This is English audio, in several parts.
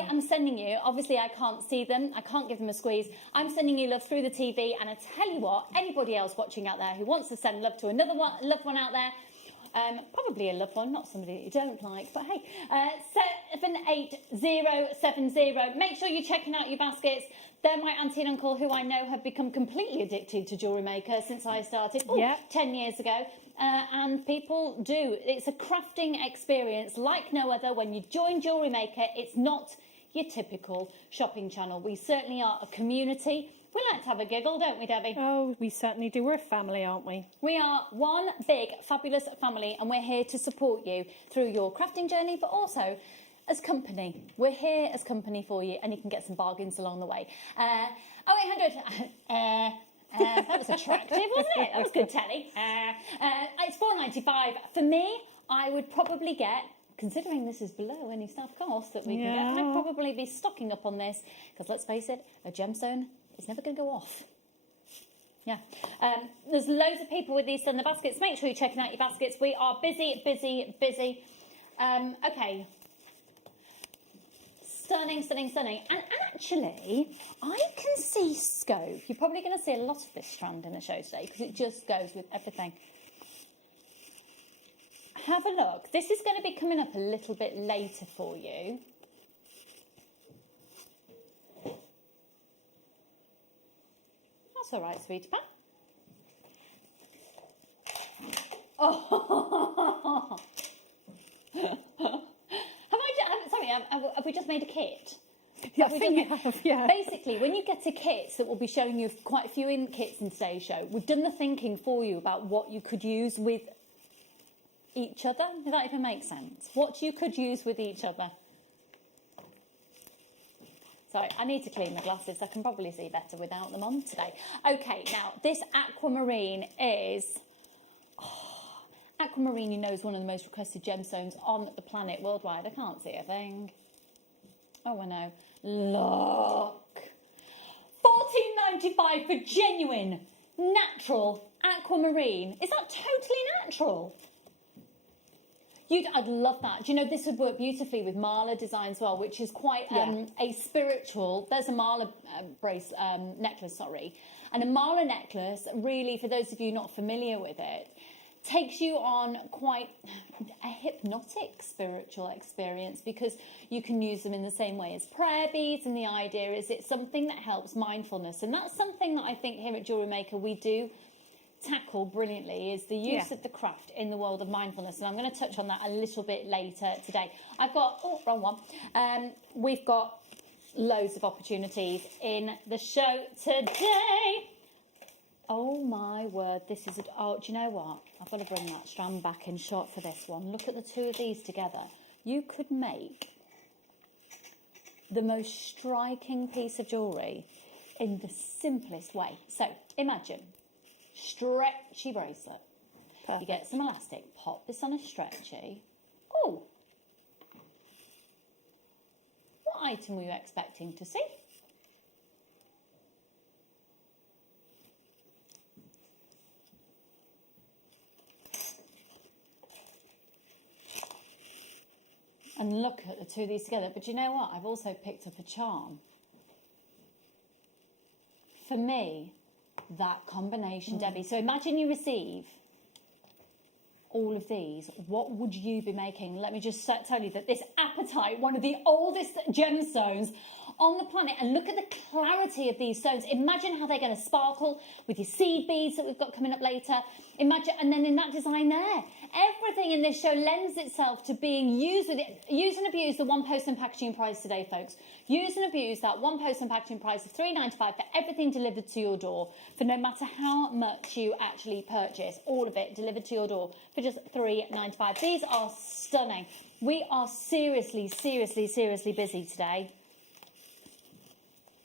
I am sending you, obviously I can't see them, I can't give them a squeeze, I'm sending you love through the TV, and I tell you what, anybody else watching out there who wants to send love to another loved one out there, probably a loved one, not somebody that you don't like, but hey, 78070. Make sure you're checking out your baskets. They're my auntie and uncle, who I know have become completely addicted to Jewellery Maker since I started 10 years ago. And people do. It's a crafting experience like no other. When you join Jewellery Maker, it's not your typical shopping channel. We certainly are a community. We like to have a giggle, don't we, Debbie? Oh, we certainly do. We're a family, aren't we? We are one big, fabulous family, and we're here to support you through your crafting journey, but also as company. We're here as company for you, and you can get some bargains along the way. 0800... that was attractive, wasn't it? That was good telly. It's £4.95. For me, I would probably get, considering this is below any staff cost that we can get, I'd probably be stocking up on this, because let's face it, a gemstone is never going to go off. Yeah. There's loads of people with these Thunder baskets. Make sure you're checking out your baskets. We are busy, busy, busy. Okay. Stunning, stunning, stunning. And actually, I can see scope. You're probably going to see a lot of this strand in the show today because it just goes with everything. Have a look. This is going to be coming up a little bit later for you. That's all right, sweetie pie. Oh! Have we just made a kit? Yeah, I think you have, yeah. Basically, when you get to kits that we'll be showing you quite a few kits in today's show, we've done the thinking for you about what you could use with each other, if that even makes sense. What you could use with each other. Sorry, I need to clean the glasses. I can probably see better without them on today. Okay, now, this aquamarine is... Aquamarine, you know, is one of the most requested gemstones on the planet worldwide. I can't see a thing. Oh, I know. Look. £14.95 for genuine, natural aquamarine. Is that totally natural? I'd love that. Do you know, this would work beautifully with mala design as well, which is quite a spiritual... There's a mala necklace, sorry. And a mala necklace, really, for those of you not familiar with it, takes you on quite a hypnotic spiritual experience because you can use them in the same way as prayer beads, and the idea is it's something that helps mindfulness, and that's something that I think here at Jewellery Maker we do tackle brilliantly, is the use of the craft in the world of mindfulness, and I'm going to touch on that a little bit later today. I've got, wrong one, we've got loads of opportunities in the show today. Oh my word, this is... Oh, do you know what? I've got to bring that strand back in shot for this one. Look at the two of these together. You could make the most striking piece of jewellery in the simplest way. So, imagine, stretchy bracelet. Perfect. You get some elastic, pop this on a stretchy. Oh! What item were you expecting to see? And look at the two of these together. But you know what? I've also picked up a charm. For me, that combination, Debbie. So imagine you receive all of these. What would you be making? Let me just tell you that this apatite, one of the oldest gemstones on the planet, and look at the clarity of these stones. Imagine how they're going to sparkle with your seed beads that we've got coming up later. Imagine, and then in that design there, everything in this show lends itself to being used with it. Use and abuse the one post and packaging price today, folks. Use and abuse that one post and packaging price of £3.95 for everything delivered to your door, for no matter how much you actually purchase, all of it delivered to your door for just £3.95. These are stunning. We are seriously, seriously, seriously busy today.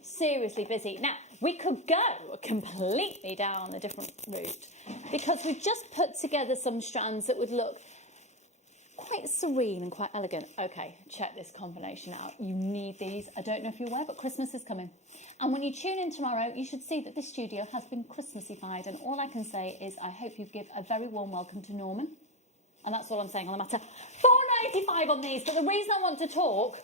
Seriously busy. Now, we could go completely down a different route because we've just put together some strands that would look quite serene and quite elegant. Okay, check this combination out. You need these. I don't know if you're aware, but Christmas is coming. And when you tune in tomorrow, you should see that this studio has been Christmasified. And all I can say is I hope you give a very warm welcome to Norman. And that's all I'm saying on the matter. £4.95 on these. But the reason I want to talk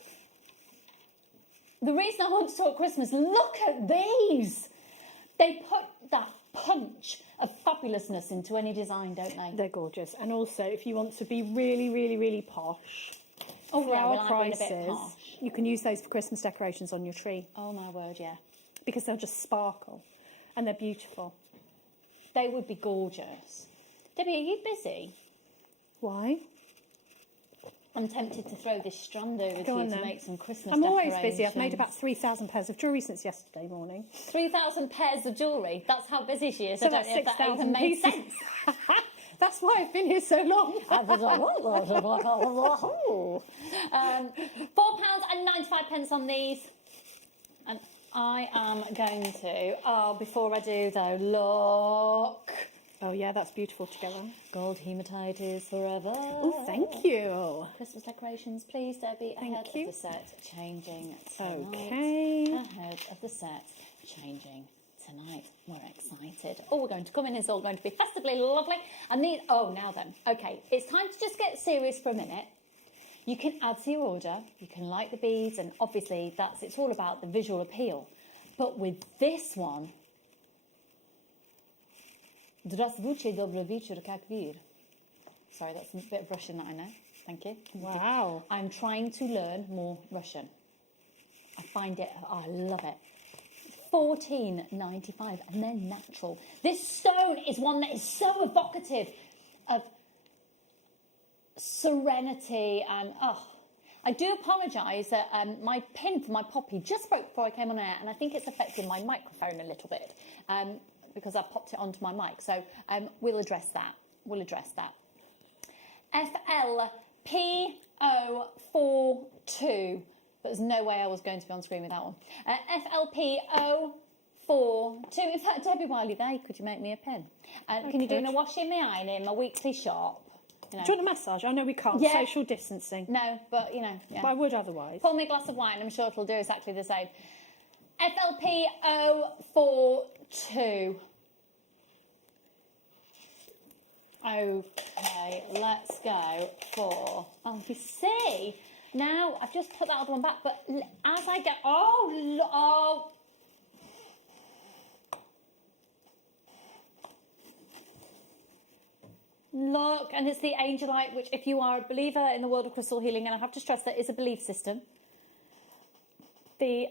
The reason I want to talk Christmas, look at these. They put that punch of fabulousness into any design, don't they? They're gorgeous. And also, if you want to be really, really, really posh, for yeah, our we like being a bit prices, posh. you can use those for Christmas decorations on your tree. Oh, my word, yeah. Because they'll just sparkle. And they're beautiful. They would be gorgeous. Debbie, are you busy? Why? I'm tempted to throw this strand over Go to on you to then. make some Christmas I'm always decorations. busy. I've made about 3,000 pairs of jewellery since yesterday morning. 3,000 pairs of jewellery. That's how busy she is. So I don't that's know if that 6,000 even made pieces. sense. That's why I've been here so long. £4.95 on these. And I am going to, before I do though, look. Oh, yeah, that's beautiful together. Gold hematite is forever. Oh, thank you. Christmas decorations, please, Debbie. Ahead you. of the set, changing tonight. Okay. Ahead of the set, changing tonight. We're excited. All we're going to come in is all going to be festively lovely. And these, now then. Okay, it's time to just get serious for a minute. You can add to your order. You can like the beads, and obviously it's all about the visual appeal. But with this one, Здравствуйте, добрый вечер, как вы? Sorry, that's a bit of Russian that I know. Thank you. Wow. I'm trying to learn more Russian. I find it, I love it. $14.95, and they're natural. This stone is one that is so evocative of serenity and, I do apologise that my pin for my poppy just broke before I came on air, and I think it's affecting my microphone a little bit. Because I popped it onto my mic. So we'll address that. FLPO42. There's no way I was going to be on screen with that one. FLPO42. In fact, Debbie, while you're there, could you make me a pin? Can you do my washing, my ironing, my weekly shop? You know. Do you want a massage? I know we can't. Yeah. Social distancing. No, but, yeah. But I would otherwise. Pour me a glass of wine. I'm sure it'll do exactly the same. FLPO42. Okay, let's go for... Oh, you see, now I've just put that other one back, but as I get... Look, and it's the Angelite, which if you are a believer in the world of crystal healing, and I have to stress that is a belief system, the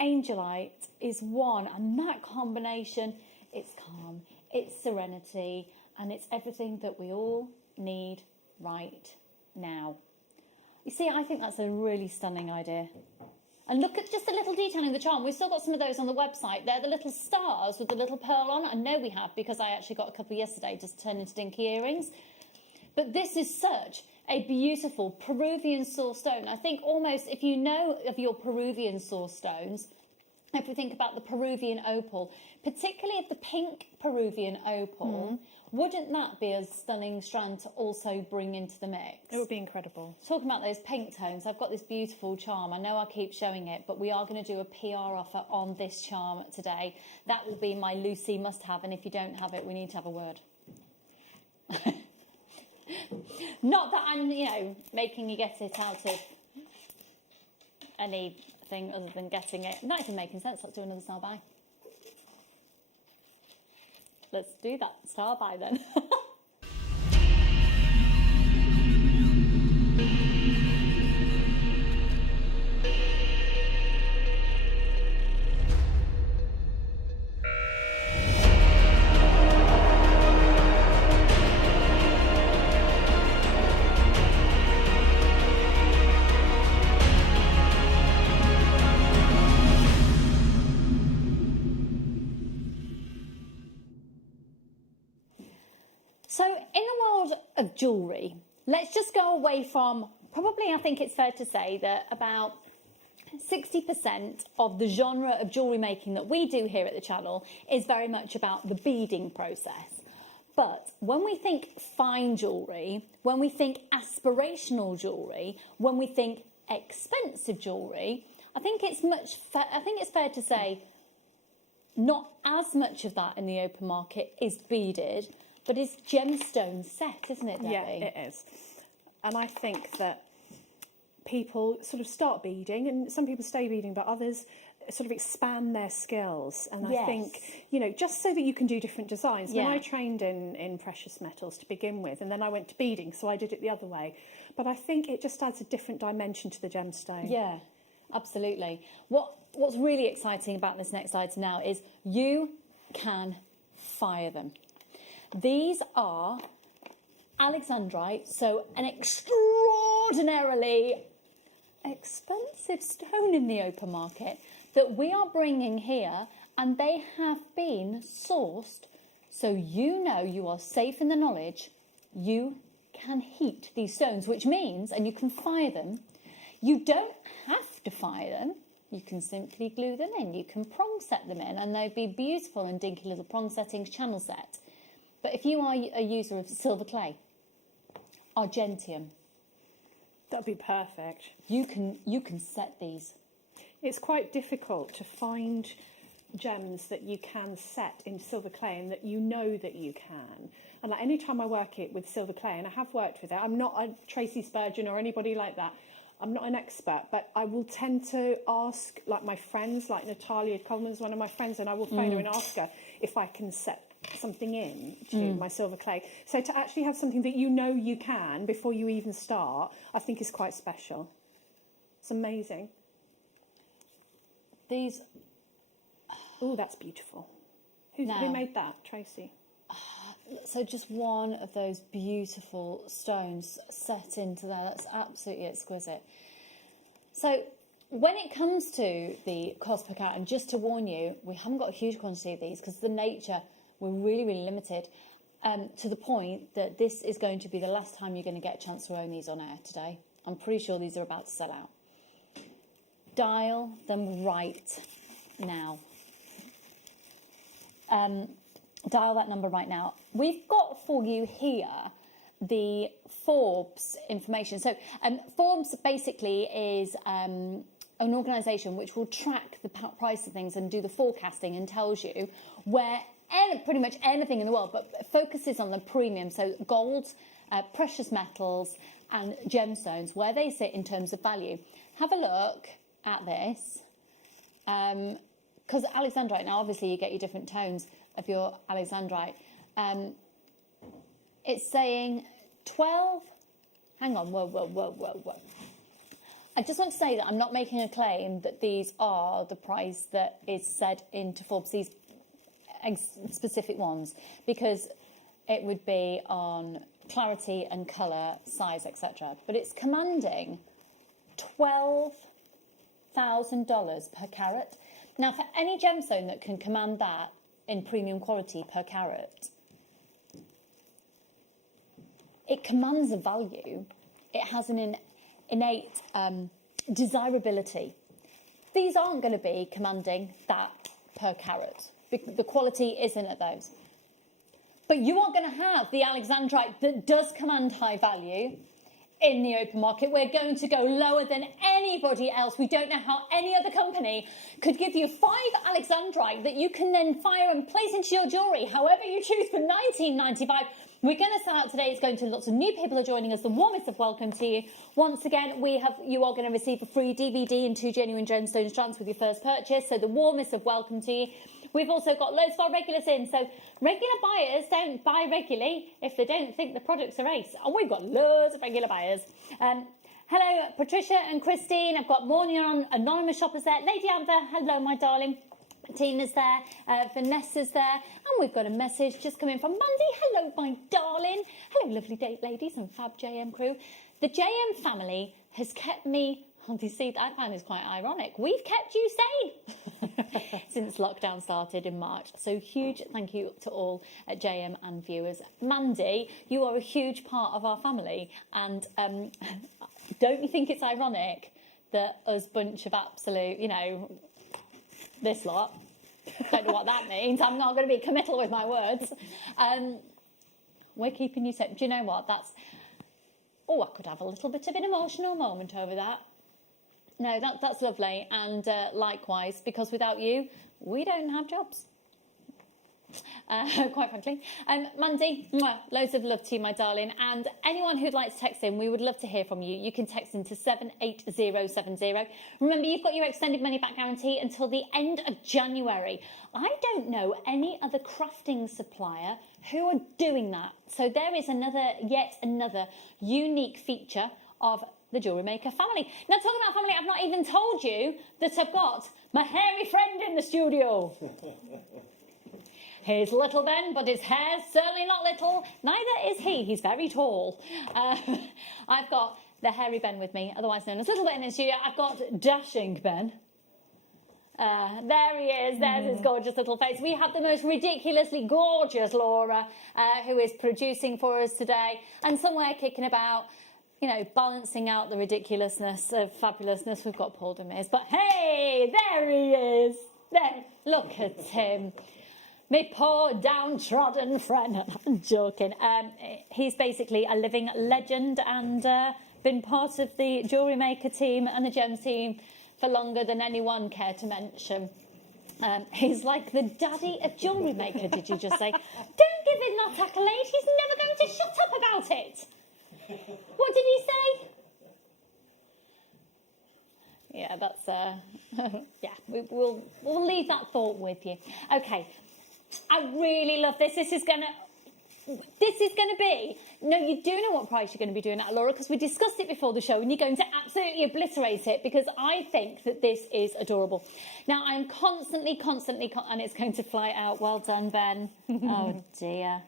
Angelite is one, and that combination, it's calm, it's serenity, and it's everything that we all need right now. You see, I think that's a really stunning idea. And look at just a little detail in the charm. We've still got some of those on the website. They're the little stars with the little pearl on. I know we have, because I actually got a couple yesterday just turned into dinky earrings. But this is such a beautiful Peruvian source stone. I think almost, if you know of your Peruvian source stones, if we think about the Peruvian opal, particularly of the pink Peruvian opal, wouldn't that be a stunning strand to also bring into the mix? It would be incredible. Talking about those pink tones, I've got this beautiful charm. I know I keep showing it, but we are going to do a PR offer on this charm today. That will be my Lucy must-have, and if you don't have it, we need to have a word. Not that I'm, making you get it out of anything other than getting it. Not even making sense. Let's do another star buy. Let's do that. Star buy then. So in the world of jewellery, let's just go away from, probably I think it's fair to say that about 60% of the genre of jewellery making that we do here at the channel is very much about the beading process. But when we think fine jewellery, when we think aspirational jewellery, when we think expensive jewellery, I think it's fair to say not as much of that in the open market is beaded, but it's gemstone set, isn't it, Debbie? Yeah, it is. And I think that people sort of start beading, and some people stay beading, but others sort of expand their skills. And I think, just so that you can do different designs. Now, I trained in precious metals to begin with, and then I went to beading, so I did it the other way. But I think it just adds a different dimension to the gemstone. Yeah, absolutely. What's really exciting about this next item now is you can fire them. These are alexandrite, so an extraordinarily expensive stone in the open market that we are bringing here, and they have been sourced so you are safe in the knowledge you can heat these stones, which means, and you can fire them, you don't have to fire them, you can simply glue them in, you can prong set them in, and they'd be beautiful and dinky little prong settings channel set. But if you are a user of silver clay, argentium, That'd be perfect. you can set these. It's quite difficult to find gems that you can set in silver clay and that you know that you can. And like any time I work it with silver clay, and I have worked with it, I'm not a Tracy Spurgeon or anybody like that. I'm not an expert, but I will tend to ask like my friends, like Natalia Coleman's one of my friends, and I will phone her and ask her if I can set something in to my silver clay. So to actually have something that you know you can before you even start, I think is quite special. It's amazing. These, Oh, that's beautiful. Who made that? Tracy? so just one of those beautiful stones set into there. That's absolutely exquisite. So when it comes to the cost per carat, and just to warn you, we haven't got a huge quantity of these because the nature, we're really, really limited, to the point that this is going to be the last time you're going to get a chance to own these on air today. I'm pretty sure these are about to sell out. Dial them right now. Dial that number right now. We've got for you here the Forbes information. So Forbes basically is an organisation which will track the price of things and do the forecasting and tells you where pretty much anything in the world, but focuses on the premium, so gold, precious metals and gemstones, where they sit in terms of value. Have a look at this, because alexandrite, now obviously you get your different tones of your alexandrite. It's saying 12, hang on, whoa. I just want to say that I'm not making a claim that these are the price that is said into Forbes, these specific ones, because it would be on clarity and colour, size, etc. But it's commanding $12,000 per carat. Now, for any gemstone that can command that in premium quality per carat, it commands a value. It has an innate desirability. These aren't going to be commanding that per carat. The quality isn't at those. But you are going to have the alexandrite that does command high value in the open market. We're going to go lower than anybody else. We don't know how any other company could give you 5 alexandrite that you can then fire and place into your jewellery, however you choose, for $19.95. We're going to sell out today. It's going to lots of new people are joining us. The warmest of welcome to you. Once again, you are going to receive a free DVD and 2 genuine gemstone strands with your first purchase. So the warmest of welcome to you. We've also got loads of our regulars in. So regular buyers don't buy regularly if they don't think the products are ace. And we've got loads of regular buyers. Hello, Patricia and Christine. I've got more anonymous shoppers there. Lady Amber, hello, my darling. Tina's there, Vanessa's there, and we've got a message just coming from Mandy. Hello, my darling. Hello, lovely ladies and fab JM crew. The JM family has kept me, do you see, I find this quite ironic. We've kept you sane since lockdown started in March. So huge thank you to all at JM and viewers. Mandy, you are a huge part of our family, and don't you think it's ironic that us bunch of absolute, this lot, don't know what that means, I'm not going to be committal with my words, we're keeping you safe. Do you know what, I could have a little bit of an emotional moment over that. No, that's lovely, and likewise, because without you, we don't have jobs. quite frankly. Mandy, mwah, loads of love to you, my darling. And anyone who'd like to text in, we would love to hear from you. You can text into 78070. Remember, you've got your extended money back guarantee until the end of January. I don't know any other crafting supplier who are doing that. So there is yet another unique feature of the Jewellery Maker family. Now, talking about family, I've not even told you that I've got my hairy friend in the studio. He's little Ben, but his hair's certainly not little. Neither is he. He's very tall. I've got the hairy Ben with me, otherwise known as Little Ben in the studio. I've got Dashing Ben. There he is. There's his gorgeous little face. We have the most ridiculously gorgeous Laura, who is producing for us today, and somewhere kicking about, you know, balancing out the ridiculousness of fabulousness. We've got Paul Demers, but hey, there he is. There, look at him. My poor downtrodden friend. I'm joking. He's basically a living legend and been part of the Jewellery Maker team and the Gems team for longer than anyone care to mention. He's like the daddy of Jewellery Maker, did you just say? Don't give him that accolade. He's never going to shut up about it. What did he say? Yeah, that's yeah. We'll leave that thought with you. Okay. I really love this. This is going to be... No, you do know what price you're going to be doing that, Laura, because we discussed it before the show and you're going to absolutely obliterate it because I think that this is adorable. Now, I'm constantly, and it's going to fly out. Well done, Ben. Oh, dear.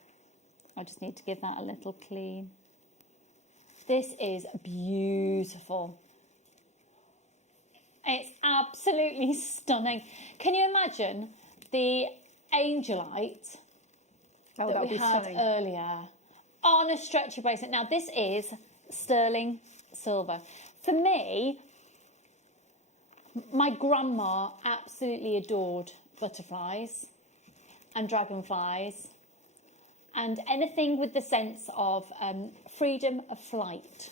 I just need to give that a little clean. This is beautiful. It's absolutely stunning. Can you imagine the angelite that we had earlier on a stretchy bracelet? Now, this is sterling silver. For me, my grandma absolutely adored butterflies and dragonflies and anything with the sense of freedom of flight.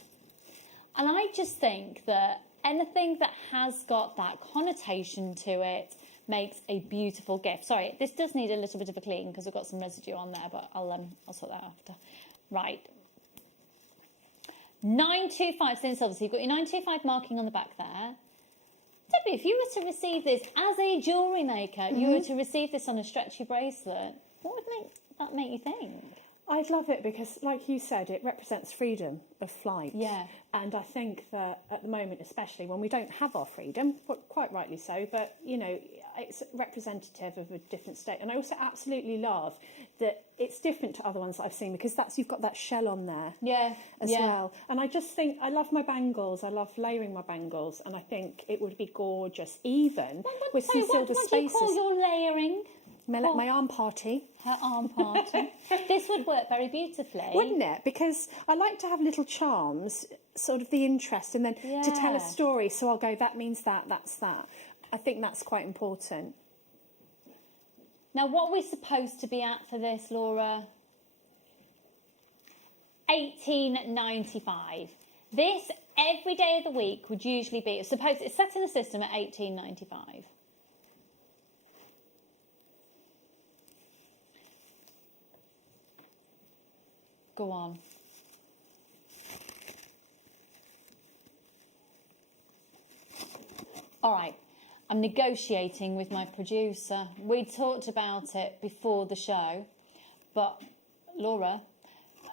And I just think that anything that has got that connotation to it makes a beautiful gift. Sorry, this does need a little bit of a clean because we've got some residue on there, but I'll sort that after. Right. 925 sterling silver. So you've got your 925 marking on the back there. Debbie, if you were to receive this as a jewellery maker, you were to receive this on a stretchy bracelet, what would make you think? I'd love it because, like you said, it represents freedom of flight. Yeah. And I think that at the moment, especially when we don't have our freedom, quite rightly so, but, you know, it's representative of a different state. And I also absolutely love that it's different to other ones that I've seen because you've got that shell on there as well. And I just think, I love my bangles. I love layering my bangles. And I think it would be gorgeous, even with some silver spaces. What do you call your layering? My arm party. Her arm party. This would work very beautifully. Wouldn't it? Because I like to have little charms, sort of the interest, and then to tell a story. So I'll go, that means that, that's that. I think that's quite important. Now, what are we supposed to be at for this, Laura? $18.95. This, every day of the week, would usually be, suppose it's set in the system at $18.95. Go on. All right, I'm negotiating with my producer. We talked about it before the show, but Laura,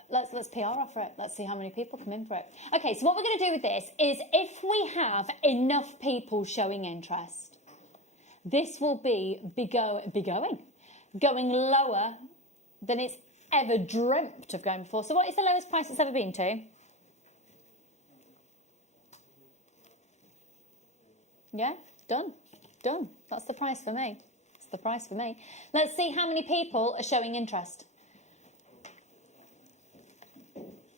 let's PR offer it. Let's see how many people come in for it. Okay, so what we're going to do with this is if we have enough people showing interest, this will going lower than it's ever dreamt of going before. So what is the lowest price it's ever been to? Yeah, done. That's the price for me. That's the price for me. Let's see how many people are showing interest.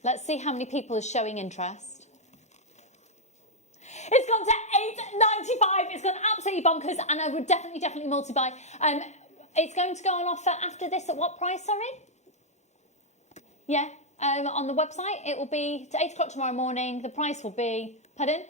Let's see how many people are showing interest. It's gone to $8.95. It's gone absolutely bonkers, and I would definitely multi-buy. It's going to go on offer after this at what price, sorry? Yeah, on the website, it will be to 8 o'clock tomorrow morning. The price will be, pardon?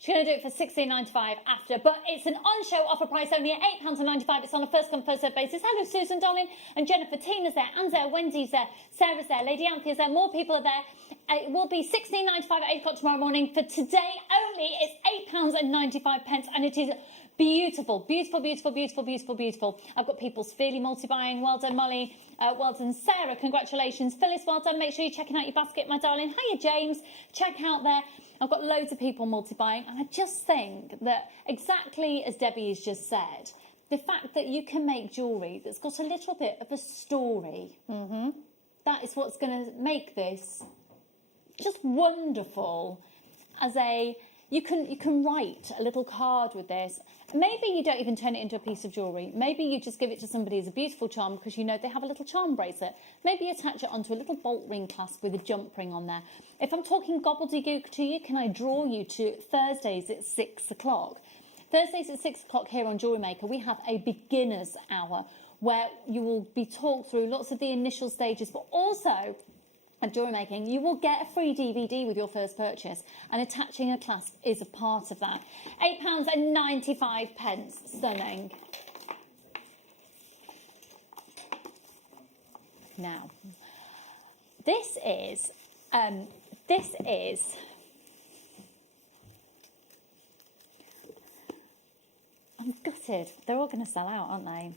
She's going to do it for £16.95 after, but it's an on-show offer price only at £8.95. It's on a first-come, first-served basis. Hello, Susan, darling, and Jennifer. Tina's there, Anne's there, Wendy's there, Sarah's there, Lady Anthea's there, more people are there. It will be £16.95 at 8 o'clock tomorrow morning. For today only, it's £8.95, and it is beautiful, beautiful, beautiful, beautiful, beautiful, beautiful. I've got people severely multi-buying. Well done, Molly. Well done, Sarah. Congratulations. Phyllis, well done. Make sure you're checking out your basket, my darling. Hiya, James. Check out there. I've got loads of people multi-buying, and I just think that exactly as Debbie has just said, the fact that you can make jewellery that's got a little bit of a story, that is what's going to make this just wonderful. As a, you can write a little card with this. Maybe you don't even turn it into a piece of jewellery. Maybe you just give it to somebody as a beautiful charm because you know they have a little charm bracelet. Maybe you attach it onto a little bolt ring clasp with a jump ring on there. If I'm talking gobbledygook to you, can I draw you to Thursdays at 6 o'clock? Thursdays at 6 o'clock here on Jewellery Maker, we have a beginner's hour where you will be talked through lots of the initial stages, but also at jewellery making, you will get a free DVD with your first purchase, and attaching a clasp is a part of that. £8.95, stunning. Now, this is, I'm gutted. They're all going to sell out, aren't they?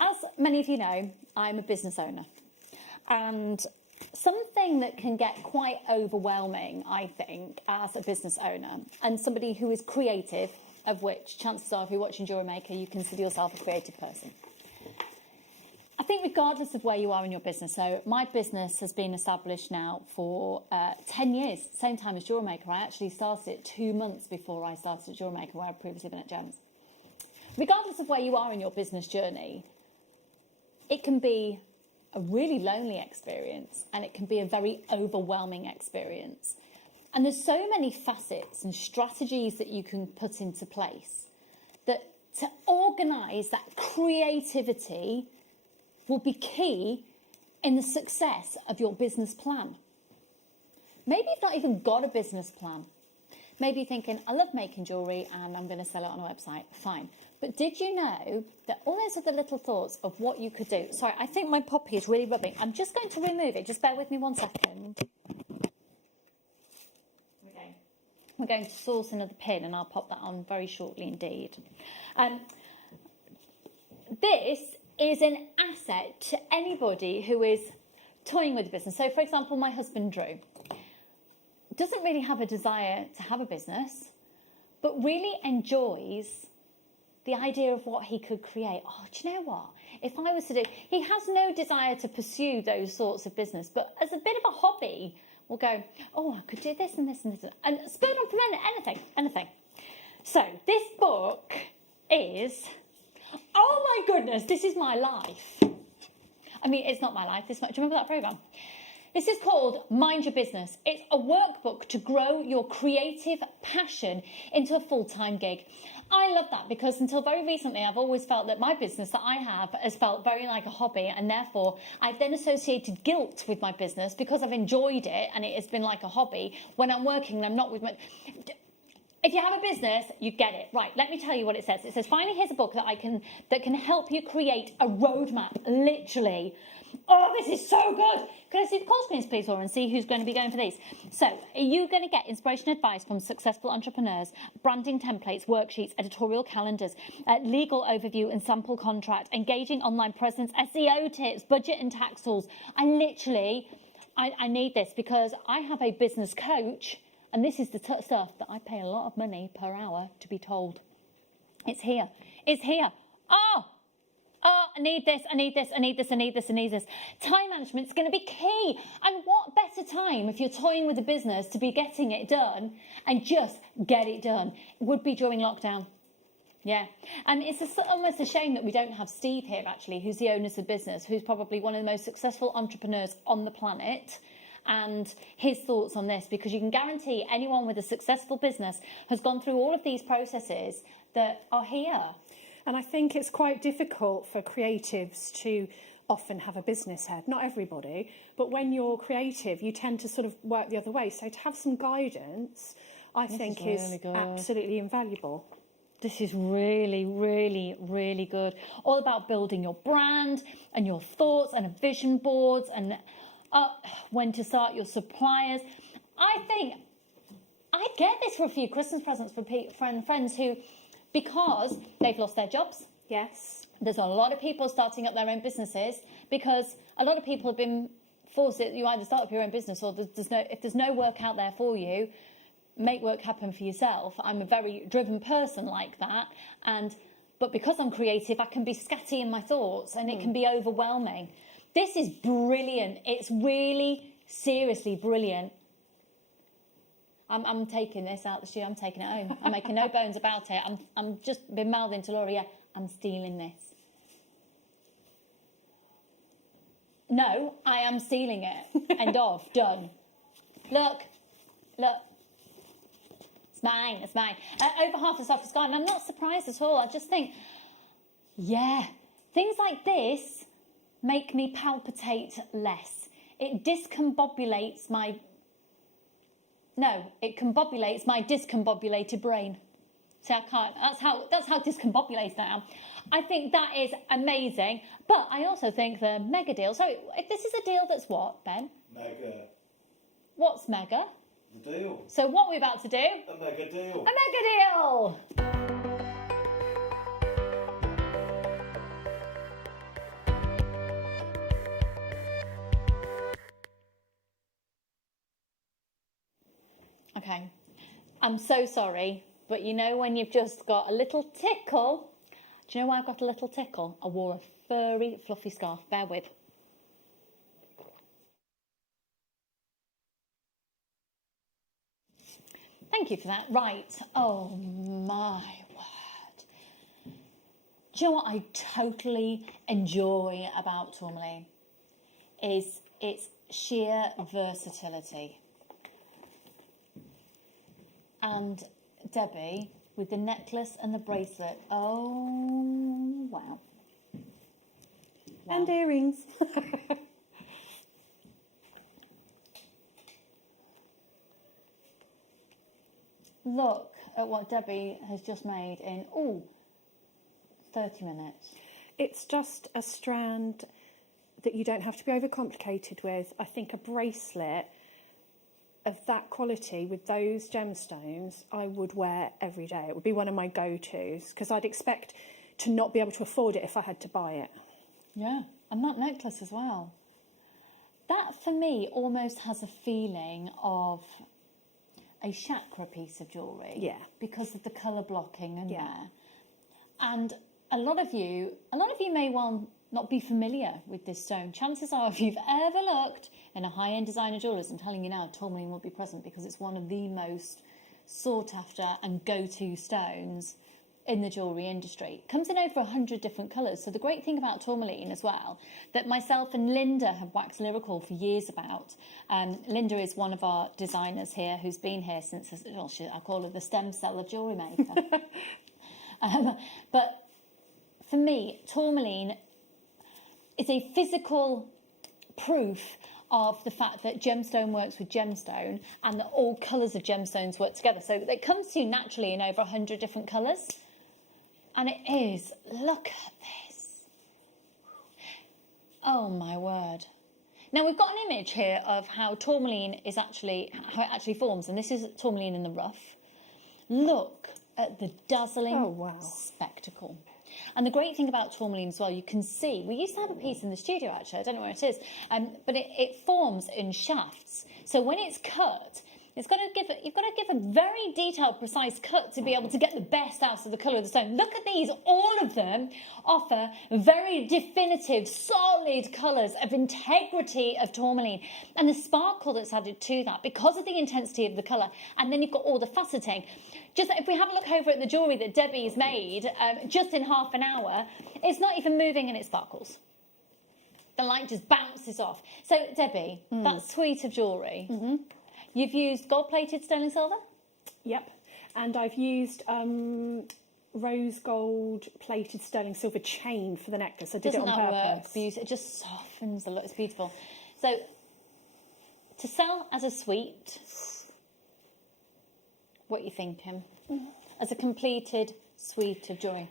As many of you know, I'm a business owner, and something that can get quite overwhelming, I think, as a business owner and somebody who is creative, of which chances are if you're watching Jewellery Maker, you consider yourself a creative person. I think regardless of where you are in your business, so my business has been established now for 10 years, same time as Jewellery Maker. I actually started it 2 months before I started at Jewellery Maker, where I'd previously been at Gems. Regardless of where you are in your business journey, it can be a really lonely experience, and it can be a very overwhelming experience. And there's so many facets and strategies that you can put into place that to organise that creativity will be key in the success of your business plan. Maybe you've not even got a business plan. Maybe you're thinking, I love making jewellery and I'm going to sell it on a website. Fine. But did you know that all those other little thoughts of what you could do? Sorry, I think my poppy is really rubbing. I'm just going to remove it. Just bear with me 1 second. Okay. We're going to source another pin, and I'll pop that on very shortly indeed. This is an asset to anybody who is toying with a business. So, for example, my husband, Drew, doesn't really have a desire to have a business, but really enjoys the idea of what he could create. Oh, do you know what? If I was to do... He has no desire to pursue those sorts of business, but as a bit of a hobby, we'll go, oh, I could do this and this and this. And spoon on from anything. So, this book is... Oh, my goodness, this is my life. I mean, it's not my life. Do you remember that programme? This is called Mind Your Business. It's a workbook to grow your creative passion into a full-time gig. I love that because until very recently, I've always felt that my business that I have has felt very like a hobby, and therefore I've then associated guilt with my business because I've enjoyed it and it has been like a hobby when I'm working and I'm not with my... If you have a business, you get it. Right, let me tell you what it says. It says, finally, here's a book that can help you create a roadmap, literally. Oh, this is so good. Can I see the call screens, please, Laura, and see who's going to be going for these? So, you're going to get inspiration advice from successful entrepreneurs, branding templates, worksheets, editorial calendars, legal overview and sample contract, engaging online presence, SEO tips, budget and tax tools. I need this because I have a business coach, and this is the stuff that I pay a lot of money per hour to be told. It's here. It's here. Oh, I need this, I need this, I need this, I need this, I need this. Time management is going to be key. And what better time if you're toying with a business to be getting it done and just get it done? It would be during lockdown. Yeah. And it's almost a shame that we don't have Steve here, actually, who's the owner of the business, who's probably one of the most successful entrepreneurs on the planet, and his thoughts on this, because you can guarantee anyone with a successful business has gone through all of these processes that are here. And I think it's quite difficult for creatives to often have a business head, not everybody, but when you're creative, you tend to sort of work the other way. So to have some guidance, I think is absolutely invaluable. This is really, really, really good. All about building your brand and your thoughts and vision boards and when to start your suppliers. I think I get this for a few Christmas presents for friends who, because they've lost their jobs. Yes. There's a lot of people starting up their own businesses because a lot of people have been forced that you either start up your own business or if there's no work out there for you, make work happen for yourself. I'm a very driven person like that, but because I'm creative, I can be scatty in my thoughts and it can be overwhelming. This is brilliant. It's really seriously brilliant. I'm taking this out the studio. I'm taking it home. I'm making no bones about it. I'm just been mouthing to Laura, yeah, I'm stealing this. No, I am stealing it. End of. Done. Look. It's mine. Over half the stuff is gone. I'm not surprised at all. I just think, yeah, things like this make me palpitate less. It discombobulates my... No, it combobulates my discombobulated brain. See, I can't. That's how discombobulated I am. I think that is amazing. But I also think the mega deal. So this is a deal that's what, Ben? Mega. What's mega? The deal. So what are we about to do? A mega deal. A mega deal! Okay, I'm so sorry, but you know when you've just got a little tickle? Do you know why I've got a little tickle? I wore a furry, fluffy scarf. Bear with. Thank you for that. Right. Oh, my word. Do you know what I totally enjoy about tourmaline? Is its sheer versatility. And Debbie, with the necklace and the bracelet. Oh, wow. And earrings. Look at what Debbie has just made in, 30 minutes. It's just a strand that you don't have to be overcomplicated with. I think a bracelet of that quality with those gemstones I would wear every day. It would be one of my go-tos because I'd expect to not be able to afford it if I had to buy it. Yeah, and that necklace as well. That for me almost has a feeling of a chakra piece of jewellery. Yeah. Because of the colour blocking in Yeah. there. And a lot of you may well not be familiar with this stone. Chances are, if you've ever looked in a high-end designer jewellers, I'm telling you now, tourmaline will be present because it's one of the most sought-after and go-to stones in the jewellery industry. It comes in over 100 different colours. So the great thing about tourmaline as well, that myself and Linda have waxed lyrical for years about. Linda is one of our designers here who's been here since, I call her the stem cell of Jewellery Maker. But for me, tourmaline is a physical proof of the fact that gemstone works with gemstone and that all colours of gemstones work together. So it comes to you naturally in over 100 different colours. And it is, look at this. Oh my word. Now we've got an image here of how tourmaline is actually, how it actually forms. And this is tourmaline in the rough. Look at the dazzling spectacle. And the great thing about tourmaline as well, you can see, we used to have a piece in the studio actually, I don't know where it is, but it forms in shafts. So when it's cut, you've got to give a very detailed, precise cut to be able to get the best out of the colour of the stone. Look at these, all of them offer very definitive, solid colours of integrity of tourmaline. And the sparkle that's added to that because of the intensity of the colour. And then you've got all the faceting. Just if we have a look over at the jewellery that Debbie's made, just in half an hour, it's not even moving and it sparkles. The light just bounces off. So, Debbie, that suite of jewellery, you've used gold-plated sterling silver? Yep. And I've used rose gold plated sterling silver chain for the necklace. I did Doesn't it on that purpose. work? It just softens the look. It's beautiful. So, to sell as a suite, what are you thinking? As a completed suite of jewellery?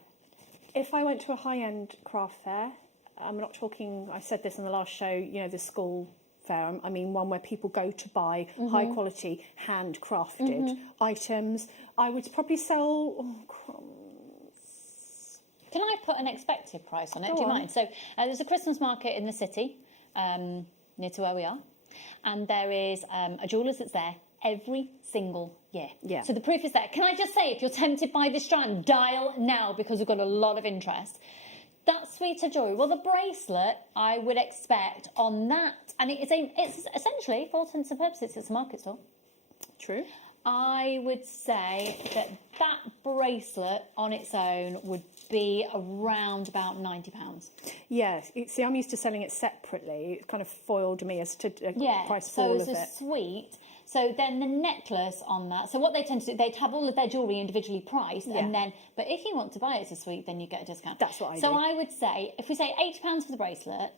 If I went to a high-end craft fair, I'm not talking, I said this in the last show, you know, the school fair, I mean one where people go to buy high-quality, handcrafted items, I would probably sell... Can I put an expected price on it? Go Do you on. mind? So there's a Christmas market in the city, near to where we are, and there is a jeweller's that's there every single year. Yeah. So the proof is there. Can I just say, if you're tempted by this strand, dial now because we've got a lot of interest. That suite of jewellery, well, the bracelet I would expect on that, and it's essentially, for all intents and purposes, it's a market stall. True. I would say that that bracelet on its own would be around about £90. Yes. See, I'm used to selling it separately. It kind of foiled me as to price for so all as of a it. suite. So then the necklace on that. So what they tend to do, they'd have all of their jewellery individually priced, and then. But if you want to buy it as a suite, then you get a discount. That's what I do. So I would say, if we say £80 for the bracelet,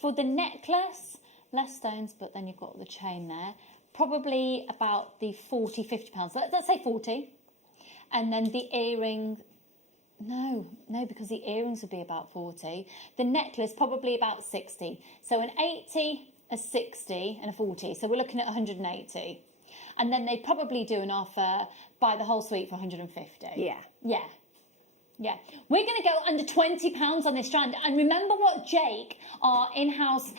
for the necklace, less stones, but then you've got the chain there. Probably about the £40-50. Let's say 40, and then the earrings. No, because the earrings would be about 40. The necklace probably about 60. So an 80, a 60, and a 40. So we're looking at 180. And then they probably do an offer, buy the whole suite for 150. Yeah. We're going to go under £20 on this strand. And remember what Jake, our in-house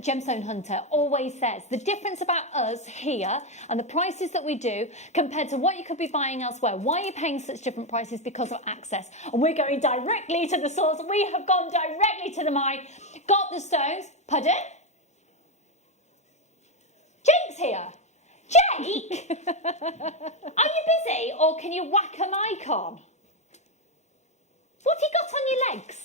gemstone hunter, always says. The difference about us here and the prices that we do compared to what you could be buying elsewhere. Why are you paying such different prices? Because of access. And we're going directly to the source. We have gone directly to the mine. Got the stones. Pardon? Jake's here. Jake? Are you busy or can you whack a mic on? What have you got on your legs?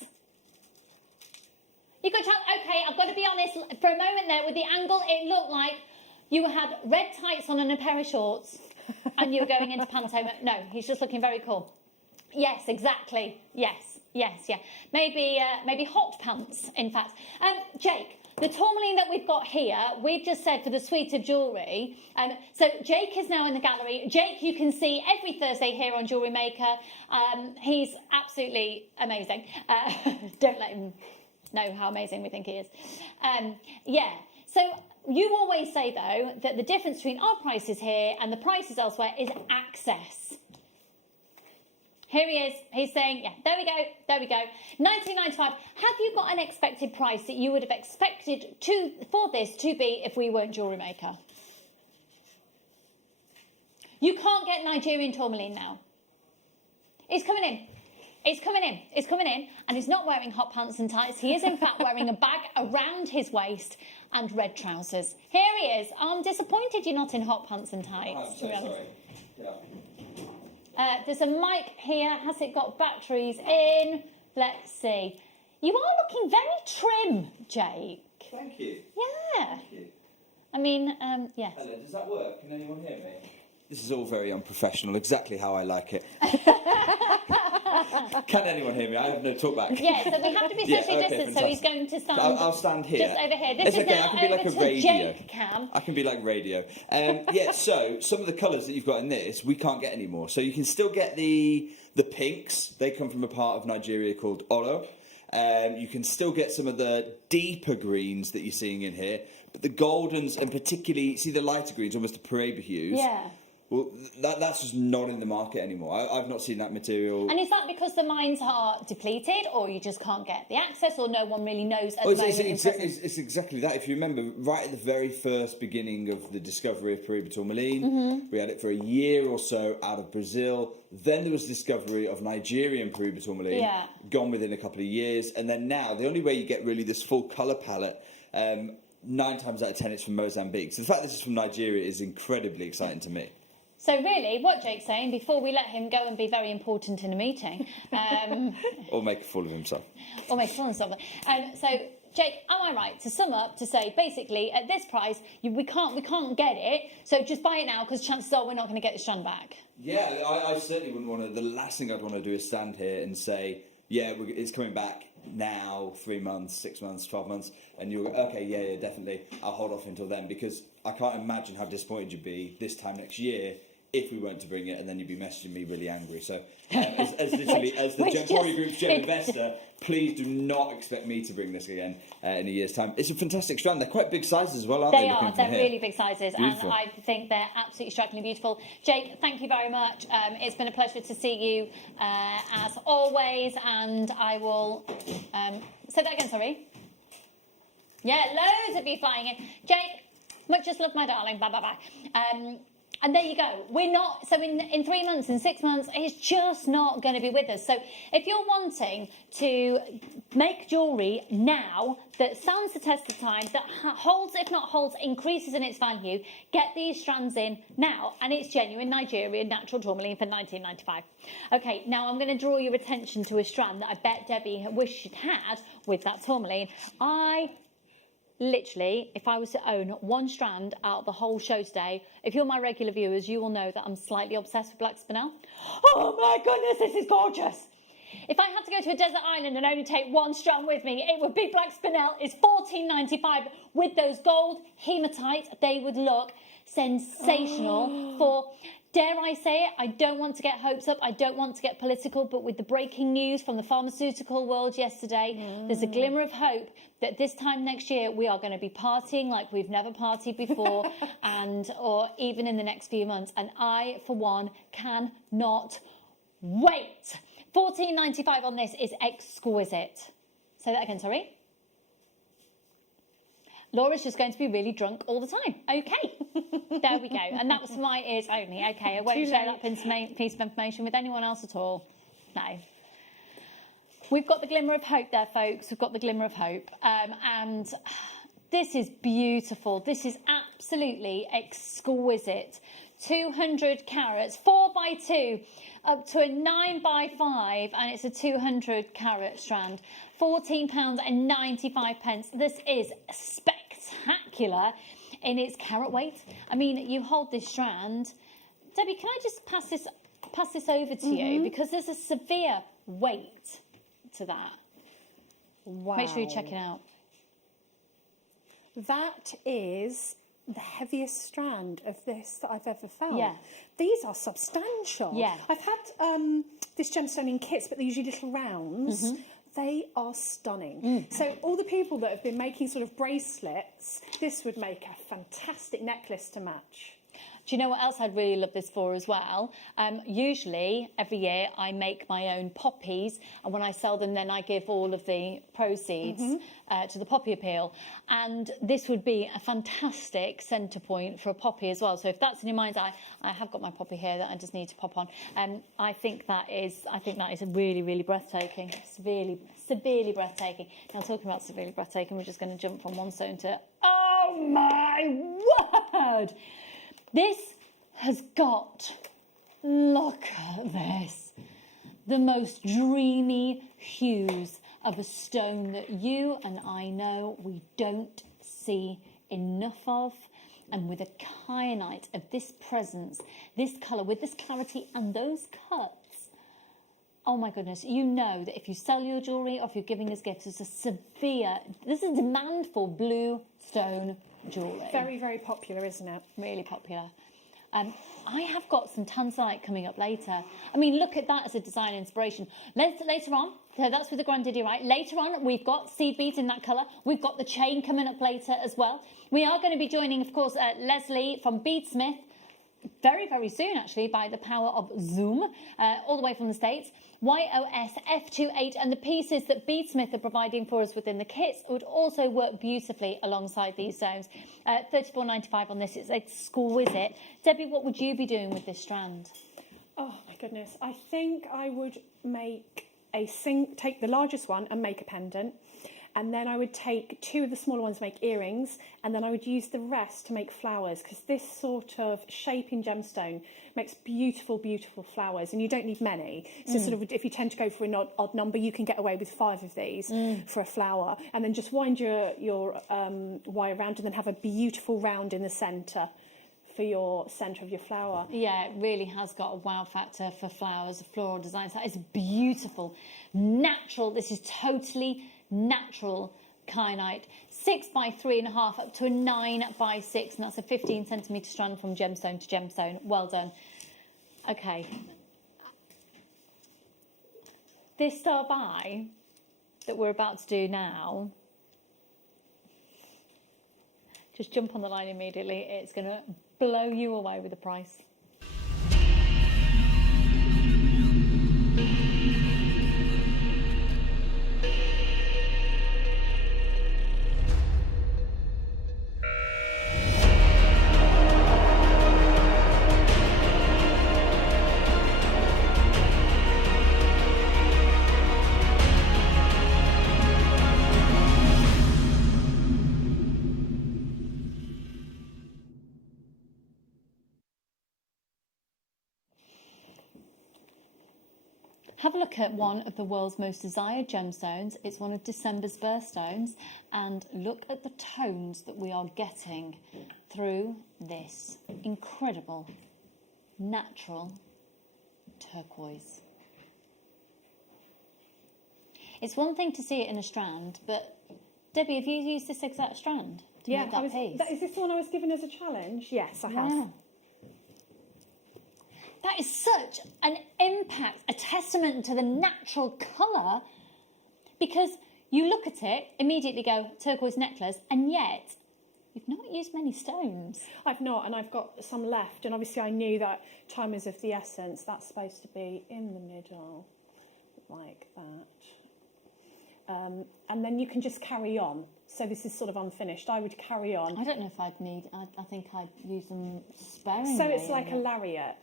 You got okay, I've got to be honest, for a moment there with the angle, it looked like you had red tights on and a pair of shorts and you were going into pantomime. No, he's just looking very cool. Yes, exactly. Yes. Maybe hot pants, in fact. Jake, the tourmaline that we've got here, we've just said for the suite of jewellery. So Jake is now in the gallery. Jake, you can see every Thursday here on Jewellery Maker. He's absolutely amazing. Don't let him know how amazing we think he is. So you always say, though, that the difference between our prices here and the prices elsewhere is access. Here he is. He's saying, yeah, there we go. 19.95. Have you got an expected price that you would have expected for this to be if we weren't Jewellery Maker? You can't get Nigerian tourmaline now. It's coming in, and he's not wearing hot pants and tights. He is, in fact, wearing a bag around his waist and red trousers. Here he is. I'm disappointed you're not in hot pants and tights. I'm so sorry. Yeah. There's a mic here. Has it got batteries in? Let's see. You are looking very trim, Jake. Thank you. Yeah. Thank you. I mean, yes. Hello, does that work? Can anyone hear me? This is all very unprofessional, exactly how I like it. Can anyone hear me? I have no talkback. Yeah, so we have to be socially distant, so he's going to stand I'll stand here. just over here. This It's is okay, now I can be over like a to radio. Jake Cam. I can be like radio. So some of the colours that you've got in this, we can't get anymore. So you can still get the pinks. They come from a part of Nigeria called Oro. You can still get some of the deeper greens that you're seeing in here. But the goldens, and particularly, see the lighter greens, almost the Paraiba hues. Yeah. Well, that's just not in the market anymore. I've not seen that material. And is that because the mines are depleted, or you just can't get the access, or no one really knows at the moment? It's exactly that. If you remember, right at the very first beginning of the discovery of Paraiba tourmaline, we had it for a year or so out of Brazil. Then there was discovery of Nigerian Paraiba tourmaline, gone within a couple of years. And then now, the only way you get really this full colour palette, 9 times out of 10 it's from Mozambique. So the fact this is from Nigeria is incredibly exciting to me. So really, what Jake's saying, before we let him go and be very important in a meeting... or make a fool of himself. Or make a fool of himself. So Jake, am I right to sum up to say basically at this price we can't get it, so just buy it now because chances are we're not going to get the strand back? Yeah, I certainly wouldn't want to. The last thing I'd want to do is stand here and say, yeah, it's coming back now, 3 months, 6 months, 12 months, and you'll go, okay, yeah, definitely, I'll hold off until then, because I can't imagine how disappointed you'd be this time next year if we weren't to bring it, and then you'd be messaging me really angry. So, as the Jewellery Group's gem investor, please do not expect me to bring this again in a year's time. It's a fantastic strand. They're quite big sizes as well, aren't they? They are. They're really big sizes, Beautiful. and I think they're absolutely strikingly beautiful. Jake, thank you very much. It's been a pleasure to see you as always, and I will say that again. Sorry. Yeah, loads of you flying in. Jake, much just love, my darling. Bye bye bye. And there you go. We're not, so in 3 months, in 6 months, it's just not going to be with us. So if you're wanting to make jewellery now that stands the test of time, that holds, if not holds, increases in its value, get these strands in now. And it's genuine Nigerian natural tourmaline for $19.95. Okay, now I'm going to draw your attention to a strand that I bet Debbie wished she'd had with that tourmaline. Literally, if I was to own one strand out of the whole show today, if you're my regular viewers, you will know that I'm slightly obsessed with black spinel. Oh my goodness, this is gorgeous. If I had to go to a desert island and only take one strand with me, it would be black spinel. It's $14.95. With those gold hematite, they would look sensational for... Dare I say it, I don't want to get hopes up, I don't want to get political, but with the breaking news from the pharmaceutical world yesterday, there's a glimmer of hope that this time next year we are going to be partying like we've never partied before, or even in the next few months. And I, for one, cannot wait. $14.95 on this is exquisite. Say that again, sorry. Laura's just going to be really drunk all the time. Okay, there we go. And that was for my ears only. Okay, I won't share that piece of information with anyone else at all. No. We've got the glimmer of hope there, folks. We've got the glimmer of hope. And this is beautiful. This is absolutely exquisite. 200 carats, 4x2, up to a 9x5, and it's a 200 carat strand. £14.95. This is spectacular in its carat weight. I mean, you hold this strand. Debbie, can I just pass this over to you? Because there's a severe weight to that. Wow. Make sure you check it out. That is the heaviest strand of this that I've ever found. Yeah. These are substantial. Yeah. I've had this gemstone in kits, but they're usually little rounds. They are stunning. So all the people that have been making sort of bracelets, this would make a fantastic necklace to match. Do you know what else I'd really love this for as well? Usually, every year, I make my own poppies, and when I sell them, then I give all of the proceeds to the poppy appeal. And this would be a fantastic centre point for a poppy as well. So if that's in your mind's eye, I have got my poppy here that I just need to pop on. I think that is really, really breathtaking. Severely breathtaking. Now, talking about severely breathtaking, we're just going to jump from one stone to... Oh, my word! This has got, look at this, the most dreamy hues of a stone that you and I know we don't see enough of. And with a kyanite of this presence, this colour, with this clarity and those cuts, oh my goodness, you know that if you sell your jewellery or if you're giving us gifts, this is demand for blue stone jewellery. Very, very popular, isn't it? Really popular. I have got some tanzanite coming up later. I mean, look at that as a design inspiration. Later on, so that's with the grandidierite. Later on, we've got seed beads in that colour. We've got the chain coming up later as well. We are going to be joining, of course, Leslie from Beadsmith very, very soon, actually, by the power of Zoom, all the way from the States. YOS F28, and the pieces that Beadsmith are providing for us within the kits would also work beautifully alongside these stones. $34.95 on this. It's exquisite. Debbie, what would you be doing with this strand? Oh my goodness. I think I would make take the largest one and make a pendant. and then I would take 2 of the smaller ones to make earrings, and then I would use the rest to make flowers, because this sort of shaping gemstone makes beautiful, beautiful flowers, and you don't need many. So sort of, if you tend to go for an odd number, you can get away with 5 of these for a flower, and then just wind your wire around, and then have a beautiful round in the centre for your centre of your flower. Yeah, it really has got a wow factor for flowers, floral designs. That is beautiful, natural. This is totally natural kyanite. 6 by 3.5 up to a 9 by 6, and that's a 15 centimetre strand from gemstone to gemstone. Well done. Okay. This star by that we're about to do now, just jump on the line immediately. It's going to blow you away with the price. Have a look at one of the world's most desired gemstones. It's one of December's birthstones, and look at the tones that we are getting through this incredible, natural turquoise. It's one thing to see it in a strand, but Debbie, have you used this exact strand to make that piece? Is this the one I was given as a challenge? Yes, I have. Yeah. That is such an impact, a testament to the natural colour, because you look at it, immediately go, turquoise necklace, and yet you've not used many stones. I've not, and I've got some left, and obviously I knew that time is of the essence. That's supposed to be in the middle, like that. And then you can just carry on. So this is sort of unfinished. I would carry on. I don't know if I'd need, I think I'd use them sparingly. So it's like a lariat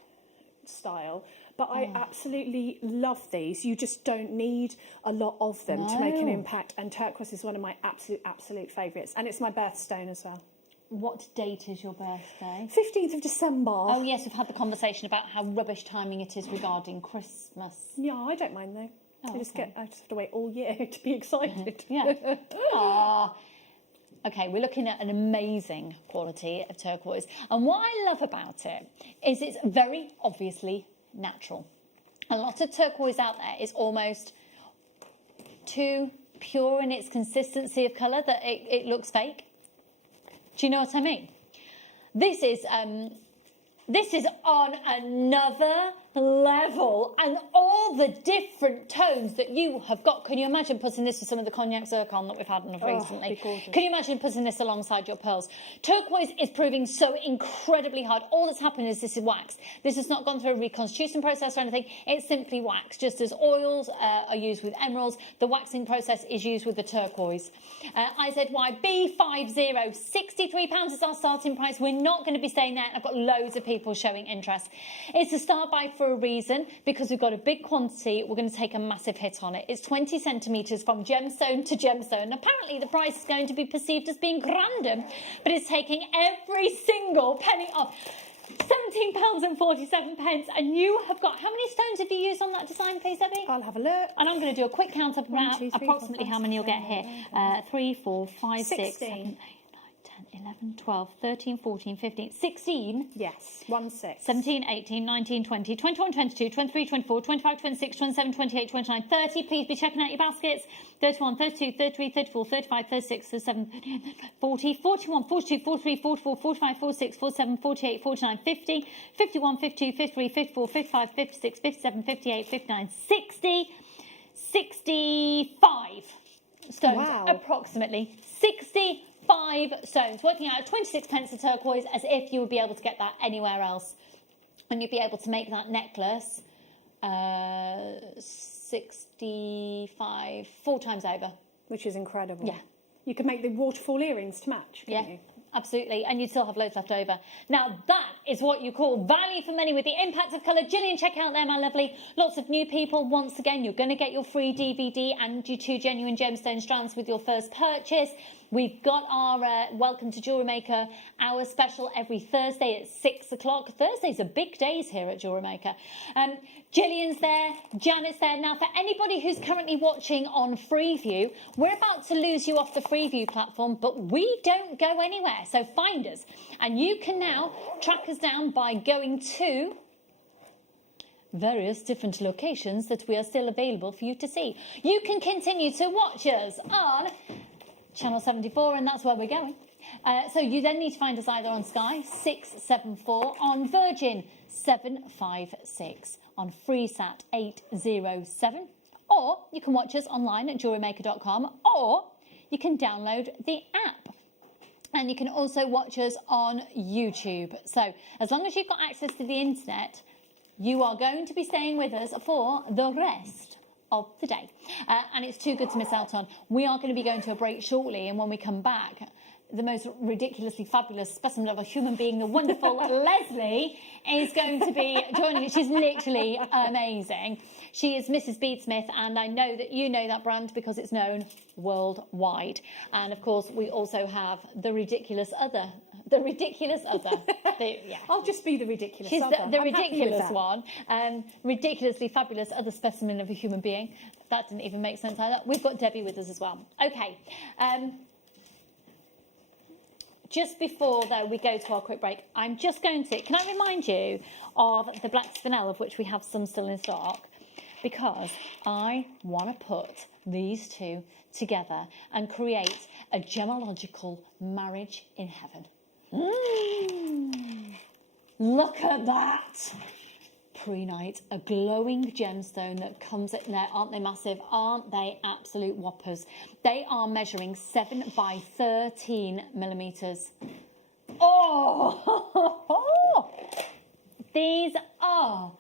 style, but I absolutely love these. You just don't need a lot of them to make an impact, and turquoise is one of my absolute favourites, and it's my birthstone as well. What date is your birthday? 15th of December. Oh yes, we've had the conversation about how rubbish timing it is regarding Christmas. Yeah, I don't mind though. Oh, I just have to wait all year to be excited. Yeah. Aww. Okay, we're looking at an amazing quality of turquoise. And what I love about it is it's very obviously natural. A lot of turquoise out there is almost too pure in its consistency of colour that it looks fake. Do you know what I mean? This is on another level, and all the different tones that you have got. Can you imagine putting this with some of the cognac zircon that we've had enough recently? Can you imagine putting this alongside your pearls? Turquoise is proving so incredibly hard. All that's happened is this is wax. This has not gone through a reconstitution process or anything. It's simply wax. Just as oils are used with emeralds, the waxing process is used with the turquoise. IZYB50, £63 is our starting price. We're not going to be staying there. I've got loads of people showing interest. It's a start by for a reason, because we've got a big quantity. We're going to take a massive hit on it. It's 20 centimetres from gemstone to gemstone. Apparently the price is going to be perceived as being random, but it's taking every single penny off. £17.47, and you have got, how many stones have you used on that design, please, Debbie? I'll have a look. And I'm going to do a quick count of approximately how many you'll get here. 3, 4, 5, 6, 7, 8, 11, 12, 13, 14, 15, 16. Yes, 16. 17, 18, 19, 20, 21, 22, 23, 24, 25, 26, 27, 28, 29, 30. Please be checking out your baskets. 31, 32, 33, 34, 35, 36, 37, 38, 40, 41, 42, 43, 44, 45, 46, 47, 48, 49, 50, 51, 52, 53, 54, 55, 56, 57, 58, 59, 60, 65 stones. Wow. Approximately 65 stones, working out at 26 pence a turquoise, as if you would be able to get that anywhere else. And you'd be able to make that necklace 65 4 times over. Which is incredible. Yeah. You can make the waterfall earrings to match, Yeah. can't you? Absolutely, and you still have loads left over. Now, that is what you call value for money with the impact of colour. Gillian, check out there, my lovely. Lots of new people. Once again, you're going to get your free DVD and your 2 genuine gemstone strands with your first purchase. We've got our Welcome to Jewellery Maker hour special every Thursday at 6 o'clock. Thursdays are big days here at Jewellery Maker. Gillian's there, Janet's there. Now, for anybody who's currently watching on Freeview, we're about to lose you off the Freeview platform, but we don't go anywhere. So find us. And you can now track us down by going to various different locations that we are still available for you to see. You can continue to watch us on Channel 74, and that's where we're going. So you then need to find us either on Sky 674, on Virgin 756, on Freesat 807, or you can watch us online at JewelleryMaker.com, or you can download the app. And you can also watch us on YouTube. So as long as you've got access to the internet, you are going to be staying with us for the rest of the day. And it's too good to miss out on. We are going to be going to a break shortly, and when we come back, the most ridiculously fabulous specimen of a human being, the wonderful Leslie, is going to be joining us. She's literally amazing. She is Mrs. Beadsmith, and I know that you know that brand because it's known worldwide. And of course, we also have the ridiculous other. Yeah. I'll just be the ridiculous She's other. the I'm happy with ridiculous that. one. Ridiculously fabulous other specimen of a human being. That didn't even make sense either. We've got Debbie with us as well. Okay. Just before, though, we go to our quick break, I'm just going to... Can I remind you of the black spinel, of which we have some still in stock? Because I want to put these two together and create a gemological marriage in heaven. Look at that! Pre-night, a glowing gemstone that comes in there. Aren't they massive? Aren't they absolute whoppers? They are measuring 7 by 13 millimetres. Oh! These are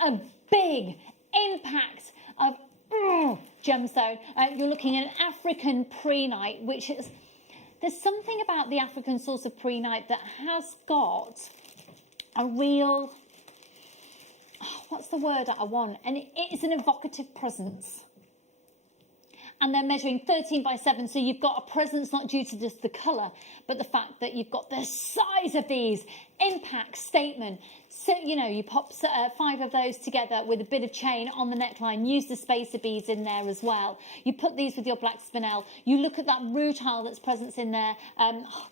a big impact of gemstone. You're looking at an African pre-night, which is... There's something about the African source of pre-night that has got a real... what's the word that I want? And it is an evocative presence. And they're measuring 13 by 7, so you've got a presence not due to just the colour, but the fact that you've got the size of these. Impact statement. So, you know, you pop 5 of those together with a bit of chain on the neckline. Use the spacer beads in there as well. You put these with your black spinel. You look at that rutile that's present in there.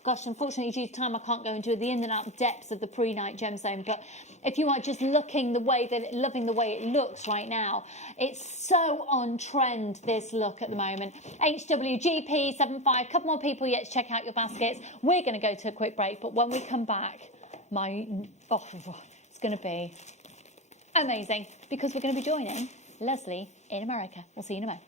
Gosh, unfortunately, due to time, I can't go into the in and out depths of the pre-night gemstone. But if you are just loving the way it looks right now, it's so on trend, this look at the moment. HWGP75, couple more people yet to check out your baskets. We're going to go to a quick break, but when we come back, it's going to be amazing because we're going to be joining Leslie in America. We'll see you in a moment.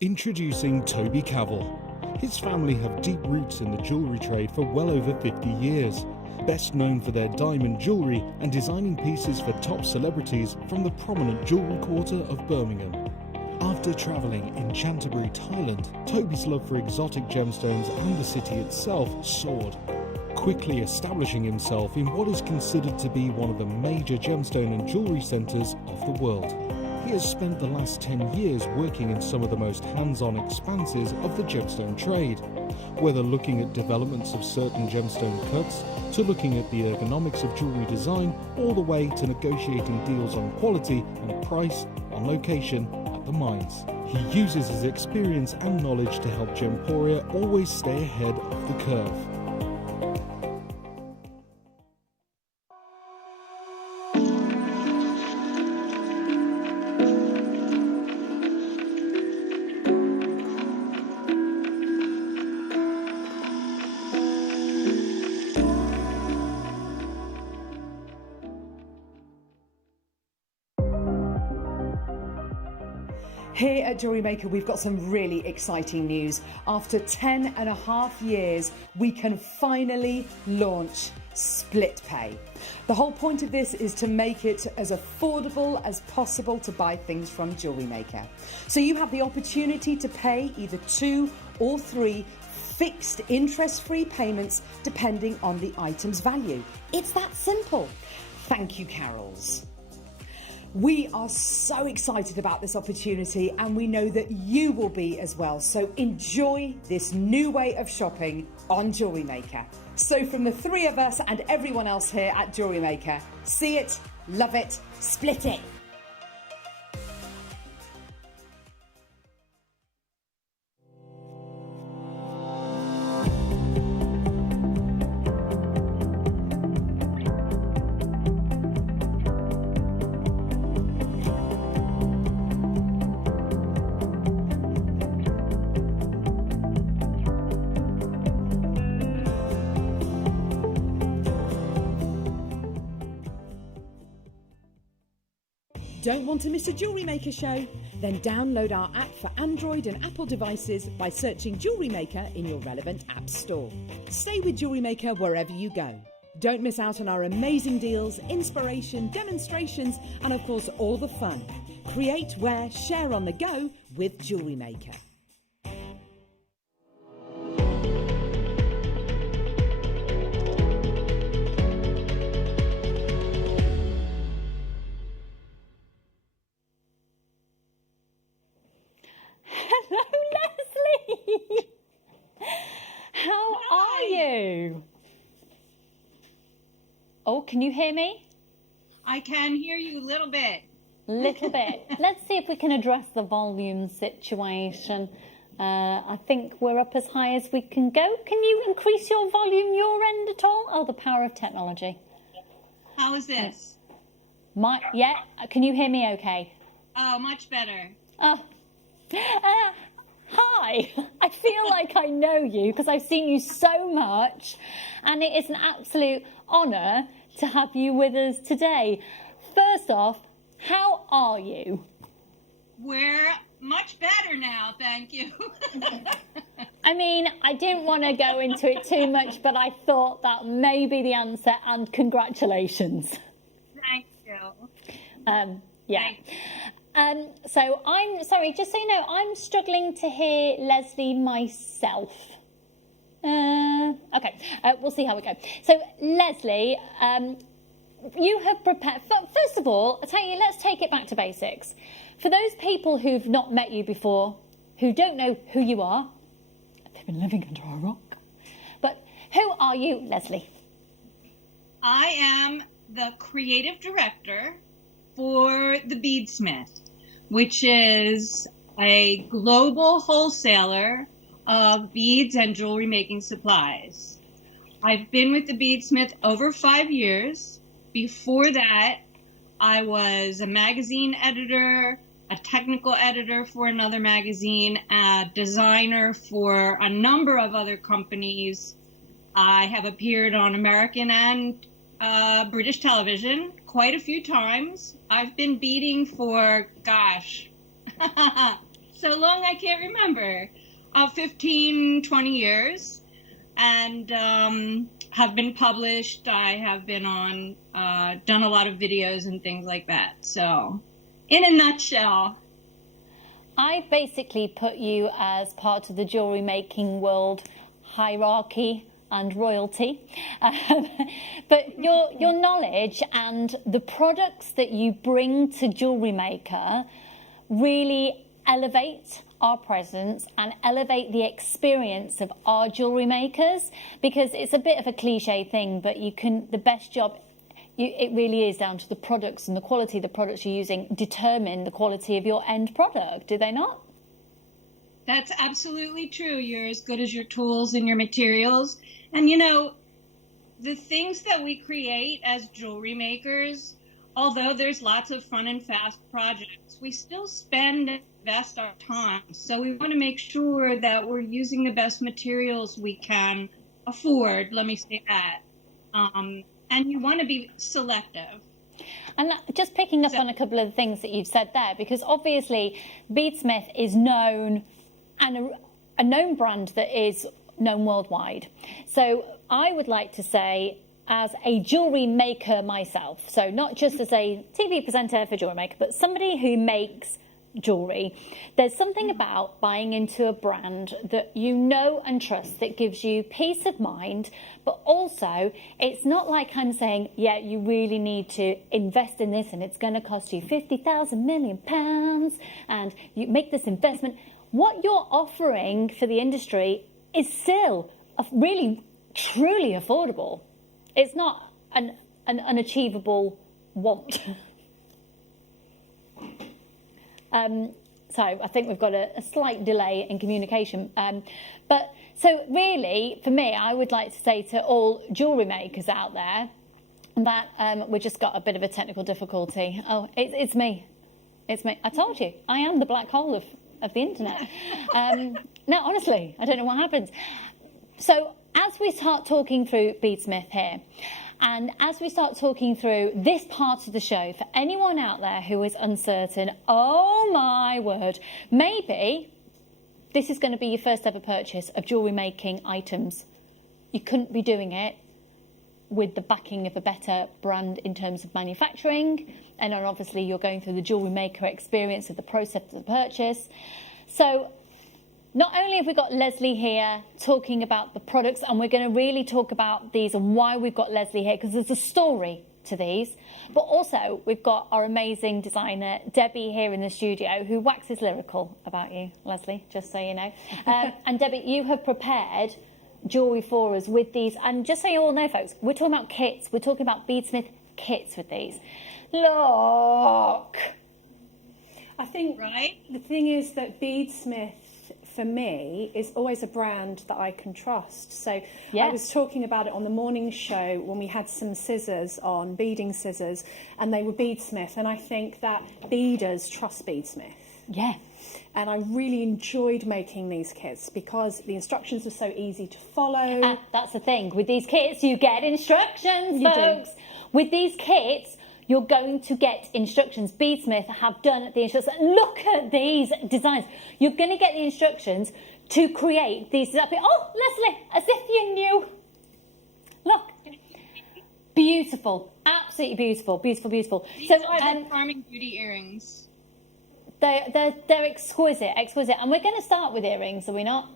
Introducing Toby Cavell. His family have deep roots in the jewellery trade for well over 50 years. Best known for their diamond jewellery and designing pieces for top celebrities from the prominent jewellery quarter of Birmingham. After travelling in Canterbury, Thailand, Toby's love for exotic gemstones and the city itself soared, quickly establishing himself in what is considered to be one of the major gemstone and jewellery centres of the world. He has spent the last 10 years working in some of the most hands-on expanses of the gemstone trade, whether looking at developments of certain gemstone cuts, to looking at the ergonomics of jewellery design, all the way to negotiating deals on quality and price on location at the mines. He uses his experience and knowledge to help Gemporia always stay ahead of the curve. Here at Jewellery Maker, we've got some really exciting news. After 10.5 years, we can finally launch split pay. The whole point of this is to make it as affordable as possible to buy things from Jewellery Maker. So you have the opportunity to pay either 2 or 3 fixed interest-free payments depending on the item's value. It's that simple. Thank you, Carols. We are so excited about this opportunity and we know that you will be as well. So enjoy this new way of shopping on Jewellery Maker. So from the three of us and everyone else here at Jewellery Maker, see it, love it, split it. Don't want to miss a Jewellery Maker show? Then download our app for Android and Apple devices by searching Jewellery Maker in your relevant app store. Stay with Jewellery Maker wherever you go. Don't miss out on our amazing deals, inspiration, demonstrations, and of course all the fun. Create, wear, share on the go with Jewellery Maker. Oh, can you hear me? I can hear you a little bit. Little bit. Let's see if we can address the volume situation. I think we're up as high as we can go. Can you increase your volume your end at all? Oh, the power of technology. How is this? Yeah, can you hear me okay? Oh, much better. Hi, I feel like I know you because I've seen you so much, and it is an absolute honour to have you with us today. First off, how are you? We're much better now, thank you. I mean, I didn't want to go into it too much, but I thought that may be the answer, and congratulations. Thank you. Yeah. So I'm sorry, just so you know, I'm struggling to hear Leslie myself. Okay, we'll see how we go. So Leslie, you have prepared, first of all, I'll tell you, let's take it back to basics. For those people who've not met you before, who don't know who you are, they've been living under a rock. But who are you, Leslie? I am the creative director for the Beadsmith, which is a global wholesaler of beads and jewelry making supplies. I've been with the Beadsmith over 5 years. Before that, I was a magazine editor, a technical editor for another magazine, a designer for a number of other companies. I have appeared on American and British television quite a few times. I've been beading for, gosh, so long I can't remember, 15, 20 years, and have been published. I have been on, done a lot of videos and things like that. So, in a nutshell. I basically put you as part of the jewellery making world hierarchy and royalty, but your knowledge and the products that you bring to Jewellery Maker really elevate our presence and elevate the experience of our jewellery makers, because it's a bit of a cliche thing, but you can, the best job, it really is down to the products, and the quality of the products you're using determine the quality of your end product, do they not? That's absolutely true. You're as good as your tools and your materials. And, you know, the things that we create as jewelry makers, although there's lots of fun and fast projects, we still spend and invest our time. So we want to make sure that we're using the best materials we can afford, let me say that. And you want to be selective. And just picking up on a couple of the things that you've said there, because obviously Beadsmith is known, and a known brand that is known worldwide. So I would like to say, as a jewellery maker myself, so not just as a TV presenter for Jewellery Maker, but somebody who makes jewellery, there's something about buying into a brand that you know and trust that gives you peace of mind, but also it's not like I'm saying, yeah, you really need to invest in this and it's going to cost you £50,000 million and you make this investment. What you're offering for the industry is still really, truly affordable. It's not an unachievable want. So I think we've got a slight delay in communication. But so really, for me, I would like to say to all jewellery makers out there that we just got a bit of a technical difficulty. Oh, it's me. It's me. I told you, I am the black hole of the internet. No, honestly, I don't know what happens. So as we start talking through Beadsmith here, and as we start talking through this part of the show, for anyone out there who is uncertain, oh my word, maybe this is going to be your first ever purchase of jewellery making items. You couldn't be doing it with the backing of a better brand in terms of manufacturing, and then obviously you're going through the Jewellery Maker experience of the process of the purchase. So not only have we got Leslie here talking about the products, and we're going to really talk about these and why we've got Leslie here, because there's a story to these, but also we've got our amazing designer Debbie here in the studio, who waxes lyrical about you, Leslie, just so you know. And Debbie, you have prepared jewellery for us with these, and just so you all know, folks, we're talking about kits. We're talking about Beadsmith kits with these. Look! I think the thing is that Beadsmith, for me, is always a brand that I can trust. So I was talking about it on the morning show when we had some scissors on, beading scissors, and they were Beadsmith. And I think that beaders trust Beadsmith. Yeah. And I really enjoyed making these kits because the instructions were so easy to follow. That's the thing. With these kits, you get instructions, You folks. do. With these kits, you're going to get instructions. Beadsmith have done the instructions. Look at these designs. You're going to get the instructions to create these. Oh, Leslie, as if you knew. Look. Beautiful. Absolutely beautiful. Beautiful, beautiful. These are the Charming Beauty earrings. They're exquisite, exquisite. And we're going to start with earrings, are we not?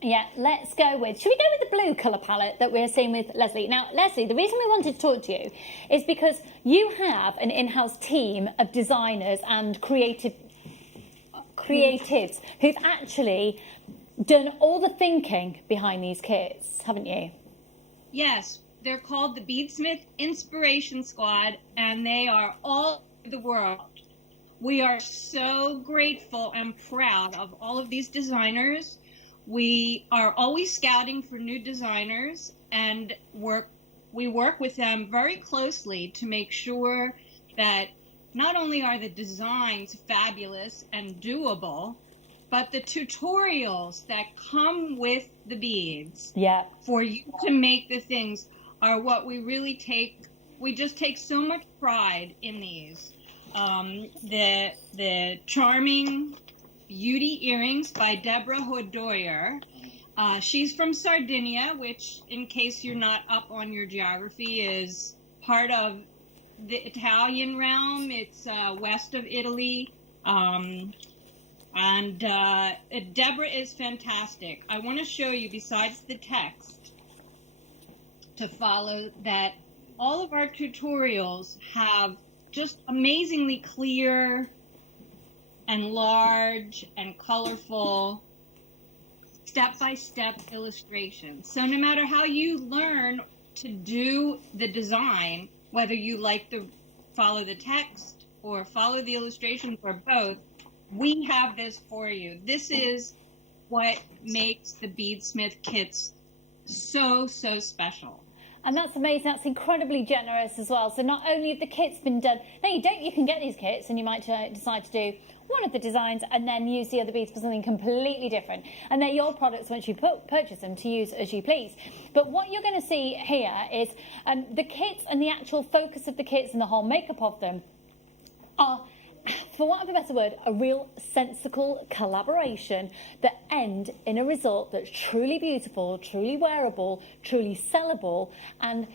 Yeah, let's go with... Should we go with the blue colour palette that we're seeing with Leslie? Now, Leslie, the reason we wanted to talk to you is because you have an in-house team of designers and creatives who've actually done all the thinking behind these kits, haven't you? Yes, they're called the Beadsmith Inspiration Squad, and they are all over the world. We are so grateful and proud of all of these designers. We are always scouting for new designers, and we work with them very closely to make sure that not only are the designs fabulous and doable, but the tutorials that come with the beads for you to make the things are what we really take. We just take so much pride in these. The Charming Beauty earrings by Deborah Hodoyer. She's from Sardinia, which, in case you're not up on your geography, is part of the Italian realm. It's west of Italy. And Deborah is fantastic. I want to show you, besides the text, to follow, that all of our tutorials have just amazingly clear and large and colorful step-by-step illustrations. So no matter how you learn to do the design, whether you like to follow the text or follow the illustrations or both, we have this for you. This is what makes the Beadsmith kits so, so special. And that's amazing. That's incredibly generous as well. So not only have the kits been done, no, you can get these kits and you might decide to do one of the designs and then use the other beads for something completely different. And they're your products once you purchase them to use as you please. But what you're going to see here is the kits and the actual focus of the kits and the whole makeup of them are, for want of a better word, a real sensical collaboration that end in a result that's truly beautiful, truly wearable, truly sellable, and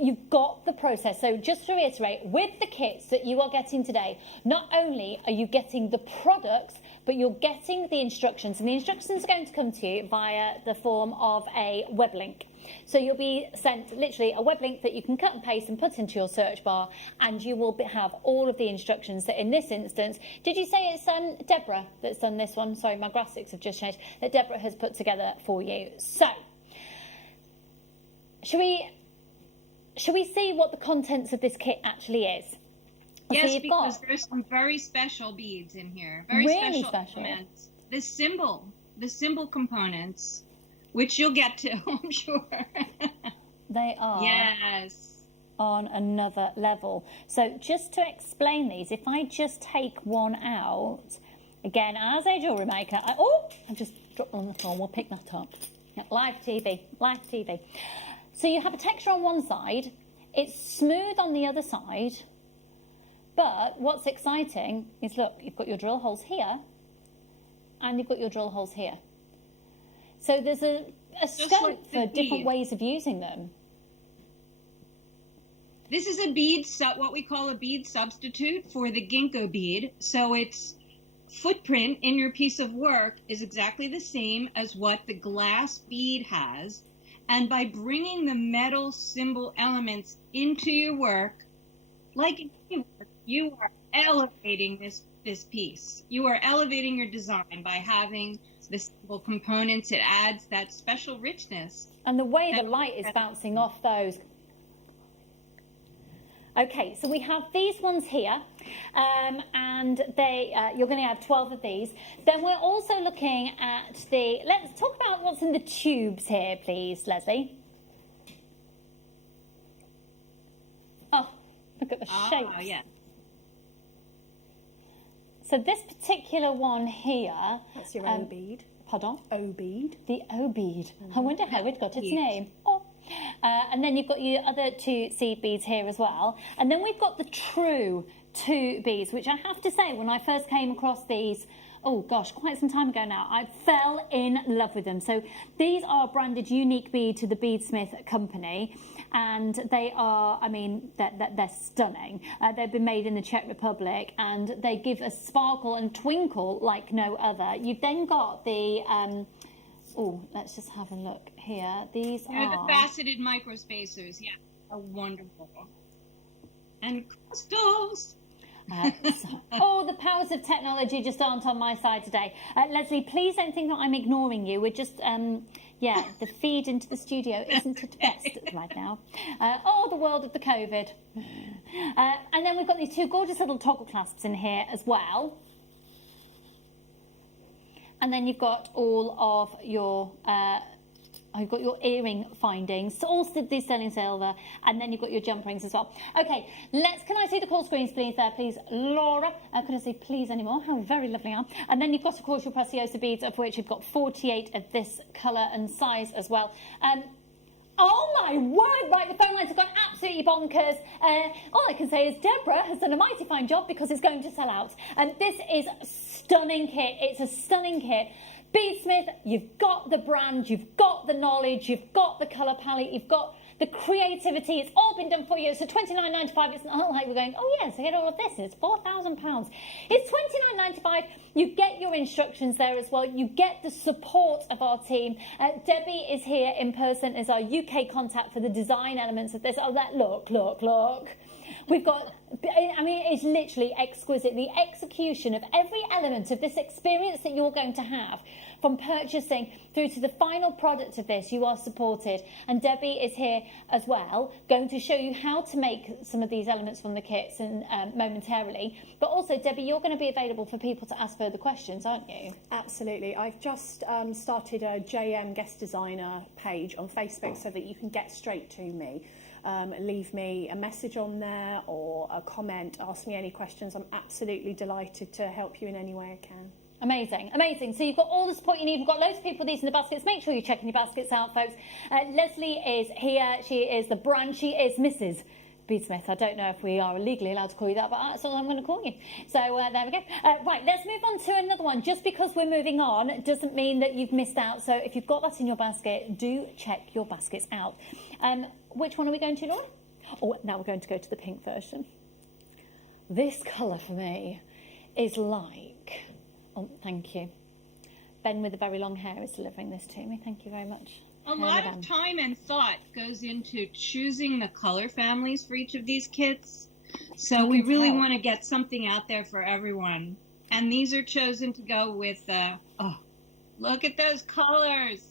you've got the process. So just to reiterate, with the kits that you are getting today, not only are you getting the products, but you're getting the instructions. And the instructions are going to come to you via the form of a web link. So you'll be sent literally a web link that you can cut and paste and put into your search bar, and you will have all of the instructions that in this instance, did you say it's Deborah that's done this one? Sorry, my graphics have just changed, that Deborah has put together for you. So, should we see what the contents of this kit actually is? Yes, because there's some very special beads in here. Very really special elements. The symbol components, which you'll get to, I'm sure. They are. Yes. On another level. So just to explain these, if I just take one out, again, as a jewellery maker, I just dropped on the floor, we'll pick that up. Yeah, live TV, live TV. So you have a texture on one side, it's smooth on the other side, but what's exciting is, look, you've got your drill holes here, and you've got your drill holes here. So there's a scope for different ways of using them. This is a bead, what we call a bead substitute for the ginkgo bead. So its footprint in your piece of work is exactly the same as what the glass bead has. And by bringing the metal symbol elements into your work, like you are elevating this piece. You are elevating your design by having the symbol components. It adds that special richness. And the way the light is bouncing off those. Okay, so we have these ones here, and you're going to have 12 of these. Then we're also looking at let's talk about what's in the tubes here, please, Leslie. Oh, look at the shapes. Oh, yeah. So this particular one here. That's your O bead. Pardon? O bead. The O bead. I wonder how it got its name. Oh. And then you've got your other two seed beads here as well. And then we've got the true 2 beads, which I have to say, when I first came across these, oh gosh, quite some time ago now, I fell in love with them. So these are branded unique bead to the Beadsmith company, and they are, I mean, they're stunning. They've been made in the Czech Republic, and they give a sparkle and twinkle like no other. You've then got the let's just have a look here. These are the faceted microspacers. Yeah, are wonderful. And crystals. The powers of technology just aren't on my side today. Leslie, please don't think that I'm ignoring you. We're just, the feed into the studio isn't at best right now. The world of the COVID. And then we've got these 2 gorgeous little toggle clasps in here as well. And then you've got all of your, you've got your earring findings, all these sterling silver, and then you've got your jump rings as well. Okay, can I see the call screens, please, there, please, Laura? Could I say please anymore? How very lovely I am. And then you've got, of course, your Preciosa beads, of which you've got 48 of this colour and size as well. Oh my word, right, the phone lines have gone absolutely bonkers. All I can say is Deborah has done a mighty fine job because it's going to sell out. And this is a stunning kit. It's a stunning kit. Beadsmith, you've got the brand, you've got the knowledge, you've got the colour palette, you've got the creativity. It's all been done for you. So $29.95. It's not like we're going, oh yes, I get all of this. It's £4,000. It's $29.95. You get your instructions there as well. You get the support of our team. Debbie is here in person as our UK contact for the design elements of this. Oh, look. We've got, I mean, it's literally exquisite. The execution of every element of this experience that you're going to have, from purchasing through to the final product of this, you are supported. And Debbie is here as well, going to show you how to make some of these elements from the kits and momentarily. But also, Debbie, you're going to be available for people to ask further questions, aren't you? Absolutely. I've just started a JM guest designer page on Facebook so that you can get straight to me. Leave me a message on there or a comment, ask me any questions. I'm absolutely delighted to help you in any way I can. Amazing, amazing. So you've got all the support you need. We've got loads of people with these in the baskets. Make sure you're checking your baskets out, folks. Leslie is here. She is the brand. She is Mrs. Beadsmith. I don't know if we are legally allowed to call you that, but that's all I'm going to call you. So there we go. Right, let's move on to another one. Just because we're moving on doesn't mean that you've missed out. So if you've got that in your basket, do check your baskets out. Which one are we going to, Laura? Oh, now we're going to go to the pink version. This colour for me is like... Oh, thank you. Ben with the very long hair is delivering this to me. Thank you very much. A lot of time and thought goes into choosing the color families for each of these kits. So we really want to get something out there for everyone. And these are chosen to go with, oh, look at those colors.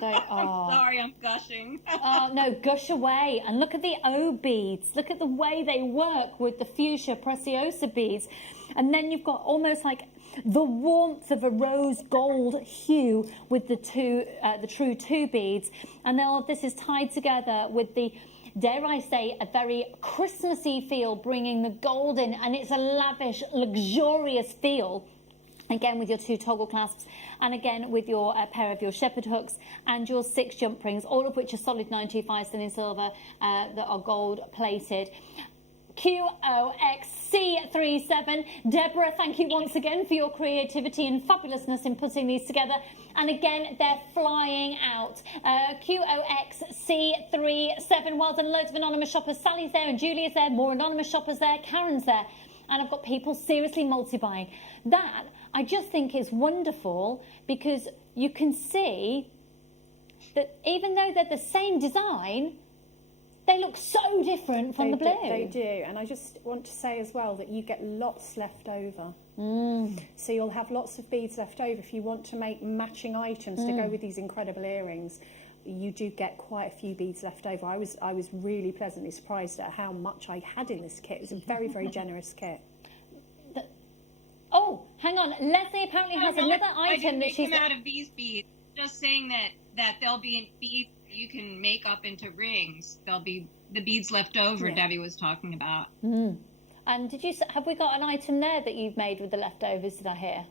They are. Sorry, I'm gushing. Oh, no, gush away. And look at the O beads. Look at the way they work with the fuchsia preciosa beads. And then you've got almost like the warmth of a rose gold hue with the true 2 beads. And then all of this is tied together with the, dare I say, a very Christmassy feel, bringing the gold in. And it's a lavish, luxurious feel. Again, with your 2 toggle clasps, and again with your pair of your shepherd hooks and your 6 jump rings, all of which are solid 925 sterling silver that are gold plated. QOXC37. Deborah, thank you once again for your creativity and fabulousness in putting these together. And again, they're flying out. QOXC37. Well done, loads of anonymous shoppers. Sally's there and Julia's there. More anonymous shoppers there. Karen's there. And I've got people seriously multi-buying. That, I just think, is wonderful because you can see that even though they're the same design, they look so different from the blue. They do, and I just want to say as well that you get lots left over. So you'll have lots of beads left over. If you want to make matching items to go with these incredible earrings, you do get quite a few beads left over. I was really pleasantly surprised at how much I had in this kit. It was a very, very generous kit. Oh, hang on. Leslie apparently has another item that she's... out of these beads. Just saying that there'll be beads you can make up into rings. There'll be the beads left over Debbie was talking about. And have we got an item there that you've made with the leftovers, did I hear?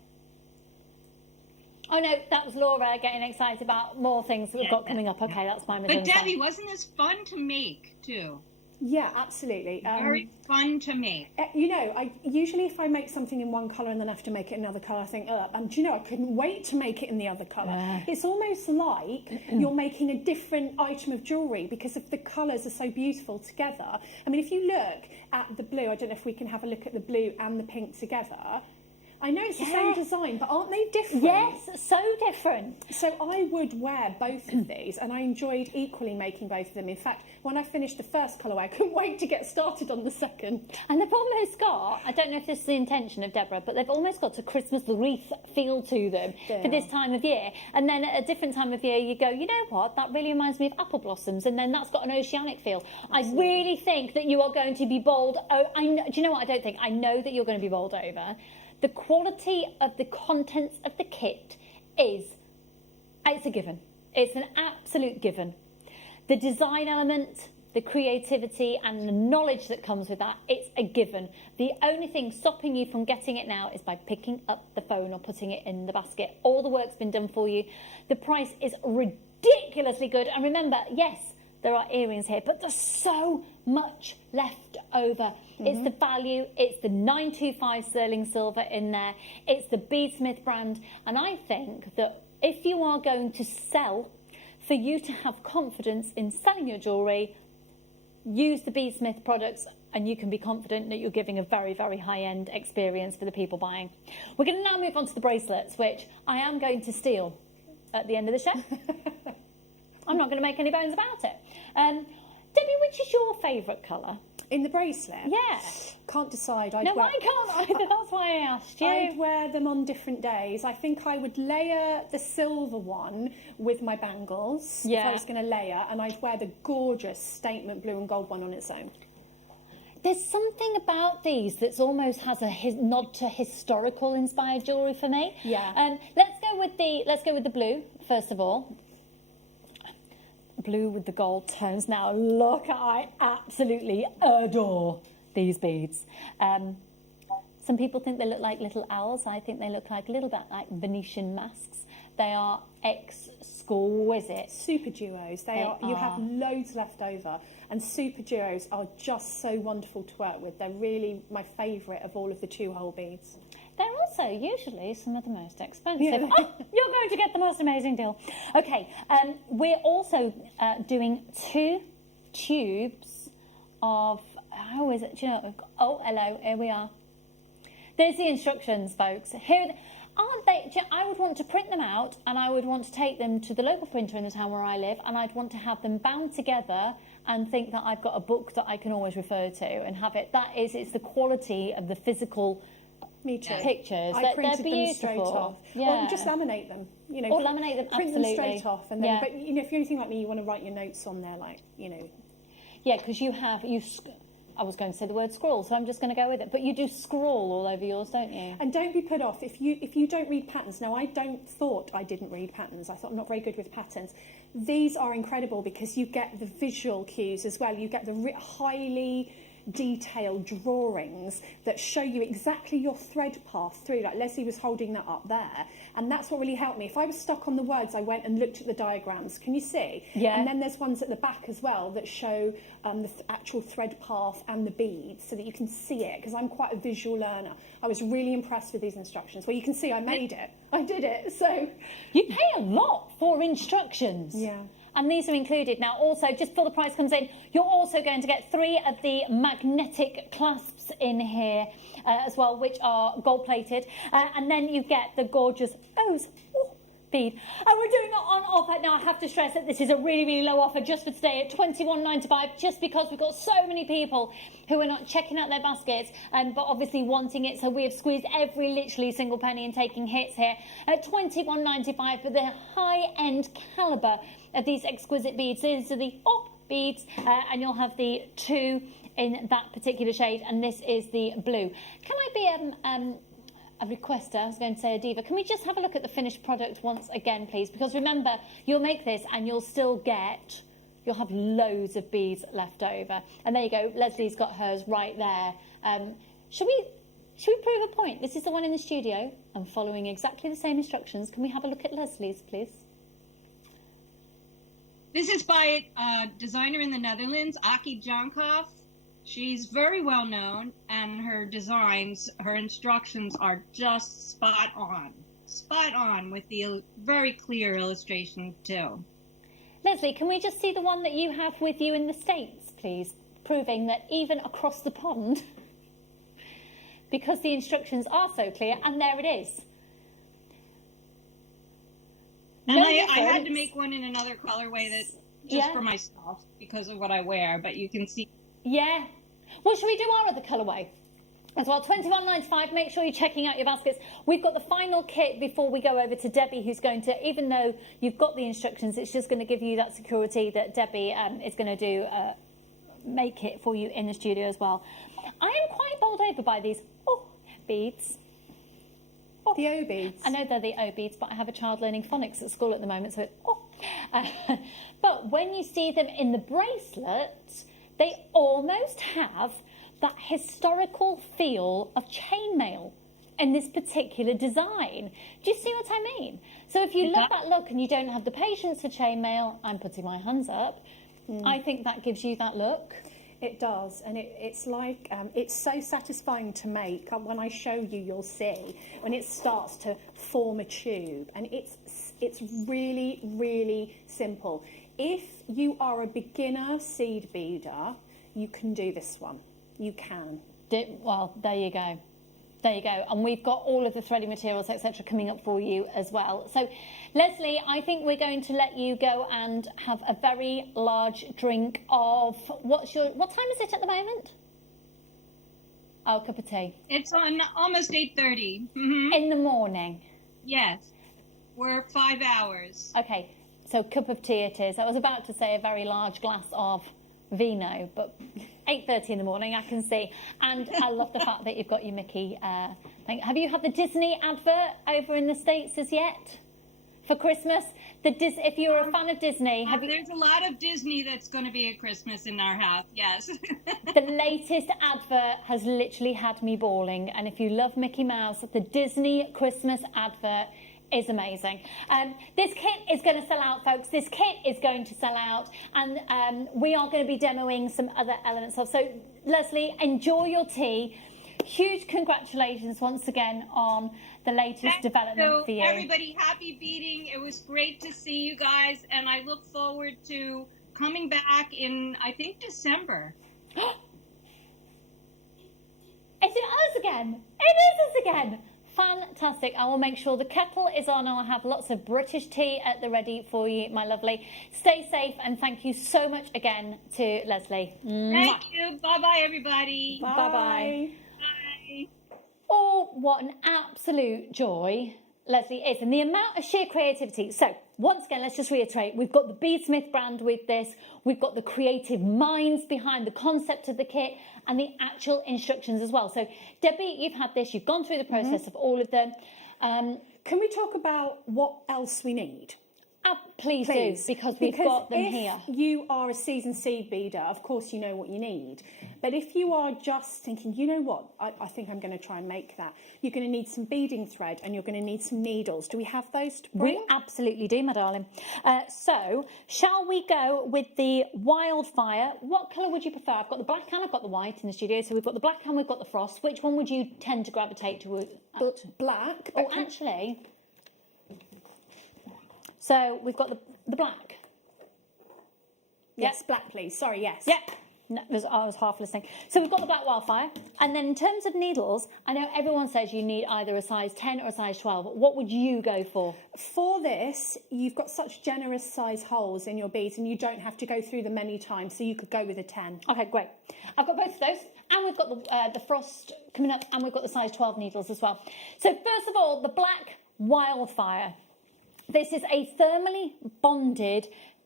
Oh no, that was Laura getting excited about more things that we've got coming up. Okay, that's my mistake. But Debbie, wasn't this fun to make too? Yeah, absolutely. Very fun to make. You know, I usually if I make something in one colour and then have to make it another colour, I think, oh, and do you know, I couldn't wait to make it in the other colour. It's almost like you're making a different item of jewellery because if the colours are so beautiful together. I mean, if you look at the blue, I don't know if we can have a look at the blue and the pink together. I know it's the same design, but aren't they different? Yes, so different. So I would wear both of these, and I enjoyed equally making both of them. In fact, when I finished the first colourway, I couldn't wait to get started on the second. And they've almost got, I don't know if this is the intention of Deborah, but they've almost got a Christmas wreath feel to them for this time of year. And then at a different time of year, you go, you know what, that really reminds me of apple blossoms, and then that's got an oceanic feel. Absolutely. I really think that you are going to be bowled. Do you know what I don't think? I know that you're going to be bowled over. The quality of the contents of the kit it's a given. It's an absolute given. The design element, the creativity and the knowledge that comes with that, it's a given. The only thing stopping you from getting it now is by picking up the phone or putting it in the basket. All the work's been done for you. The price is ridiculously good. And remember, yes, there are earrings here, but there's so much left over. It's the value, it's the 925 sterling silver in there, it's the Beadsmith brand, and I think that if you are going to sell, for you to have confidence in selling your jewellery, use the Beadsmith products and you can be confident that you're giving a very, very high-end experience for the people buying. We're going to now move on to the bracelets, which I am going to steal at the end of the show. I'm not going to make any bones about it. Debbie, which is your favourite colour? In the bracelet? Yeah. Can't decide. I can't either. That's why I asked you. I'd wear them on different days. I think I would layer the silver one with my bangles if I was going to layer, and I'd wear the gorgeous statement blue and gold one on its own. There's something about these that almost has a nod to historical inspired jewellery for me. Yeah. Let's go with the blue first of all. Blue with the gold tones. Now look, I absolutely adore these beads. Some people think they look like little owls. I think they look like a little bit like Venetian masks. They are exquisite. Super duos. They are. You have loads left over, and super duos are just so wonderful to work with. They're really my favourite of all of the 2-hole beads. They're also usually some of the most expensive. Yeah. Oh, you're going to get the most amazing deal. Okay, we're also doing 2 tubes of, I always, do you know, oh, hello, here we are. There's the instructions, folks. Here, aren't they? I would want to print them out, and I would want to take them to the local printer in the town where I live, and I'd want to have them bound together and think that I've got a book that I can always refer to and have it. That is, it's the quality of the physical pictures. I printed they're beautiful. them straight off. Yeah. Well, just laminate them. You know, or laminate them, print absolutely. them straight off, and then. Yeah. But you know, if you're anything like me, you want to write your notes on there, like Yeah, because I was going to say the word scroll, so I'm just going to go with it. But you do scroll all over yours, don't you? And don't be put off if you don't read patterns. Now, I thought I didn't read patterns. I thought I'm not very good with patterns. These are incredible because you get the visual cues as well. You get the highly detailed drawings that show you exactly your thread path through. Like Leslie was holding that up there, and that's what really helped me. If I was stuck on the words, I went and looked at the diagrams. Can you see? Yeah. And then there's ones at the back as well that show the actual thread path and the beads, so that you can see it. Because I'm quite a visual learner. I was really impressed with these instructions. Well, you can see I made it. I did it. So you pay a lot for instructions. yeah. And these are included. Now, also, just before the price comes in, you're also going to get 3 of the magnetic clasps in here as well, which are gold-plated. And then you get the gorgeous bead. And we're doing it on offer. Now, I have to stress that this is a really, really low offer just for today at $21.95, just because we've got so many people who are not checking out their baskets, but obviously wanting it. So we have squeezed every literally single penny and taking hits here at $21.95 for the high-end calibre of these exquisite beads. These are the beads, and you'll have the 2 in that particular shade, and this is the blue. Can I be a requester? I was going to say a diva. Can we just have a look at the finished product once again, please? Because remember, you'll make this and you'll have loads of beads left over. And there you go. Leslie's got hers right there. Should we prove a point? This is the one in the studio. I'm following exactly the same instructions. Can we have a look at Leslie's, please? This is by a designer in the Netherlands, Aki Jankov. She's very well known, and her designs, her instructions are just spot on with the very clear illustrations too. Leslie, can we just see the one that you have with you in the States, please? Proving that even across the pond, because the instructions are so clear, and there it is. And I had to make one in another colorway that just for myself because of what I wear, but you can see. Yeah. Well, should we do our other colourway as well? $21.95. Make sure you're checking out your baskets. We've got the final kit before we go over to Debbie, who's going to, even though you've got the instructions, it's just going to give you that security that Debbie is going to do, make it for you in the studio as well. I am quite bowled over by these beads. The O beads. I know they're the O beads, but I have a child learning phonics at school at the moment, so but when you see them in the bracelet, they almost have that historical feel of chainmail in this particular design. Do you see what I mean? So if you love that look and you don't have the patience for chainmail, I'm putting my hands up, I think that gives you that look. It does, and it's like, it's so satisfying to make. When I show you, you'll see, when it starts to form a tube, and it's really, really simple. If you are a beginner seed beader, you can do this one. You can. Well, there you go. There you go. And we've got all of the threading materials, etc., coming up for you as well. So, Leslie, I think we're going to let you go and have a very large drink of what time is it at the moment? Oh, cup of tea. It's on almost 8:30. Mm-hmm. In the morning. Yes. We're 5 hours. Okay. So cup of tea it is. I was about to say a very large glass of vino, but 8:30 in the morning, I can see. And I love the fact that you've got your Mickey thing. Have you had the Disney advert over in the States as yet for Christmas? If you're a fan of Disney, There's a lot of Disney that's going to be at Christmas in our house, yes. The latest advert has literally had me bawling. And if you love Mickey Mouse, the Disney Christmas advert is amazing. This kit is going to sell out, folks. This kit is going to sell out, and we are going to be demoing some other elements of. So, Leslie, enjoy your tea. Huge congratulations once again on the latest development for you. Everybody, happy beading. It was great to see you guys, and I look forward to coming back in, I think, December. Is it us again? It is us again. Fantastic. I will make sure the kettle is on. I'll have lots of British tea at the ready for you, my lovely. Stay safe, and thank you so much again to Leslie. Thank you. Bye-bye, everybody. Bye-bye. Bye. Oh, what an absolute joy Leslie is, and the amount of sheer creativity. So once again, let's just reiterate, we've got the Beadsmith brand with this, we've got the creative minds behind the concept of the kit and the actual instructions as well. So Debbie, you've had this, you've gone through the process of all of them. Can we talk about what else we need? Please do, because we've got them here. If you are a seasoned seed beader, of course you know what you need. But if you are just thinking, you know what, I think I'm going to try and make that, you're going to need some beading thread and you're going to need some needles. Do we have those to bring? We absolutely do, my darling. So, shall we go with the Wildfire? What colour would you prefer? I've got the black and I've got the white in the studio. So we've got the black and we've got the frost. Which one would you tend to gravitate to? Black. Oh, actually... So we've got the black. Yes, Yep. black, please. Sorry, yes. Yep. No, I was half listening. So we've got the black Wildfire. And then in terms of needles, I know everyone says you need either a size 10 or a size 12. What would you go for? For this, you've got such generous size holes in your beads and you don't have to go through them many times, so you could go with a 10. Okay, great. I've got both of those. And we've got the frost coming up, and we've got the size 12 needles as well. So first of all, the black Wildfire. This is a thermally bonded,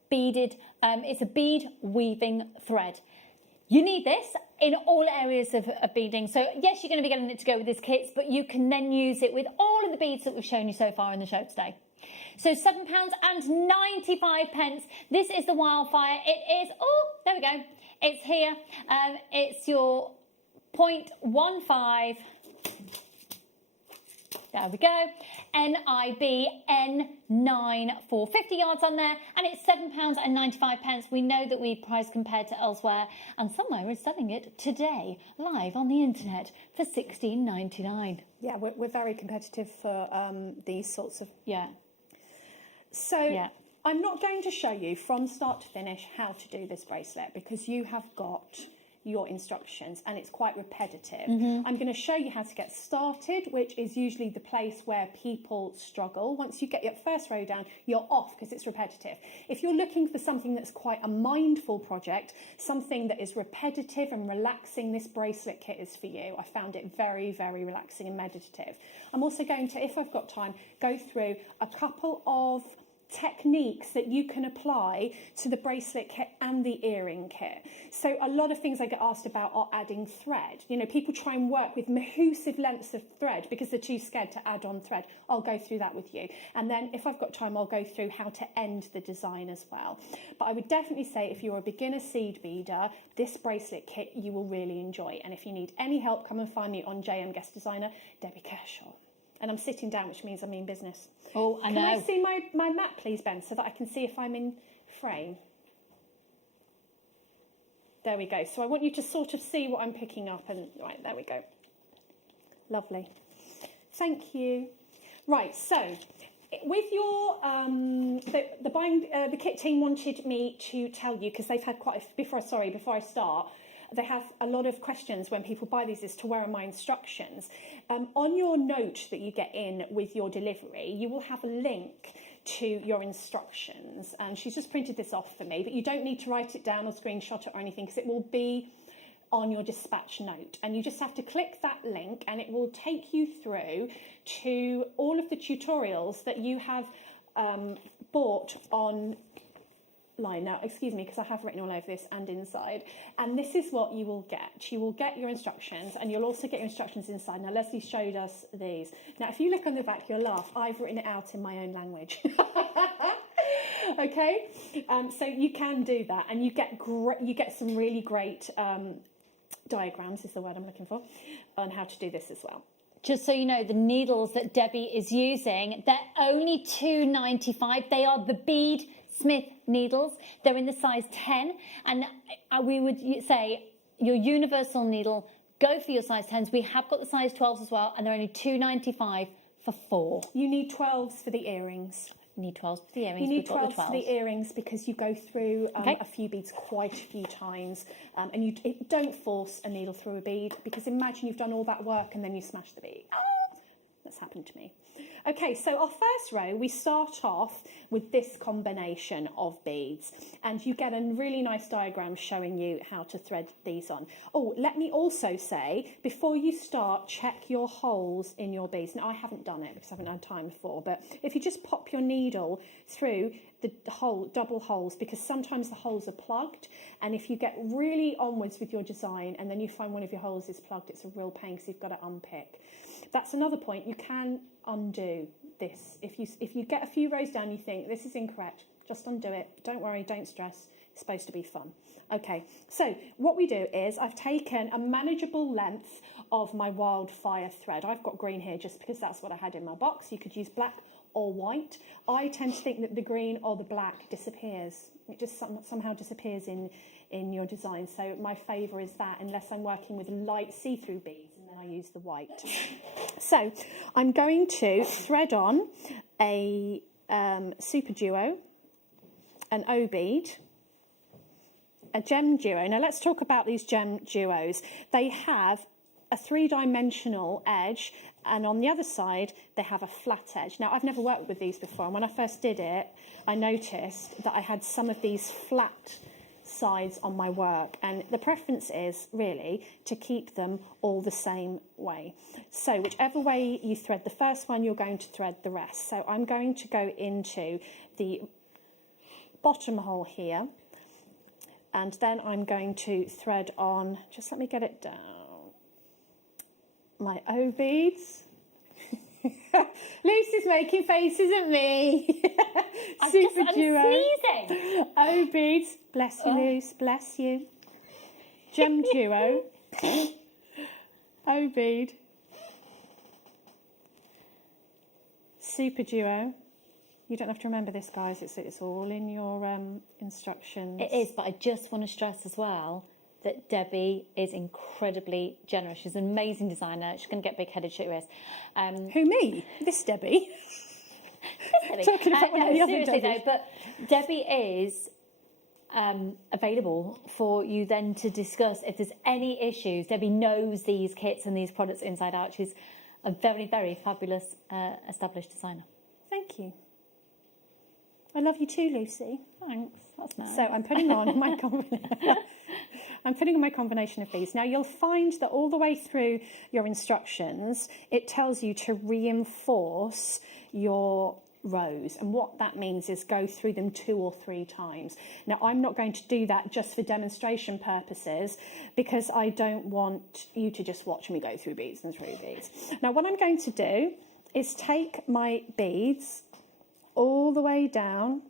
beaded, it's a bead weaving thread. You need this in all areas of beading. So yes, you're going to be getting it to go with this kit, but you can then use it with all of the beads that we've shown you so far in the show today. So £7.95. This is the Wildfire. It is, oh, there we go. It's here. It's your 0.15. There we go. NIB N9 for 50 yards on there, and it's £7.95. We know that we price compared to elsewhere, and somewhere is selling it today live on the internet for £16.99. Yeah, we're very competitive for these sorts of... Yeah. So Yeah. I'm not going to show you from start to finish how to do this bracelet because you have got your instructions and it's quite repetitive. I'm going to show you how to get started, which is usually the place where people struggle. Once you get your first row down, you're off because it's repetitive. If you're looking for something that's quite a mindful project, something that is repetitive and relaxing, this bracelet kit is for you. I found it very, very relaxing and meditative. I'm also going to, if I've got time, go through a couple of techniques that you can apply to the bracelet kit and the earring kit. So a lot of things I get asked about are adding thread. You know, people try and work with massive lengths of thread because they're too scared to add on thread. I'll go through that with you. And then if I've got time, I'll go through how to end the design as well. But I would definitely say if you're a beginner seed beader, this bracelet kit you will really enjoy. And if you need any help, come and find me on JM Guest Designer, Debbie Kershaw. And I'm sitting down, which means I mean business. Oh, I know. Can I see my map, please, Ben, so that I can see if I'm in frame? There we go. So I want you to sort of see what I'm picking up. And right, there we go. Lovely. Thank you. Right, so with your the kit team wanted me to tell you, because they've had before I start. They have a lot of questions when people buy these as to where are my instructions. On your note that you get in with your delivery, you will have a link to your instructions. And she's just printed this off for me, but you don't need to write it down or screenshot it or anything because it will be on your dispatch note. And you just have to click that link and it will take you through to all of the tutorials that you have bought on line. Now, excuse me, because I have written all over this and inside. And this is what you will get. You will get your instructions and you'll also get your instructions inside. Now, Leslie showed us these. Now, if you look on the back, you'll laugh. I've written it out in my own language. Okay? So you can do that and you get some really great diagrams, is the word I'm looking for, on how to do this as well. Just so you know, the needles that Debbie is using, they're only £2.95. They are the Beadsmith needles. They're in the size 10. And we would say your universal needle, go for your size 10s. We have got the size 12s as well, and they're only £2.95 for 4. You need 12s for the earrings. You need 12s for the earrings. You need We've got 12 for the earrings because you go through Okay. a few beads quite a few times, and you don't force a needle through a bead, because imagine you've done all that work and then you smash the bead. Oh, that's happened to me. Okay, so our first row, we start off with this combination of beads, and you get a really nice diagram showing you how to thread these on. Oh, let me also say, before you start, check your holes in your beads. Now, I haven't done it because I haven't had time before, but if you just pop your needle through the hole, double holes, because sometimes the holes are plugged, and if you get really onwards with your design and then you find one of your holes is plugged, it's a real pain because you've got to unpick. That's another point. You can undo this. If you get a few rows down, you think this is incorrect, just undo it. Don't worry, don't stress. It's supposed to be fun. Okay, so what we do is I've taken a manageable length of my wildfire thread. I've got green here just because that's what I had in my box. You could use black or white. I tend to think that the green or the black disappears. It just somehow disappears in your design. So my favour is that, unless I'm working with light see-through beads, and then I use the white. So I'm going to thread on a super duo, an O bead, a gem duo. Now let's talk about these gem duos. They have a three-dimensional edge, and on the other side they have a flat edge. Now, I've never worked with these before, and when I first did it, I noticed that I had some of these flat sides on my work, and the preference is really to keep them all the same way. So whichever way you thread the first one, you're going to thread the rest. So I'm going to go into the bottom hole here, and then I'm going to thread on, just let me get it down, my O beads. Lucy's making faces at me. I'm Super duo. sneezing. O beads. Bless you, Luce. Bless you. Gem duo. O bead. Super duo. You don't have to remember this, guys. It's all in your instructions. It is, but I just want to stress as well that Debbie is incredibly generous. She's an amazing designer. She's going to get big-headed, she is. Who, me? This Debbie? Debbie. Talking about one of the other seriously Debbies. though, but Debbie is available for you then to discuss if there's any issues. Debbie knows these kits and these products inside out. She's a very, very fabulous established designer. Thank you. I love you too, Lucy. Thanks. That's nice. So I'm putting on my I'm putting on my combination of beads. Now you'll find that all the way through your instructions, it tells you to reinforce your rows, and what that means is go through them 2 or 3 times. Now I'm not going to do that just for demonstration purposes, because I don't want you to just watch me go through beads and through beads. Now what I'm going to do is take my beads all the way down,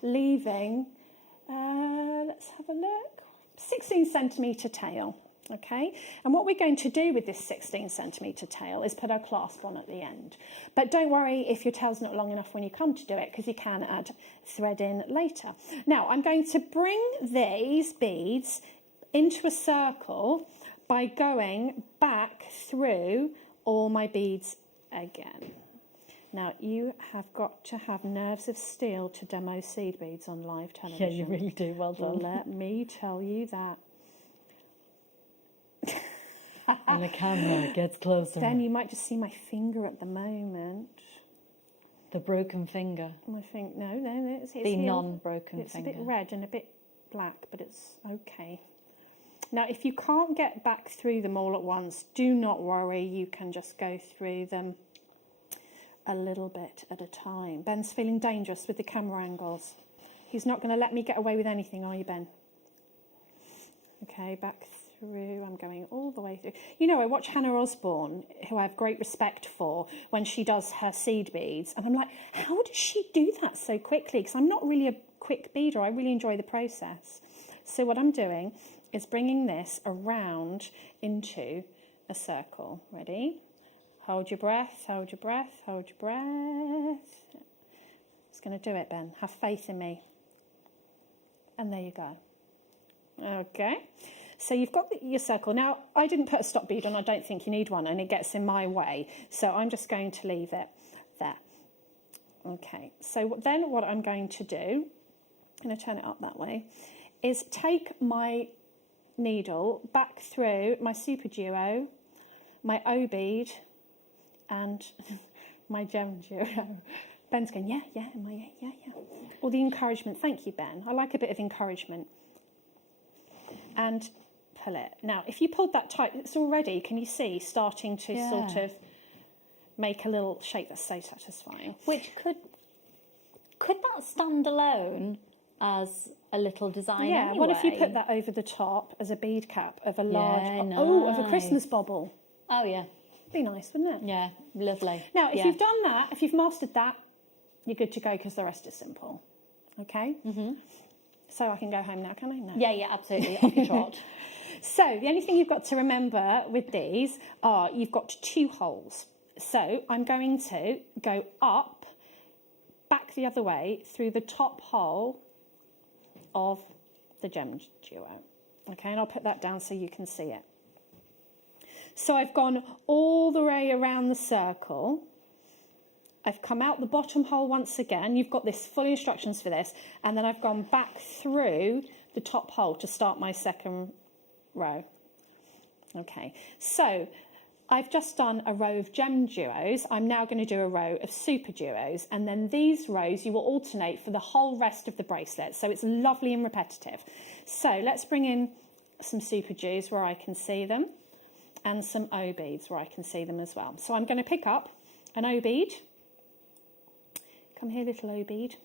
leaving, let's have a look, 16 centimetre tail, okay? And what we're going to do with this 16 centimetre tail is put our clasp on at the end. But don't worry if your tail's not long enough when you come to do it, because you can add thread in later. Now, I'm going to bring these beads into a circle by going back through all my beads again. Now, you have got to have nerves of steel to demo seed beads on live television. Yeah, you really do. Well done. Let me tell you that. And the camera gets closer. Then you might just see my finger at the moment. The broken finger. I think, no, it's The healed. non-broken It's finger. a bit red and a bit black, but it's okay. Now, if you can't get back through them all at once, do not worry. You can just go through them a little bit at a time. Ben's feeling dangerous with the camera angles. He's not going to let me get away with anything, are you, Ben? Okay, back through. I'm going all the way through. You know, I watch Hannah Osborne, who I have great respect for, when she does her seed beads, and I'm like, how does she do that so quickly? Because I'm not really a quick beader. I really enjoy the process. So what I'm doing is bringing this around into a circle. Ready? Hold your breath, hold your breath, hold your breath. It's going to do it, Ben. Have faith in me. And there you go. Okay. So you've got your circle. Now, I didn't put a stop bead on. I don't think you need one, and it gets in my way. So I'm just going to leave it there. Okay, so then what I'm going to do, I'm going to turn it up that way, is take my needle back through my Super Duo, my O bead, and my gem duo. Ben's going, yeah. All the encouragement. Thank you, Ben. I like a bit of encouragement. And pull it. Now, if you pulled that tight, it's already, can you see, starting to sort of make a little shape that's so satisfying. Which could that stand alone as a little design Yeah, anyway? what if you put that over the top as a bead cap of a large, of a nice. Christmas bobble? Oh, yeah. Be nice, wouldn't it? Yeah, lovely. Now, if you've done that, if you've mastered that, you're good to go because the rest is simple. Okay? Mm-hmm. So I can go home now, can I? No. Yeah, absolutely. Off your trot. So the only thing you've got to remember with these are you've got 2 holes. So I'm going to go up, back the other way through the top hole of the gem duo. Okay, and I'll put that down so you can see it. So I've gone all the way around the circle. I've come out the bottom hole once again. You've got this full instructions for this. And then I've gone back through the top hole to start my second row. Okay, so I've just done a row of gem duos. I'm now going to do a row of super duos. And then these rows you will alternate for the whole rest of the bracelet. So it's lovely and repetitive. So let's bring in some super duos where I can see them. And some O beads where I can see them as well. So I'm going to pick up an O bead. Come here, little O bead.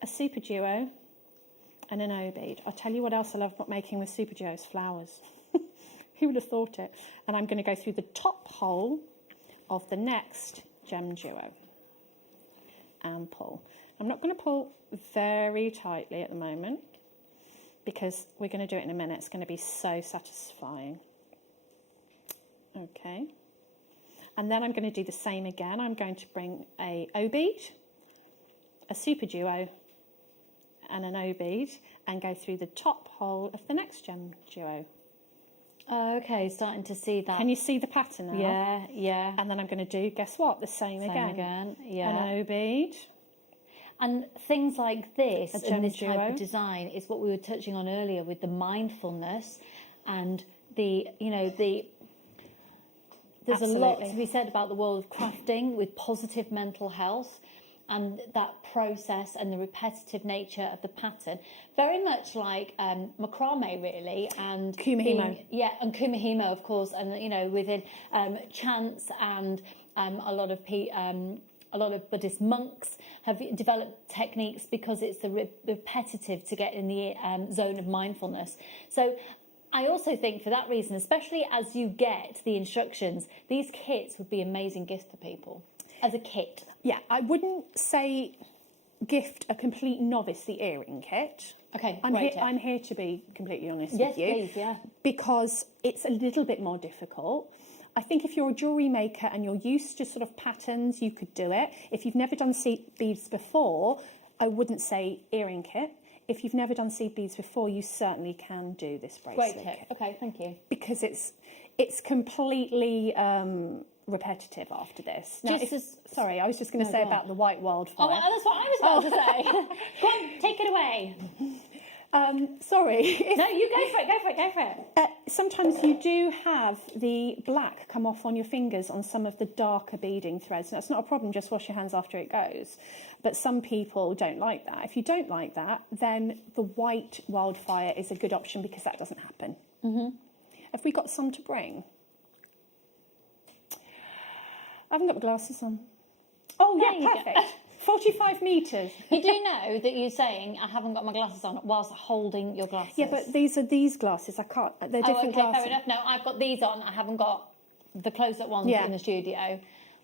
A super duo and an O bead. I'll tell you what else I love making with super duos, flowers. Who would have thought it? And I'm going to go through the top hole of the next gem duo and pull. I'm not going to pull very tightly at the moment because we're going to do it in a minute. It's going to be so satisfying. Okay, and then I'm going to do the same again. I'm going to bring a O bead, a super duo, and an O bead, and go through the top hole of the next gem duo. Okay, starting to see that. Can you see the pattern now? Yeah. And then I'm going to do, guess what? The same again. Yeah. An O bead. And things like this A gem and this type duo. of design is what we were touching on earlier with the mindfulness and the, there's a lot Absolutely. to be said about the world of crafting with positive mental health and that process and the repetitive nature of the pattern. Very much like macrame, really, and Kumihimo. and kumihimo, of course, and within chants and a lot of Buddhist monks have developed techniques because it's the repetitive to get in the zone of mindfulness. So I also think for that reason, especially as you get the instructions, these kits would be an amazing gift for people as a kit. Yeah, I wouldn't say gift a complete novice the earring kit. Okay, I'm here to be completely honest Yes, with you. please, yeah. Because it's a little bit more difficult. I think if you're a jewellery maker and you're used to sort of patterns, you could do it. If you've never done seed beads before, I wouldn't say earring kit. If you've never done seed beads before, you certainly can do this bracelet. Great tip. Okay, thank you. Because it's completely repetitive after this. Now, sorry, I was just going to say go on. about the white wildfire. Oh, that's what I was about to say. Go on, take it away. Sorry. No, you go for it. Sometimes you do have the black come off on your fingers on some of the darker beading threads. That's not a problem, just wash your hands after it goes. But some people don't like that. If you don't like that, then the white wildfire is a good option because that doesn't happen. Mm-hmm. Have we got some to bring? I haven't got my glasses on. Oh, There you yeah, go. perfect. 45 metres. You do know that you're saying I haven't got my glasses on whilst holding your glasses. Yeah, but these are these glasses. I can't. They're different okay, glasses. fair enough. No, I've got these on. I haven't got the close-up ones Yeah. in the studio.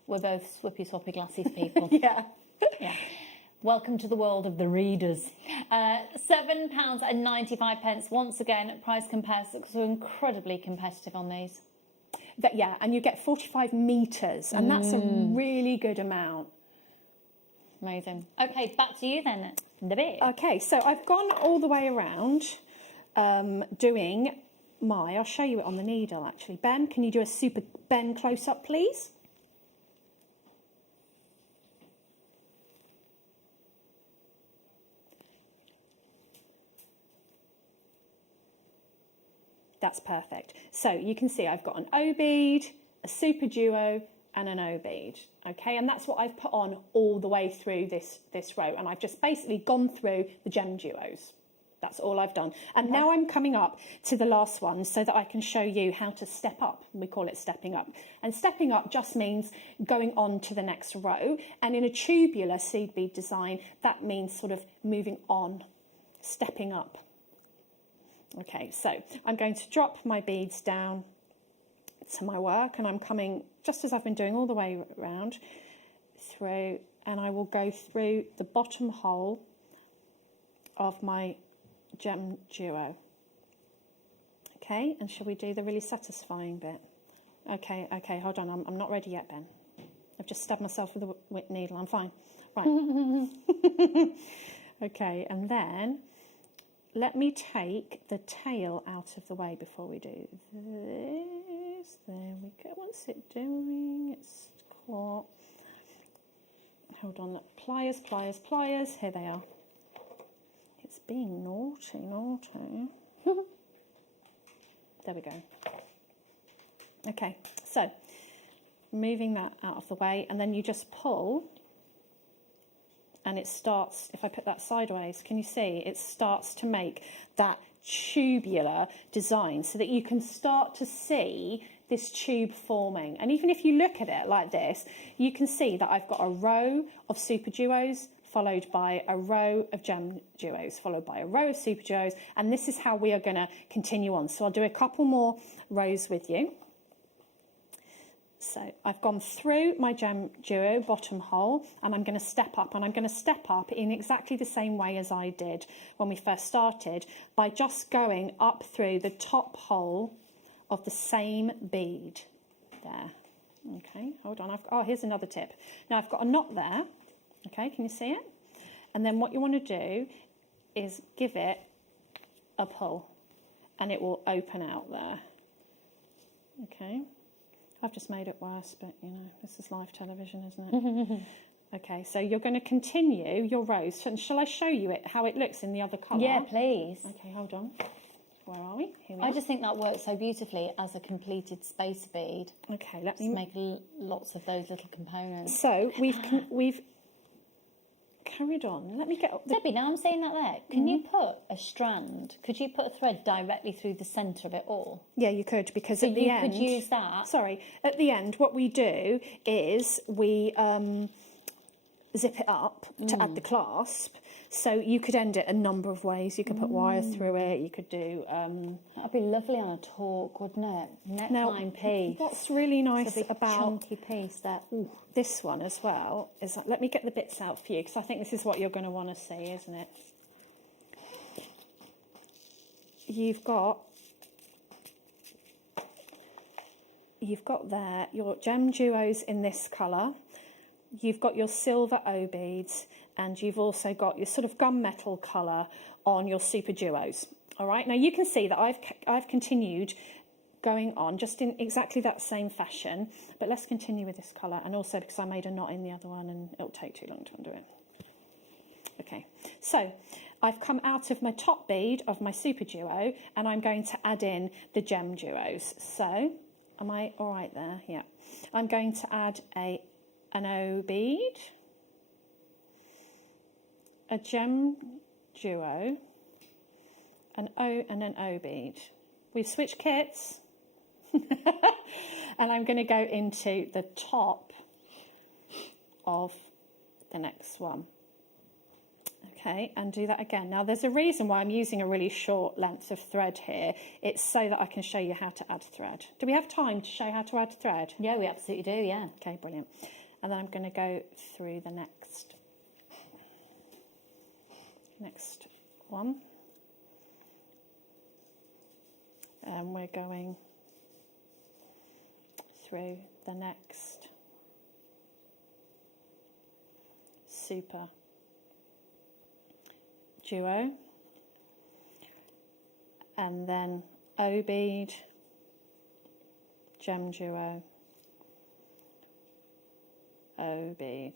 We're both swippy-swappy glasses people. Yeah. Yeah. Welcome to the world of the readers. £7.95. Once again, price compares because we're incredibly competitive on these. Yeah, and you get 45 metres, and that's a really good amount. Amazing. Okay, back to you then, in a bit. Okay, so I've gone all the way around doing I'll show you it on the needle actually. Ben, can you do a super Ben close-up, please? That's perfect. So you can see I've got an O bead, a super duo, and an O bead. Okay, and that's what I've put on all the way through this row. And I've just basically gone through the gem duos. That's all I've done. And now I'm coming up to the last one so that I can show you how to step up. We call it stepping up. And stepping up just means going on to the next row. And in a tubular seed bead design, that means sort of moving on, stepping up. Okay, so I'm going to drop my beads down to my work, and I'm coming just as I've been doing all the way around through, and I will go through the bottom hole of my gem duo. Okay, and shall we do the really satisfying bit? Okay, hold on, I'm not ready yet, Ben. I've just stabbed myself with a needle, I'm fine. Right. Okay, and then let me take the tail out of the way before we do this. There we go. What's it doing? It's caught. Hold on, look. Pliers, pliers, pliers. Here they are. It's being naughty, naughty. There we go. Okay, so moving that out of the way, and then you just pull, and it starts, if I put that sideways, can you see? It starts to make that tubular design so that you can start to see this tube forming. And even if you look at it like this, you can see that I've got a row of super duos followed by a row of gem duos, followed by a row of super duos, and this is how we are going to continue on. So I'll do a couple more rows with you. So I've gone through my gem duo bottom hole, and I'm going to step up, and I'm going to step up in exactly the same way as I did when we first started, by just going up through the top hole of the same bead there. Okay, hold on. Oh, here's another tip. Now I've got a knot there. Okay, can you see it? And then what you want to do is give it a pull, and it will open out there. Okay. I've just made it worse, but you know, this is live television, isn't it? Okay, so you're going to continue your rows. Shall I show you how it looks in the other colour? Yeah, please. Okay, hold on. Where are we? Here we I are. just think that works so beautifully as a completed space bead. Okay, let Just me make lots of those little components. So we've carried on. Let me get up. Debbie, now I'm saying that there. Can you put a strand? Could you put a thread directly through the centre of it all? Yeah, you could, because So at the you end, could use that. Sorry, at the end, what we do is we zip it up to add the clasp. So you could end it a number of ways. You could put wire through it. You could do. That'd be lovely on a talk, wouldn't it? Neckline piece. What's really nice It's a big about chunky piece there. this one as well is, let me get the bits out for you, because I think this is what you're going to want to see, isn't it? You've got there your gem duos in this colour. You've got your silver O beads, and you've also got your sort of gunmetal colour on your super duos. All right, now you can see that I've continued going on just in exactly that same fashion, but let's continue with this colour, and also because I made a knot in the other one and it'll take too long to undo it. Okay, so I've come out of my top bead of my super duo, and I'm going to add in the gem duos. So, am I all right there? Yeah. I'm going to add an O bead, a gem duo, an O and an O bead. We've switched kits. And I'm going to go into the top of the next one. Okay, and do that again. Now, there's a reason why I'm using a really short length of thread here. It's so that I can show you how to add thread. Do we have time to show how to add thread? Yeah, we absolutely do, yeah. Okay, brilliant. And then I'm going to go through the next one. And we're going through the next super duo, and then O bead, gem duo, O bead.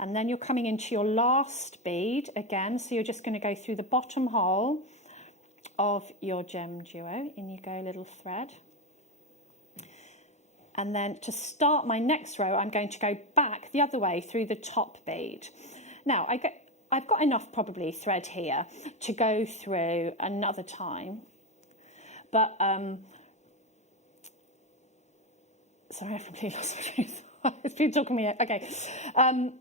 And then you're coming into your last bead again, so you're just going to go through the bottom hole of your gem duo. In you go, little thread. And then to start my next row, I'm going to go back the other way through the top bead. Now, I've got enough probably thread here to go through another time. But, sorry, I've completely lost my train of thought. It's been talking me. Okay. I'm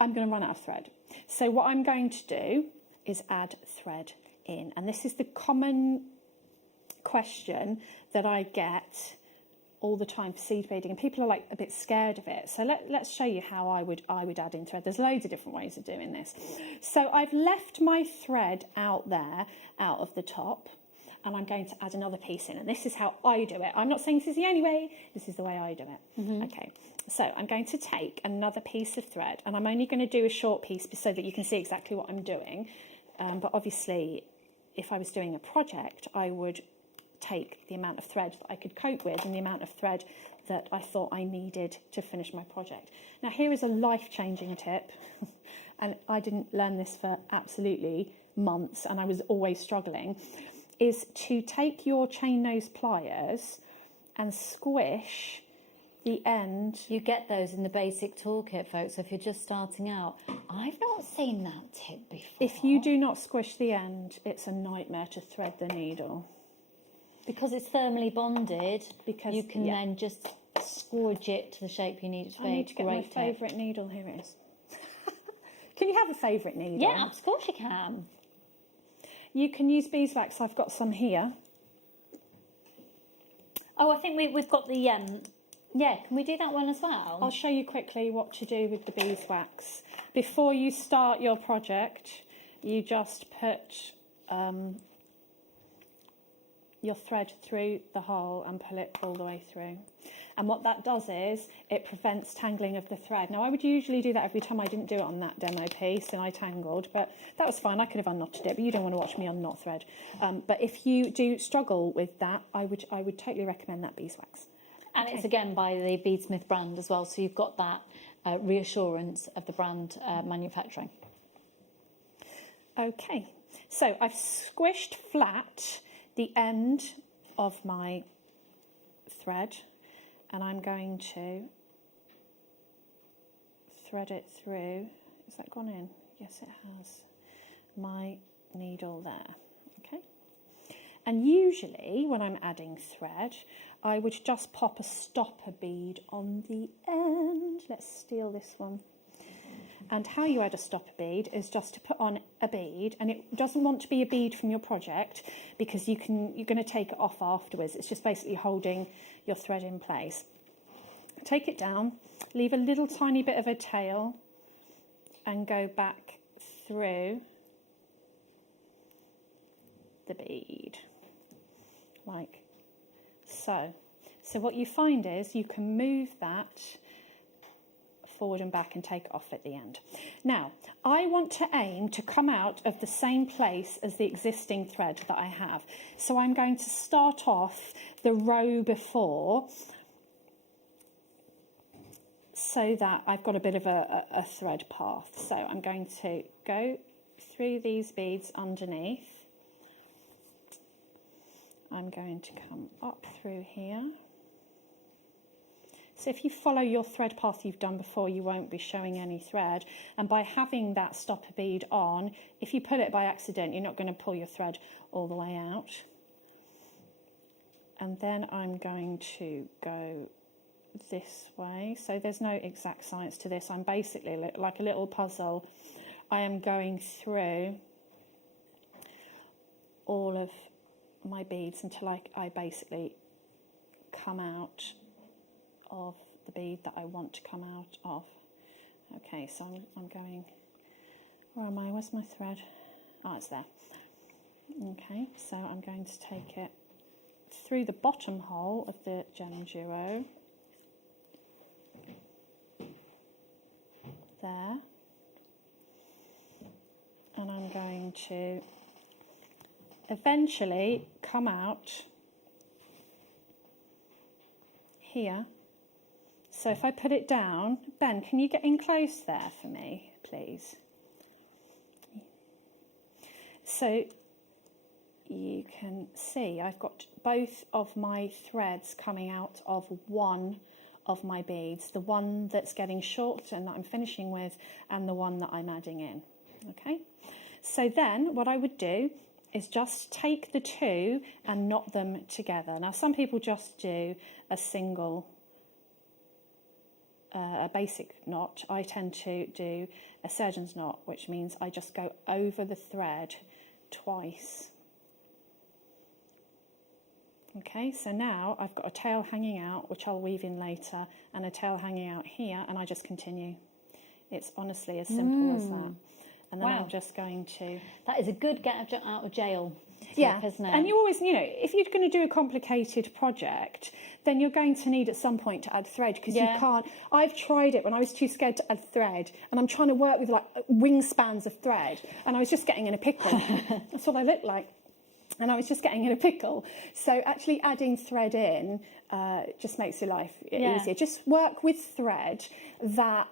going to run out of thread. So what I'm going to do is add thread in. And this is the common question that I get all the time for seed beading, and people are like a bit scared of it. So let's show you how I would add in thread. There's loads of different ways of doing this. So I've left my thread out there, out of the top, and I'm going to add another piece in. And this is how I do it. I'm not saying this is the only way, this is the way I do it. Okay, so I'm going to take another piece of thread, and I'm only going to do a short piece so that you can see exactly what I'm doing. But obviously, if I was doing a project, I would take the amount of thread that I could cope with and the amount of thread that I thought I needed to finish my project. Now, here is a life-changing tip, and I didn't learn this for absolutely months, and I was always struggling, is to take your chain nose pliers and squish the end. You get those in the basic toolkit, folks, if you're just starting out. I've not seen that tip before. If you do not squish the end, it's a nightmare to thread the needle. Because it's thermally bonded, Because you can then just squidge it to the shape you need it to be. I need to get my favourite needle. Here it is. Can you have a favourite needle? Yeah, of course you can. You can use beeswax. I've got some here. Oh, I think we've got the... yeah, can we do that one as well? I'll show you quickly what to do with the beeswax. Before you start your project, you just put your thread through the hole and pull it all the way through. And what that does is it prevents tangling of the thread. Now, I would usually do that every time. I didn't do it on that demo piece and I tangled, but that was fine. I could have unknotted it, but you don't want to watch me unknot thread. But if you do struggle with that, I would totally recommend that beeswax. And it's again by the Beadsmith brand as well, so you've got that reassurance of the brand manufacturing. Okay, so I've squished flat the end of my thread, and I'm going to thread it through. Has that gone in? Yes, it has. My needle there. Okay. And usually when I'm adding thread, I would just pop a stopper bead on the end. Let's steal this one. And how you add a stopper bead is just to put on a bead, and it doesn't want to be a bead from your project because you're going to take it off afterwards. It's just basically holding your thread in place. Take it down, leave a little tiny bit of a tail, and go back through the bead like so. So what you find is you can move that forward and back and take it off at the end. Now, I want to aim to come out of the same place as the existing thread that I have. So I'm going to start off the row before so that I've got a bit of a thread path. So I'm going to go through these beads underneath. I'm going to come up through here. So if you follow your thread path you've done before, you won't be showing any thread. And by having that stopper bead on, if you pull it by accident, you're not going to pull your thread all the way out. And then I'm going to go this way. So there's no exact science to this. I'm basically like a little puzzle. I am going through all of my beads until I basically come out of the bead that I want to come out of. Okay, so I'm going, where am I? Where's my thread? Oh, it's there. Okay, so I'm going to take it through the bottom hole of the gem duo. There. And I'm going to eventually come out here. So if I put it down, Ben, can you get in close there for me, please? So you can see I've got both of my threads coming out of one of my beads, the one that's getting short and that I'm finishing with, and the one that I'm adding in. Okay, so then what I would do is just take the two and knot them together. Now some people just do a single, a basic knot. I tend to do a surgeon's knot, which means I just go over the thread twice. Okay, so now I've got a tail hanging out, which I'll weave in later, and a tail hanging out here, and I just continue. It's honestly as simple as that. And then I'm just going to... That is a good get out of jail Yeah, isn't it? and you always, you know, if you're going to do a complicated project, then you're going to need at some point to add thread, because you can't... I've tried it when I was too scared to add thread, and I'm trying to work with like wingspans of thread, and I was just getting in a pickle. That's what I looked like. And I was just getting in a pickle. So actually adding thread in just makes your life easier. Just work with thread that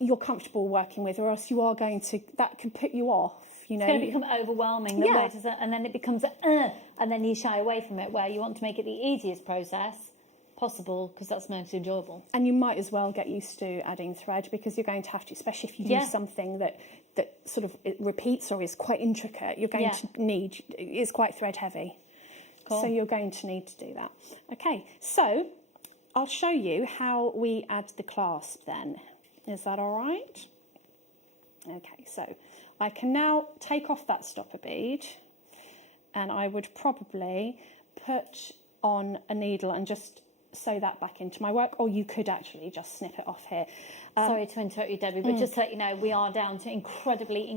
you're comfortable working with, or else you are going to... That can put you off, you know. It's going to become overwhelming. And then it becomes and then you shy away from it, where you want to make it the easiest process possible, because that's most enjoyable. And you might as well get used to adding thread, because you're going to have to, especially if you do something that sort of it repeats or is quite intricate, you're going to need, it's quite thread heavy. Cool. So you're going to need to do that. Okay, so I'll show you how we add the clasp then. Is that all right? Okay, so I can now take off that stopper bead, and I would probably put on a needle and just sew that back into my work, or you could actually just snip it off here. Sorry to interrupt you, Debbie, but just to let you know, we are down to incredibly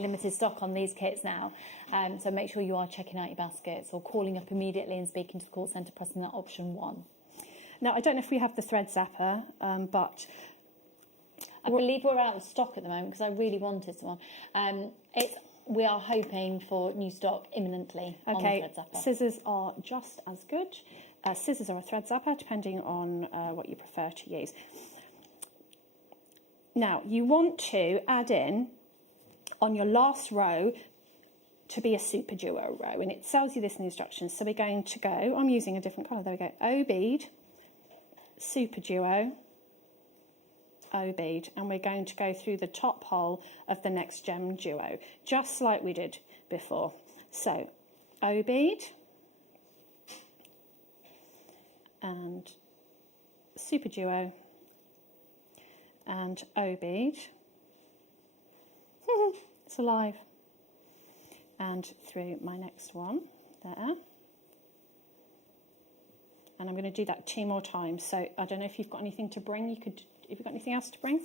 limited stock on these kits now. So make sure you are checking out your baskets, or calling up immediately and speaking to the call centre, pressing that option 1. Now, I don't know if we have the thread zapper, but... I believe we're out of stock at the moment, because I really wanted one. We are hoping for new stock imminently on the thread zapper. Scissors are just as good. Scissors are a thread zapper, depending on what you prefer to use. Now, you want to add in on your last row to be a super duo row, and it tells you this in the instructions. So we're going to go, I'm using a different colour, there we go, O bead, super duo, O bead, and we're going to go through the top hole of the next gem duo, just like we did before. So, O bead, and super duo, and O bead, it's alive, and through my next one, there. And I'm going to do that 2 more times. So I don't know if you've got anything to bring. Have you got anything else to bring?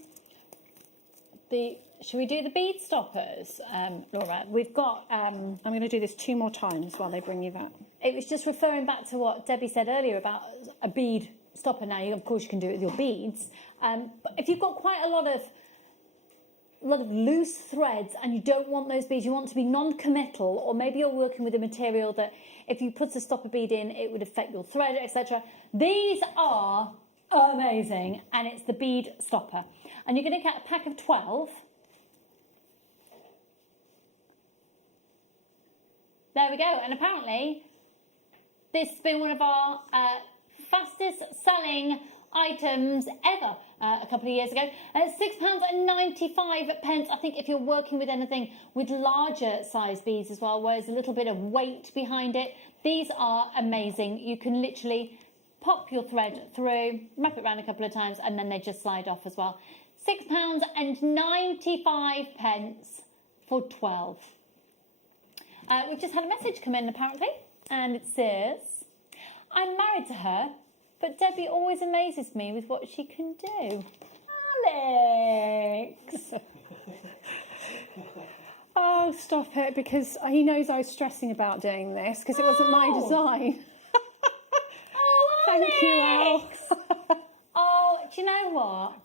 Should we do the bead stoppers, Laura? We've got... I'm going to do this 2 more times while they bring you that. It was just referring back to what Debbie said earlier about a bead stopper. Now, of course, you can do it with your beads. But if you've got quite a lot of loose threads and you don't want those beads, you want to be non-committal, or maybe you're working with a material that if you put a stopper bead in, it would affect your thread, etc. These are amazing, and it's the bead stopper. And you're going to get a pack of 12. There we go. And apparently, this has been one of our fastest selling items ever a couple of years ago. £6.95. I think if you're working with anything with larger size beads as well, where there's a little bit of weight behind it, these are amazing. You can literally pop your thread through, wrap it around a couple of times, and then they just slide off as well. £6.95 for 12. We've just had a message come in, apparently, and it says, I'm married to her, but Debbie always amazes me with what she can do. Alex! Oh, stop it, because he knows I was stressing about doing this, because it wasn't my design. Oh, Thank you, Al. Oh, do you know what?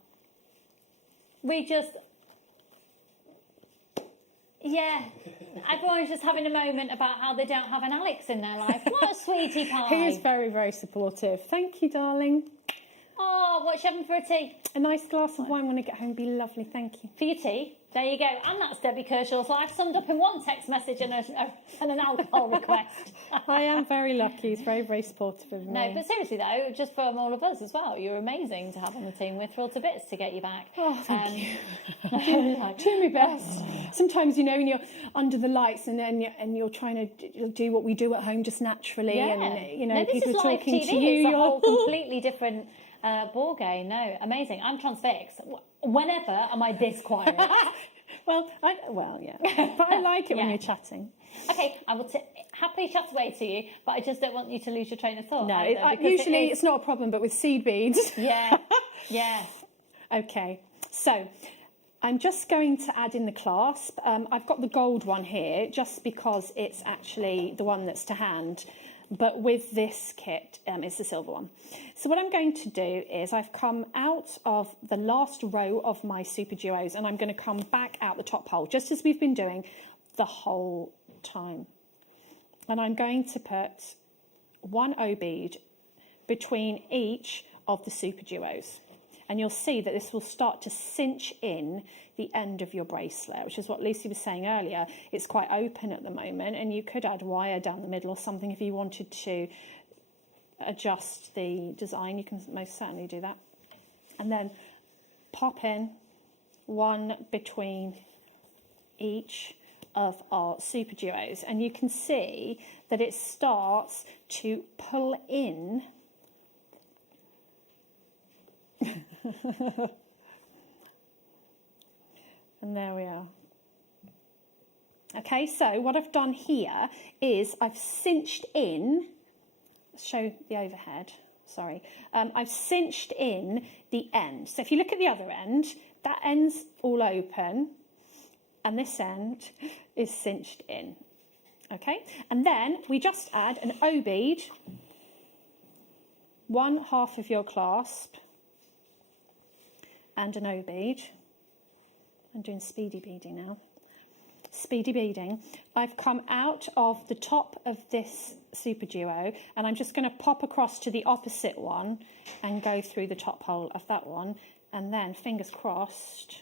Everyone's just having a moment about how they don't have an Alex in their life. What a sweetie pie. He is very, very supportive. Thank you, darling. Oh, what's you having for a tea? A nice glass of wine when I get home would be lovely, thank you. For your tea? There you go. And that's Debbie Kershaw's life summed up in one text message and an alcohol request. I am very lucky. He's very, very supportive of me. No, but seriously though, just from all of us as well, you're amazing to have on the team. We're thrilled to bits to get you back. Oh, thank you. Doing my best. Sometimes, you know, when you're under the lights and you're trying to do what we do at home just naturally, Yeah. and you know, No, this people is are live talking TV. to you. It's a You're whole completely different ball game. No, amazing. I'm transfixed. Whenever am I this quiet? well, yeah, but I like it when Yeah. you're chatting. Okay, I will happily chat away to you, but I just don't want you to lose your train of thought. No, either, because usually it is- it's not a problem, but with seed beads. Yeah, yeah. Okay, so I'm just going to add in the clasp. I've got the gold one here just because it's actually the one that's to hand, but with this kit, it's the silver one. So what I'm going to do is I've come out of the last row of my super duos and I'm going to come back out the top hole, just as we've been doing the whole time. And I'm going to put one O bead between each of the super duos. And you'll see that this will start to cinch in the end of your bracelet, which is what Lucy was saying earlier. It's quite open at the moment, and you could add wire down the middle or something if you wanted to adjust the design. You can most certainly do that. And then pop in one between each of our super duos, and you can see that it starts to pull in and there we are. Okay, so what I've done here is I've cinched in, show the overhead, sorry, I've cinched in the end. So if you look at the other end, that end's all open and this end is cinched in. Okay, and then we just add an O bead, one half of your clasp, and an O bead. I'm doing speedy beading now. Speedy beading. I've come out of the top of this super duo and I'm just going to pop across to the opposite one and go through the top hole of that one, and then fingers crossed.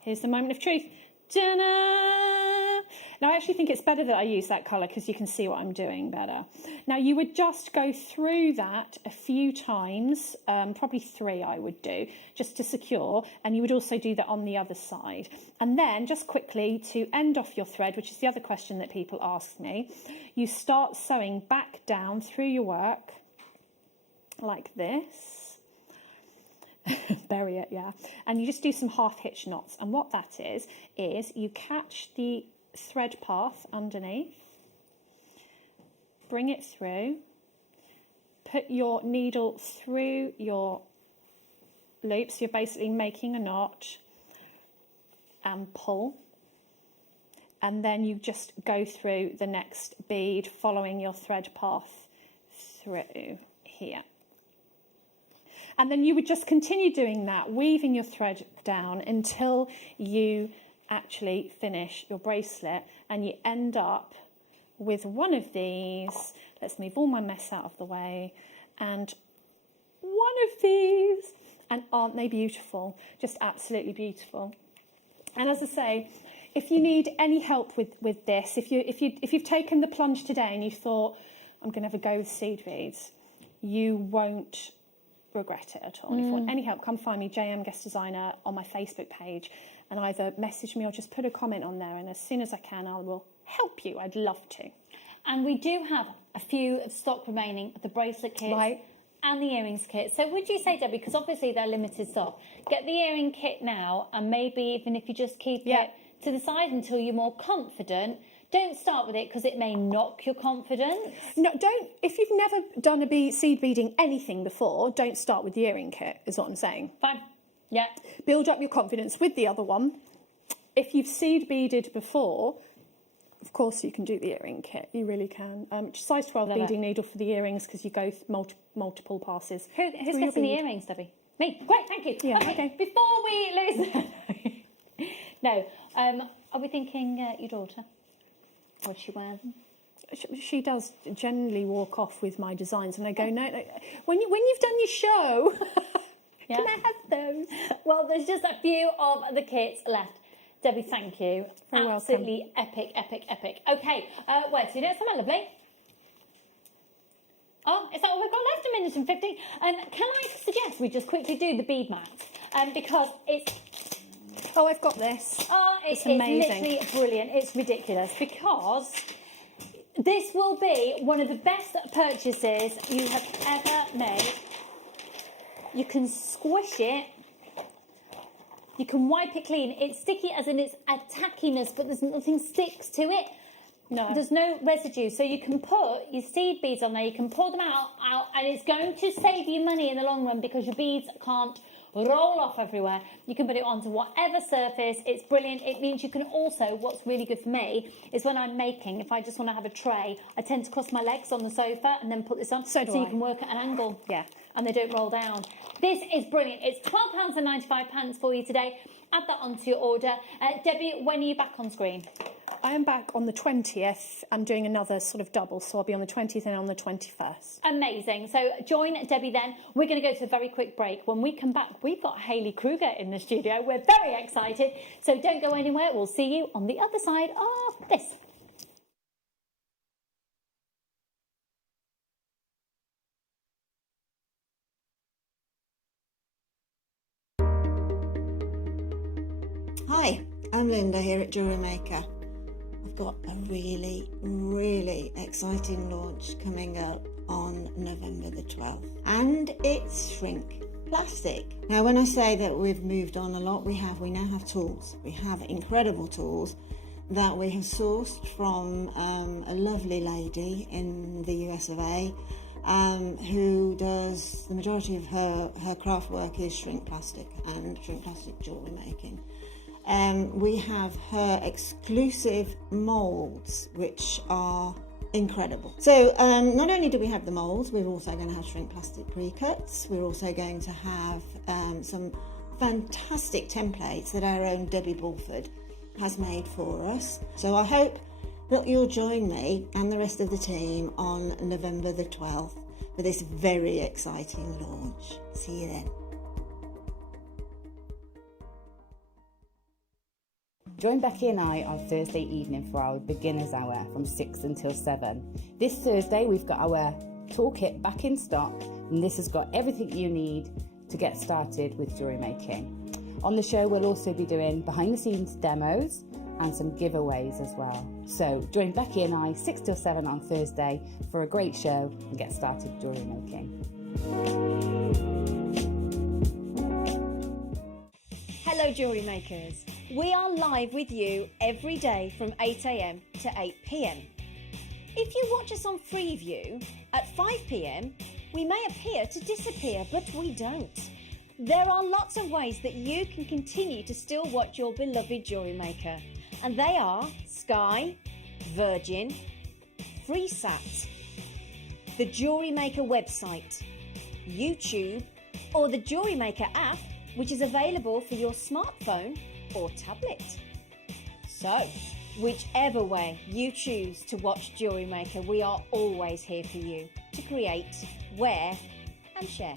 Here's the moment of truth. Ta-da! Now I actually think it's better that I use that colour because you can see what I'm doing better. Now you would just go through that a few times, probably 3 I would do, just to secure, and you would also do that on the other side. And then just quickly to end off your thread, which is the other question that people ask me, you start sewing back down through your work like this. Bury it, yeah. And you just do some half hitch knots. And what that is you catch the thread path underneath, bring it through, put your needle through your loops. You're basically making a knot and pull. And then you just go through the next bead following your thread path through here. And then you would just continue doing that, weaving your thread down until you actually finish your bracelet and you end up with one of these. Let's move all my mess out of the way. And one of these. And aren't they beautiful? Just absolutely beautiful. And as I say, if you need any help with this, if you've taken the plunge today and you thought, I'm going to have a go with seed beads, you won't regret it at all. If you want any help, come find me, JM Guest Designer, on my Facebook page, and either message me or just put a comment on there, and as soon as I can I will help you. I'd love to. And we do have a few of stock remaining of the bracelet kits and the earrings kit. So would you say, Debbie, because obviously they're limited stock, get the earring kit now, and maybe even if you just keep it to the side until you're more confident. Don't start with it because it may knock your confidence. No, don't. If you've never done a seed beading anything before, don't start with the earring kit, is what I'm saying. Fine. Yeah. Build up your confidence with the other one. If you've seed beaded before, of course you can do the earring kit. You really can. Size 12 beading needle for the earrings because you go multiple passes. Who's getting the earrings, Debbie? Me. Great, thank you. Yeah, okay. Before we lose... No. Are we thinking your daughter? Would she wear them? She does generally walk off with my designs, and I go, no. When you've done your show, Yeah. Can I have those? Well, there's just a few of the kits left. Debbie, thank you. Very Absolutely epic, epic, epic. Okay, where to next, my lovely? Oh, is that all we've got left? 1 minute and 50. Can I suggest we just quickly do the bead mat? Because it's... Oh, I've got this. Oh, It's it's amazing. literally brilliant. It's ridiculous because this will be one of the best purchases you have ever made. You can squish it. You can wipe it clean. It's sticky as in its a tackiness, but there's nothing sticks to it. No. There's no residue. So you can put your seed beads on there. You can pull them out, and it's going to save you money in the long run because your beads can't roll off everywhere. You can put it onto whatever surface. It's brilliant. It means you can also, what's really good for me is when I'm making, if I just want to have a tray, I tend to cross my legs on the sofa and then put this on So you do I. can work at an angle. Yeah. And they don't roll down. This is brilliant. It's £12.95 for you today. Add that onto your order. Debbie, when are you back on screen? I am back on the 20th. I'm doing another sort of double, so I'll be on the 20th and on the 21st. Amazing. So join Debbie then. We're going to go to a very quick break. When we come back, we've got Hayley Kruger in the studio. We're very excited. So don't go anywhere. We'll see you on the other side of this. Hi, I'm Linda here at Jewellery Maker. I've got a really, really exciting launch coming up on November the 12th, and it's shrink plastic. Now, when I say that we've moved on a lot, we now have tools. We have incredible tools that we have sourced from a lovely lady in the US of A, who does the majority of her craft work is shrink plastic and shrink plastic jewellery making. We have her exclusive moulds, which are incredible. So not only do we have the moulds, we're also going to have shrink plastic pre-cuts. We're also going to have some fantastic templates that our own Debbie Bulford has made for us. So I hope that you'll join me and the rest of the team on November the 12th for this very exciting launch. See you then. Join Becky and I on Thursday evening for our beginner's hour from 6 until 7. This Thursday we've got our toolkit back in stock, and this has got everything you need to get started with jewellery making. On the show we'll also be doing behind the scenes demos and some giveaways as well. So join Becky and I 6 till 7 on Thursday for a great show and get started jewellery making. Hello Jewellery Makers. We are live with you every day from 8 a.m. to 8 p.m. If you watch us on Freeview at 5 p.m, we may appear to disappear, but we don't. There are lots of ways that you can continue to still watch your beloved Jewellery Maker, and they are Sky, Virgin, FreeSat, the Jewellery Maker website, YouTube, or the Jewellery Maker app, which is available for your smartphone or tablet. So, whichever way you choose to watch Jewellery Maker, we are always here for you to create, wear and share.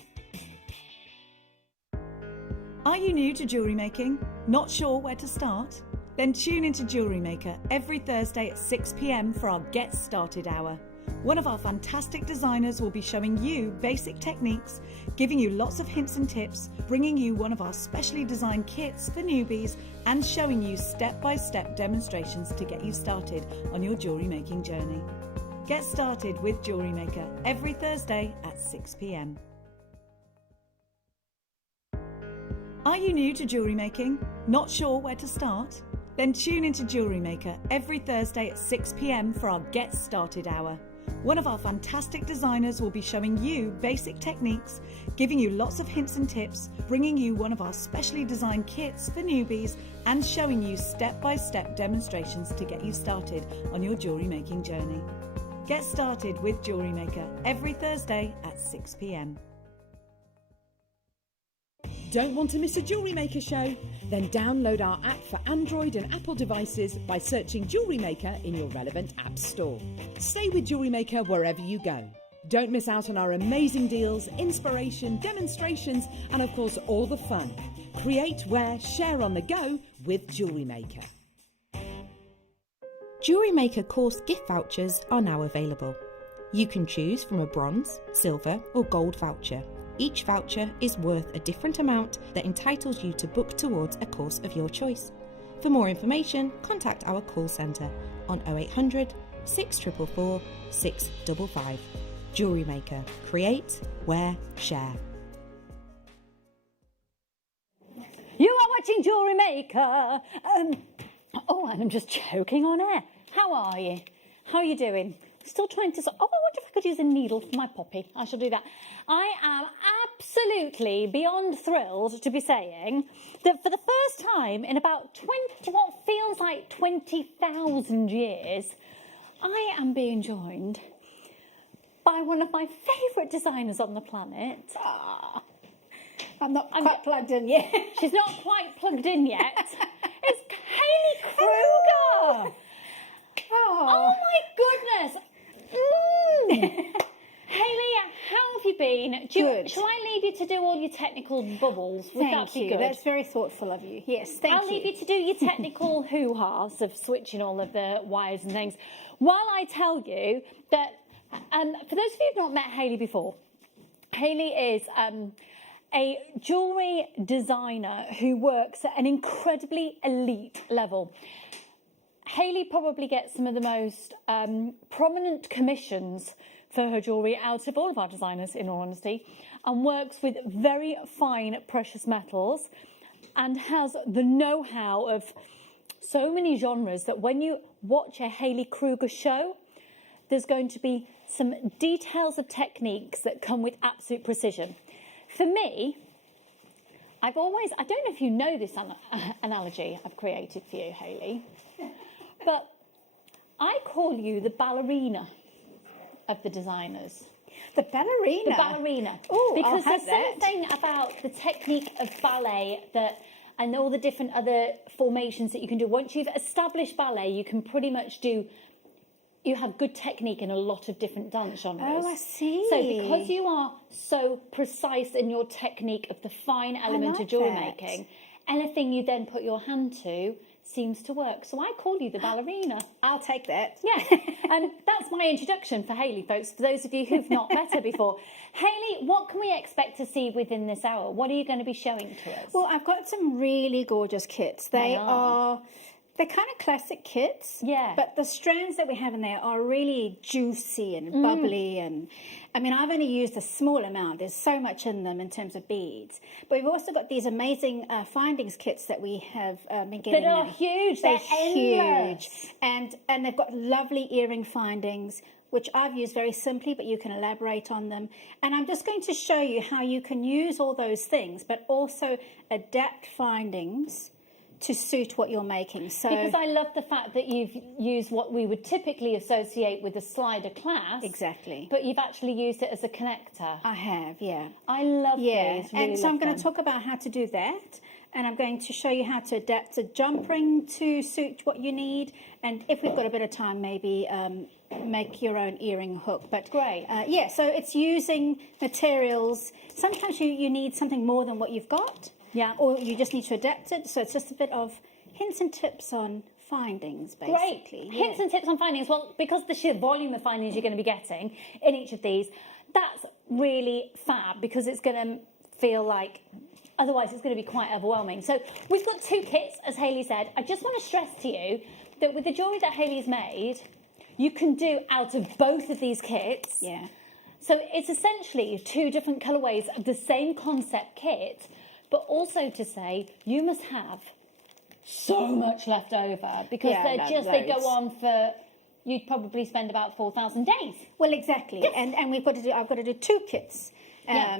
Are you new to jewellery making? Not sure where to start? Then tune into Jewellery Maker every Thursday at 6 p.m. for our Get Started Hour. One of our fantastic designers will be showing you basic techniques, giving you lots of hints and tips, bringing you one of our specially designed kits for newbies, and showing you step-by-step demonstrations to get you started on your jewellery making journey. Get started with Jewellery Maker every Thursday at 6 p.m. Are you new to jewellery making? Not sure where to start? Then tune into Jewellery Maker every Thursday at 6 p.m. for our Get Started Hour. One of our fantastic designers will be showing you basic techniques, giving you lots of hints and tips, bringing you one of our specially designed kits for newbies, and showing you step-by-step demonstrations to get you started on your jewellery making journey. Get started with Jewellery Maker every Thursday at 6 p.m. Don't want to miss a Jewellery Maker show? Then download our app for Android and Apple devices by searching Jewellery Maker in your relevant app store. Stay with Jewellery Maker wherever you go. Don't miss out on our amazing deals, inspiration, demonstrations, and of course all the fun. Create, wear, share on the go with Jewellery Maker. Jewellery Maker course gift vouchers are now available. You can choose from a bronze, silver or gold voucher. Each voucher is worth a different amount that entitles you to book towards a course of your choice. For more information, contact our call centre on 0800 644 655. Jewellery Maker. Create, wear, share. You are watching Jewellery Maker. Oh, and I'm just choking on air. How are you? How are you doing? Still trying to... Oh, I wonder if I could use a needle for my poppy. I shall do that. I am absolutely beyond thrilled to be saying that for the first time in about 20, what feels like 20,000 years, I am being joined by one of my favourite designers on the planet. I'm not quite plugged in yet. She's not quite plugged in yet. It's Hayley Kruger. Oh my goodness. Hayley, how have you been? Good. Shall I leave you to do all your technical bubbles? Would that be good? That's very thoughtful of you. Yes, thank you. I'll leave you to do your technical hoo-has of switching all of the wires and things, while I tell you that, for those of you who've not met Hayley before, Hayley is a jewellery designer who works at an incredibly elite level. Hayley probably gets some of the most prominent commissions for her jewellery out of all of our designers, in all honesty, and works with very fine precious metals and has the know-how of so many genres that when you watch a Hayley Kruger show, there's going to be some details of techniques that come with absolute precision. For me, I don't know if you know this analogy I've created for you, Hayley, but I call you the ballerina of the designers. The ballerina? The ballerina. Oh, because I'll have there's something about the technique of ballet and all the different other formations that you can do. Once you've established ballet, you can pretty much you have good technique in a lot of different dance genres. Oh, I see. So because you are so precise in your technique of the fine element of jewellery making, anything you then put your hand to seems to work. So I call you the ballerina. I'll take that. Yeah. And that's my introduction for Hayley, folks, for those of you who've not met her before. Hayley, what can we expect to see within this hour? What are you going to be showing to us? Well, I've got some really gorgeous kits. They're kind of classic kits. Yeah. But the strands that we have in there are really juicy and bubbly. And I mean, I've only used a small amount. There's so much in them in terms of beads. But we've also got these amazing findings kits that we have been getting. That are huge. They're endless. Huge. And they've got lovely earring findings, which I've used very simply, but you can elaborate on them. And I'm just going to show you how you can use all those things, but also adapt findings to suit what you're making. So because I love the fact that you've used what we would typically associate with a slider clasp. Exactly. But you've actually used it as a connector. I have, yeah. I love these. And really so I'm going them. to talk about how to do that. And I'm going to show you how to adapt a jump ring to suit what you need. And if we've got a bit of time, maybe make your own earring hook. But great. So it's using materials. Sometimes you need something more than what you've got. Yeah. Or you just need to adapt it. So it's just a bit of hints and tips on findings, basically. Great. Hints and tips on findings. Well, because the sheer volume of findings you're going to be getting in each of these, that's really fab, because it's going to feel like... Otherwise, it's going to be quite overwhelming. So we've got two kits, as Hayley said. I just want to stress to you that with the jewellery that Hayley's made, you can do out of both of these kits. Yeah. So it's essentially two different colourways of the same concept kit, but also to say you must have so much left over, because they go on for... You'd probably spend about 4,000 days. Well, exactly. Yes. And I've got to do two kits.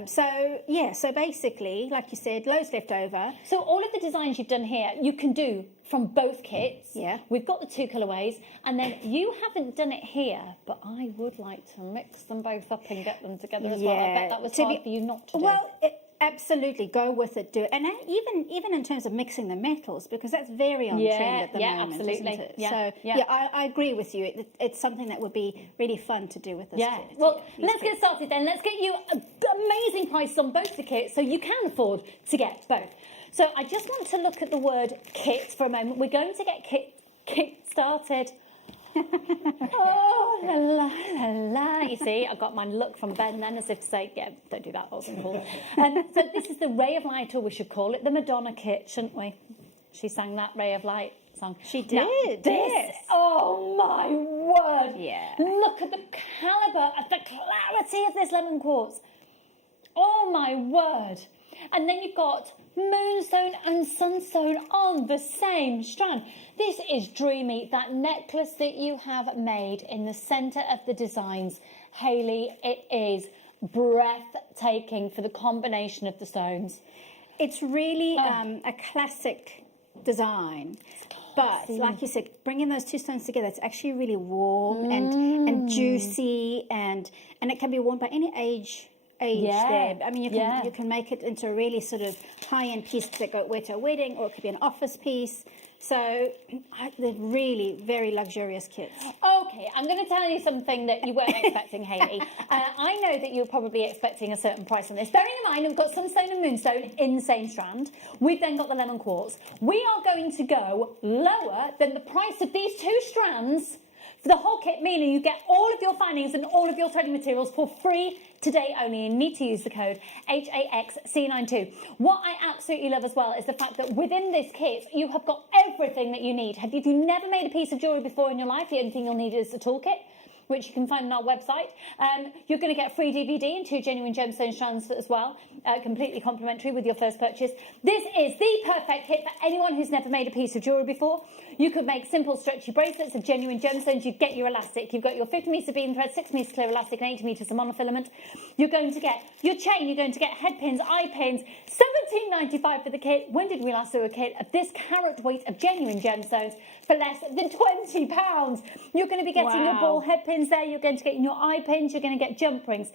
So basically, like you said, loads left over. So all of the designs you've done here, you can do from both kits. Yeah. We've got the two colourways, and then you haven't done it here, but I would like to mix them both up and get them together as well. I bet that was hard for you not to do. Well, Absolutely, go with it. Do it, and even in terms of mixing the metals, because that's very on trend at the moment, absolutely. isn't it? Yeah, so yeah. I agree with you. It's something that would be really fun to do with this Yeah. kit. Well, These let's get kits. started then. Let's get you amazing prices on both the kits, so you can afford to get both. So I just want to look at the word kit for a moment. We're going to get kit started. Oh, la, la, la. You see, I got my look from Ben then, as if to say, yeah, don't do that, that wasn't cool. So this is the Ray of Light, or we should call it the Madonna kit, shouldn't we? She sang that Ray of Light song. She did, Now, yes. Oh, my word. Yeah. Look at the calibre, at the clarity of this lemon quartz. Oh, my word. And then you've got moonstone and sunstone on the same strand. This is dreamy. That necklace that you have made in the centre of the designs, Hayley, it is breathtaking for the combination of the stones. It's really a classic design. But like you said, bringing those two stones together, it's actually really warm and juicy, and it can be worn by any age there. I mean, you can make it into a really sort of high-end piece that go wear to a wedding, or it could be an office piece. So they're really very luxurious kits. Okay, I'm going to tell you something that you weren't expecting, Hayley. I know that you're probably expecting a certain price on this. Bearing in mind, we've got sunstone and moonstone in the same strand. We've then got the lemon quartz. We are going to go lower than the price of these two strands for the whole kit, meaning you get all of your findings and all of your threading materials for free today only. You need to use the code HAXC92. What I absolutely love as well is the fact that within this kit, you have got everything that you need. If you've never made a piece of jewellery before in your life, the only thing you'll need is a toolkit, which you can find on our website. You're going to get a free DVD and 2 genuine gemstone strands as well, completely complimentary with your first purchase. This is the perfect kit for anyone who's never made a piece of jewellery before. You could make simple stretchy bracelets of genuine gemstones. You get your elastic. You've got your 50 metres of beading thread, 6 metres clear elastic, and 80 metres of monofilament. You're going to get your chain. You're going to get head pins, eye pins. $17.95 for the kit. When did we last do a kit of this carat weight of genuine gemstones for less than £20? You're going to be getting your ball head pins there. You're going to get your eye pins. You're going to get jump rings,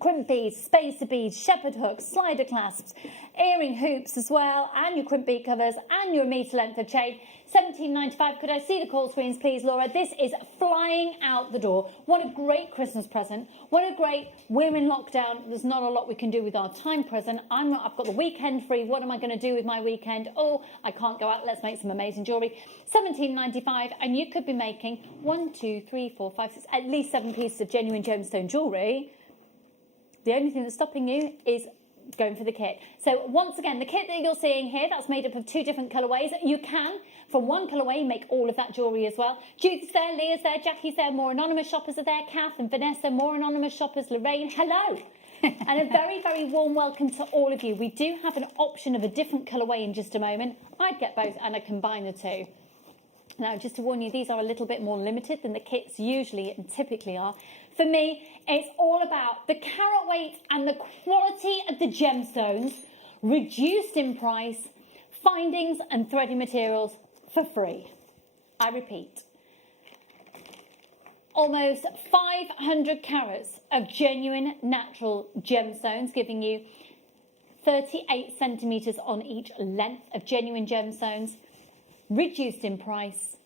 crimp beads, spacer beads, shepherd hooks, slider clasps, earring hoops as well, and your crimp bead covers, and your metre length of chain. $17.95. Could I see the call screens, please, Laura? This is flying out the door. What a great Christmas present. What a great, we're in lockdown. There's not a lot we can do with our time present. I've got the weekend free. What am I going to do with my weekend? Oh, I can't go out. Let's make some amazing jewellery. $17.95, and you could be making 1, 2, 3, 4, 5, 6, at least 7 pieces of genuine gemstone jewellery. The only thing that's stopping you is going for the kit. So once again, the kit that you're seeing here, that's made up of 2 different colourways. You can, from one colourway, make all of that jewellery as well. Judith's there, Leah's there, Jackie's there, more anonymous shoppers are there, Kath and Vanessa, more anonymous shoppers, Lorraine, hello. And a very, very warm welcome to all of you. We do have an option of a different colourway in just a moment. I'd get both and I'd combine the 2. Now, just to warn you, these are a little bit more limited than the kits usually and typically are. For me, it's all about the carat weight and the quality of the gemstones, reduced in price, findings and threading materials for free. I repeat, almost 500 carats of genuine natural gemstones, giving you 38 centimetres on each length of genuine gemstones, reduced in price,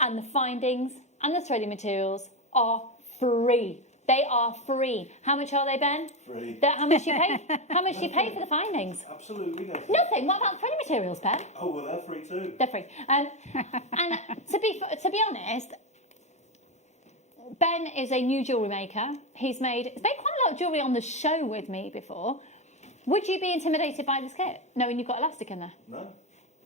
and the findings and the threading materials are free. They are free. How much are they, Ben? Free. How much you pay? How much do you pay for the findings? Absolutely nothing. Nothing. What about threading materials, Ben? Oh, well, they're free too. They're free. And to be honest, Ben is a new jewellery maker. He's made quite a lot of jewellery on the show with me before. Would you be intimidated by this kit, knowing you've got elastic in there? No.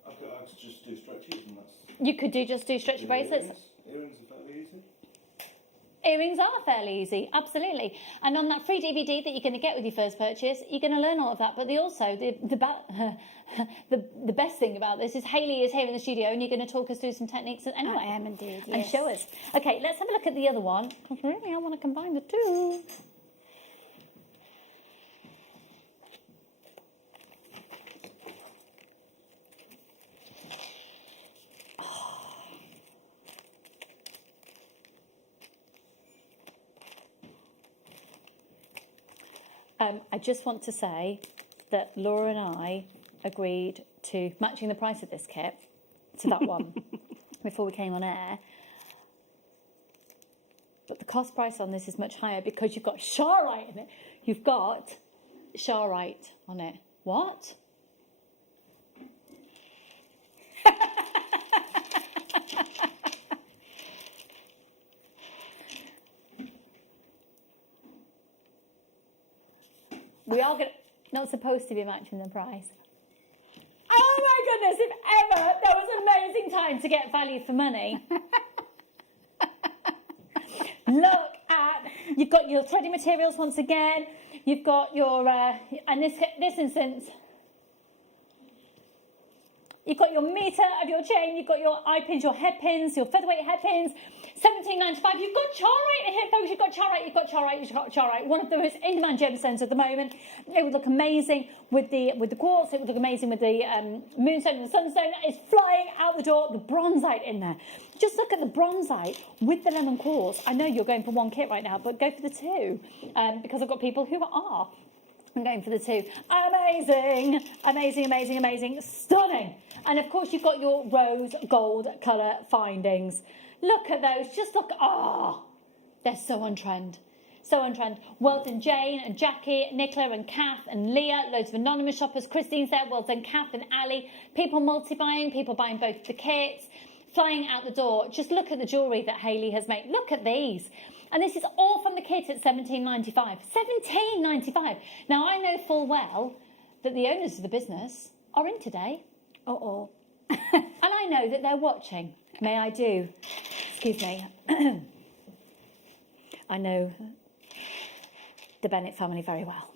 I could just do stretchies and that's... You could just do stretchy bracelets? Earrings are fairly easy. Earrings are fairly easy, absolutely. And on that free DVD that you're going to get with your first purchase, you're going to learn all of that. But the best thing about this is Hayley is here in the studio and you're going to talk us through some techniques anyway. I am indeed, And yes. show us. Okay, let's have a look at the other one, because really I want to combine the 2. I just want to say that Laura and I agreed to matching the price of this kit to that one before we came on air. But the cost price on this is much higher because you've got Charite in it. You've got Charite on it. What? We are not supposed to be matching the price. Oh my goodness, if ever there was an amazing time to get value for money. Look at, you've got your threading materials once again, you've got your, and this instance, you've got your metre of your chain, you've got your eye pins, your head pins, your featherweight head pins, £17.95. You've got Charite in here, folks. You've got Charite. One of the most in-demand gemstones at the moment. It would look amazing with the quartz. It would look amazing with the moonstone and the sunstone. It's flying out the door. The bronzite in there. Just look at the bronzite with the lemon quartz. I know you're going for one kit right now, but go for the two because I've got people who are. I'm going for the two. Amazing, amazing, amazing, amazing, stunning. And of course, you've got your rose gold colour findings. Look at those. Just look. They're so on trend. So on trend. Well done, Jane and Jackie, Nicola and Kath and Leah. Loads of anonymous shoppers. Christine's there. Well done, Kath and Ali. People multi-buying. People buying both the kits. Flying out the door. Just look at the jewellery that Hayley has made. Look at these. And this is all from the kit at $17.95. $17.95. Now, I know full well that the owners of the business are in today. And I know that they're watching. May I do? Excuse me. I know the Bennett family very well.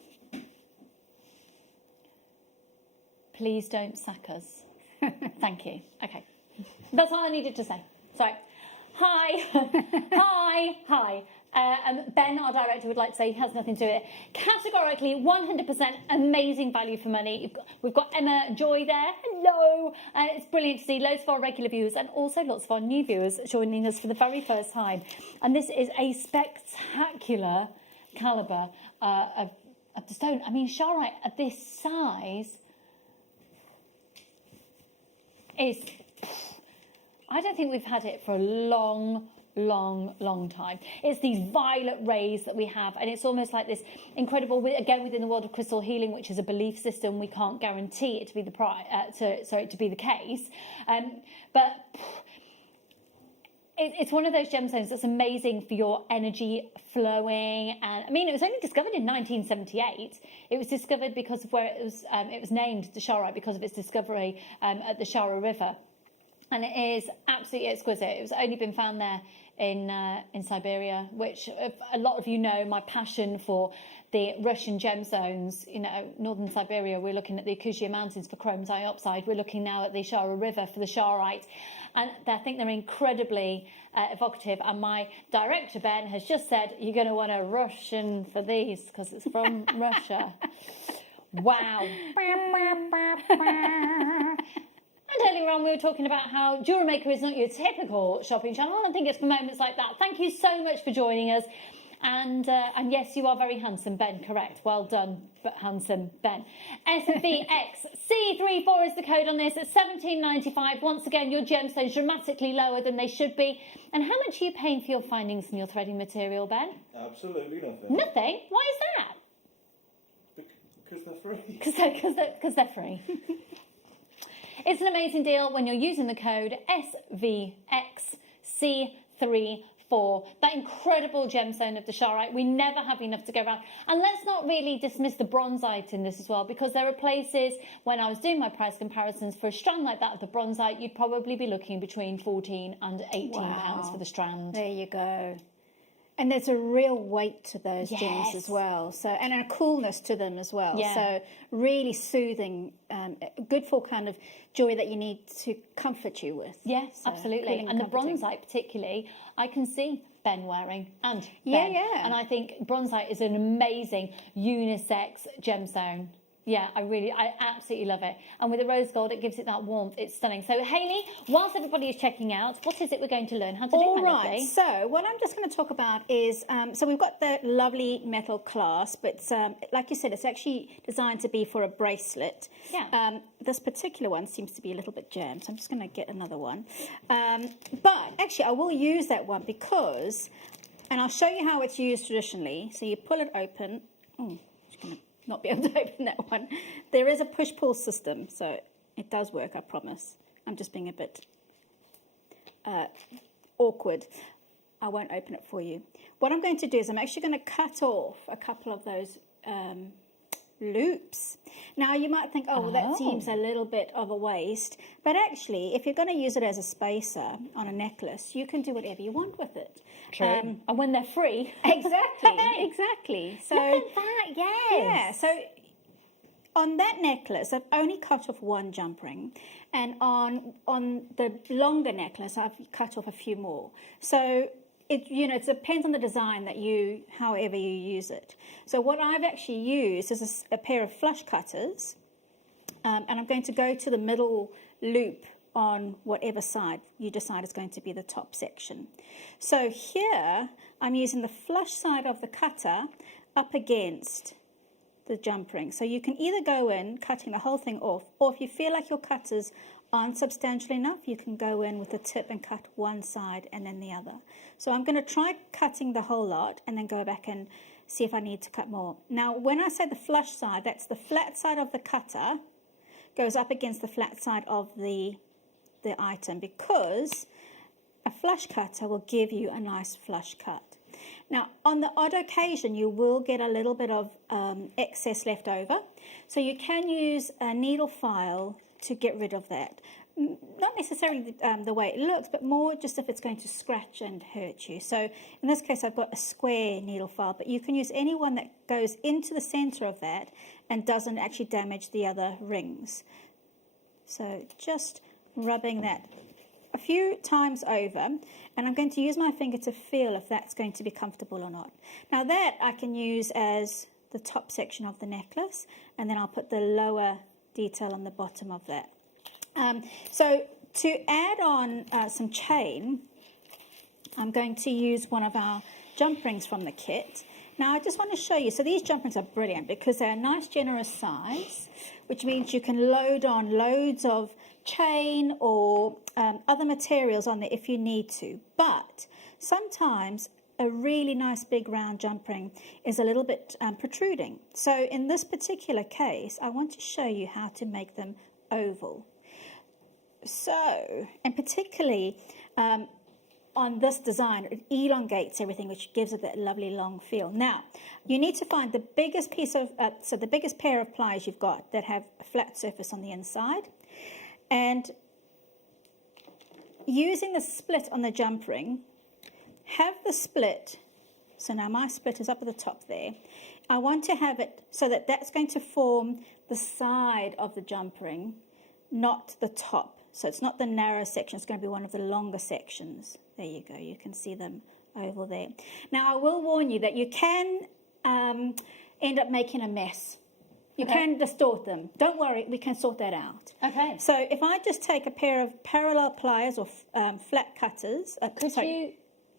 Please don't sack us. Thank you. Okay. That's all I needed to say. Sorry. Hi. Hi. Ben, our director, would like to say he has nothing to do with it. Categorically, 100% amazing value for money. We've got Emma and Joy there. Hello. It's brilliant to see loads of our regular viewers and also lots of our new viewers joining us for the very first time. And this is a spectacular calibre of the stone. I mean, Charite at this size is... I don't think we've had it for a long time. It's these violet rays that we have, and it's almost like this incredible, again, within the world of crystal healing, which is a belief system, we can't guarantee it to be to be the case. But it's one of those gemstones that's amazing for your energy flowing. And I mean, it was only discovered in 1978. It was discovered because of where it was named the Charite because of its discovery at the Shara River. And it is absolutely exquisite. It was only been found there in Siberia, which a lot of you know my passion for the Russian gemstones. You know, northern Siberia, we're looking at the Akusha Mountains for chrome diopside. We're looking now at the Shara River for the Charite. And I think they're incredibly evocative. And my director, Ben, has just said, you're going to want to rush in for these because it's from Russia. Wow. And earlier on, we were talking about how Jewellery Maker is not your typical shopping channel. And I think it's for moments like that. Thank you so much for joining us. And yes, you are very handsome, Ben. Correct. Well done, but handsome, Ben. SVXC34 is the code on this at $17.95. Once again, your gemstones dramatically lower than they should be. And how much are you paying for your findings and your threading material, Ben? Absolutely nothing. Nothing? Why is that? Because they're free. Because they're free. It's an amazing deal when you're using the code SVXC34. That incredible gemstone of the Charite. We never have enough to go around. And let's not really dismiss the bronzite in this as well, because there are places, when I was doing my price comparisons for a strand like that of the bronzite, you'd probably be looking between £14 and £18 for the strand. There you go. And there's a real weight to those gems as well. So, and a coolness to them as well. Yeah. So really soothing, good for kind of jewelry that you need to comfort you with. Yes, So, absolutely. And the bronzite particularly, I can see Ben wearing and Ben. Yeah. And I think bronzite is an amazing unisex gemstone. Yeah, I absolutely love it. And with the rose gold, it gives it that warmth. It's stunning. So, Hayley, whilst everybody is checking out, what is it we're going to learn how to do, All my right, lovely? so what I'm just going to talk about is, so we've got the lovely metal clasp, but like you said, it's actually designed to be for a bracelet. Yeah. This particular one seems to be a little bit jammed, so I'm just going to get another one. But actually, I will use that one because, and I'll show you how it's used traditionally. So you pull it open. Oh, just going to not be able to open that one. There is a push-pull system, so it does work, I promise. I'm just being a bit awkward. I won't open it for you. What I'm going to do is I'm actually going to cut off a couple of those loops. Now, you might think, oh, well, that seems a little bit of a waste. But actually, if you're going to use it as a spacer on a necklace, you can do whatever you want with it. True. And when they're free. Exactly, exactly. So, look at that, yes. Yeah, so on that necklace, I've only cut off one jump ring. And on the longer necklace, I've cut off a few more. So it depends on the design however you use it. So what I've actually used is a pair of flush cutters, and I'm going to go to the middle loop on whatever side you decide is going to be the top section. So here, I'm using the flush side of the cutter up against the jump ring. So you can either go in cutting the whole thing off, or if you feel like your cutters aren't substantial enough, you can go in with the tip and cut one side and then the other. So I'm going to try cutting the whole lot and then go back and see if I need to cut more. Now, when I say the flush side, that's the flat side of the cutter goes up against the flat side of the item, because a flush cutter will give you a nice flush cut. Now, on the odd occasion, you will get a little bit of excess left over. So you can use a needle file to get rid of that. Not necessarily the way it looks, but more just if it's going to scratch and hurt you. So in this case, I've got a square needle file, but you can use any one that goes into the center of that and doesn't actually damage the other rings. So just rubbing that a few times over, and I'm going to use my finger to feel if that's going to be comfortable or not. Now that I can use as the top section of the necklace, and then I'll put the lower detail on the bottom of that. So to add on some chain, I'm going to use one of our jump rings from the kit. Now I just want to show you, so these jump rings are brilliant because they're a nice generous size, which means you can load on loads of chain or other materials on there if you need to. But sometimes a really nice big round jump ring is a little bit protruding. So in this particular case, I want to show you how to make them oval. So, and particularly on this design, it elongates everything, which gives it that lovely long feel. Now, you need to find the biggest piece of, so the biggest pair of pliers you've got that have a flat surface on the inside. And using the split on the jump ring, have the split, so now my split is up at the top there. I want to have it so that that's going to form the side of the jump ring, not the top. So it's not the narrow section, it's going to be one of the longer sections. There you go, you can see them oval there. Now I will warn you that you can end up making a mess. You can distort them. Don't worry, we can sort that out. Okay. So if I just take a pair of parallel pliers or flat cutters. Could you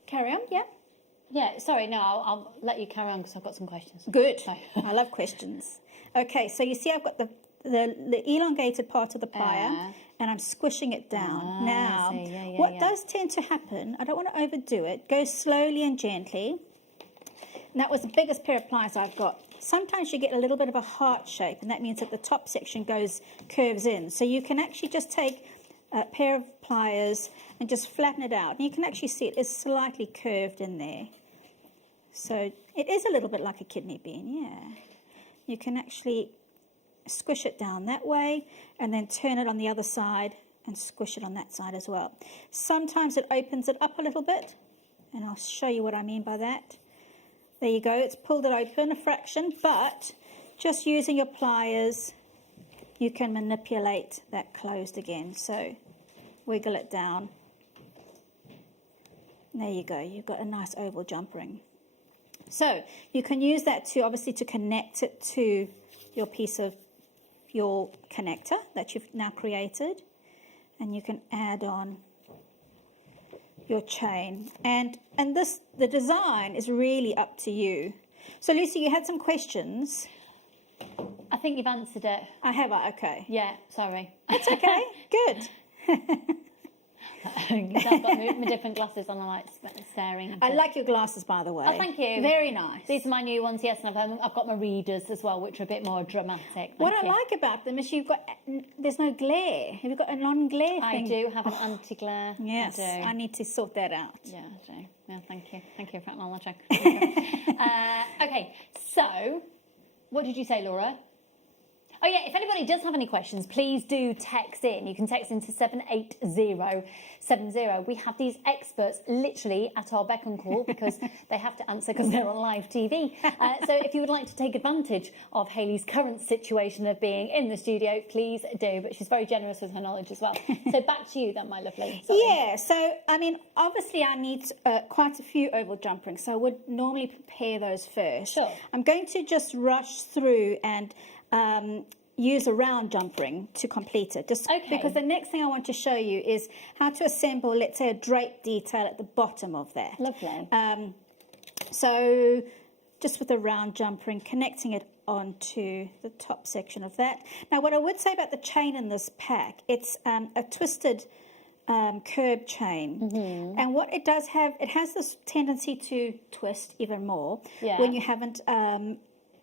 carry on? Yeah. Yeah, sorry, no, I'll let you carry on because I've got some questions. Good. I love questions. Okay, so you see I've got the elongated part of the plier and I'm squishing it down. Now, what does tend to happen, I don't want to overdo it, go slowly and gently. And that was the biggest pair of pliers I've got. Sometimes you get a little bit of a heart shape, and that means that the top section curves in. So you can actually just take a pair of pliers and just flatten it out. And you can actually see it is slightly curved in there. So it is a little bit like a kidney bean, yeah. You can actually squish it down that way and then turn it on the other side and squish it on that side as well. Sometimes it opens it up a little bit, and I'll show you what I mean by that. There you go, it's pulled it open a fraction, but just using your pliers, you can manipulate that closed again. So wiggle it down. There you go, you've got a nice oval jump ring. So you can use that to obviously to connect it to your piece of your connector that you've now created, and you can add on your chain. And the design is really up to you. So Lucy, you had some questions. I think you've answered it. I have. Okay. Yeah, sorry. That's okay. Good. I've got my different glasses on, I like staring. I like your glasses, by the way. Oh, thank you. Very nice. These are my new ones, yes, and I've got my readers as well, which are a bit more dramatic. What I like about them is there's no glare. Have you got a non-glare thing? I do have an anti-glare. Yes, I need to sort that out. Yeah, I do. Yeah, thank you. Thank you for acknowledging. Okay, so what did you say, Laura? Oh yeah, if anybody does have any questions, please do text in. You can text into 78070. We have these experts literally at our beck and call because they have to answer because they're on live TV. So if you would like to take advantage of Hayley's current situation of being in the studio, please do. But she's very generous with her knowledge as well. So back to you then, my lovely. Sorry. Yeah, so I mean, obviously I need quite a few oval jump rings, so I would normally prepare those first. Sure. I'm going to just rush through and use a round jump ring to complete it. Just because the next thing I want to show you is how to assemble, let's say, a drape detail at the bottom of that. Lovely. So just with a round jump ring, connecting it onto the top section of that. Now, what I would say about the chain in this pack, it's a twisted curb chain. And what it does have, it has this tendency to twist even more when you haven't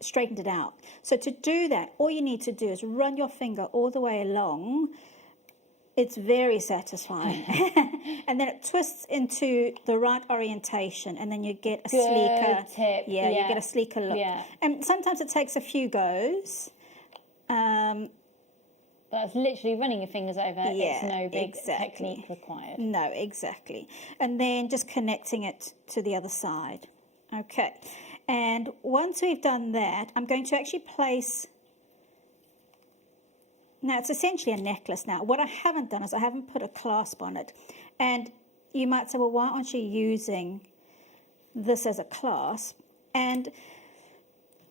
straightened it out. So to do that, all you need to do is run your finger all the way along. It's very satisfying. And then it twists into the right orientation, and then you get a sleeker tip. Yeah, you get a sleeker look. Yeah. And sometimes it takes a few goes. That's literally running your fingers over. It's no big technique required. No, exactly. And then just connecting it to the other side. Okay. And once we've done that, I'm going to actually place... Now, it's essentially a necklace now. What I haven't done is I haven't put a clasp on it. And you might say, well, why aren't you using this as a clasp? And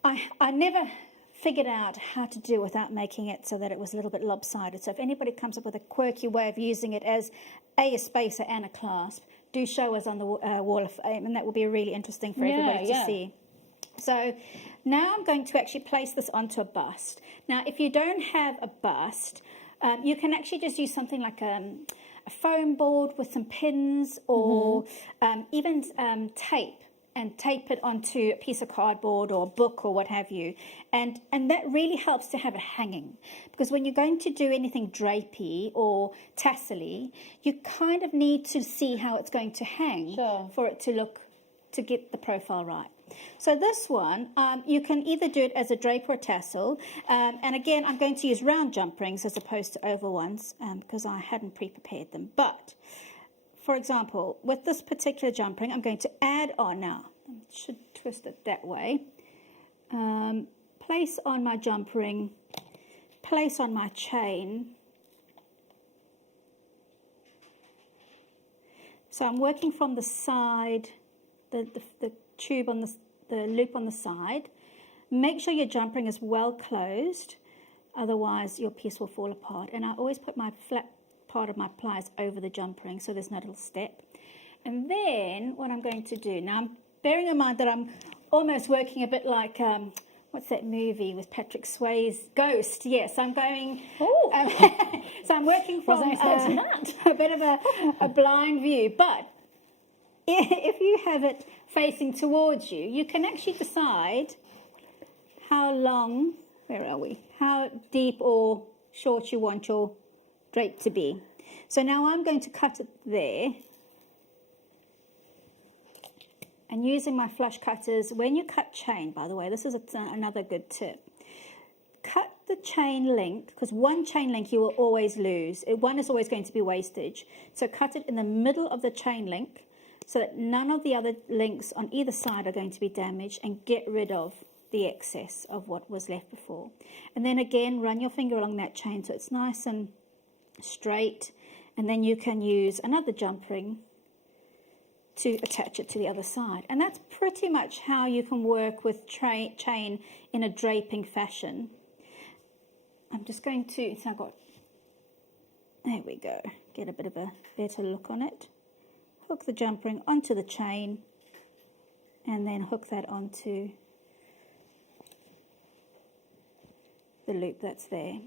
I never figured out how to do it without making it so that it was a little bit lopsided. So if anybody comes up with a quirky way of using it as a spacer and a clasp, do show us on the Wall of Fame, and that will be really interesting for everybody to see. So now I'm going to actually place this onto a bust. Now, if you don't have a bust, you can actually just use something like a foam board with some pins, or even tape, and tape it onto a piece of cardboard or a book or what have you. And that really helps to have it hanging, because when you're going to do anything drapey or tassel-y, you kind of need to see how it's going to hang for it to look, to get the profile right. So this one, you can either do it as a drape or a tassel. And again, I'm going to use round jump rings as opposed to oval ones because I hadn't pre-prepared them. But, for example, with this particular jump ring, I'm going to add on now. I should twist it that way. Place on my jump ring, place on my chain. So I'm working from the side, the tube on the loop on the side. Make sure your jump ring is well closed, otherwise your piece will fall apart. And I always put my flat part of my pliers over the jump ring so there's no little step. And then what I'm going to do, now I'm bearing in mind that I'm almost working a bit like, what's that movie with Patrick Swayze? Ghost, yes. I'm going, so I'm working from a bit of a blind view. But if you have it facing towards you, you can actually decide how long, where are we, how deep or short you want your drape to be. So now I'm going to cut it there. And using my flush cutters, when you cut chain, by the way, this is another good tip. Cut the chain length, because one chain link you will always lose. One is always going to be wastage. So cut it in the middle of the chain link, so that none of the other links on either side are going to be damaged, and get rid of the excess of what was left before. And then again, run your finger along that chain so it's nice and straight, and then you can use another jump ring to attach it to the other side. And that's pretty much how you can work with chain in a draping fashion. I'm just going to, so I've got, there we go, get a bit of a better look on it. Hook the jump ring onto the chain and then hook that onto the loop that's there.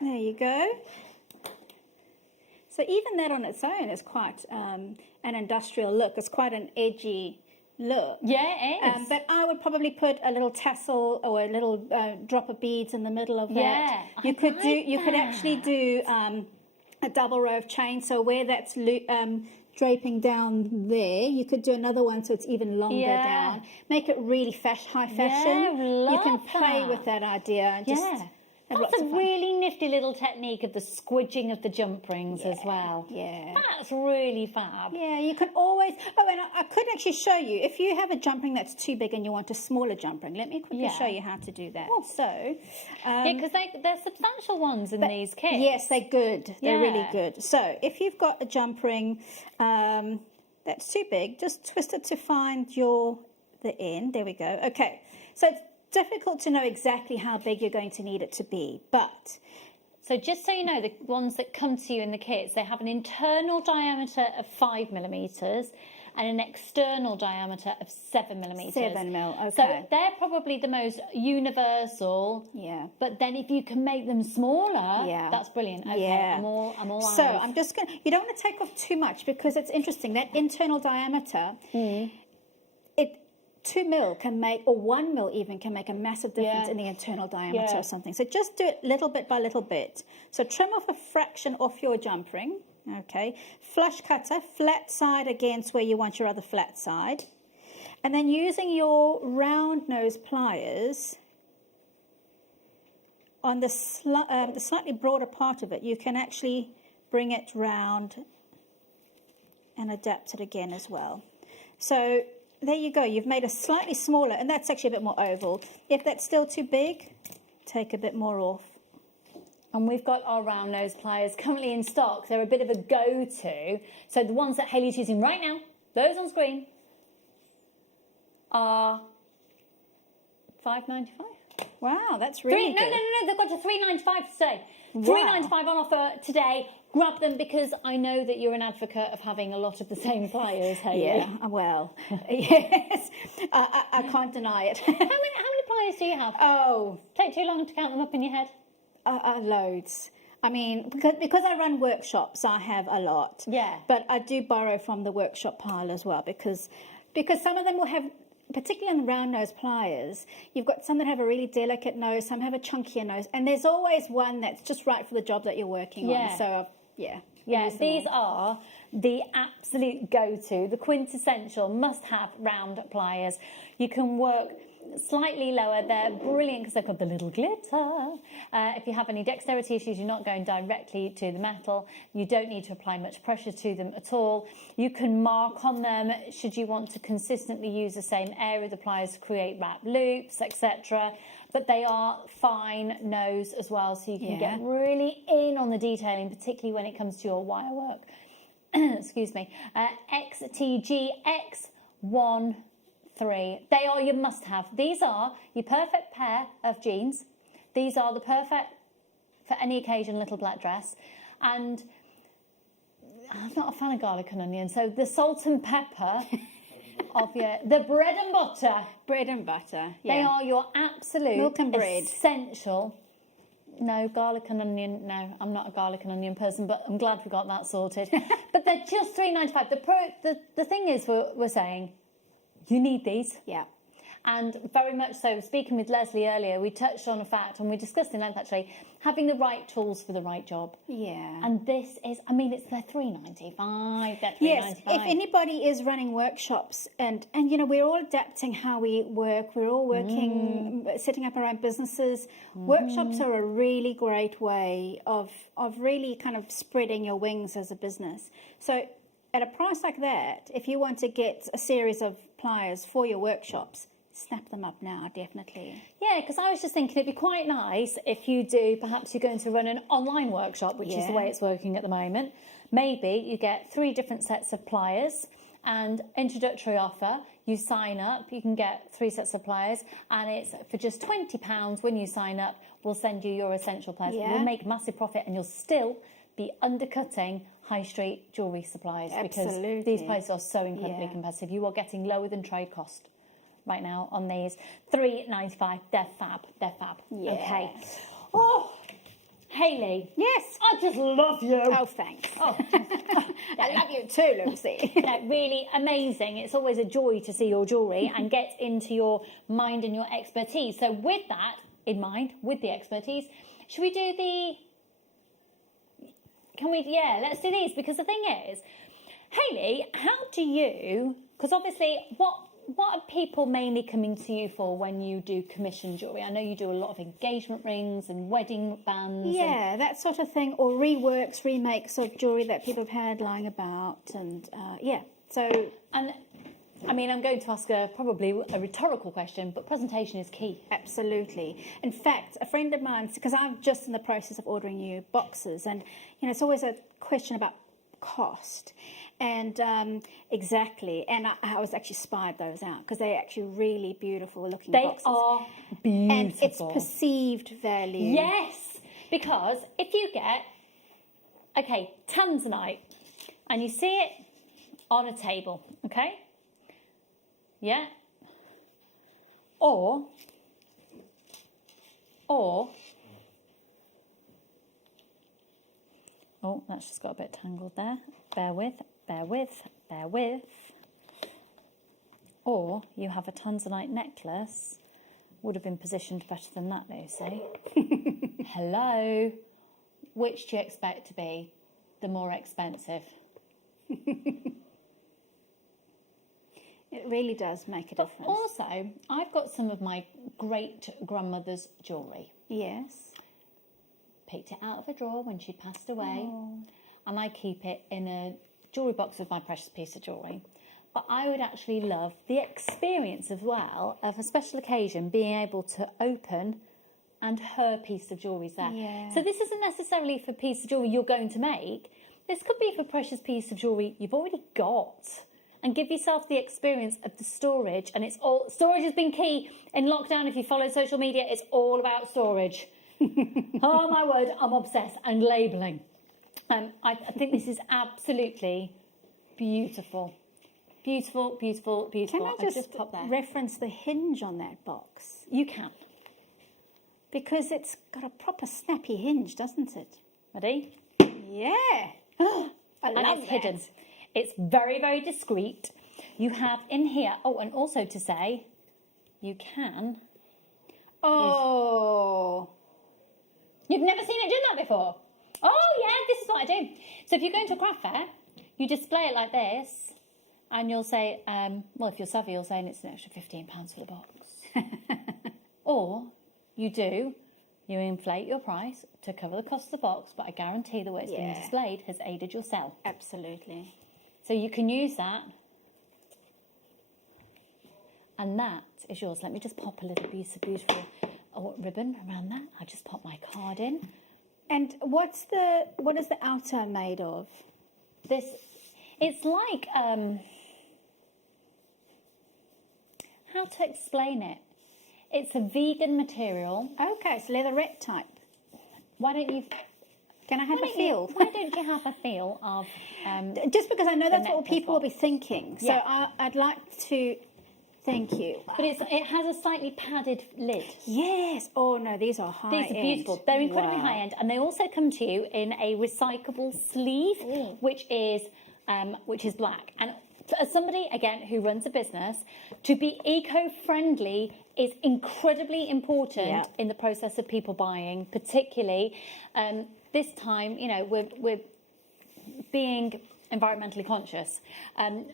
There you go. So even that on its own is quite an industrial look. It's quite an edgy look. Yeah, it is. But I would probably put a little tassel or a little drop of beads in the middle of that. Yeah, you could actually do a double row of chain. So where that's draping down there, you could do another one so it's even longer down. Make it really high fashion. Yeah, you can play that. with that idea and just have That's lots a of fun. really nifty little technique of the squidging of the jump rings as well. Yeah. That's really fab. Yeah, you can always... Oh, and I could actually show you. If you have a jump ring that's too big and you want a smaller jump ring, let me quickly show you how to do that. So... yeah, because they're substantial ones in these kits. Yes, they're good. They're really Yeah. good. So if you've got a jump ring that's too big, just twist it to find the end. There we go. Okay, so it's difficult to know exactly how big you're going to need it to be, but... So just so you know, the ones that come to you in the kits, they have an internal diameter of 5 millimetres and an external diameter of 7 millimetres. 7 mil, okay. So they're probably the most universal. Yeah. But then if you can make them smaller, that's brilliant. Okay, Yeah. I'm all So eyes. I'm just going to... You don't want to take off too much because it's interesting. That internal diameter... 2 mil can make, or 1 mil even, can make a massive difference in the internal diameter of something. So just do it little bit by little bit. So trim off a fraction off your jump ring, okay? Flush cutter, flat side against where you want your other flat side. And then using your round nose pliers, on the slightly broader part of it, you can actually bring it round and adapt it again as well. So... there you go, you've made a slightly smaller, and that's actually a bit more oval. If that's still too big, take a bit more off. And we've got our round nose pliers currently in stock. They're a bit of a go-to. So the ones that Hayley's using right now, those on screen, are £5.95. Wow, that's really good. No, they've got to £3.95 today. Wow. £3.95 on offer today. Grab them because I know that you're an advocate of having a lot of the same pliers, Hayley. Yeah, well, yes, I can't deny it. How many pliers do you have? Oh. Take too long to count them up in your head? Loads. I mean, because I run workshops, I have a lot. Yeah. But I do borrow from the workshop pile as well because some of them will have... particularly on the round nose pliers, you've got some that have a really delicate nose, some have a chunkier nose, and there's always one that's just right for the job that you're working on. So, these are the absolute go-to, the quintessential must-have round pliers. You can work slightly lower. They're brilliant because they've got the little glitter. If you have any dexterity issues, you're not going directly to the metal. You don't need to apply much pressure to them at all. You can mark on them should you want to consistently use the same area of the pliers to create wrap loops, etc. But they are fine nose as well, so you can get really in on the detailing, particularly when it comes to your wire work. Excuse me. XTG X13. They are your must-have. These are your perfect pair of jeans. These are the perfect, for any occasion, little black dress. And I'm not a fan of garlic and onion, so the salt and pepper of the bread and butter. Bread and butter, They are your absolute milk and bread. Essential. No, garlic and onion, no, I'm not a garlic and onion person, but I'm glad we got that sorted. But they're just £3.95. The thing is, we're saying, you need these. Yeah. And very much so, speaking with Leslie earlier, we touched on a fact, and we discussed in length actually, having the right tools for the right job. Yeah. And this is, I mean, they're £3.95, they're £3.95. Yes, if anybody is running workshops, and you know, we're all adapting how we work, we're all working, setting up our own businesses. Workshops are a really great way of really kind of spreading your wings as a business. So at a price like that, if you want to get a series of pliers for your workshops, snap them up now, definitely. Yeah, because I was just thinking it'd be quite nice if you do, perhaps you're going to run an online workshop, which is the way it's working at the moment. Maybe you get 3 different sets of pliers and introductory offer. You sign up, you can get 3 sets of pliers, and it's for just £20 when you sign up, we'll send you your essential pliers. Yeah. You'll make massive profit, and you'll still be undercutting high street jewellery supplies. Absolutely. Because these prices are so incredibly competitive. You are getting lower than trade cost right now on these. £3.95. They're fab. They're fab. Yeah. Okay. Oh, Hayley. Yes. I just love you. Oh, thanks. Oh, I love you too, Lucy. really amazing. It's always a joy to see your jewellery and get into your mind and your expertise. So with that in mind, with the expertise, should we do the... let's do these, because the thing is, Hayley, how do you... Because obviously, what are people mainly coming to you for when you do commission jewellery? I know you do a lot of engagement rings and wedding bands. Yeah, that sort of thing, or reworks, remakes of jewellery that people have had lying about, and so... And, I mean, I'm going to ask probably a rhetorical question, but presentation is key. Absolutely. In fact, a friend of mine, because I'm just in the process of ordering new boxes, and, it's always a question about cost. And exactly, and I was actually spied those out because they're actually really beautiful looking boxes. They are beautiful. And it's perceived value. Yes, because if you get, tanzanite, and you see it on a table, okay? Yeah? Or, oh, that's just got a bit tangled there. Bear with. Or you have a tanzanite necklace. Would have been positioned better than that, Lucy. Hello. Which do you expect to be the more expensive? It really does make a difference. Also, I've got some of my great-grandmother's jewellery. Yes. Picked it out of a drawer when she passed away. And I keep it in a jewellery box with my precious piece of jewellery. But I would actually love the experience as well of a special occasion being able to open and her piece of jewellery's there. Yeah. So this isn't necessarily for a piece of jewellery you're going to make. This could be for a precious piece of jewellery you've already got. And give yourself the experience of the storage. And storage has been key in lockdown. If you follow social media, it's all about storage. Oh my word, I'm obsessed. And labelling. I think this is absolutely beautiful. Beautiful. Can I just pop there. reference the hinge on that box? You can. Because it's got a proper snappy hinge, doesn't it? Ready? Yeah. I and love it's that. hidden. It's very, very discreet. You have in here, and also to say, you can. Oh. You've never seen it do that before? Oh, yeah, this is what I do. So if you go into a craft fair, you display it like this, and you'll say, if you're savvy, you'll say, it's an extra £15 for the box. Or you inflate your price to cover the cost of the box, but I guarantee the way it's been displayed has aided your sale. Absolutely. So you can use that. And that is yours. Let me just pop a little piece of beautiful ribbon around that. I just pop my card in. And what is the outer made of? It's like, how to explain it? It's a vegan material. Okay, it's leatherette type. Why don't you... Can I have a feel? Why don't you have a feel of... just because I know that's what people will be thinking. So Yeah. I'd like to... Thank you. But it has a slightly padded lid. Yes. Oh, no, these are high These are beautiful. They're incredibly Wow. high end. And they also come to you in a recyclable sleeve, which is black. And as somebody, again, who runs a business, to be eco-friendly is incredibly important in the process of people buying, particularly this time, we're being environmentally conscious.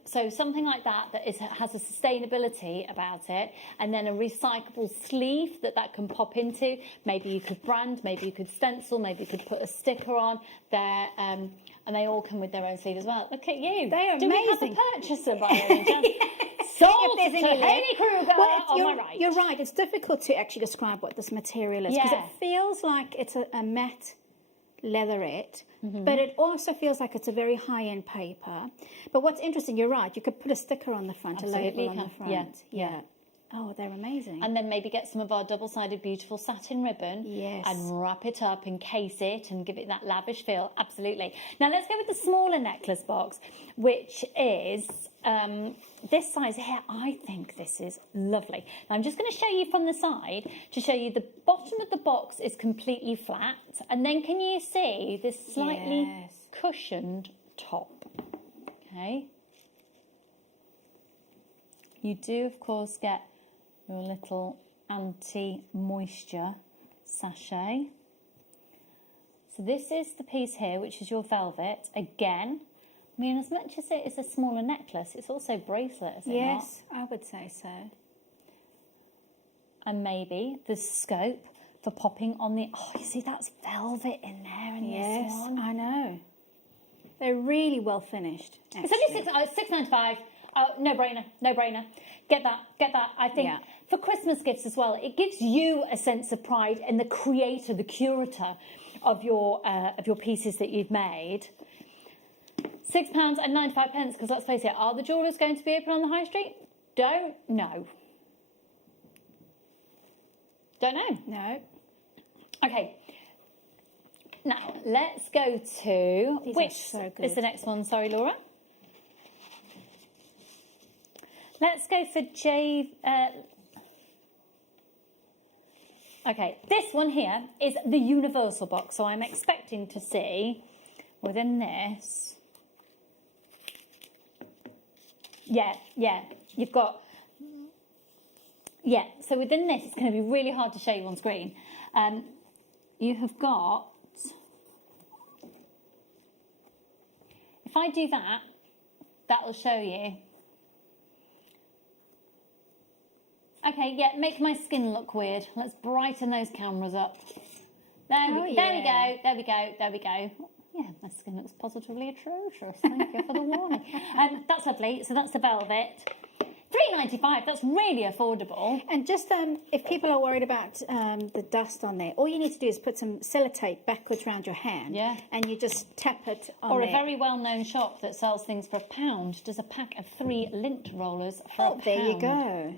So something like that has a sustainability about it, and then a recyclable sleeve that can pop into. Maybe you could brand, maybe you could stencil, maybe you could put a sticker on there. And they all come with their own sleeve as well. Look at you. They are Do amazing. we have a purchaser by any chance? Sold If there's to any Hayley left. Kruger Well, on my right. You're right. It's difficult to actually describe what this material is because Yeah. it feels like it's a matte leather it, but it also feels like it's a very high-end paper. But what's interesting, you're right, you could put a sticker on the front, Absolutely, a label on the front. yeah. Oh, they're amazing. And then maybe get some of our double-sided beautiful satin ribbon and wrap it up, encase it, and give it that lavish feel. Absolutely. Now let's go with the smaller necklace box, which is this size here. I think this is lovely. Now I'm just going to show you from the side to show you the bottom of the box is completely flat, and then can you see this slightly cushioned top? Okay. You do, of course, get your little anti-moisture sachet. So this is the piece here, which is your velvet. Again, I mean, as much as it is a smaller necklace, it's also bracelet, is it not? Yes, I would say so. And maybe the scope for popping on the... Oh, you see, that's velvet in there in this one. I know. They're really well finished. It's only $6.95. Oh, no brainer, no brainer. Get that. I think for Christmas gifts as well, it gives you a sense of pride in the creator, the curator of your pieces that you've made. £6.95. Because let's face it, are the jewellers going to be open on the high street? Don't know. Don't know. No. Okay. Now let's go to which is the next one. Sorry, Laura. Let's go for okay, this one here is the universal box, so I'm expecting to see within this. You've got. So within this, it's going to be really hard to show you on screen. You have got. If I do that, that will show you. Okay, make my skin look weird. Let's brighten those cameras up. There we go. Yeah, my skin looks positively atrocious. Thank you for the warning. That's lovely. So that's the velvet. $3.95. That's really affordable. And just if people are worried about the dust on there, all you need to do is put some sellotape backwards around your hand. Yeah. And you just tap it on there. Or a very well-known shop that sells things for £1 does a pack of 3 lint rollers for £1. There you go.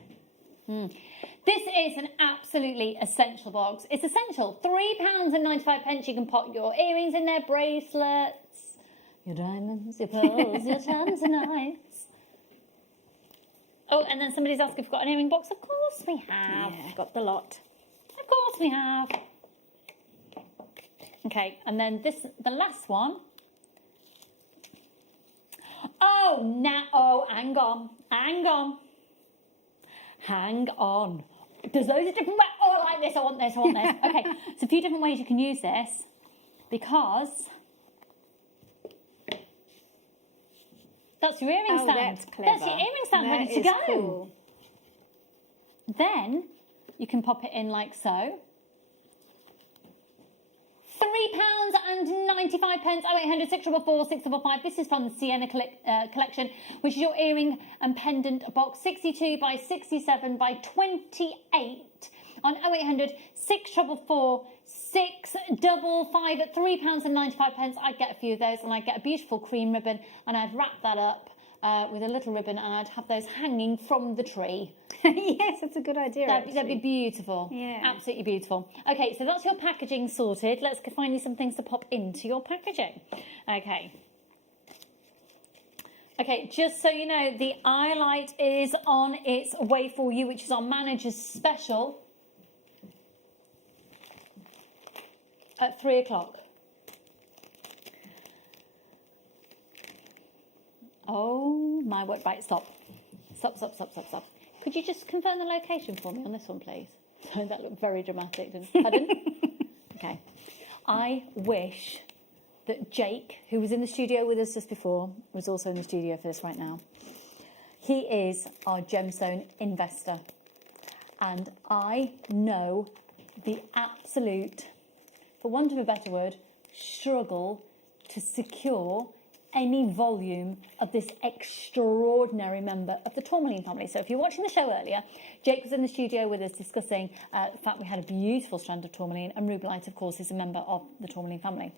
This is an absolutely essential box. It's essential. £3.95. You can pop your earrings in there, bracelets, your diamonds, your pearls, your tanzanites. Oh, and then somebody's asked if we've got an earring box. Of course we have. Yeah, got the lot. Of course we have. Okay, and then the last one. Hang on. There's loads of different ways. Oh, I like this, I want this. Okay, there's a few different ways you can use this because that's your earring stand. That's clever. That's your earring stand ready to go. Cool. Then you can pop it in like so. £3.95. 0800 644 655. This is from the Sienna collection, which is your earring and pendant box, 62 by 67 by 28 on 0800 644 655 at £3.95. I'd get a few of those, and I'd get a beautiful cream ribbon, and I'd wrap that up with a little ribbon, and I'd have those hanging from the tree. Yes, that's a good idea. That'd be beautiful. Yeah. Absolutely beautiful. Okay, so that's your packaging sorted. Let's find you some things to pop into your packaging. Okay, just so you know, the eye light is on its way for you, which is our manager's special at 3 o'clock. Oh my word, right, stop. Could you just confirm the location for me on this one, please? Sorry, that looked very dramatic, didn't it? Pardon? Okay. I wish that Jake, who was in the studio with us just before, was also in the studio for this right now. He is our gemstone investor. And I know the absolute, for want of a better word, struggle to secure any volume of this extraordinary member of the tourmaline family. So if you're watching the show earlier, Jake was in the studio with us discussing the fact we had a beautiful strand of tourmaline, and Rubelite, of course, is a member of the tourmaline family.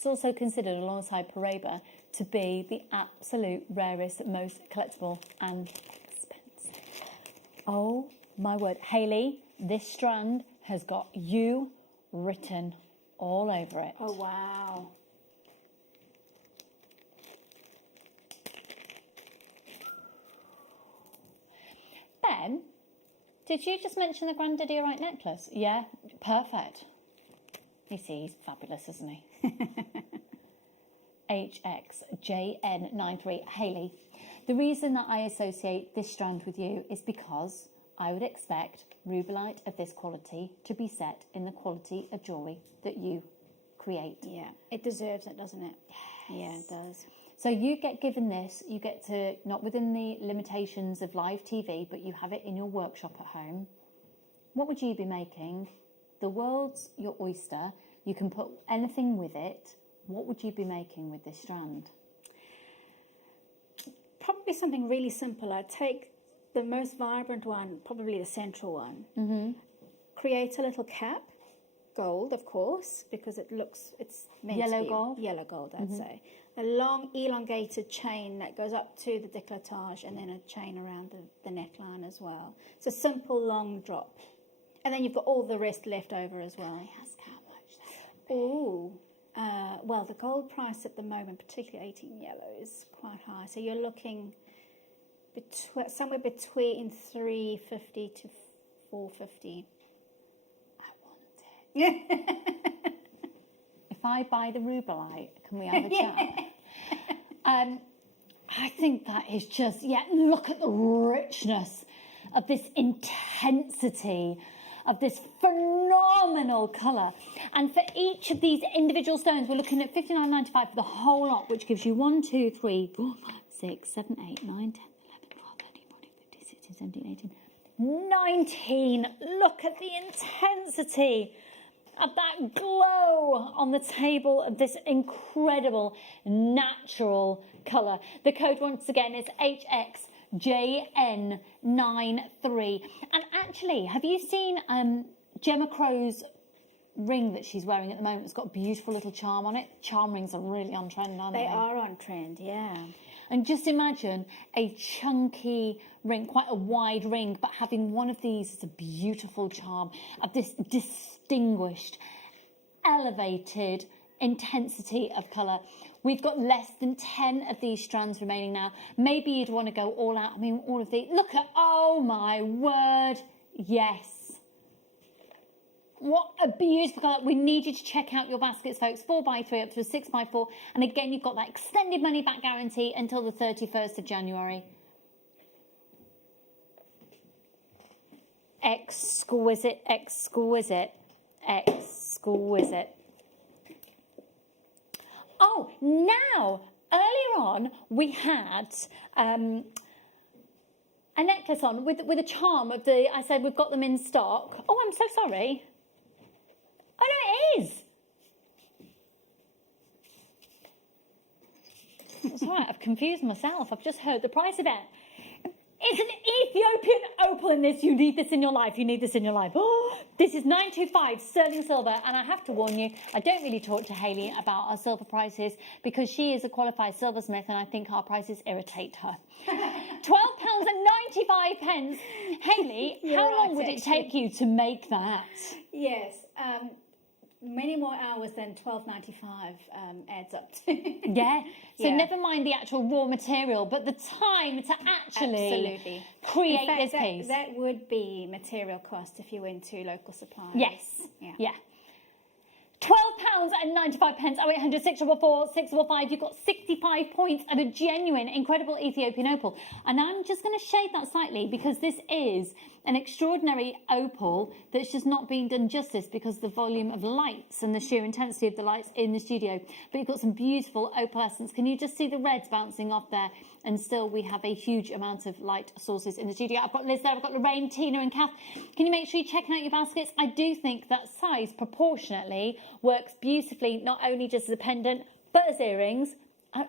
It's also considered, alongside Paraiba, to be the absolute rarest, most collectible and expensive. Oh my word. Hayley, this strand has got you written all over it. Oh, wow. Ben, did you just mention the Grand Didiorite necklace? Yeah, perfect. You see, he's fabulous, isn't he? HXJN93. Hayley, the reason that I associate this strand with you is because I would expect rubellite of this quality to be set in the quality of jewellery that you create. Yeah, it deserves it, doesn't it? Yes. Yeah, it does. So you get given this, you get to, not within the limitations of live TV, but you have it in your workshop at home. What would you be making? The world's your oyster. You can put anything with it. What would you be making with this strand? Probably something really simple. I'd take the most vibrant one, probably the central one. Mm-hmm. Create a little cap, gold, of course, because it's meant Yellow to be gold? Yellow gold, I'd say. A long elongated chain that goes up to the décolletage, and then a chain around the neckline as well. It's a simple long drop. And then you've got all the rest left over as well. Ask how much that Ooh. Well, the gold price at the moment, particularly 18 yellow, is quite high. So you're looking somewhere between 350 to 450. I want it. If I buy the rubellite, can we have a chat? I think that is just, look at the richness of this intensity of this phenomenal colour. And for each of these individual stones, we're looking at $59.95 for the whole lot, which gives you 1, 2, 3, 4, 5, 6, 7, 8, 9, 10, 11, 12, 13, 14, 15, 16, 17, 18, 19. Look at the intensity of that glow on the table of this incredible natural colour. The code once again is HXJN93. And actually, have you seen Gemma Crow's ring that she's wearing at the moment? It's got a beautiful little charm on it. Charm rings are really on trend, aren't they? They are on trend, yeah. And just imagine a chunky ring, quite a wide ring, but having one of these is a beautiful charm of this distinguished, elevated intensity of colour. We've got less than 10 of these strands remaining now. Maybe you'd want to go all out. I mean, all of these. Look at, oh my word, yes. What a beautiful colour. We need you to check out your baskets, folks. 4x3 up to a 6x4. And again, you've got that extended money back guarantee until the 31st of January. Exquisite, exquisite, exquisite. Oh, now, earlier on, we had a necklace on with a charm of the, I said we've got them in stock. Oh, I'm so sorry. Oh, no, it is. That's all right, I've confused myself. I've just heard the price of it. It's an Ethiopian opal in this. You need this in your life. You need this in your life. Oh, this is 925 sterling silver. And I have to warn you, I don't really talk to Hayley about our silver prices because she is a qualified silversmith and I think our prices irritate her. £12.95. Hayley, how long would it take you to make that? Yes, many more hours than $12.95 adds up to. Yeah. So never mind the actual raw material, but the time to actually create this piece. That would be material cost if you went to local suppliers. Yes. Yeah. £12.95. 0800 644 655. You've got 65 points of a genuine, incredible Ethiopian opal. And I'm just going to shade that slightly because this is an extraordinary opal that's just not being done justice because of the volume of lights and the sheer intensity of the lights in the studio. But you've got some beautiful opalescence. Can you just see the reds bouncing off there? And still we have a huge amount of light sources in the studio. I've got Liz there, I've got Lorraine, Tina and Kath. Can you make sure you're checking out your baskets? I do think that size proportionately works beautifully, not only just as a pendant, but as earrings and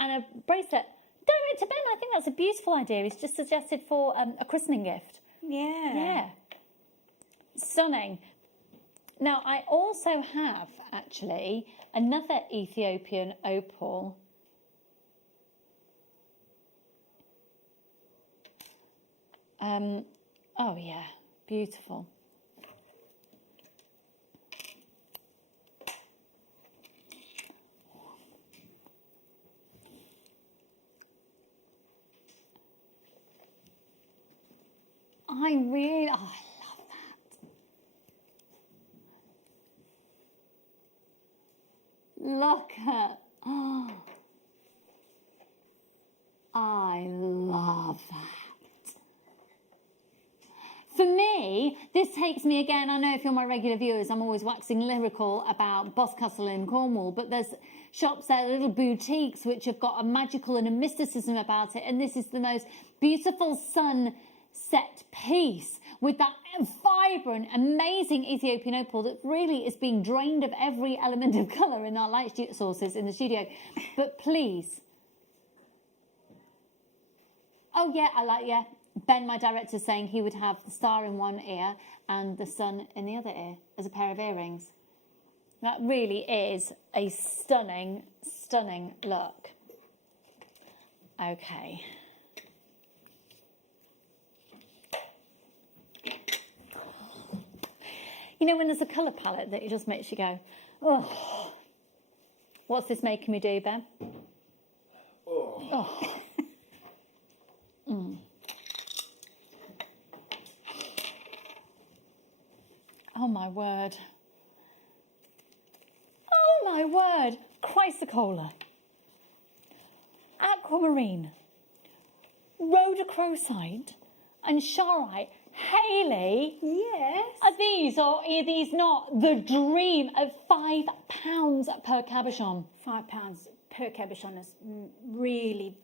a bracelet. Direct to Ben, I think that's a beautiful idea. It's just suggested for a christening gift. Yeah. Stunning. Now, I also have, actually, another Ethiopian opal. Oh, yeah, beautiful. I love that. Look at, oh, I love that. For me, this takes me again, I know if you're my regular viewers, I'm always waxing lyrical about Boscastle in Cornwall, but there's shops there, little boutiques, which have got a magical and a mysticism about it, and this is the most beautiful sunset piece with that vibrant, amazing Ethiopian opal that really is being drained of every element of colour in our light sources in the studio. But please. Oh, yeah, yeah. Ben, my director, saying he would have the star in one ear and the sun in the other ear as a pair of earrings. That really is a stunning, stunning look. Okay. You know when there's a colour palette that it just makes you go, oh, what's this making me do, Ben? Oh. Oh my word. Oh my word. Chrysocolla. Aquamarine. Rhodochrosite and Charite. Hayley. Yes. Are these or are these not the dream of £5 per cabochon? £5 per cabochon is really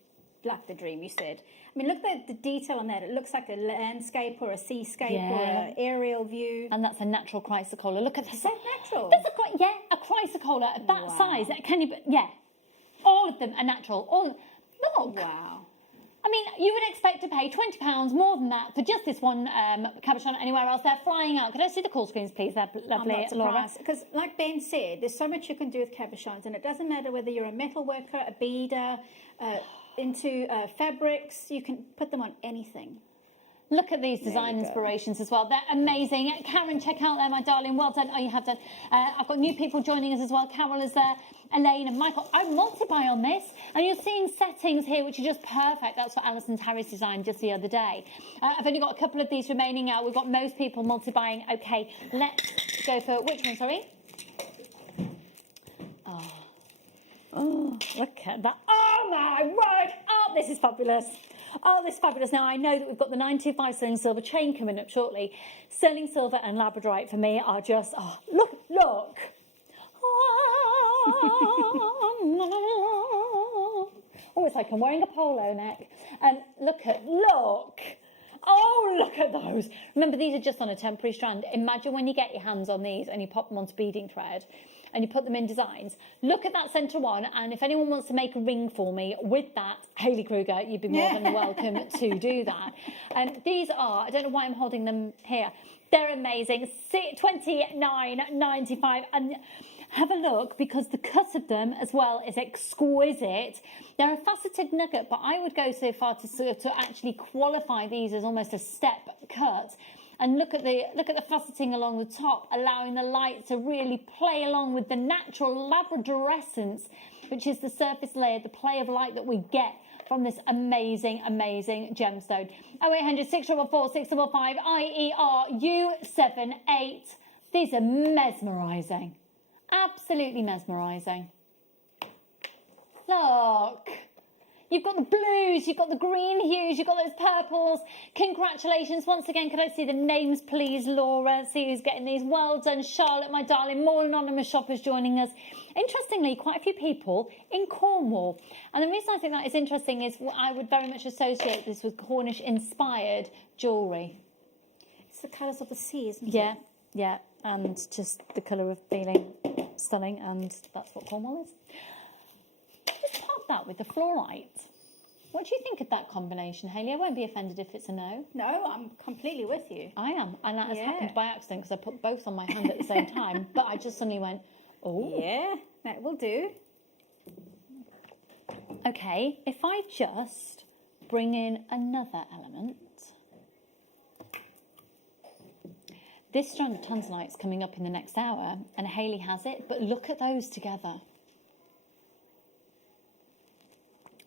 like the dream, you said. I mean, look at the detail on that. It looks like a landscape or a seascape or an aerial view. And that's a natural chrysocolla. Look at that. Is that natural? That's a chrysocolla of that size. Can you? Yeah. All of them are natural. Look. Wow. I mean, you would expect to pay £20 more than that for just this one cabochon anywhere else. They're flying out. Could I see the call screens, please? They're lovely, I'm not Laura. surprised. Because, like Ben said, there's so much you can do with cabochons, and it doesn't matter whether you're a metal worker, a beader, into fabrics. You can put them on anything. Look at these design inspirations as well. They're amazing. Karen, check out there, my darling. Well done. Oh, you have done. I've got new people joining us as well. Carol is there. Elaine and Michael. I multiply on this. And you're seeing settings here, which are just perfect. That's what Alison Harris designed just the other day. I've only got a couple of these remaining out. We've got most people multi-buying. Okay, let's go for which one, sorry? Oh, look at that. Oh, my word. Oh, this is fabulous. Oh, this is fabulous. Now, I know that we've got the 925 sterling silver chain coming up shortly. Sterling silver and labradorite for me are just, oh, look. Oh, it's like I'm wearing a polo neck. And look. Oh, look at those. Remember, these are just on a temporary strand. Imagine when you get your hands on these and you pop them onto beading thread and you put them in designs. Look at that centre one, and if anyone wants to make a ring for me with that, Hayley Kruger, you'd be more than welcome to do that. These are, I don't know why I'm holding them here, they're amazing, $29.95, and have a look because the cut of them as well is exquisite. They're a faceted nugget, but I would go so far to actually qualify these as almost a step cut. And look at the faceting along the top, allowing the light to really play along with the natural labradorescence, which is the surface layer, the play of light that we get from this amazing, amazing gemstone. 0800 644 655 IER U78. These are mesmerising. Absolutely mesmerising. Look. You've got the blues, you've got the green hues, you've got those purples. Congratulations. Once again, could I see the names, please, Laura? See who's getting these. Well done, Charlotte, my darling. More anonymous shoppers joining us. Interestingly, quite a few people in Cornwall. And the reason I think that is interesting is I would very much associate this with Cornish-inspired jewellery. It's the colours of the sea, isn't it? Yeah. And just the colour of feeling stunning, and that's what Cornwall is. Just pop that with the fluorite. What do you think of that combination, Hayley? I won't be offended if it's a no. No, I'm completely with you. I am, and that has Yeah. happened by accident because I put both on my hand at the same time, but I just suddenly went, oh. Yeah, that will do. Okay, if I just bring in another element. This strand of tanzanite's coming up in the next hour, and Hayley has it, but look at those together.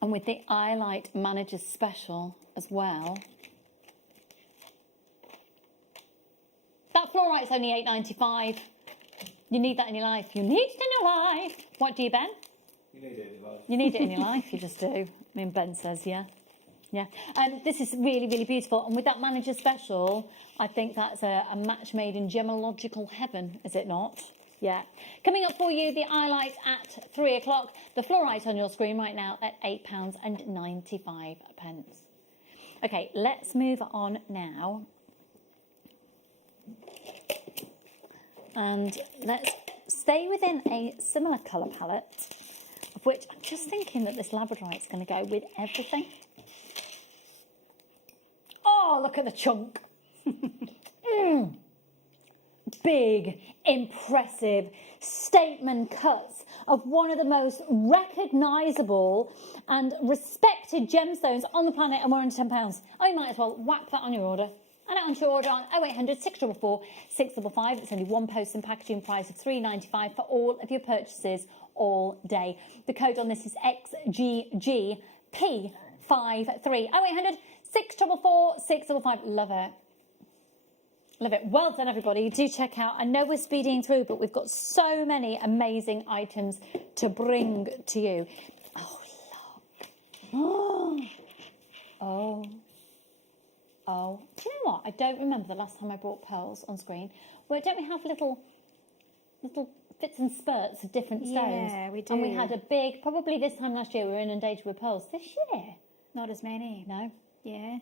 And with the Eyelight Manager's Special as well. That fluorite's only $8.95. You need that in your life. You need it in your life. What do you, Ben? You need it in your life. You need it in your life, you just do. I mean, Ben says, yeah. Yeah. This is really, really beautiful. And with that Manager Special, I think that's a match made in gemological heaven, is it not? Yeah. Coming up for you, the Eyelight at 3 o'clock. The fluorite on your screen right now at £8.95. Okay, let's move on now. And let's stay within a similar colour palette, of which I'm just thinking that this labradorite's going to go with everything. Oh, look at the chunk. Big, impressive statement cuts of one of the most recognisable and respected gemstones on the planet, and we're under £10. Oh, you might as well whack that on your order. And it onto your order on 0800 644 655. It's only one post and packaging price of £3.95 for all of your purchases all day. The code on this is XGGP53. 0800 644 655. Love it. Love it. Well done, everybody. Do check out. I know we're speeding through, but we've got so many amazing items to bring to you. Oh, look. Oh. Oh. Do you know what? I don't remember the last time I brought pearls on screen. Well, don't we have little fits and spurts of different stones? Yeah, we do. And we had a big, probably this time last year, we were inundated with pearls. This year? Not as many. No. Yeah.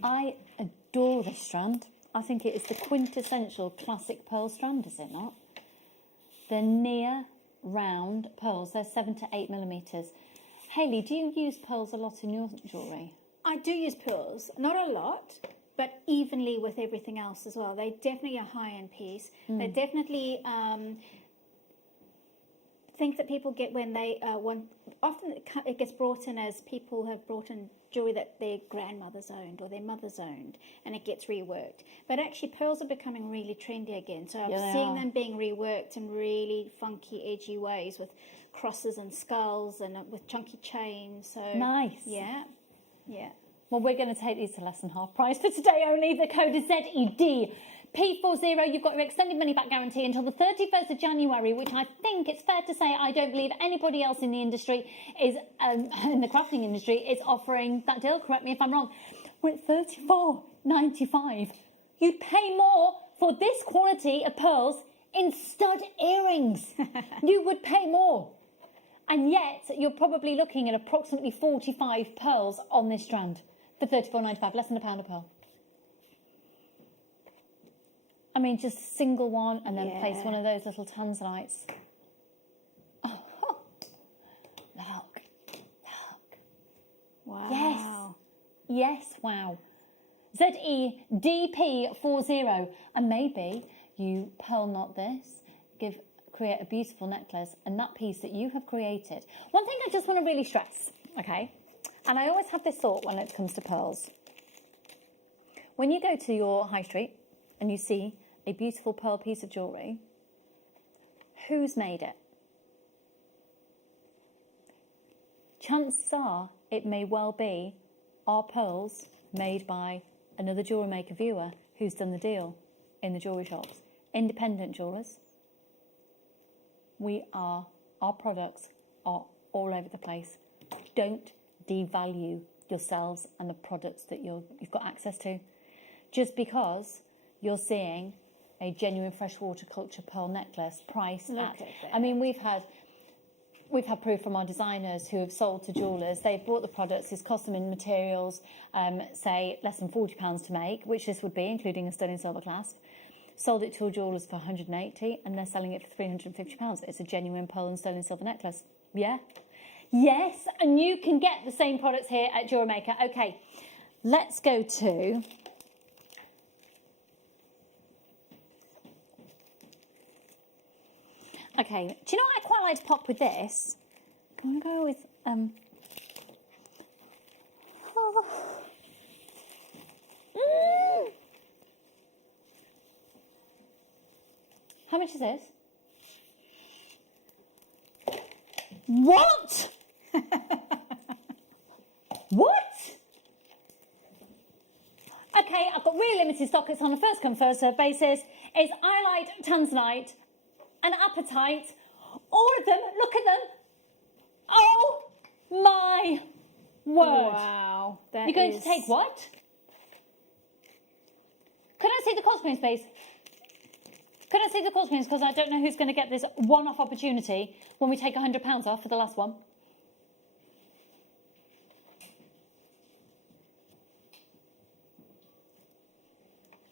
I adore this strand. I think it is the quintessential classic pearl strand, is it not? They're near round pearls. They're 7 to 8 millimetres. Hayley, do you use pearls a lot in your jewellery? I do use pearls, not a lot, but evenly with everything else as well. They're definitely a high-end piece. They're definitely things that people get when they want. Often it gets brought in as people have brought in jewellery that their grandmothers owned or their mothers owned, and it gets reworked. But actually, pearls are becoming really trendy again. So I'm seeing them being reworked in really funky, edgy ways with crosses and skulls and with chunky chains. So nice. Yeah. Yeah. Well, we're going to take these to less than half price for today only. The code is ZED. P40, you've got your extended money back guarantee until the 31st of January, which I think it's fair to say I don't believe anybody else in the industry is, in the crafting industry, is offering that deal. Correct me if I'm wrong. We're at $34.95. You'd pay more for this quality of pearls in stud earrings. You would pay more. And yet, you're probably looking at approximately 45 pearls on this strand for $34.95, less than £1 a pearl. I mean, just a single one and then place one of those little tanzanites. Oh, look. Wow. Yes, wow. ZEDP40. And maybe you pearl knot this, create a beautiful necklace, and that piece that you have created. One thing I just want to really stress, okay, and I always have this thought when it comes to pearls. When you go to your high street and you see a beautiful pearl piece of jewellery, who's made it? Chances are it may well be our pearls made by another Jewellery Maker viewer who's done the deal in the jewellery shops. Independent jewellers. Our products are all over the place. Don't devalue yourselves and the products that you've got access to. Just because you're seeing a genuine freshwater culture pearl necklace priced I mean, we've had proof from our designers who have sold to jewellers. They've bought the products, it's cost them in materials, say less than £40 to make, which this would be, including a sterling silver clasp. Sold it to a jewellers for £180 and they're selling it for £350. It's a genuine pearl and sterling silver necklace. Yeah. Yes, and you can get the same products here at Jewellery Maker. Okay, let's go to... Okay, do you know what I quite like to pop with this? Can we go with... How much is this? What? What? Okay, I've got really limited stock. It's on a first come, first served basis. It's Iolite, Tanzanite, and Apatite. All of them, look at them. Oh my word. Wow. You're going to take what? Could I see the cost, please? Could I see the cost, because I don't know who's going to get this one-off opportunity when we take £100 off for the last one.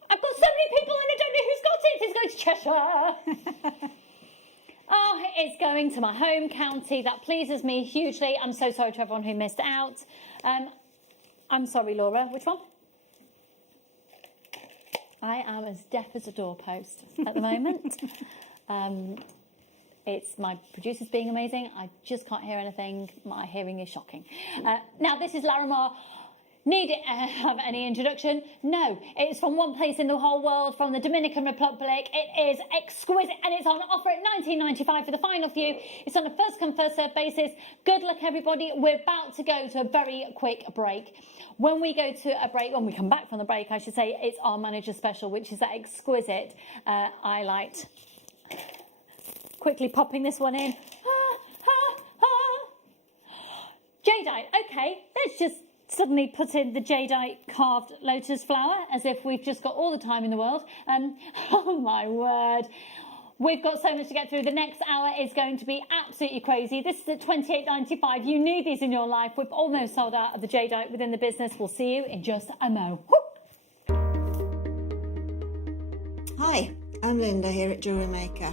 I've got so many people and I don't know who's got it. It's going to Cheshire. Oh, it's going to my home county. That pleases me hugely. I'm so sorry to everyone who missed out. I'm sorry, Laura. Which one? I am as deaf as a doorpost at the moment. It's my producer's being amazing. I just can't hear anything. My hearing is shocking. Now, this is Larimar. Need it have any introduction? No. It's from one place in the whole world, from the Dominican Republic. It is exquisite and it's on offer at $19.95 for the final few. It's on a first come, first served basis. Good luck, everybody. We're about to go to a very quick break. When we go to a break, when we come back from the break, I should say, it's our manager special, which is that exquisite Iolite. Quickly popping this one in. Jadeite. Okay, let's just suddenly put in the jadeite carved lotus flower as if we've just got all the time in the world. Oh my word. We've got so much to get through. The next hour is going to be absolutely crazy. This is at $28.95. You need these in your life. We've almost sold out of the jadeite within the business. We'll see you in just a mo. Woo! Hi, I'm Linda here at Jewellery Maker.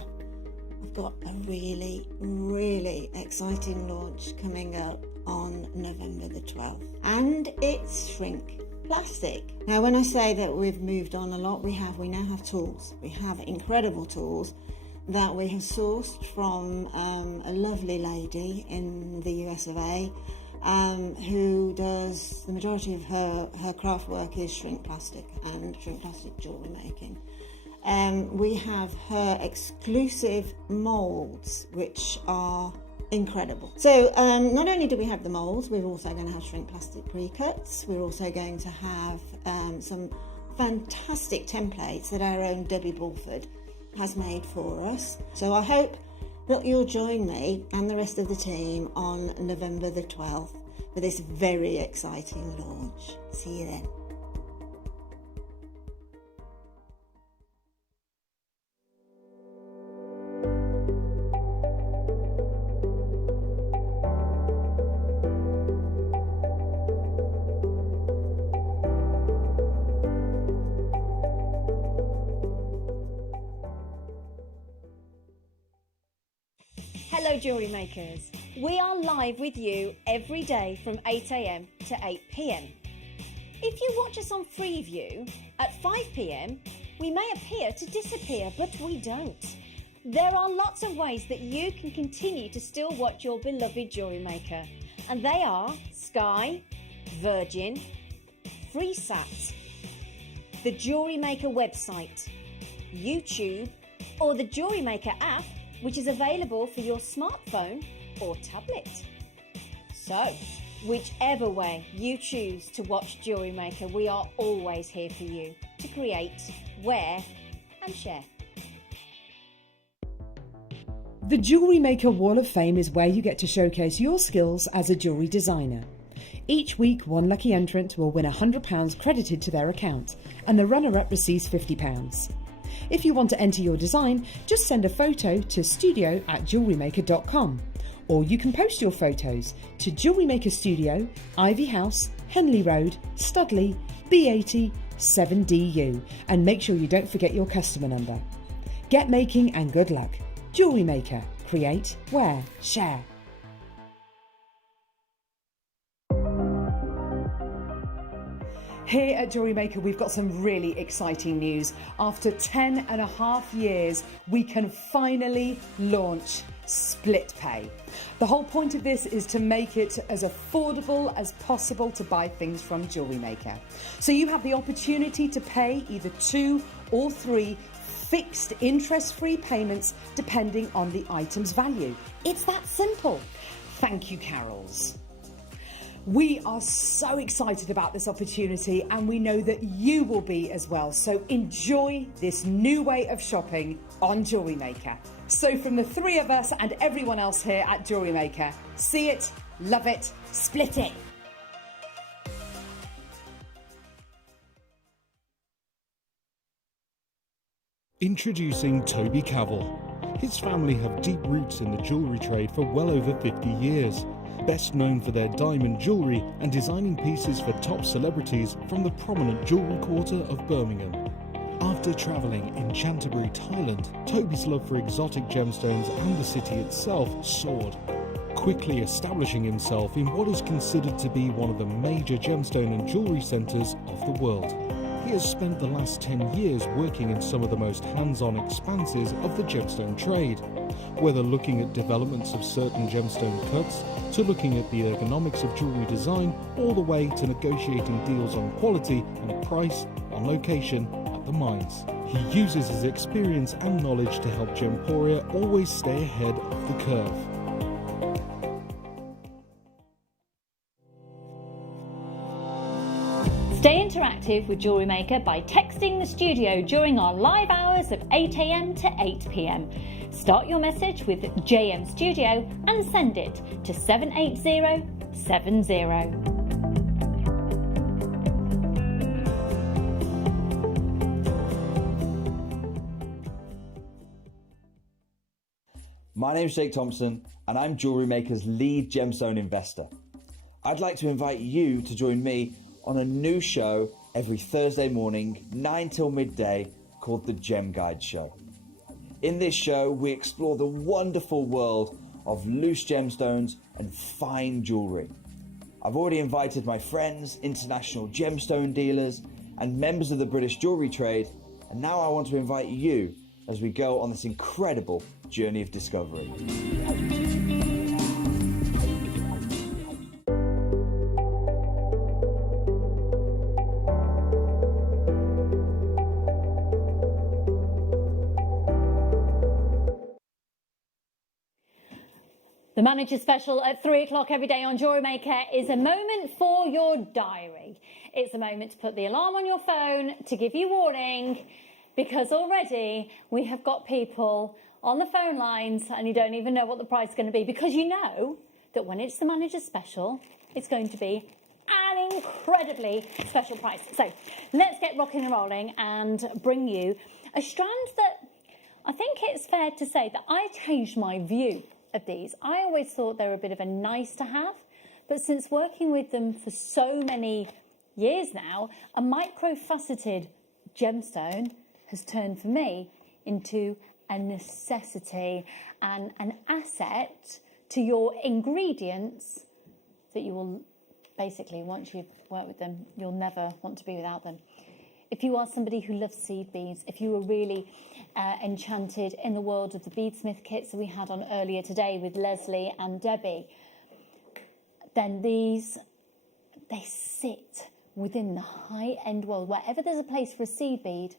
I've got a really, really exciting launch coming up on November the 12th. And it's shrink plastic. Now, when I say that we've moved on a lot, we now have tools. We have incredible tools that we have sourced from a lovely lady in the US of A who does the majority of her craft work is shrink plastic and shrink plastic jewellery making. We have her exclusive moulds, which are incredible. So not only do we have the moulds, we're also going to have shrink plastic pre-cuts. We're also going to have some fantastic templates that our own Debbie Bulford has made for us. So I hope that you'll join me and the rest of the team on November the 12th for this very exciting launch. See you then. Hello Jewellery Makers. We are live with you every day from 8 a.m. to 8 p.m. If you watch us on Freeview at 5 p.m, we may appear to disappear, but we don't. There are lots of ways that you can continue to still watch your beloved Jewellery Maker, and they are Sky, Virgin, FreeSat, the Jewellery Maker website, YouTube, or the Jewellery Maker app, which is available for your smartphone or tablet. So, whichever way you choose to watch Jewellery Maker, we are always here for you to create, wear and share. The Jewellery Maker Wall of Fame is where you get to showcase your skills as a jewellery designer. Each week, one lucky entrant will win £100 credited to their account, and the runner-up receives £50. If you want to enter your design, just send a photo to studio@jewellerymaker.com, or you can post your photos to Jewellery Maker Studio, Ivy House, Henley Road, Studley, B80 7DU, and make sure you don't forget your customer number. Get making and good luck. Jewellery Maker. Create, wear, share. Here at Jewellery Maker, we've got some really exciting news. After 10.5 years, we can finally launch split pay. The whole point of this is to make it as affordable as possible to buy things from Jewellery Maker. So you have the opportunity to pay either 2 or 3 fixed interest-free payments depending on the item's value. It's that simple. Thank you, Carols. We are so excited about this opportunity and we know that you will be as well. So enjoy this new way of shopping on Jewellery Maker. So from the 3 of us and everyone else here at Jewellery Maker, see it, love it, split it. Introducing Toby Cavell. His family have deep roots in the jewellery trade for well over 50 years. Best known for their diamond jewellery and designing pieces for top celebrities from the prominent jewellery quarter of Birmingham. After travelling in Canterbury, Thailand, Toby's love for exotic gemstones and the city itself soared, quickly establishing himself in what is considered to be one of the major gemstone and jewellery centres of the world. He has spent the last 10 years working in some of the most hands-on expanses of the gemstone trade, whether looking at developments of certain gemstone cuts, to looking at the ergonomics of jewellery design, all the way to negotiating deals on quality and price, on location, at the mines. He uses his experience and knowledge to help Gemporia always stay ahead of the curve. Stay interactive with Jewellery Maker by texting the studio during our live hours of 8 a.m. to 8 p.m. Start your message with JM Studio and send it to 78070. My name's Jake Thompson and I'm Jewellery Maker's lead gemstone investor. I'd like to invite you to join me on a new show every Thursday morning, 9 till midday, called The Gem Guide Show. In this show, we explore the wonderful world of loose gemstones and fine jewellery. I've already invited my friends, international gemstone dealers, and members of the British jewellery trade, and now I want to invite you as we go on this incredible journey of discovery. The Manager Special at 3 o'clock every day on Jewellery Maker is a moment for your diary. It's a moment to put the alarm on your phone to give you warning, because already we have got people on the phone lines and you don't even know what the price is going to be, because you know that when it's the Manager Special, it's going to be an incredibly special price. So let's get rocking and rolling and bring you a strand that I think it's fair to say that I changed my view of these. I always thought they were a bit of a nice to have, but since working with them for so many years now, a micro-faceted gemstone has turned for me into a necessity and an asset to your ingredients that you will basically, once you've worked with them, you'll never want to be without them. If you are somebody who loves seed beads, if you were really enchanted in the world of the beadsmith kits that we had on earlier today with Leslie and Debbie, then these, they sit within the high-end world. Wherever there's a place for a seed bead,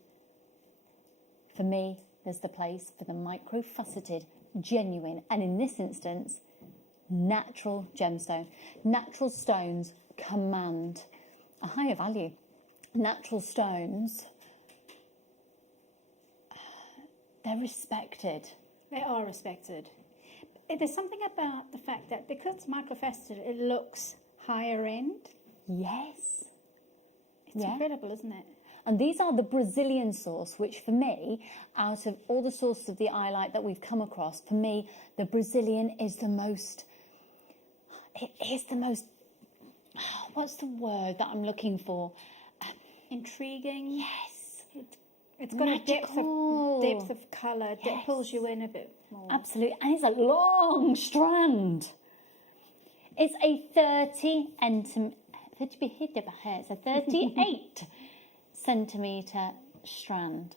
for me, there's the place for the micro-faceted, genuine, and in this instance, natural gemstone. Natural stones command a higher value. Natural stones, they're respected. They are respected. There's something about the fact that because it's microfaceted, it looks higher end. Yes. It's incredible, isn't it? And these are the Brazilian source, which for me, out of all the sources of the iolite that we've come across, for me, the Brazilian is the most, it is the most, what's the word that I'm looking for? Intriguing. Yes. It's got magical. a depth of colour that pulls you in a bit more. Absolutely. And it's a long strand. It's a it's a 38 centimetre strand.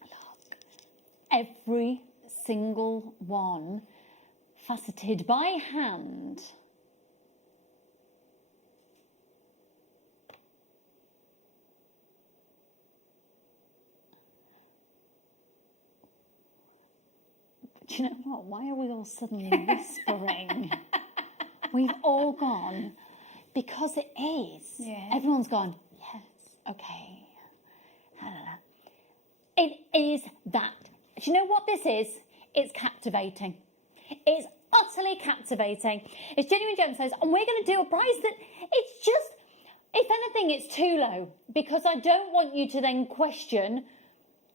Look, every single one faceted by hand. Do you know what? Why are we all suddenly whispering? We've all gone, because it is. Yeah. Everyone's gone, yes, okay. It is that. Do you know what this is? It's captivating. It's utterly captivating. It's genuine gemstones, and we're going to do a price that it's just, if anything, it's too low, because I don't want you to then question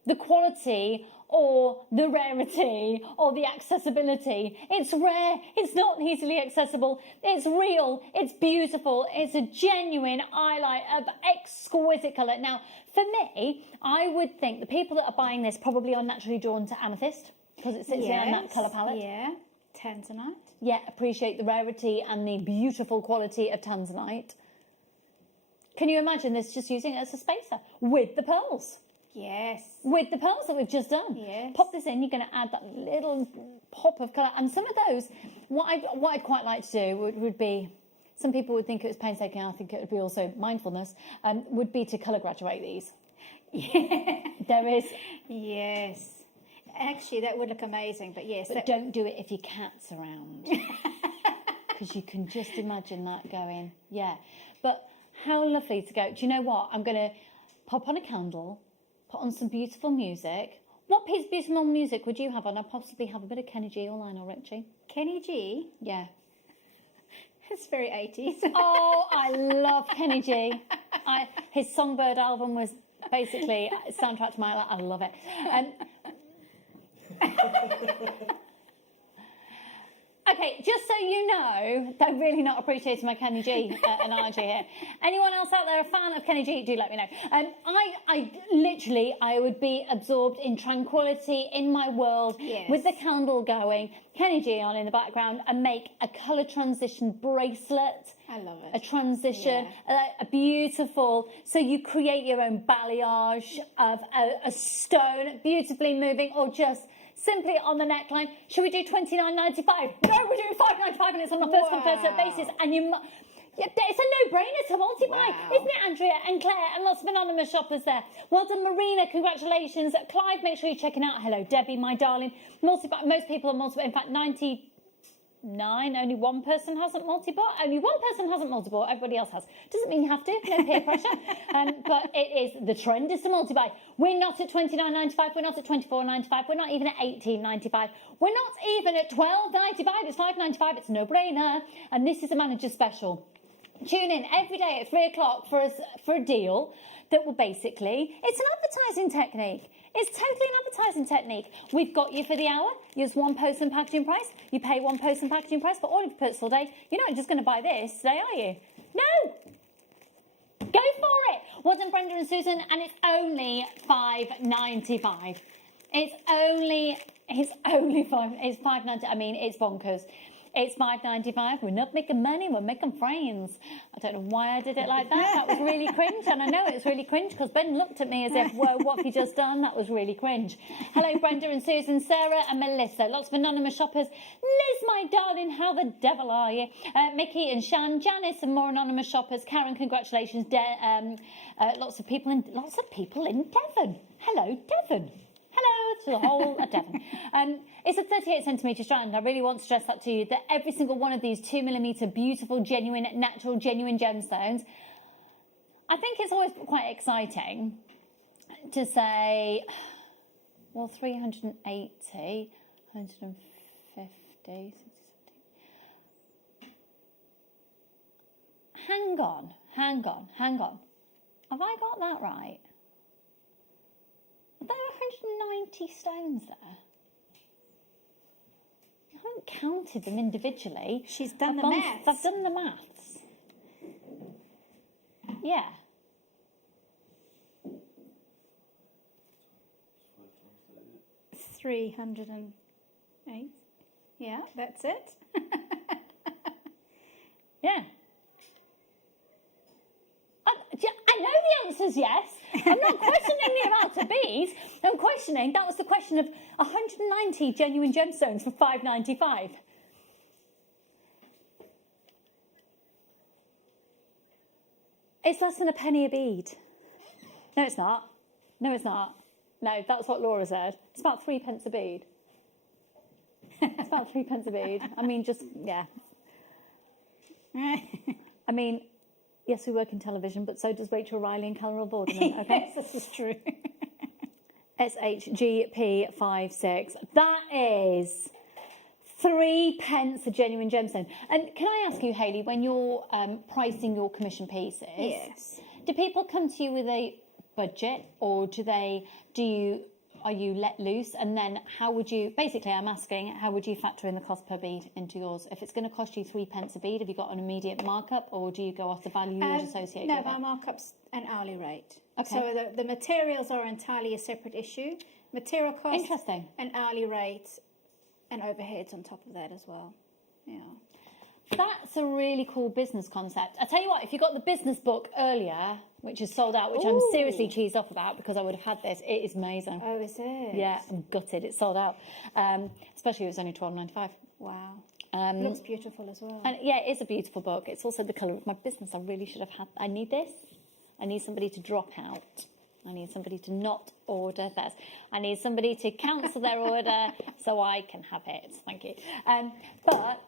the quality or the rarity or the accessibility. It's rare, it's not easily accessible, it's real, it's beautiful, it's a genuine highlight of exquisite colour. Now, for me, I would think the people that are buying this probably are naturally drawn to amethyst, because it sits in that colour palette. Yeah, tanzanite. Yeah, appreciate the rarity and the beautiful quality of tanzanite. Can you imagine this just using it as a spacer with the pearls? Yes. With the pearls that we've just done. Yes. Pop this in, you're going to add that little pop of colour. And some of those, what I'd quite like to do would be, some people would think it was painstaking, I think it would be also mindfulness, would be to colour graduate these. Yeah. There is. Yes. Actually, that would look amazing, but yes. But don't do it if your cat's around. Because you can just imagine that going, yeah. But how lovely to go. Do you know what? I'm going to pop on a candle, put on some beautiful music. What piece of beautiful music would you have on? I'd possibly have a bit of Kenny G or Lionel Richie. Kenny G? Yeah. It's very 80s. Oh, I love Kenny G. His Songbird album was basically a soundtrack to my life. I love it. Okay, just so you know, they're really not appreciating my Kenny G analogy here. Anyone else out there a fan of Kenny G? Do let me know. I would be absorbed in tranquility in my world, yes, with the candle going, Kenny G on in the background, and make a colour transition bracelet. I love it. A transition, a beautiful, so you create your own balayage of a stone, beautifully moving, or just simply on the neckline. Should we do $29.95? No, we're doing $5.95, and it's on a first come first served basis. And it's a no-brainer to multiply, isn't it, Andrea and Claire and lots of anonymous shoppers there. Well done, Marina. Congratulations, Clive. Make sure you're checking out. Hello, Debbie, my darling. Multiply. Most people are multiply. In fact, 99. Only one person hasn't multi-bought. Only one person hasn't multi-bought. Everybody else has. Doesn't mean you have to. No peer pressure. But it is, the trend is to multi-buy. We're not at $29.95. We're not at $24.95. We're not even at $18.95. We're not even at $12.95. It's $5.95. It's a no-brainer. And this is a manager special. Tune in every day at 3 o'clock for a deal that will basically, it's an advertising technique. It's totally an advertising technique. We've got you for the hour. Use one post and packaging price. You pay one post and packaging price for all of your purchase all day. You're not just going to buy this today, are you? No! Go for it! Well done, Brenda and Susan, and it's only $5.95. It's $5.90. I mean, it's bonkers. It's $5.95. We're not making money, we're making friends. I don't know why I did it like that. That was really cringe, and I know it's really cringe because Ben looked at me as if, whoa, what have you just done? That was really cringe. Hello, Brenda and Susan, Sarah and Melissa. Lots of anonymous shoppers. Liz, my darling, how the devil are you? Mickey and Shan, Janice and more anonymous shoppers. Karen, congratulations. Lots of people in Devon. Hello, Devon. Hello to the whole of Devon. It's a 38 centimetre strand. I really want to stress that to you, that every single one of these 2mm beautiful, genuine, natural, genuine gemstones, I think it's always quite exciting to say, well, 380, 150, 60, 70. Hang on. Have I got that right? Are there 190 stones there? I haven't counted them individually. She's done the maths. I've done the maths. Yeah. 308. Yeah, that's it. Yeah. I know the answer's yes. I'm not questioning the amount of beads. I'm questioning, that was the question of 190 genuine gemstones for $5.95. It's less than a penny a bead. No, it's not. No, it's not. No, that's what Laura said. It's about 3 pence a bead. It's about 3 pence a bead. I mean, just, yeah. I mean, yes, we work in television, but so does Rachel Riley and Callum Vorderman, okay? Yes, this is true. SHGP56. That is 3 pence a genuine gemstone. And can I ask you, Hayley, when you're pricing your commission pieces, Yes. do people come to you with a budget, or are you let loose? And then how would you, basically I'm asking, how would you factor in the cost per bead into yours? If it's going to cost you 3 pence a bead, have you got an immediate markup, or do you go off the value you would associate No, with my it? markup's an hourly rate. Okay. So the materials are entirely a separate issue. Material costs, Interesting. an hourly rate, and overheads on top of that as well. Yeah. That's a really cool business concept. I tell you what, if you got the business book earlier, which is sold out, which I'm seriously cheesed off about because I would have had this, it is amazing. Oh, is it? Yeah, I'm gutted. It's sold out. Especially if it's only $12.95. Wow. Looks beautiful as well. And yeah, it is a beautiful book. It's also the colour of my business. I really should have had. I need this. I need somebody to drop out. I need somebody to not order this. I need somebody to cancel their order so I can have it. Thank you. But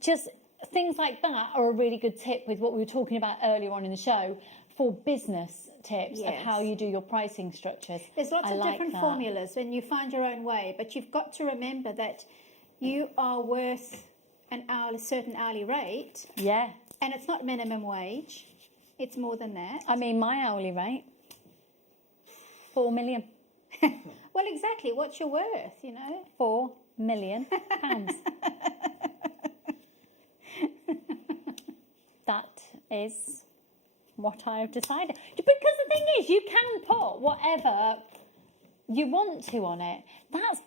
just things like that are a really good tip with what we were talking about earlier on in the show for business tips of how you do your pricing structures. There's lots of different that. formulas and you find your own way, but you've got to remember that you are worth a certain hourly rate. Yeah. And it's not minimum wage. It's more than that. I mean, my hourly rate, 4 million. Well, exactly. What's your worth, you know? 4 million pounds. That is what I have decided. Because the thing is, you can put whatever you want to on it. That's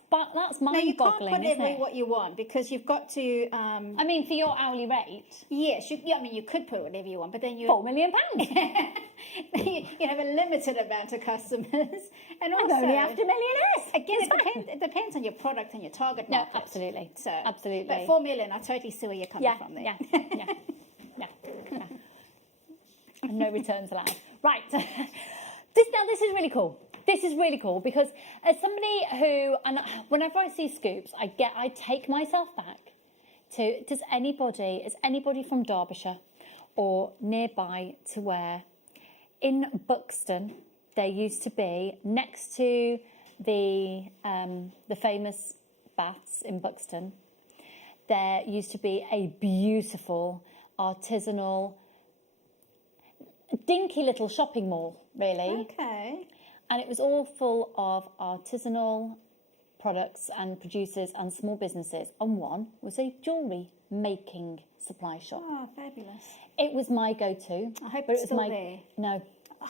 mind-boggling, no, you can't put isn't it? what you want because you've got to. I mean, for your hourly rate. Yes, I mean you could put whatever you want, but then you. £4 million. You have a limited amount of customers, and also only after millionaires. Again, it depends on your product and your target market. No, absolutely. So absolutely. But 4 million, I totally see where you're coming from there. Yeah. And no returns allowed. Right. This is really cool. This is really cool because as somebody who, and whenever I see scoops, I take myself back to, is anybody from Derbyshire or nearby to where in Buxton there used to be, next to the famous baths in Buxton, there used to be a beautiful artisanal dinky little shopping mall, really. Okay. And it was all full of artisanal products and producers and small businesses. And one was a jewellery making supply shop. Oh, fabulous. It was my go-to. I hope but it's it was still there. No,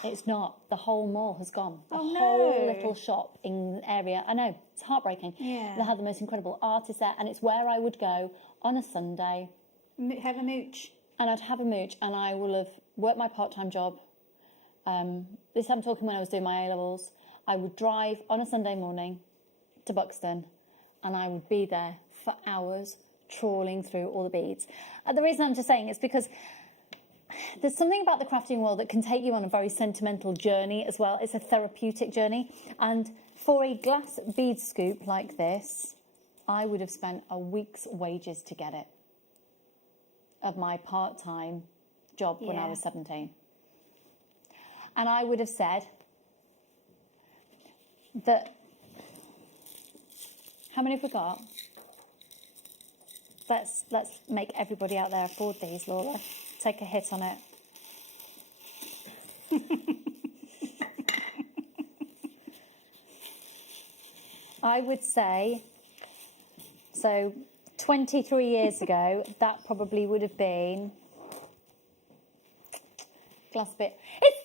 it's not. The whole mall has gone. The Oh, no. whole little shop in the area. I know, it's heartbreaking. Yeah. They had the most incredible artists there. And it's where I would go on a Sunday. Have a mooch. And I'd have a mooch and I will have worked my part-time job. This I'm talking when I was doing my A-levels. I would drive on a Sunday morning to Buxton and I would be there for hours trawling through all the beads. The reason I'm just saying is because there's something about the crafting world that can take you on a very sentimental journey as well. It's a therapeutic journey. And for a glass bead scoop like this, I would have spent a week's wages to get it of my part-time job when I was 17. And I would have said that, how many have we got? Let's make everybody out there afford these, Laura. Take a hit on it. I would say, so 23 years ago, that probably would have been glass bit. It's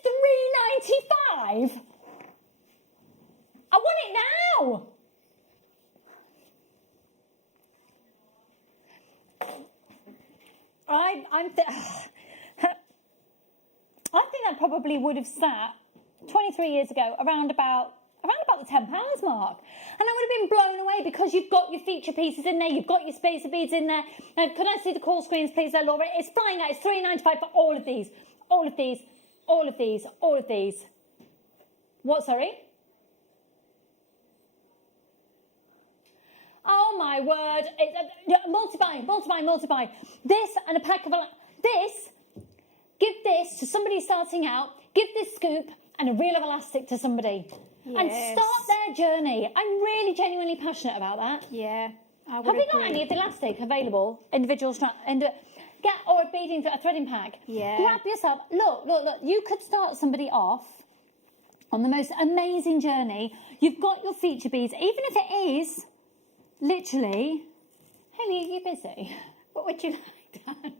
$3.95. I want it now. I think that probably would have sat 23 years ago around about the £10 mark, and I would have been blown away because you've got your feature pieces in there, you've got your spacer beads in there. Could I see the call screens, please, there, Laura? It's flying out. It's £3.95 for all of these, all of these, all of these, all of these. What? Sorry. Oh my word! Multi-buy. This and a pack of this. Give this to somebody starting out. Give this scoop and a reel of elastic to somebody. Yes. And start their journey. I'm really genuinely passionate about that. Yeah, I would Have we agree. got any of the elastic available? Individual strap, or a threading pack. Yeah. Grab yourself. Look. You could start somebody off on the most amazing journey. You've got your feature beads, even if it is literally. Hayley, are you busy? What would you like done?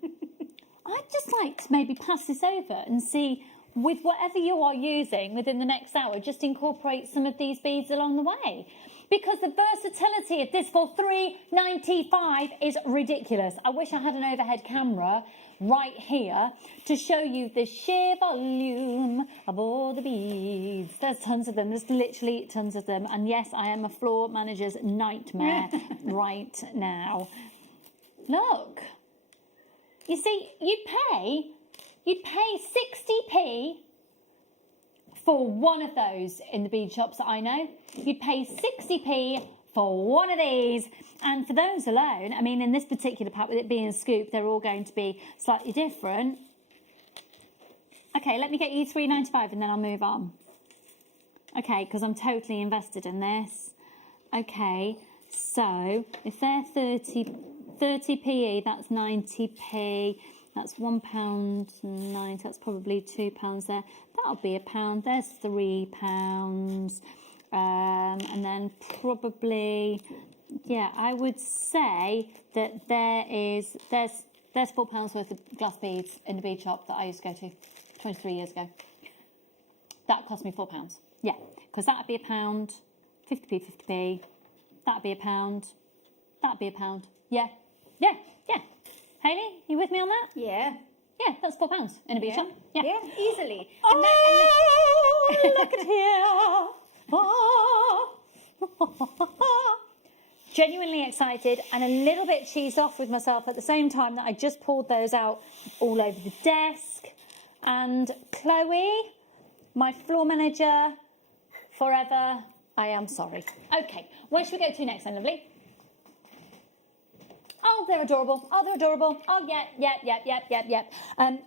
I'd just like to maybe pass this over and see, with whatever you are using within the next hour, just incorporate some of these beads along the way. Because the versatility of this for $3.95 is ridiculous. I wish I had an overhead camera right here to show you the sheer volume of all the beads. There's tons of them. There's literally tons of them. And yes, I am a floor manager's nightmare right now. Look. You see, you'd pay 60p for one of those in the bead shops that I know. You'd pay 60p for one of these. And for those alone, I mean, in this particular pack, with it being a scoop, they're all going to be slightly different. Okay, let me get you $3.95 and then I'll move on. Okay, because I'm totally invested in this. Okay, so if they're 30p, that's 90p. That's £1.90. That's probably £2 there. That'll be £1. There's £3. And then probably, yeah, I would say that there's £4 worth of glass beads in the bead shop that I used to go to 23 years ago. That cost me £4. Yeah, because that'd be £1. 50p, 50p. That'd be £1. That'd be £1. Yeah. Hayley, you with me on that? Yeah. Yeah, that's £4 in a bead shop. Yeah, easily. Look at here. Genuinely excited and a little bit cheesed off with myself at the same time that I just pulled those out all over the desk. And Chloe, my floor manager, forever, I am sorry. Okay, where should we go to next then, lovely? Oh, they're adorable. Oh, yep.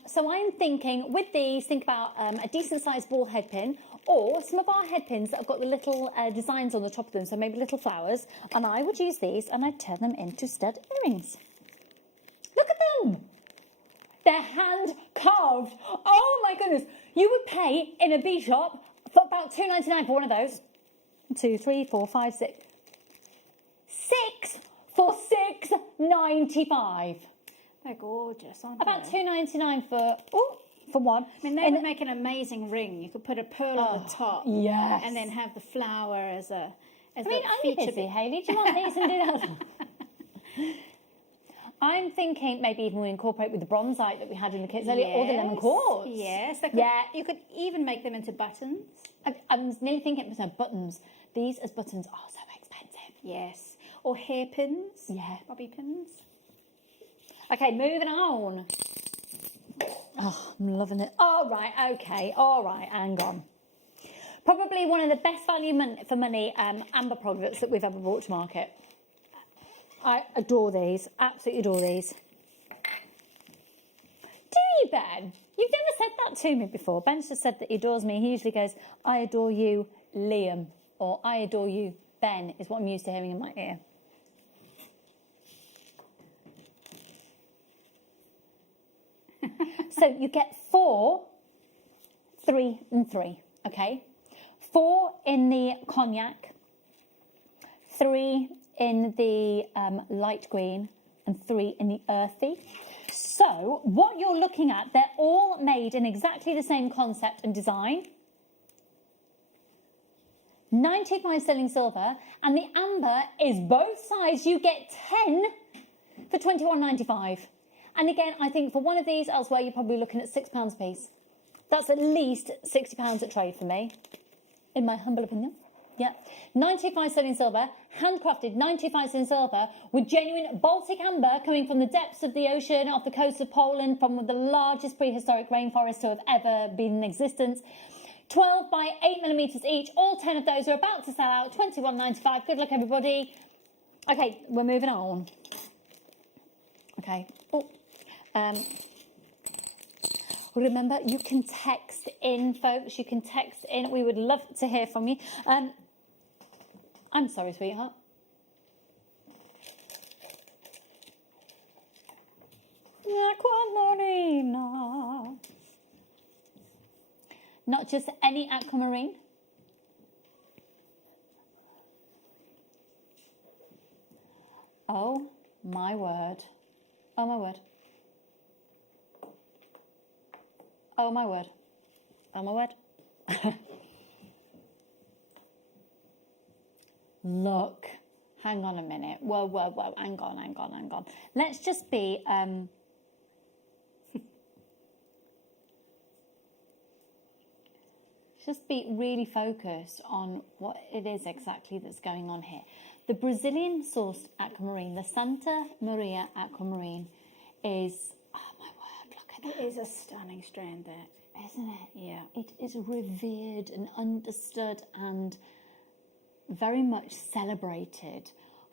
So I'm thinking, with these, think about a decent-sized ball head pin, or some of our head pins that have got the little designs on the top of them, so maybe little flowers, and I would use these and I'd turn them into stud earrings. Look at them. They're hand-carved. Oh, my goodness. You would pay in a bead shop for about $2.99 for one of those. 2, 3, 4, 5, 6. 6 for $6.95. They're gorgeous, aren't they? About $2.99 for one. I mean, they would make an amazing ring. You could put a pearl on the top. Yes. And then have the flower as a I mean, are you busy, Hayley? Do you want these and do that? I'm thinking maybe even we incorporate with the bronzite that we had in the kits earlier, or the lemon quartz. Yes. You could even make them into buttons. I was nearly thinking it was buttons. These as buttons are so expensive. Yes. Or hairpins. Yeah. Bobby pins. Okay, moving on. Oh, I'm loving it. All right, okay. All right, hang on. Probably one of the best value for money amber products that we've ever brought to market. I adore these. Absolutely adore these. Do you, Ben? You've never said that to me before. Ben's just said that he adores me. He usually goes, I adore you, Liam. Or I adore you, Ben, is what I'm used to hearing in my ear. So you get 4, 3 and 3, okay? 4 in the cognac, 3 in the light green, and 3 in the earthy. So what you're looking at, they're all made in exactly the same concept and design. 95 sterling silver, and the amber is both sides. You get 10 for $21.95. And again, I think for one of these elsewhere, you're probably looking at £6 a piece. That's at least £60 at trade for me, in my humble opinion. Yeah, 95 sterling silver, handcrafted 95 sterling silver with genuine Baltic amber coming from the depths of the ocean off the coast of Poland, from one of the largest prehistoric rainforests to have ever been in existence. 12 by 8mm each. All 10 of those are about to sell out. £21.95. Good luck, everybody. Okay, we're moving on. Okay. Oh, remember, you can text in, folks. You can text in. We would love to hear from you. I'm sorry, sweetheart. Aquamarina. Not just any aquamarine. Oh my word. Oh my word. Oh my word. Oh my word. Look. Hang on a minute. Whoa, whoa, whoa. Hang on. Let's just be... just be really focused on what it is exactly that's going on here. The Brazilian sourced aquamarine, the Santa Maria aquamarine, is, oh my word, look at that. It is a stunning strand, that. Isn't it? Yeah. It is revered and understood and very much celebrated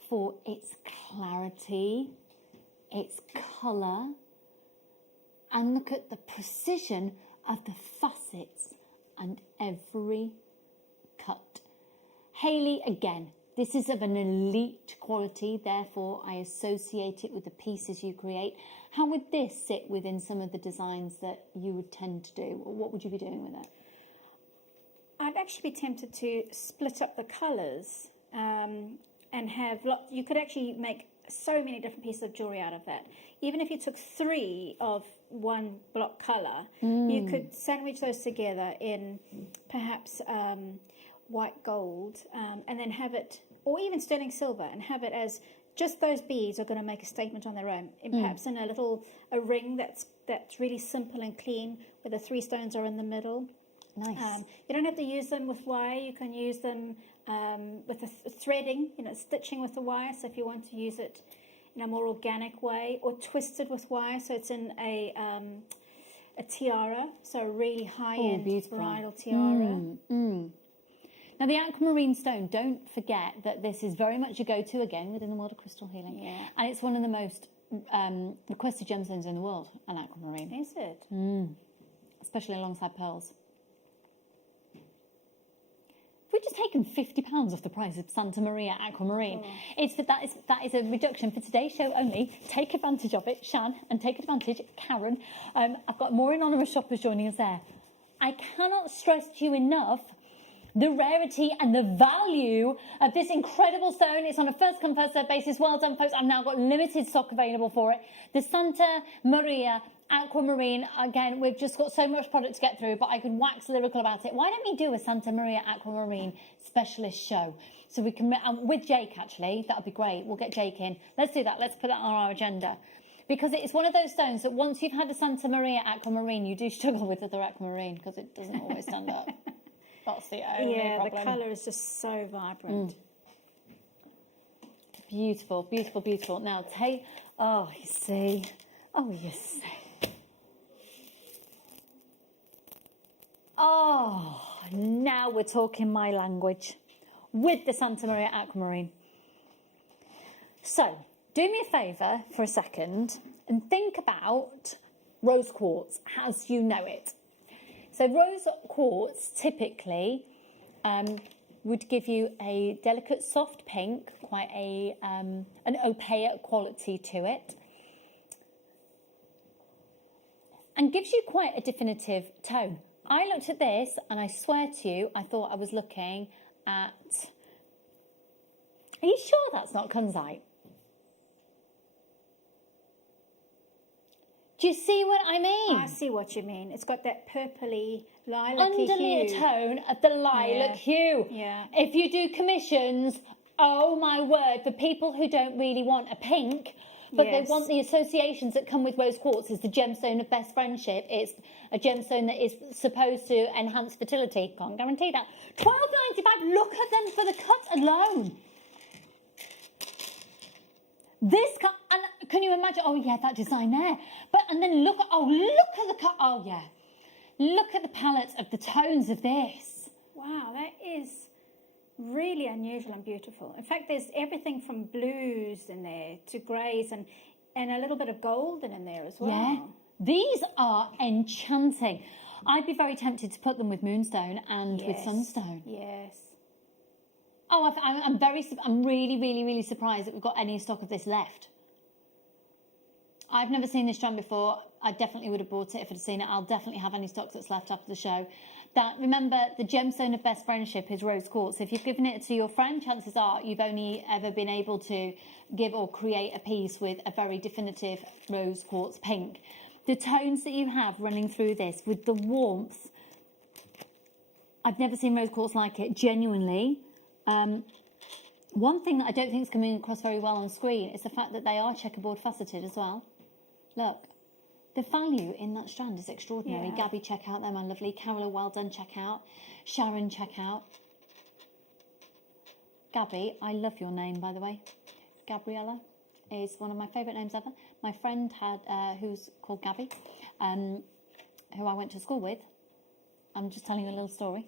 for its clarity, its colour, and look at the precision of the facets and every cut. Hayley, again, this is of an elite quality, therefore I associate it with the pieces you create. How would this sit within some of the designs that you would tend to do? Or what would you be doing with it? I'd actually be tempted to split up the colours and have you could actually make so many different pieces of jewellery out of that. Even if you took 3 of one block colour, you could sandwich those together in perhaps white gold and then have it, or even sterling silver, and have it as just those beads are going to make a statement on their own. And perhaps in a ring that's really simple and clean, where the 3 stones are in the middle. Nice. You don't have to use them with wire. You can use them with a threading, stitching with the wire. So if you want to use it in a more organic way, or twisted with wire, so it's in a tiara, so a really high-end bridal tiara. Now, the aquamarine stone, don't forget that this is very much a go-to, again, within the world of crystal healing. Yeah. And it's one of the most requested gemstones in the world, an aquamarine. Is it? Especially alongside pearls. We've just taken £50 off the price of Santa Maria aquamarine. That is a reduction for today's show only. Take advantage of it, Shan, and take advantage, Karen. I've got more anonymous shoppers joining us there. I cannot stress to you enough the rarity and the value of this incredible stone. It's on a first come first served basis. Well done, folks. I've now got limited stock available for it. The Santa Maria aquamarine, again, we've just got so much product to get through, but I could wax lyrical about it. Why don't we do a Santa Maria aquamarine specialist show? So we can, with Jake actually, that would be great. We'll get Jake in. Let's do that. Let's put that on our agenda. Because it's one of those stones that once you've had a Santa Maria aquamarine, you do struggle with other aquamarine because it doesn't always stand up. That's the only problem. The colour is just so vibrant. Beautiful, beautiful, beautiful. Now, you see. Oh, you see. Oh, now we're talking my language with the Santa Maria aquamarine. So, do me a favour for a second and think about rose quartz as you know it. So rose quartz typically would give you a delicate soft pink, quite an opaque quality to it, and gives you quite a definitive tone. I looked at this and I swear to you, I thought I was looking at... Are you sure that's not kunzite? Do you see what I mean? I see what you mean. It's got that purpley, lilac-y undertone of the lilac hue. Yeah. If you do commissions, oh my word, for people who don't really want a pink, but Yes. they want the associations that come with rose quartz. Is the gemstone of best friendship. It's a gemstone that is supposed to enhance fertility. Can't guarantee that. £12.95. Look at them for the cut alone. This cut, and can you imagine? Oh yeah, that design there. But and then look at the cut. Oh yeah, look at the palette of the tones of this. Wow, that is really unusual and beautiful. In fact, there's everything from blues in there to greys and a little bit of golden in there as well. Yeah, these are enchanting. I'd be very tempted to put them with moonstone and with sunstone. Yes. Oh, I'm really surprised that we've got any stock of this left. I've never seen this strand before. I definitely would have bought it if I'd seen it. I'll definitely have any stock that's left after the show. Remember, the gemstone of best friendship is rose quartz. If you've given it to your friend, chances are you've only ever been able to give or create a piece with a very definitive rose quartz pink. The tones that you have running through this with the warmth, I've never seen rose quartz like it, genuinely. One thing that I don't think is coming across very well on screen is the fact that they are checkerboard faceted as well. Look, the value in that strand is extraordinary. Yeah. Gabby, check out there, my lovely. Carola, well done, check out. Sharon, check out. Gabby, I love your name, by the way. Gabriella is one of my favourite names ever. My friend had, who's called Gabby, who I went to school with. I'm just telling you a little story.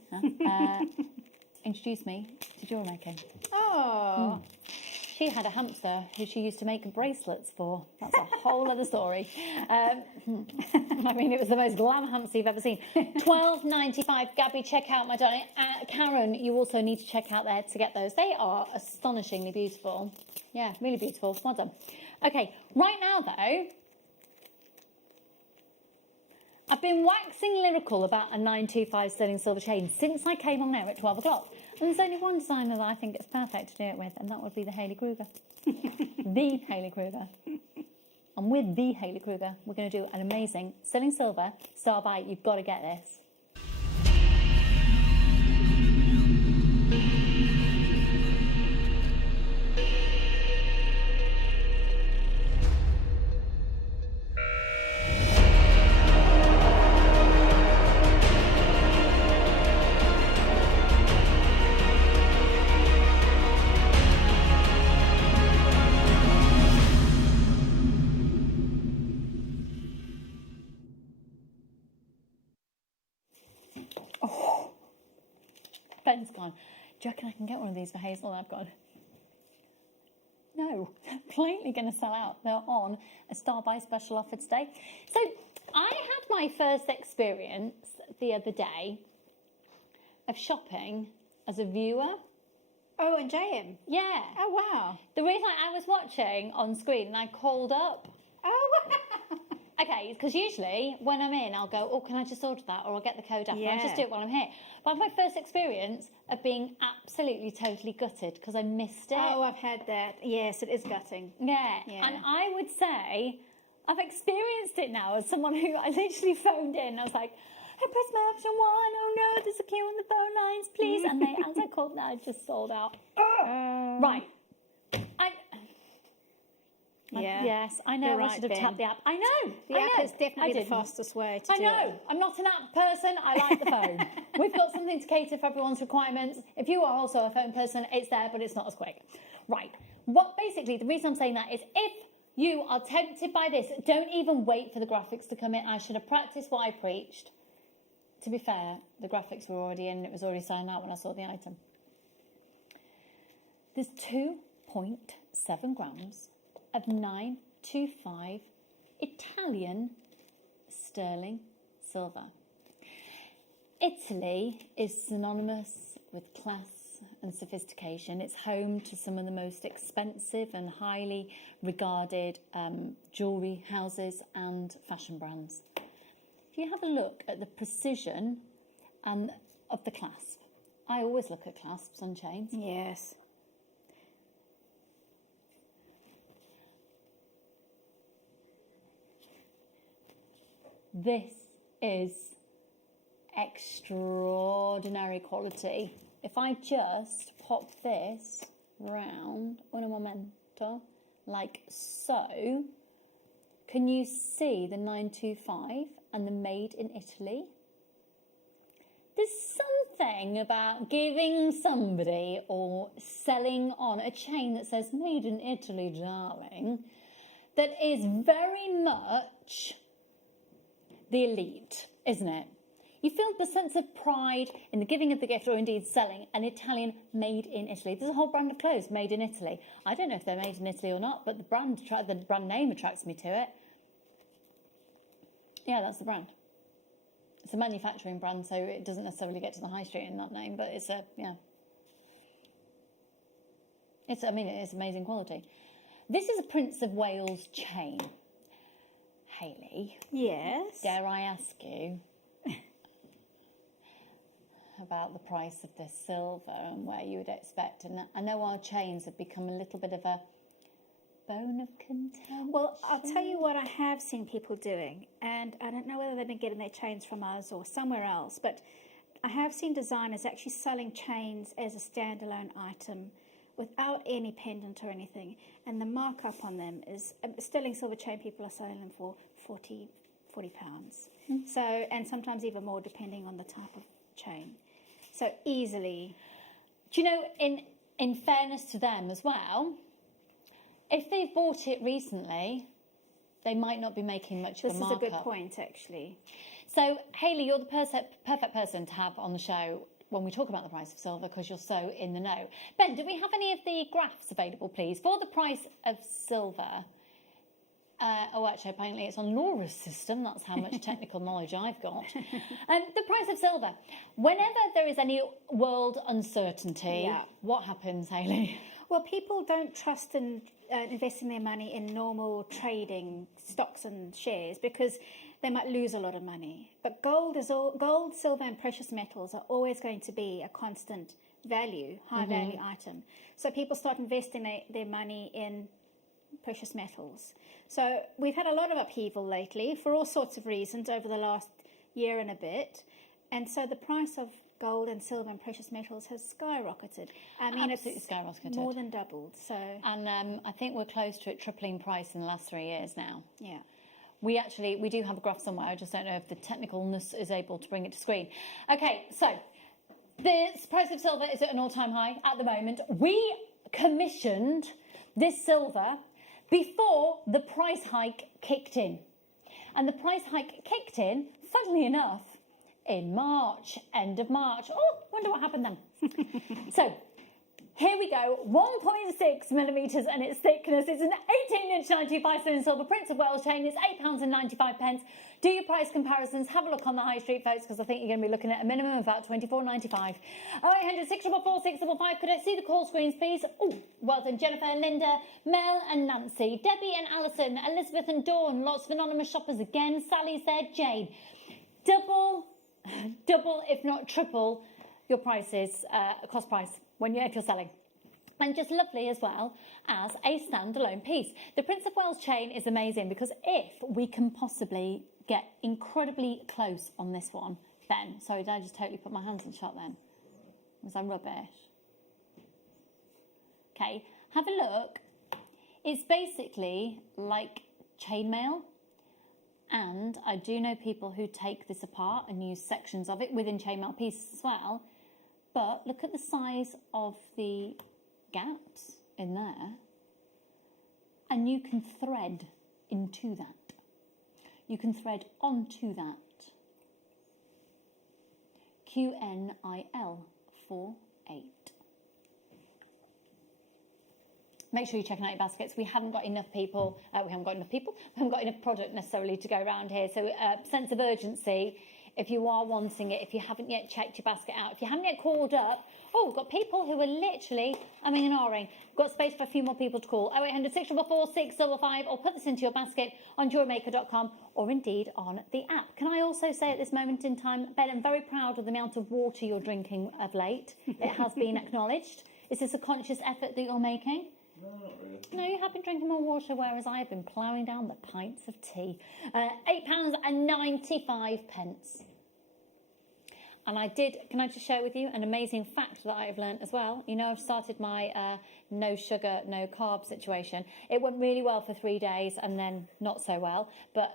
Introduced me to jewellery making. Oh. She had a hamster who she used to make bracelets for. That's a whole other story. I mean, it was the most glam hamster you've ever seen. £12.95. Gabby, check out my darling. Karen, you also need to check out there to get those. They are astonishingly beautiful. Yeah, really beautiful. Well done. Okay, right now though, I've been waxing lyrical about a 925 sterling silver chain since I came on air at 12 o'clock. And there's only one designer that I think it's perfect to do it with, and that would be the Hayley Kruger. The Hayley Kruger. And with the Hayley Kruger, we're going to do an amazing sterling silver star bite. You've got to get this. Ben's gone, do you reckon I can get one of these for Hazel? And I've gone, no, plainly going to sell out. They're on a Star Buy special offer today. So I had my first experience the other day of shopping as a viewer. Oh, and JM? Yeah. Oh, wow. The reason I was watching on screen and I called up. Oh, wow. Okay, because usually when I'm in, I'll go, oh, can I just order that? Or I'll get the code up and I'll just do it while I'm here. But my first experience of being absolutely, totally gutted because I missed it. Oh, I've had that. Yes, it is gutting. Yeah. And I would say I've experienced it now as someone who I literally phoned in. I was like, I pressed my option 1. Oh, no, there's a queue on the phone lines, please. And they, as I called that, I just sold out. Right. Yes, I know. I should have tapped the app. I know. The app is definitely the fastest way to do it. I know. I'm not an app person. I like the phone. We've got something to cater for everyone's requirements. If you are also a phone person, it's there, but it's not as quick. Right. Basically, the reason I'm saying that is if you are tempted by this, don't even wait for the graphics to come in. I should have practiced what I preached. To be fair, the graphics were already in and it was already signed out when I saw the item. There's 2.7 grams of 925 Italian sterling silver. Italy is synonymous with class and sophistication. It's home to some of the most expensive and highly regarded jewellery houses and fashion brands. If you have a look at the precision of the clasp, I always look at clasps on chains. Yes. This is extraordinary quality. If I just pop this round, un momento, like so. Can you see the 925 and the made in Italy? There's something about giving somebody or selling on a chain that says made in Italy, darling, that is very much the elite, isn't it? You feel the sense of pride in the giving of the gift or indeed selling an Italian made in Italy. There's a whole brand of clothes made in Italy. I don't know if they're made in Italy or not, but the brand name attracts me to it. Yeah, that's the brand. It's a manufacturing brand, so it doesn't necessarily get to the high street in that name, but it's a, yeah. It's amazing quality. This is a Prince of Wales chain. Hayley. Yes? Dare I ask you about the price of this silver and where you would expect? And I know our chains have become a little bit of a bone of contention. Well, I'll tell you what I have seen people doing, and I don't know whether they've been getting their chains from us or somewhere else, but I have seen designers actually selling chains as a standalone item without any pendant or anything, and the markup on them is sterling silver chain. People are selling them for £40. So, and sometimes even more depending on the type of chain. So easily. Do you know, in fairness to them as well, if they've bought it recently, they might not be making much of a markup. This is a good point, actually. So, Hayley, you're the perfect person to have on the show when we talk about the price of silver, because you're so in the know. Ben, do we have any of the graphs available, please? For the price of silver, actually, apparently it's on Laura's system. That's how much technical knowledge I've got. The price of silver. Whenever there is any world uncertainty, what happens, Hayley? Well, people don't trust in investing their money in normal trading stocks and shares because they might lose a lot of money. But gold, silver, and precious metals are always going to be a constant value, high value item. So people start investing their money in precious metals. So we've had a lot of upheaval lately for all sorts of reasons over the last year and a bit. And so the price of gold and silver and precious metals has skyrocketed. I mean, absolutely skyrocketed. More than doubled. So, and I think we're close to it tripling price in the last 3 years now. Yeah. We do have a graph somewhere. I just don't know if the technicalness is able to bring it to screen. Okay, so the price of silver is at an all-time high at the moment. We commissioned this silver before the price hike kicked in. And the price hike kicked in, funnily enough, in March, end of March. Oh, wonder what happened then. So, here we go, 1.6 millimetres and its thickness. It's an 18-inch 925 sterling silver Prince of Wales chain. It's £8.95. Do your price comparisons. Have a look on the high street, folks, because I think you're going to be looking at a minimum of about £24.95. 0800 644 655. Could I see the call screens, please? Oh, well done, Jennifer, Linda, Mel and Nancy, Debbie and Alison, Elizabeth and Dawn. Lots of anonymous shoppers again. Sally's there, Jane. Double, if not triple, your prices, cost price if you're selling. And just lovely as well as a standalone piece. The Prince of Wales chain is amazing because if we can possibly get incredibly close on this one, Ben, sorry, did I just totally put my hands in shot then? Was I rubbish? Okay, have a look. It's basically like chainmail. And I do know people who take this apart and use sections of it within chainmail pieces as well. But look at the size of the gaps in there. And you can thread into that. You can thread onto that. QNIL 48. Make sure you're checking out your baskets. We haven't got enough people. We haven't got enough product necessarily to go around here. So sense of urgency. If you are wanting it, if you haven't yet checked your basket out, if you haven't yet called up, we've got people who are literally umming and ahhing. We've got space for a few more people to call. 0800 644 655, or put this into your basket on JewelleryMaker.com or indeed on the app. Can I also say at this moment in time, Ben, I'm very proud of the amount of water you're drinking of late. It has been acknowledged. Is this a conscious effort that you're making? No, not really. No, you have been drinking more water, whereas I have been ploughing down the pints of tea. £8.95. And can I just share with you an amazing fact that I've learned as well? You know, I've started my no sugar, no carb situation. It went really well for 3 days and then not so well. But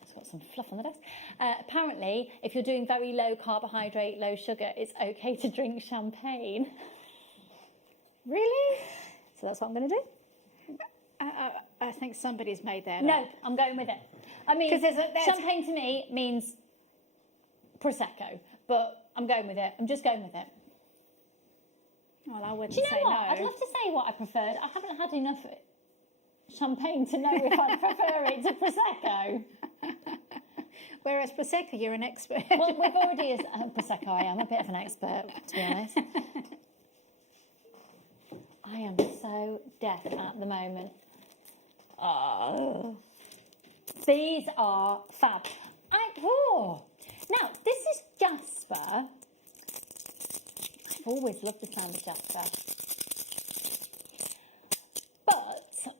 it's got some fluff on the desk. Apparently, if you're doing very low carbohydrate, low sugar, it's okay to drink champagne. Really? So that's what I'm going to do? I think somebody's made that No, up. I'm going with it. I mean, champagne to me means Prosecco, but I'm going with it. I'm just going with it. Well, I wouldn't Do you know say what? no. I'd love to say what I preferred. I haven't had enough champagne to know if I prefer it to Prosecco. Whereas Prosecco, you're an expert. Well, we've already... Prosecco, I am a bit of an expert, to be honest. I am so deaf at the moment. Oh. These are fab. Now, this is Jasper. I've always loved the sound of Jasper. But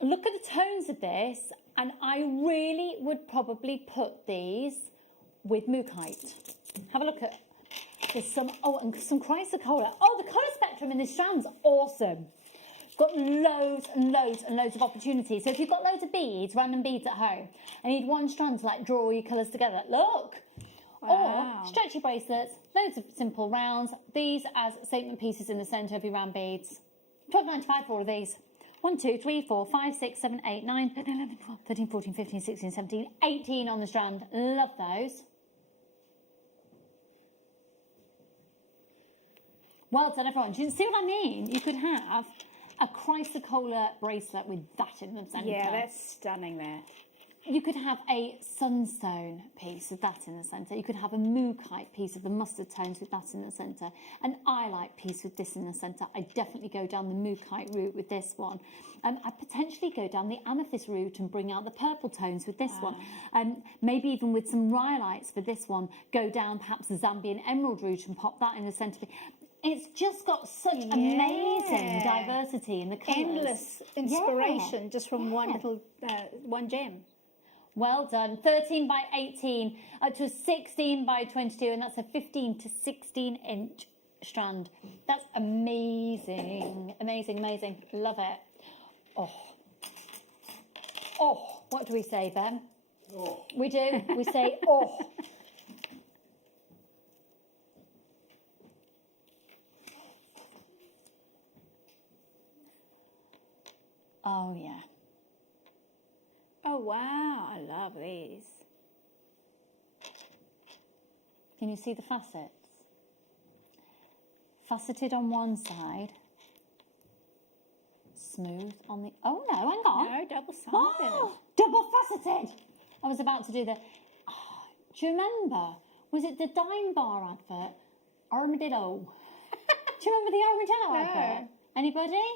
look at the tones of this, and I really would probably put these with Mookite. Have a look at... There's some... Oh, and some chrysocolla. Oh, the colour spectrum in this strand's awesome. Got loads and loads and loads of opportunities. So if you've got loads of beads, random beads at home, and you need one strand to like draw all your colours together, look! Wow. Or stretchy bracelets, loads of simple rounds. These as statement pieces in the centre of your round beads. £12.95 for all of these. 1, 2, 3, 4, 5, 6, 7, 8, 9, 10, 11, 12, 13, 14, 15, 16, 17, 18 on the strand. Love those. Well done, everyone. Do you see what I mean? You could have a chrysocolla bracelet with that in the centre. Yeah, that's stunning there. You could have a sunstone piece with that in the centre. You could have a mookite piece of the mustard tones with that in the centre. An eyelite piece with this in the centre. I'd definitely go down the mookite route with this one. I'd potentially go down the amethyst route and bring out the purple tones with this one. Maybe even with some rhyolites for this one. Go down perhaps the Zambian emerald route and pop that in the centre. It's just got such amazing diversity in the colours. Endless inspiration just from one little one gem. Well done. 13 by 18 to 16 by 22, and that's a 15 to 16 inch strand. That's amazing. Amazing, amazing. Love it. Oh, what do we say, Ben? Oh. We do. We say, oh. Oh, yeah. Oh, wow. I love these. Can you see the facets? Faceted on one side. Smooth on the... Oh, no, hang on. No, double-sided. Oh, double-faceted. I was about to do the... Oh, do you remember? Was it the Dime Bar advert? Armadillo. Do you remember the Armadillo advert? Anybody?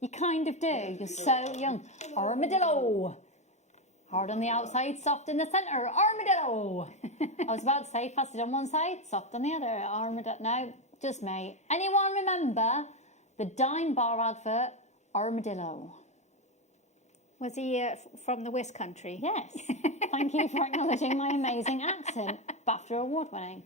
You kind of do. You're so young. Armadillo. Hard on the outside, soft in the centre. Armadillo. I was about to say faceted on one side, soft on the other. Armadillo. No, just me. Anyone remember the Dime Bar advert? Armadillo. Was he from the West Country? Yes. Thank you for acknowledging my amazing accent. BAFTA award winning.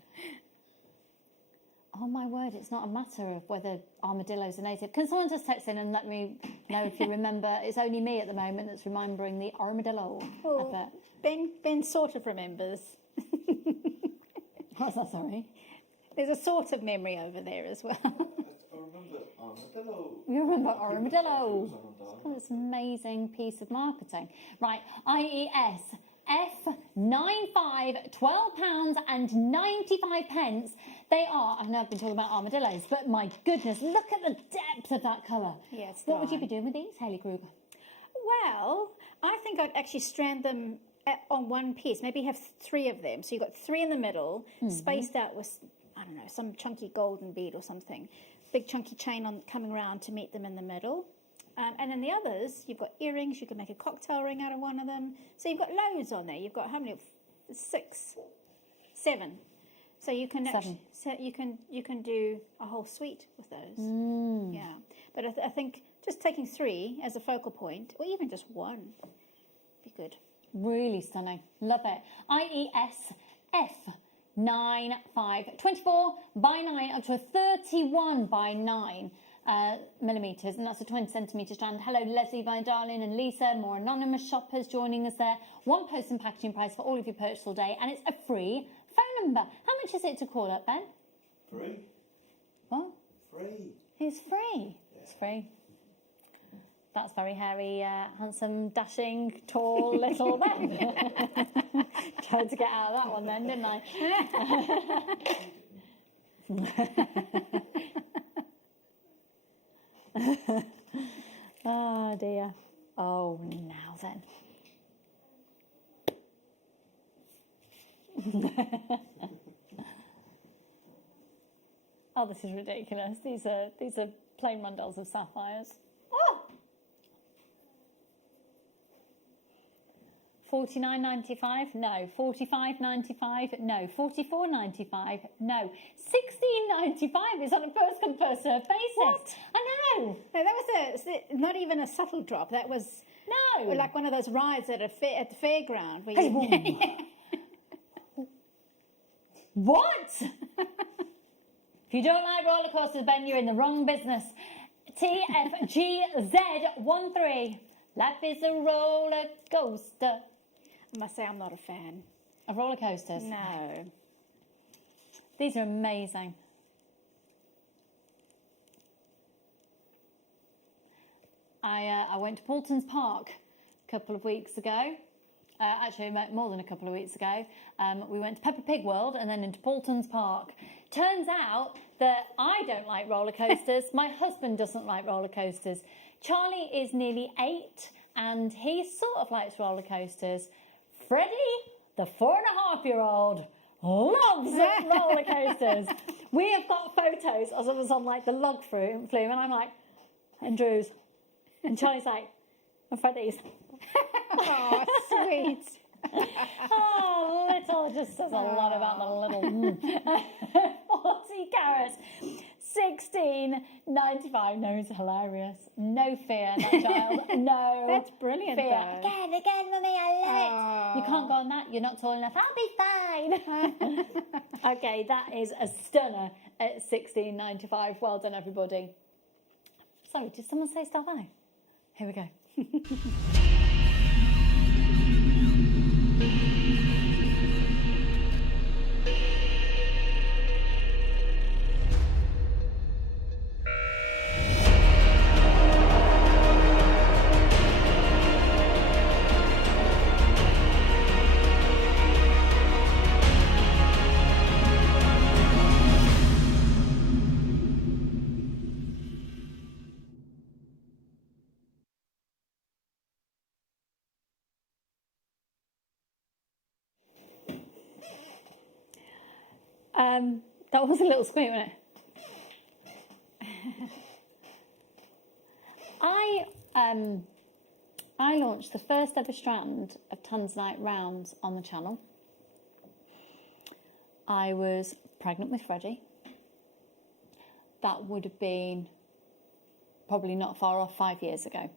Oh my word, it's not a matter of whether armadillo's a native. Can someone just text in and let me know if you remember? It's only me at the moment that's remembering the armadillo advert. Ben sort of remembers. What's that, sorry? There's a sort of memory over there as well. I remember armadillo. You remember armadillo. Oh, it's an amazing piece of marketing. Right, IES F95, £12.95. They are, I know I've been talking about armadillos, but my goodness, look at the depth of that colour. Yes. What would you be doing with these, Hayley Kruger? Well, I think I'd actually strand them on one piece. Maybe have 3 of them. So you've got 3 in the middle, spaced out with, I don't know, some chunky golden bead or something. Big chunky chain coming around to meet them in the middle. And then the others, you've got earrings. You can make a cocktail ring out of one of them. So you've got loads on there. You've got how many? 6, 7. So you can you can do a whole suite with those. Yeah, but I think just taking 3 as a focal point, or even just 1, be good. Really stunning. Love it. IES TF95, 24 by 9 up to a 31 by 9 millimetres, and that's a 20 centimetre strand. Hello Leslie, my darling, and Lisa, more anonymous shoppers joining us there. One post and packaging price for all of your purchase all day, and it's a free phone number. How much is it to call up, Ben? Free. What? Free. It's free. Yeah. It's free. That's very hairy, handsome, dashing, tall, little Ben. Tried to get out of that one then, didn't I? Oh dear. Oh, now then. Oh, this is ridiculous. These are plain rondelles of sapphires. Oh! $49.95? No. $45.95? No. $44.95? No. $16.95 is on a first come first served basis. What? I know. No, that was not even a subtle drop. That was like one of those rides at the fairground. Where What? If you don't like roller coasters, Ben, you're in the wrong business. TFGZ13. Life is a roller coaster. I must say I'm not a fan of roller coasters. No. These are amazing. I went to Paulton's Park a couple of weeks ago. Actually, more than a couple of weeks ago. We went to Peppa Pig World and then into Paulton's Park. Turns out that I don't like roller coasters. My husband doesn't like roller coasters. Charlie is nearly 8 and he sort of likes roller coasters. Freddie, the 4.5-year-old, loves roller coasters. We have got photos as I was on like the log flume and I'm like, and Drew's. And Charlie's like, and Freddie's. Oh, sweet. Oh, little just says a lot about the little 40 carats. $16.95. No, it's hilarious. No fear, that child. No. That's brilliant. Fear. Though. Again, Mummy, I love it. You can't go on that. You're not tall enough. I'll be fine. Okay, that is a stunner at $16.95. Well done, everybody. Sorry, did someone say stop by? Here we go. That was a little squeak, wasn't it? I launched the first ever strand of Tanzanite rounds on the channel. I was pregnant with Freddie. That would have been probably not far off 5 years ago.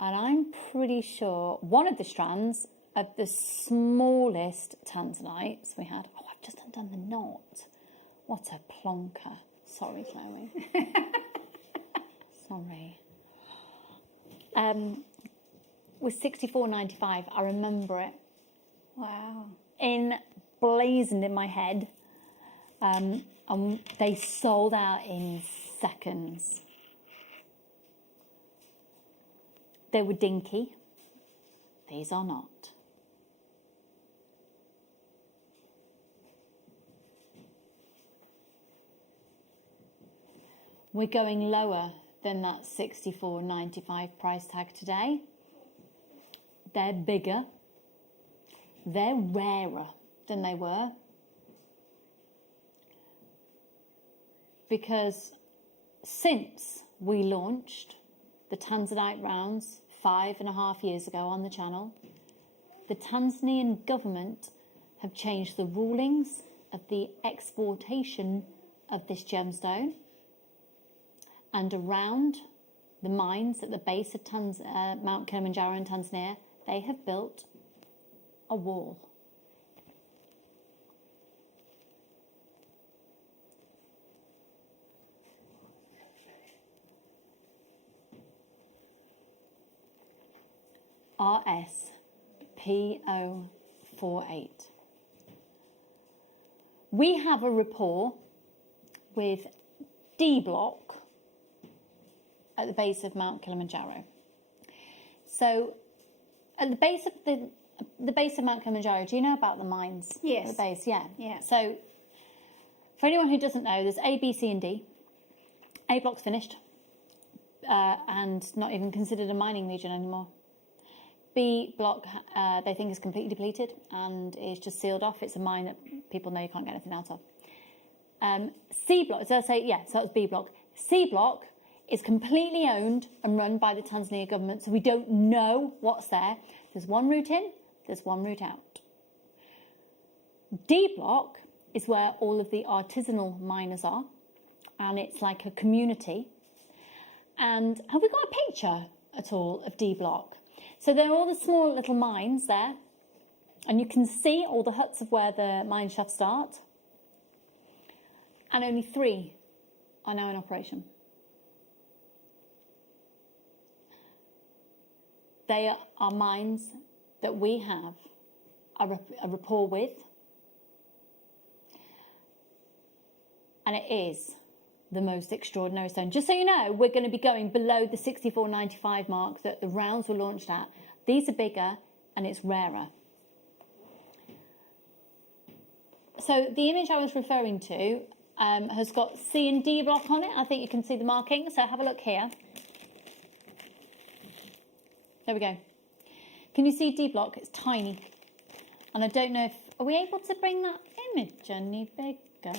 And I'm pretty sure one of the strands of the smallest tanzanites we had. Oh, I've just undone the knot. What a plonker. Sorry, Chloe. Sorry. Was $64.95. I remember it. Wow. Blazoned in my head. And they sold out in seconds. They were dinky. These are not. We're going lower than that $64.95 price tag today. They're bigger. They're rarer than they were. Because since we launched the Tanzanite rounds 5.5 years ago on the channel, the Tanzanian government have changed the rulings of the exportation of this gemstone. And around the mines at the base of Mount Kilimanjaro in Tanzania, they have built a wall. RSPO48. We have a rapport with D block at the base of Mount Kilimanjaro. So at the base of the base of Mount Kilimanjaro, do you know about the mines? Yes. At the base, yeah. Yeah. So for anyone who doesn't know, there's A, B, C and D. A block's finished and not even considered a mining region anymore. B block, they think is completely depleted and is just sealed off. It's a mine that people know you can't get anything out of. C block, so I say, yeah, so that's B block. C block is completely owned and run by the Tanzania government, so we don't know what's there. There's one route in, there's one route out. D block is where all of the artisanal miners are, and it's like a community. And have we got a picture at all of D block? So there are all the small little mines there, and you can see all the huts of where the mine shafts start, and only 3 are now in operation. They are mines that we have a rapport with, and it is the most extraordinary stone. Just so you know, we're going to be going below the 64.95 mark that the rounds were launched at. These are bigger and it's rarer. So the image I was referring to has got C and D block on it. I think you can see the marking. So have a look here. There we go. Can you see D block? It's tiny. And I don't know if... Are we able to bring that image any bigger?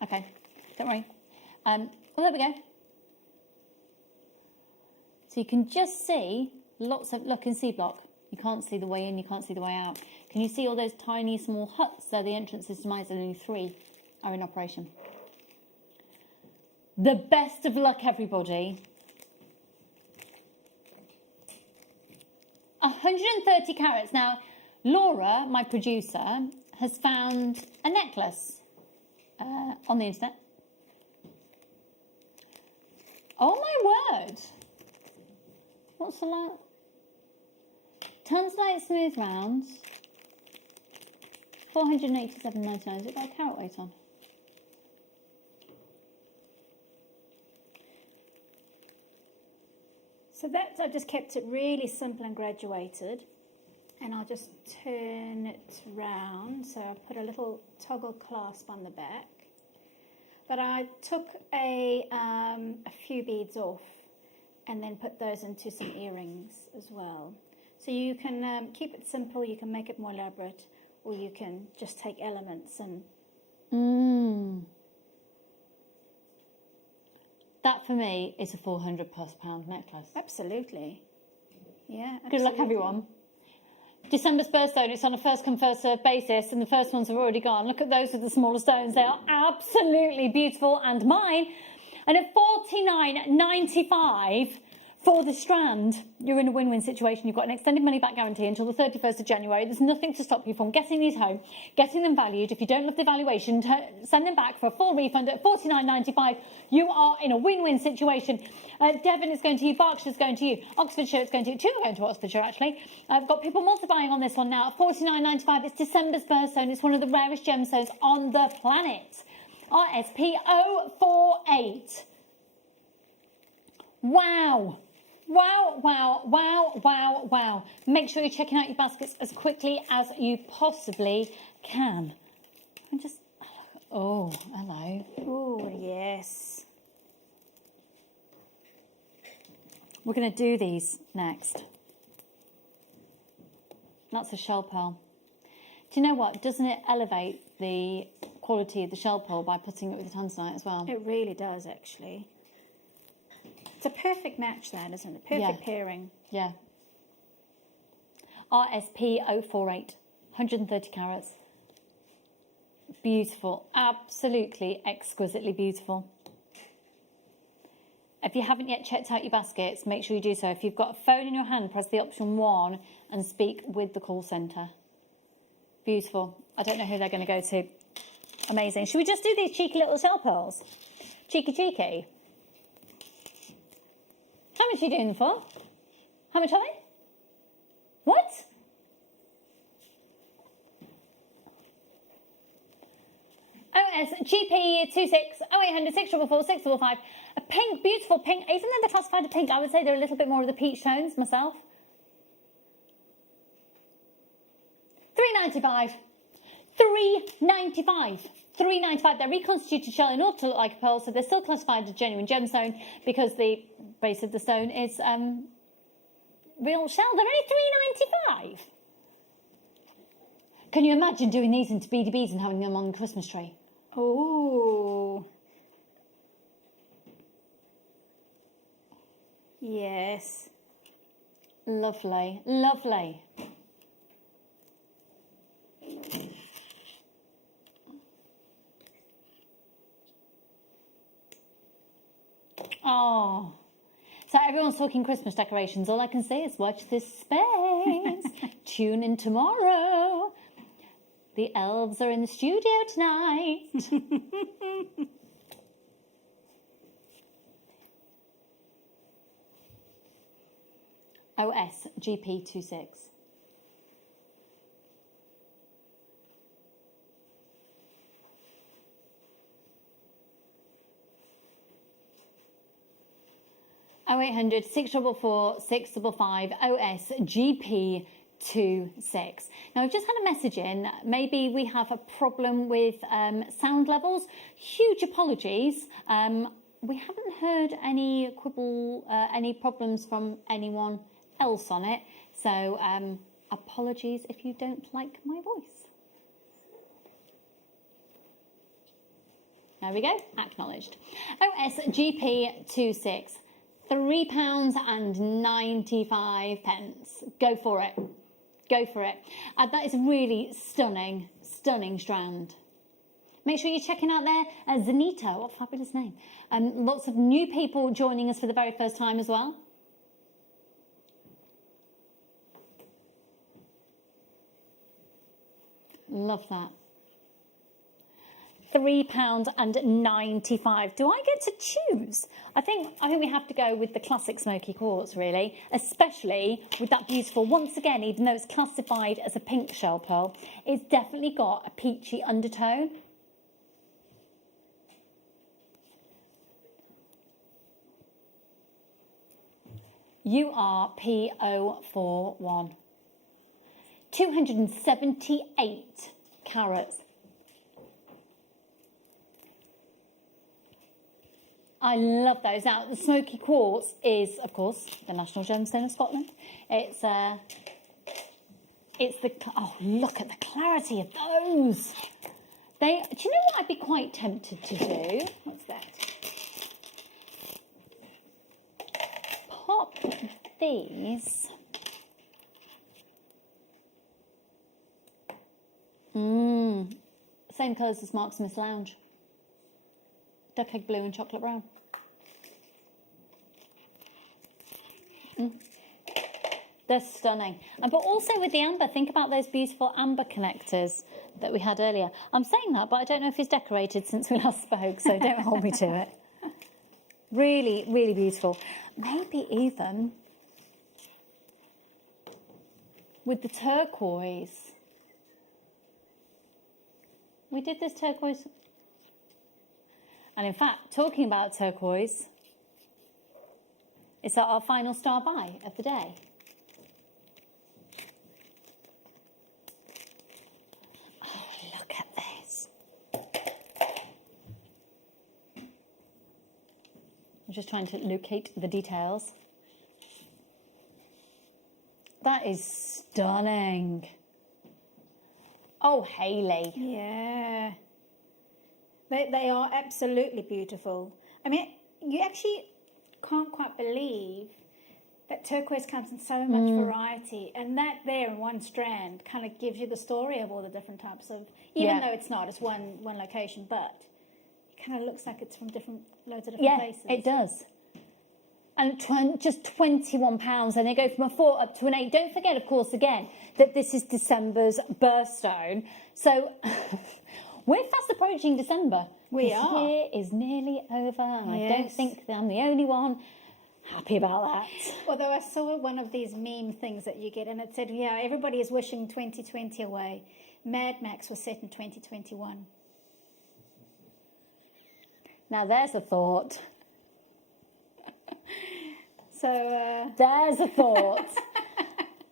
Okay, don't worry. Well, there we go. So you can just see lots of... Look in C block. You can't see the way in, you can't see the way out. Can you see all those tiny small huts? So the entrances to mines, and only 3 are in operation. The best of luck, everybody. 130 carats. Now, Laura, my producer, has found a necklace on the internet. Oh my word! What's the like? Tanzanite smooth rounds. 487.99. Has it got a carat weight on? So that, I've just kept it really simple and graduated, and I'll just turn it round. So I'll put a little toggle clasp on the back. But I took a few beads off and then put those into some earrings as well. So you can keep it simple, you can make it more elaborate, or you can just take elements and... That for me is a £400+ necklace. Absolutely. Yeah, absolutely. Good luck, everyone. December's birthstone, it's on a first come first served basis, and the first ones have already gone. Look at those with the smaller stones. They are absolutely beautiful, and mine. And at $49.95 for the strand, you're in a win-win situation. You've got an extended money back guarantee until the 31st of January. There's nothing to stop you from getting these home, getting them valued. If you don't love the valuation, send them back for a full refund at $49.95. You are in a win-win situation. Devon is going to you, Berkshire is going to you, Oxfordshire is going to you, 2 are going to Oxfordshire actually. I've got people multiplying on this one now at $49.95. It's December's birthstone. It's one of the rarest gemstones on the planet. RSPO48. Wow. Wow, wow, wow, wow, wow. Make sure you're checking out your baskets as quickly as you possibly can. I'm just... Oh, hello. Oh, yes. We're going to do these next. That's a shell pearl. Do you know what? Doesn't it elevate the quality of the shell pearl by putting it with the tanzanite as well? It really does, actually. It's a perfect match, that, isn't it? Perfect pairing. Yeah. RSP048, 130 carats. Beautiful. Absolutely exquisitely beautiful. If you haven't yet checked out your baskets, make sure you do so. If you've got a phone in your hand, press the option 1 and speak with the call centre. Beautiful. I don't know who they're going to go to. Amazing. Should we just do these cheeky little shell pearls? Cheeky, cheeky. How much are you doing them for? How much are they? What? OSGP26 0800 644 655. A pink, beautiful pink. Even though they're classified as pink, I would say they're a little bit more of the peach tones myself. £3.95. £3.95. £3.95. They're reconstituted shell in order to look like a pearl, so they're still classified as genuine gemstone because the base of the stone is real shell. They're only £3.95. Can you imagine doing these into beady beads and having them on the Christmas tree? Oh. Yes. Lovely, lovely. Oh, so everyone's talking Christmas decorations. All I can say is watch this space. Tune in tomorrow. The elves are in the studio tonight. OSGP26. Oh 0800 644 655 OSGP26. Now, I've just had a message in. Maybe we have a problem with sound levels. Huge apologies. We haven't heard any any problems from anyone else on it. So, apologies if you don't like my voice. There we go. Acknowledged. OSGP26. £3.95. Go for it. Go for it. That is a really stunning, stunning strand. Make sure you're checking out there Zanita. What a fabulous name. Lots of new people joining us for the very first time as well. Love that. £3.95. Do I get to choose? I think we have to go with the classic smoky quartz, really, especially with that beautiful, once again, even though it's classified as a pink shell pearl, it's definitely got a peachy undertone. URP041. 278 carats. I love those. Now, the smoky quartz is, of course, the national gemstone of Scotland. It's the, oh, look at the clarity of those. Do you know what I'd be quite tempted to do? What's that? Pop these. Same colours as Mark Smith's Lounge. Duck egg blue and chocolate brown. They're stunning. But also with the amber, think about those beautiful amber connectors that we had earlier. I'm saying that, but I don't know if it's decorated since we last spoke, so don't hold me to it. Really, really beautiful. Maybe even with the turquoise. We did this turquoise. And in fact, talking about turquoise, is that our final star buy of the day? Oh, look at this. I'm just trying to locate the details. That is stunning. Oh, Hayley. Yeah. They are absolutely beautiful. I mean, you actually can't quite believe that turquoise comes in so much variety, and that there in one strand kind of gives you the story of all the different types of, even though it's not, it's one location, but it kind of looks like it's from loads of different places. Yeah, it does. and just £21, and they go from a 4 up to an 8. Don't forget, of course, again, that this is December's birthstone. So we're fast approaching December. We this are. year is nearly over, and Yes. I don't think that I'm the only one happy about that. Although I saw one of these meme things that you get, and it said, yeah, everybody is wishing 2020 away. Mad Max was set in 2021. Now there's a thought. So there's a thought.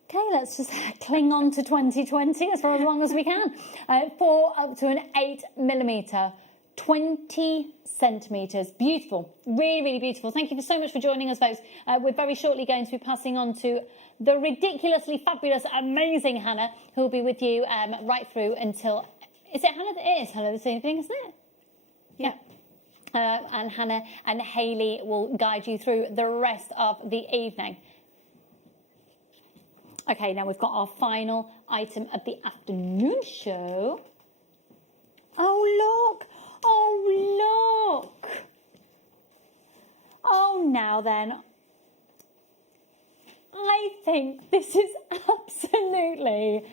Okay, let's just cling on to 2020 for as long as we can. 4 up to an 8mm, 20 centimetres. Beautiful, really, really beautiful. Thank you so much for joining us, folks. We're very shortly going to be passing on to the ridiculously fabulous, amazing Hannah, who will be with you right through until... Is it Hannah? It is Hannah this evening, isn't it? Yeah. And Hannah and Hayley will guide you through the rest of the evening. Okay, now we've got our final item of the afternoon show. Oh, look! Oh, look! Oh, now then. I think this is absolutely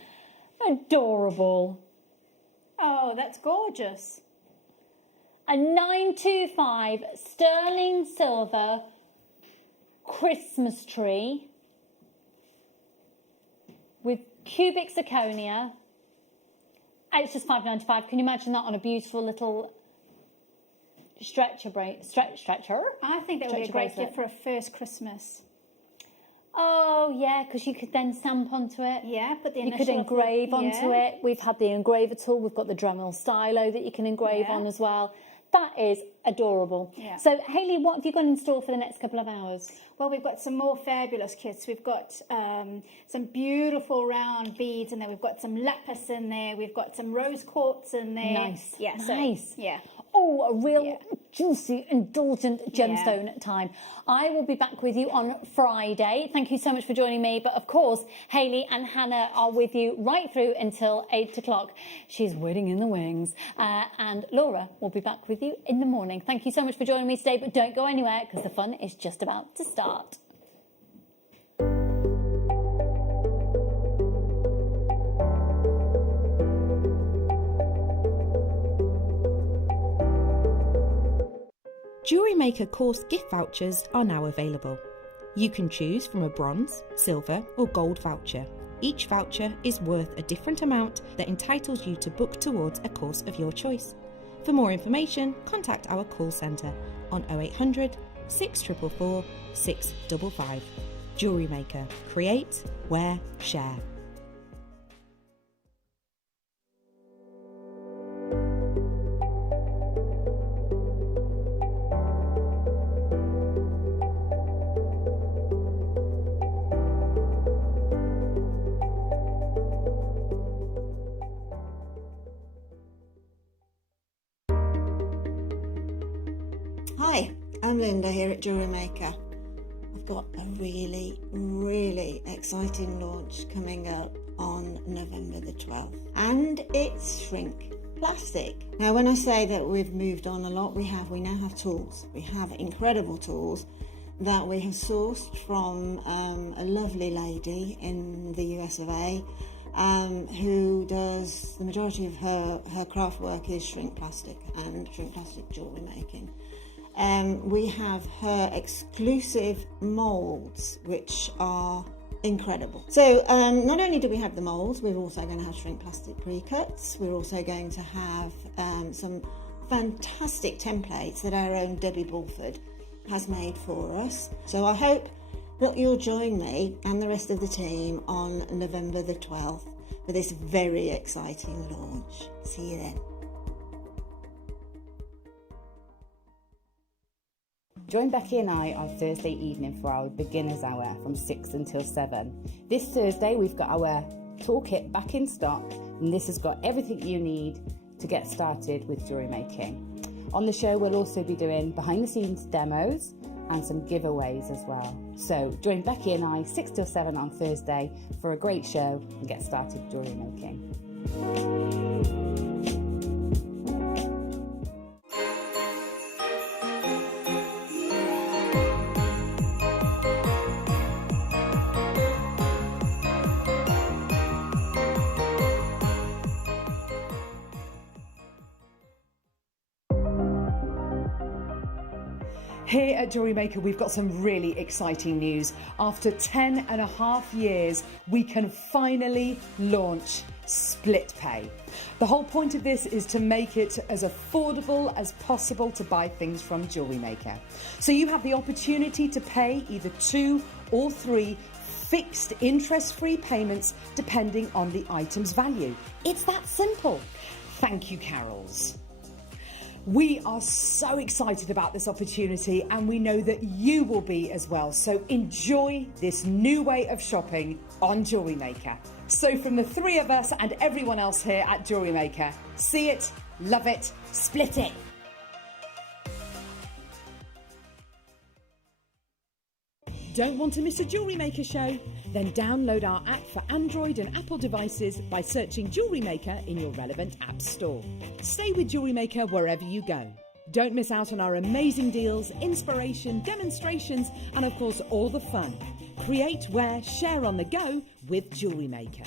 adorable. Oh, that's gorgeous. A 925 sterling silver Christmas tree with cubic zirconia. It's just £5.95. Can you imagine that on a beautiful little stretcher? I think that would be a great gift for a first Christmas. Oh, yeah, because you could then stamp onto it. Yeah, put the You could initial engrave onto it. We've had the engraver tool. We've got the Dremel stylo that you can engrave on as well. That is adorable. Yeah. So, Hayley, what have you got in store for the next couple of hours? Well, we've got some more fabulous kits. We've got some beautiful round beads in there. We've got some lapis in there. We've got some rose quartz in there. Nice. Yeah. Nice. Yeah. Oh, a real juicy, indulgent gemstone time. I will be back with you on Friday. Thank you so much for joining me. But of course, Hayley and Hannah are with you right through until 8 o'clock. She's waiting in the wings. And Laura will be back with you in the morning. Thank you so much for joining me today. But don't go anywhere because the fun is just about to start. Jewellery Maker course gift vouchers are now available. You can choose from a bronze, silver or gold voucher. Each voucher is worth a different amount that entitles you to book towards a course of your choice. For more information, contact our call centre on 0800 644 655. Jewellery Maker. Create, wear, share. Hi, I'm Linda here at Jewellery Maker. I've got a really, really exciting launch coming up on November the 12th. And it's shrink plastic. Now, when I say that we've moved on a lot, we now have tools. We have incredible tools that we have sourced from a lovely lady in the US of A who does the majority of her craft work is shrink plastic and shrink plastic jewellery making. We have her exclusive moulds, which are incredible. So not only do we have the moulds, we're also going to have shrink plastic pre-cuts. We're also going to have some fantastic templates that our own Debbie Bulford has made for us. So I hope that you'll join me and the rest of the team on November the 12th for this very exciting launch. See you then. Join Becky and I on Thursday evening for our beginner's hour from 6 until 7. This Thursday we've got our toolkit back in stock, and this has got everything you need to get started with jewellery making. On the show we'll also be doing behind the scenes demos and some giveaways as well. So join Becky and I 6 till 7 on Thursday for a great show and get started jewellery making. Here at Jewellery Maker, we've got some really exciting news. After 10.5 years, we can finally launch split pay. The whole point of this is to make it as affordable as possible to buy things from Jewellery Maker. So you have the opportunity to pay either 2 or 3 fixed interest-free payments depending on the item's value. It's that simple. Thank you, Carols. We are so excited about this opportunity and we know that you will be as well. So enjoy this new way of shopping on Jewellery Maker. So from the 3 of us and everyone else here at Jewellery Maker, see it, love it, split it. Don't want to miss a Jewellery Maker show? Then download our app for Android and Apple devices by searching Jewellery Maker in your relevant app store. Stay with Jewellery Maker wherever you go. Don't miss out on our amazing deals, inspiration, demonstrations, and of course all the fun. Create, wear, share on the go with Jewellery Maker.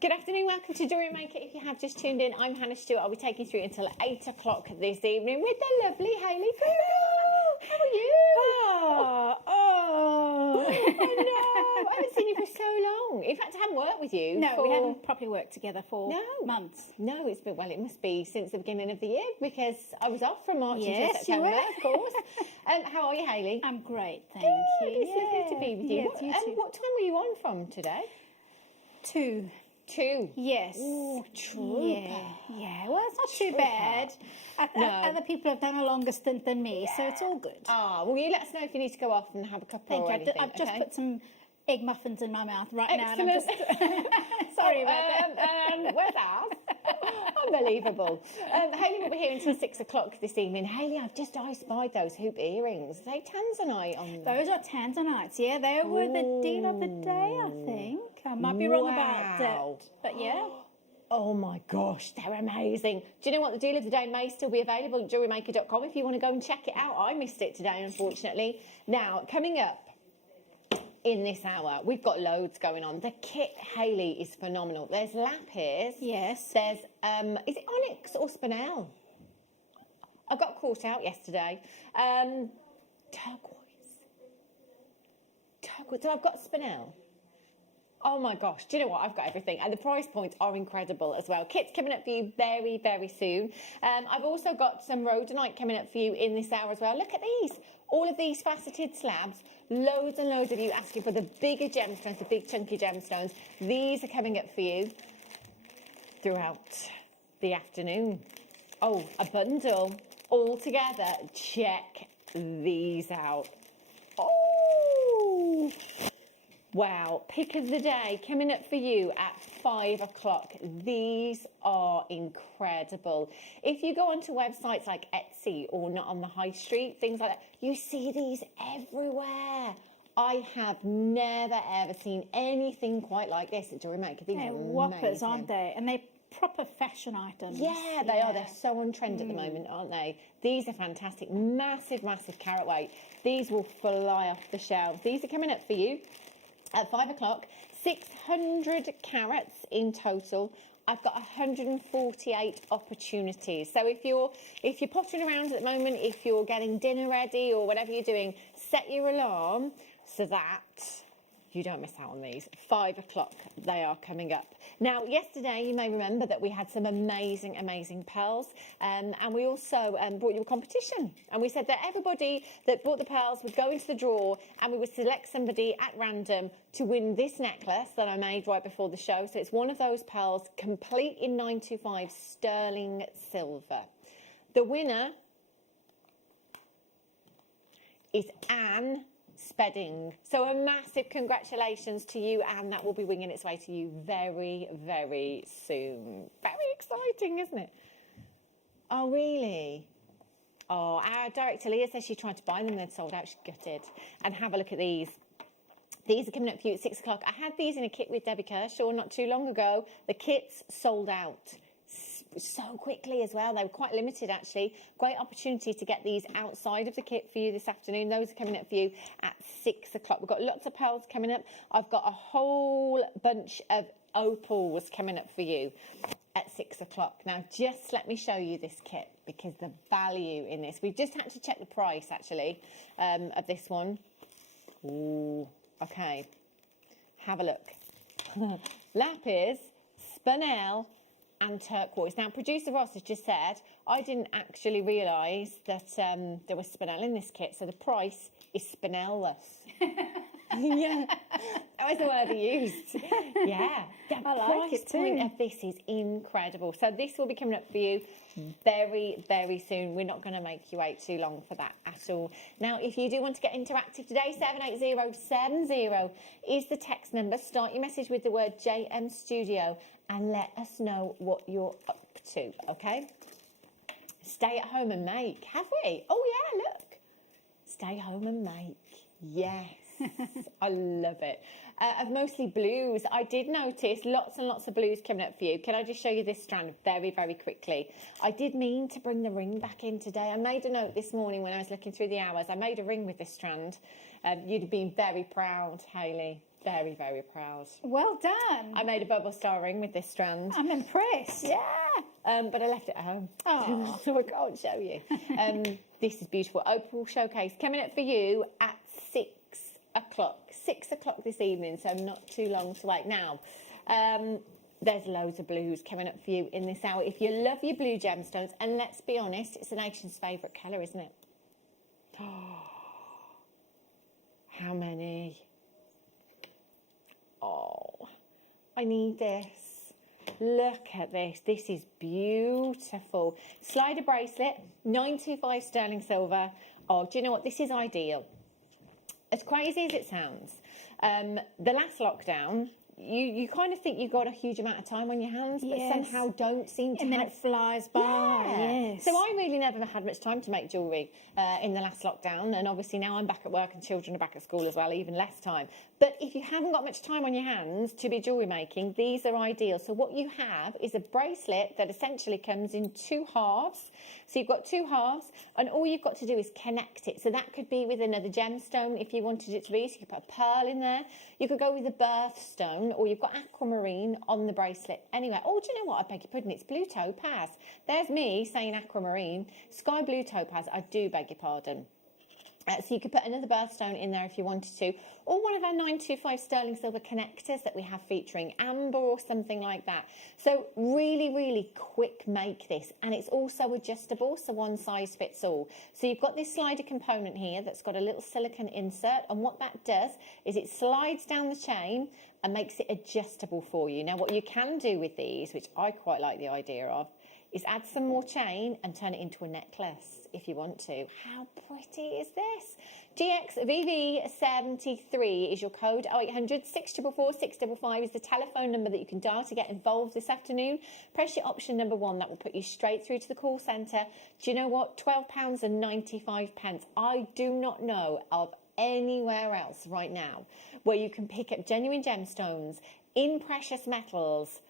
Good afternoon, welcome to Jewellery Maker. If you have just tuned in, I'm Hannah Stewart. I'll be taking you through until 8 o'clock this evening with the lovely Hayley Kruger. How are you? I know. I haven't seen you for so long. In fact, I haven't worked with you. No, we haven't properly worked together for months. No, it's been, well, it must be since the beginning of the year because I was off from March until Yes, you September, were. of course. How are you, Hayley? I'm great, thank Good, you. it's lovely to be with you. Yes, you too. What time were you on from today? 2. 2? Yes. Ooh, trooper. Yeah. Well, it's not too bad. Other people have done a longer stint than me, so it's all good. Well, you let us know if you need to go off and have a cuppa Thank or you. anything. I've just put some egg muffins in my mouth right now. And Excellent. I'm just sorry about that. Where's ours? Unbelievable. Hayley will be here until 6 o'clock this evening. Hayley, I've just spied those hoop earrings. Are they tanzanite on them? Those are tanzanites, yeah. They were the deal of the day, I think. I might be wrong about that, but yeah. Oh my gosh, they're amazing. Do you know what? The deal of the day may still be available at jewellerymaker.com if you want to go and check it out. I missed it today, unfortunately. Now, coming up in this hour, we've got loads going on. The kit, Hayley, is phenomenal. There's lapis. Yes. There's, is it onyx or spinel? I got caught out yesterday. Turquoise. So I've got spinel. Oh my gosh, do you know what? I've got everything. And the price points are incredible as well. Kit's coming up for you very, very soon. I've also got some rhodonite coming up for you in this hour as well. Look at these. All of these faceted slabs. Loads and loads of you asking for the bigger gemstones, the big chunky gemstones. These are coming up for you throughout the afternoon. Oh, a bundle all together. Check these out. Oh! Wow, pick of the day coming up for you at 5 o'clock. These are incredible. If you go onto websites like Etsy or not on the high street, things like that, you see these everywhere. I have never ever seen anything quite like this at Jewellery Maker. These They're are whoppers, amazing. aren't they? And they're proper fashion items. Yeah, they are. They're so on trend at the moment, aren't they? These are fantastic. Massive, massive carat weight. These will fly off the shelves. These are coming up for you at 5 o'clock, 600 carats in total. I've got 148 opportunities. So if you're pottering around at the moment, if you're getting dinner ready or whatever you're doing, set your alarm so that you don't miss out on these. 5 o'clock, they are coming up. Now, yesterday, you may remember that we had some amazing, amazing pearls. And we also brought you a competition. And we said that everybody that bought the pearls would go into the draw and we would select somebody at random to win this necklace that I made right before the show. So it's one of those pearls, complete in 925 sterling silver. The winner is Anne Spedding. So a massive congratulations to you, Anne. That will be winging its way to you very, very soon. Very exciting, isn't it? Oh, really? Oh, our director Leah says she tried to buy them, they'd sold out, she's gutted. And have a look at these. These are coming up for you at 6 o'clock. I had these in a kit with Debbie Kershaw not too long ago. The kits sold out so quickly as well. They were quite limited, actually. Great opportunity to get these outside of the kit for you this afternoon. Those are coming up for you at 6 o'clock. We've got lots of pearls coming up. I've got a whole bunch of opals coming up for you at 6 o'clock. Now, just let me show you this kit because the value in this. We've just had to check the price, actually, of this one. Ooh, okay. Have a look. Lapis, spinel, and turquoise. Now, producer Ross has just said, I didn't actually realise that there was spinel in this kit, so the price is spinel-less. Yeah, that was the word he used. Yeah, the I like price it too. point of this is incredible. So this will be coming up for you very, very soon. We're not going to make you wait too long for that at all. Now, if you do want to get interactive today, 78070 is the text number. Start your message with the word JM Studio and let us know what you're up to, okay? Stay at home and make, have we? Oh, yeah, look. Stay home and make. Yes. I love it. Of mostly blues, I did notice lots and lots of blues coming up for you. Can I just show you this strand very, very quickly? I did mean to bring the ring back in today. I made a note this morning when I was looking through the hours. I made a ring with this strand. You'd have been very proud, Hayley. Very, very proud. Well done. I made a bubble star ring with this strand. I'm impressed. Yeah. But I left it at home. Oh. So I can't show you. This is beautiful. Opal Showcase coming up for you at 6 o'clock. 6 o'clock this evening, so not too long to wait. Now, there's loads of blues coming up for you in this hour. If you love your blue gemstones, and let's be honest, it's the nation's favourite colour, isn't it? Oh, how many? Oh, I need this. Look at this. This is beautiful. Slider bracelet, 925 sterling silver. Oh, do you know what? This is ideal. As crazy as it sounds, the last lockdown, you kind of think you've got a huge amount of time on your hands, but somehow don't seem to. And then it flies by. Yeah. Yes. So I really never had much time to make jewellery in the last lockdown, and obviously now I'm back at work and children are back at school as well, even less time. But if you haven't got much time on your hands to be jewellery making, these are ideal. So what you have is a bracelet that essentially comes in two halves. So you've got two halves, and all you've got to do is connect it. So that could be with another gemstone if you wanted it to be. So you could put a pearl in there. You could go with a birthstone, or you've got aquamarine on the bracelet. Anyway, oh, do you know what? I beg your pardon. It's blue topaz. There's me saying aquamarine. Sky blue topaz. I do beg your pardon. So you could put another birthstone in there if you wanted to, or one of our 925 sterling silver connectors that we have featuring amber or something like that. So really, really quick make this, and it's also adjustable, so one size fits all. So you've got this slider component here that's got a little silicone insert, and what that does is it slides down the chain and makes it adjustable for you. Now what you can do with these, which I quite like the idea of, is add some more chain and turn it into a necklace if you want to. How pretty is this? GXVV73 is your code. 0800 644 655 is the telephone number that you can dial to get involved this afternoon. Press your option number 1. That will put you straight through to the call centre. Do you know what? £12.95. I do not know of anywhere else right now where you can pick up genuine gemstones in precious metals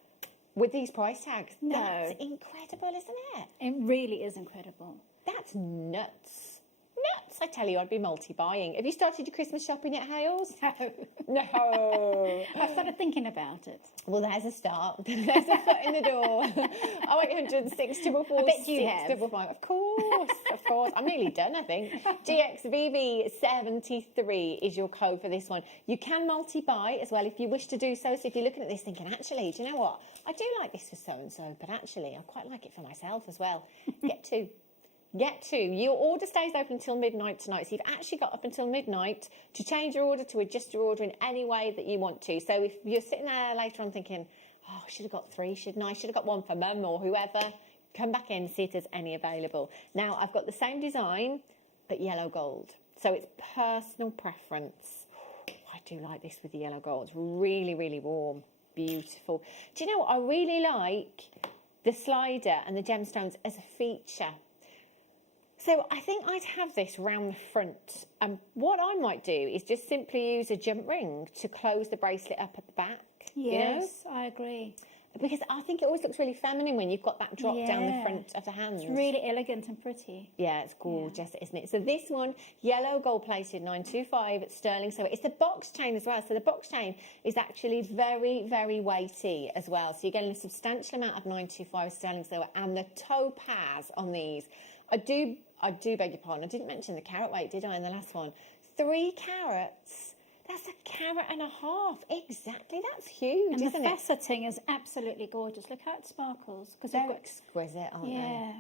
with these price tags. No. That's incredible, isn't it? It really is incredible. That's nuts. Nuts. I tell you, I'd be multi-buying. Have you started your Christmas shopping at Hales? No. No. I started thinking about it. Well, there's a start. There's a foot in the door. 0800 644 I bet you have. 655. Of course, of course. I'm nearly done, I think. GXVV73 is your code for this one. You can multi-buy as well if you wish to do so. So if you're looking at this thinking, actually, do you know what? I do like this for so-and-so, but actually, I quite like it for myself as well. Get two. Get two. Your order stays open until midnight tonight. So you've actually got up until midnight to change your order, to adjust your order in any way that you want to. So if you're sitting there later on thinking, oh, I should have got 3, shouldn't I? Should have got 1 for mum or whoever. Come back in and see if there's any available. Now, I've got the same design, but yellow gold. So it's personal preference. I do like this with the yellow gold. It's really, really warm. Beautiful. Do you know what? I really like the slider and the gemstones as a feature. So I think I'd have this round the front. What I might do is just simply use a jump ring to close the bracelet up at the back. Yes, you know? I agree. because I think it always looks really feminine when you've got that drop down the Yeah. front of the hands. It's really elegant and pretty. Yeah, it's gorgeous, isn't it? So this one, yellow gold plated 925 sterling silver. It's the box chain as well. So the box chain is actually very, very weighty as well. So you're getting a substantial amount of 925 sterling silver, and the topaz on these. I do beg your pardon. I didn't mention the carat weight, did I, in the last one? 3 carats. That's 1.5 carats. Exactly. That's huge, And isn't the it? faceting is absolutely gorgeous. Look how it sparkles. Because They're exquisite, aren't they? Yeah.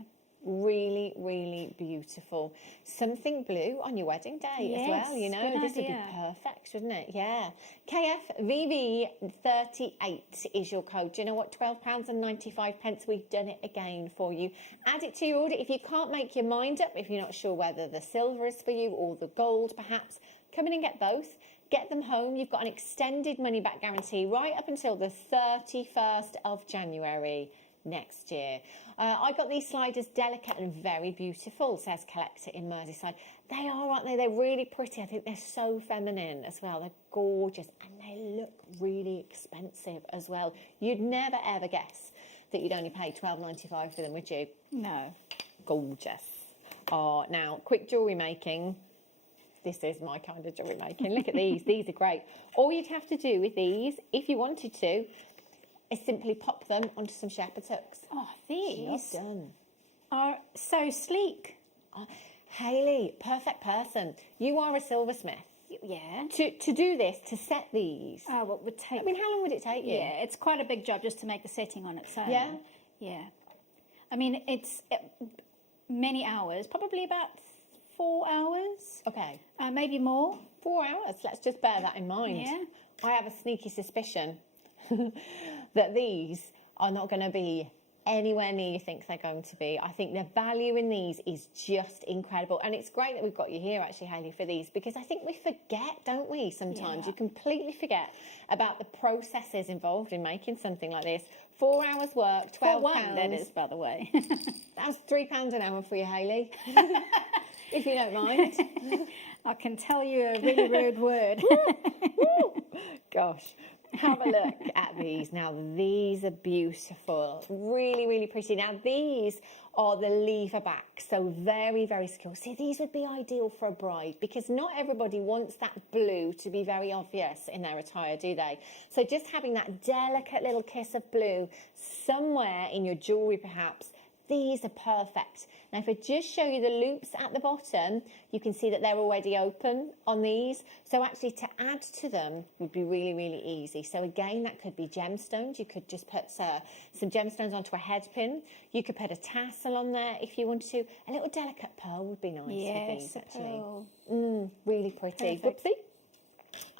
Really, really beautiful. Something blue on your wedding day as well, you Yes, know. good This would be idea. perfect, wouldn't it? Yeah. KFVV38 is your code. Do you know what? £12.95. We've done it again for you. Add it to your order. If you can't make your mind up, if you're not sure whether the silver is for you or the gold perhaps, come in and get both. Get them home. You've got an extended money-back guarantee right up until the 31st of January next year. I got these sliders delicate and very beautiful, says Collector in Merseyside. They are, aren't they? They're really pretty. I think they're so feminine as well. They're gorgeous and they look really expensive as well. You'd never ever guess that you'd only pay £12.95 for them, would you? No. Gorgeous. Oh, now, quick jewellery making. This is my kind of jewellery making. Look at these. These are great. All you'd have to do with these, if you wanted to, is simply pop them onto some shepherd's hooks. Oh, these Job done. are so sleek. Hayley, perfect person. You are a silversmith. Yeah. To do this, to set these. Oh, what would take? I mean, how long would it take you? Yeah, it's quite a big job just to make the setting on its own. Yeah? Yeah. I mean, it's many hours, probably about 4 hours. Okay. Maybe more. 4 hours. Let's just bear that in mind. Yeah. I have a sneaky suspicion that these are not going to be anywhere near you think they're going to be. I think the value in these is just incredible. And it's great that we've got you here, actually, Hayley, for these, because I think we forget, don't we, sometimes? Yeah. You completely forget about the processes involved in making something like this. 4 hours work, £12. That is, by the way. That's £3 an hour for you, Hayley, if you don't mind. I can tell you a really rude word. Gosh. Have a look at these. Now, these are beautiful. Really, really pretty. Now, these are the lever back. So very, very secure. See, these would be ideal for a bride because not everybody wants that blue to be very obvious in their attire, do they? So just having that delicate little kiss of blue somewhere in your jewellery, perhaps, these are perfect. Now, if I just show you the loops at the bottom, you can see that they're already open on these. So actually to add to them would be really, really easy. So again, that could be gemstones. You could just put some gemstones onto a head pin. You could put a tassel on there if you wanted to. A little delicate pearl would be nice with these, actually. Really pretty. Perfect. Whoopsie.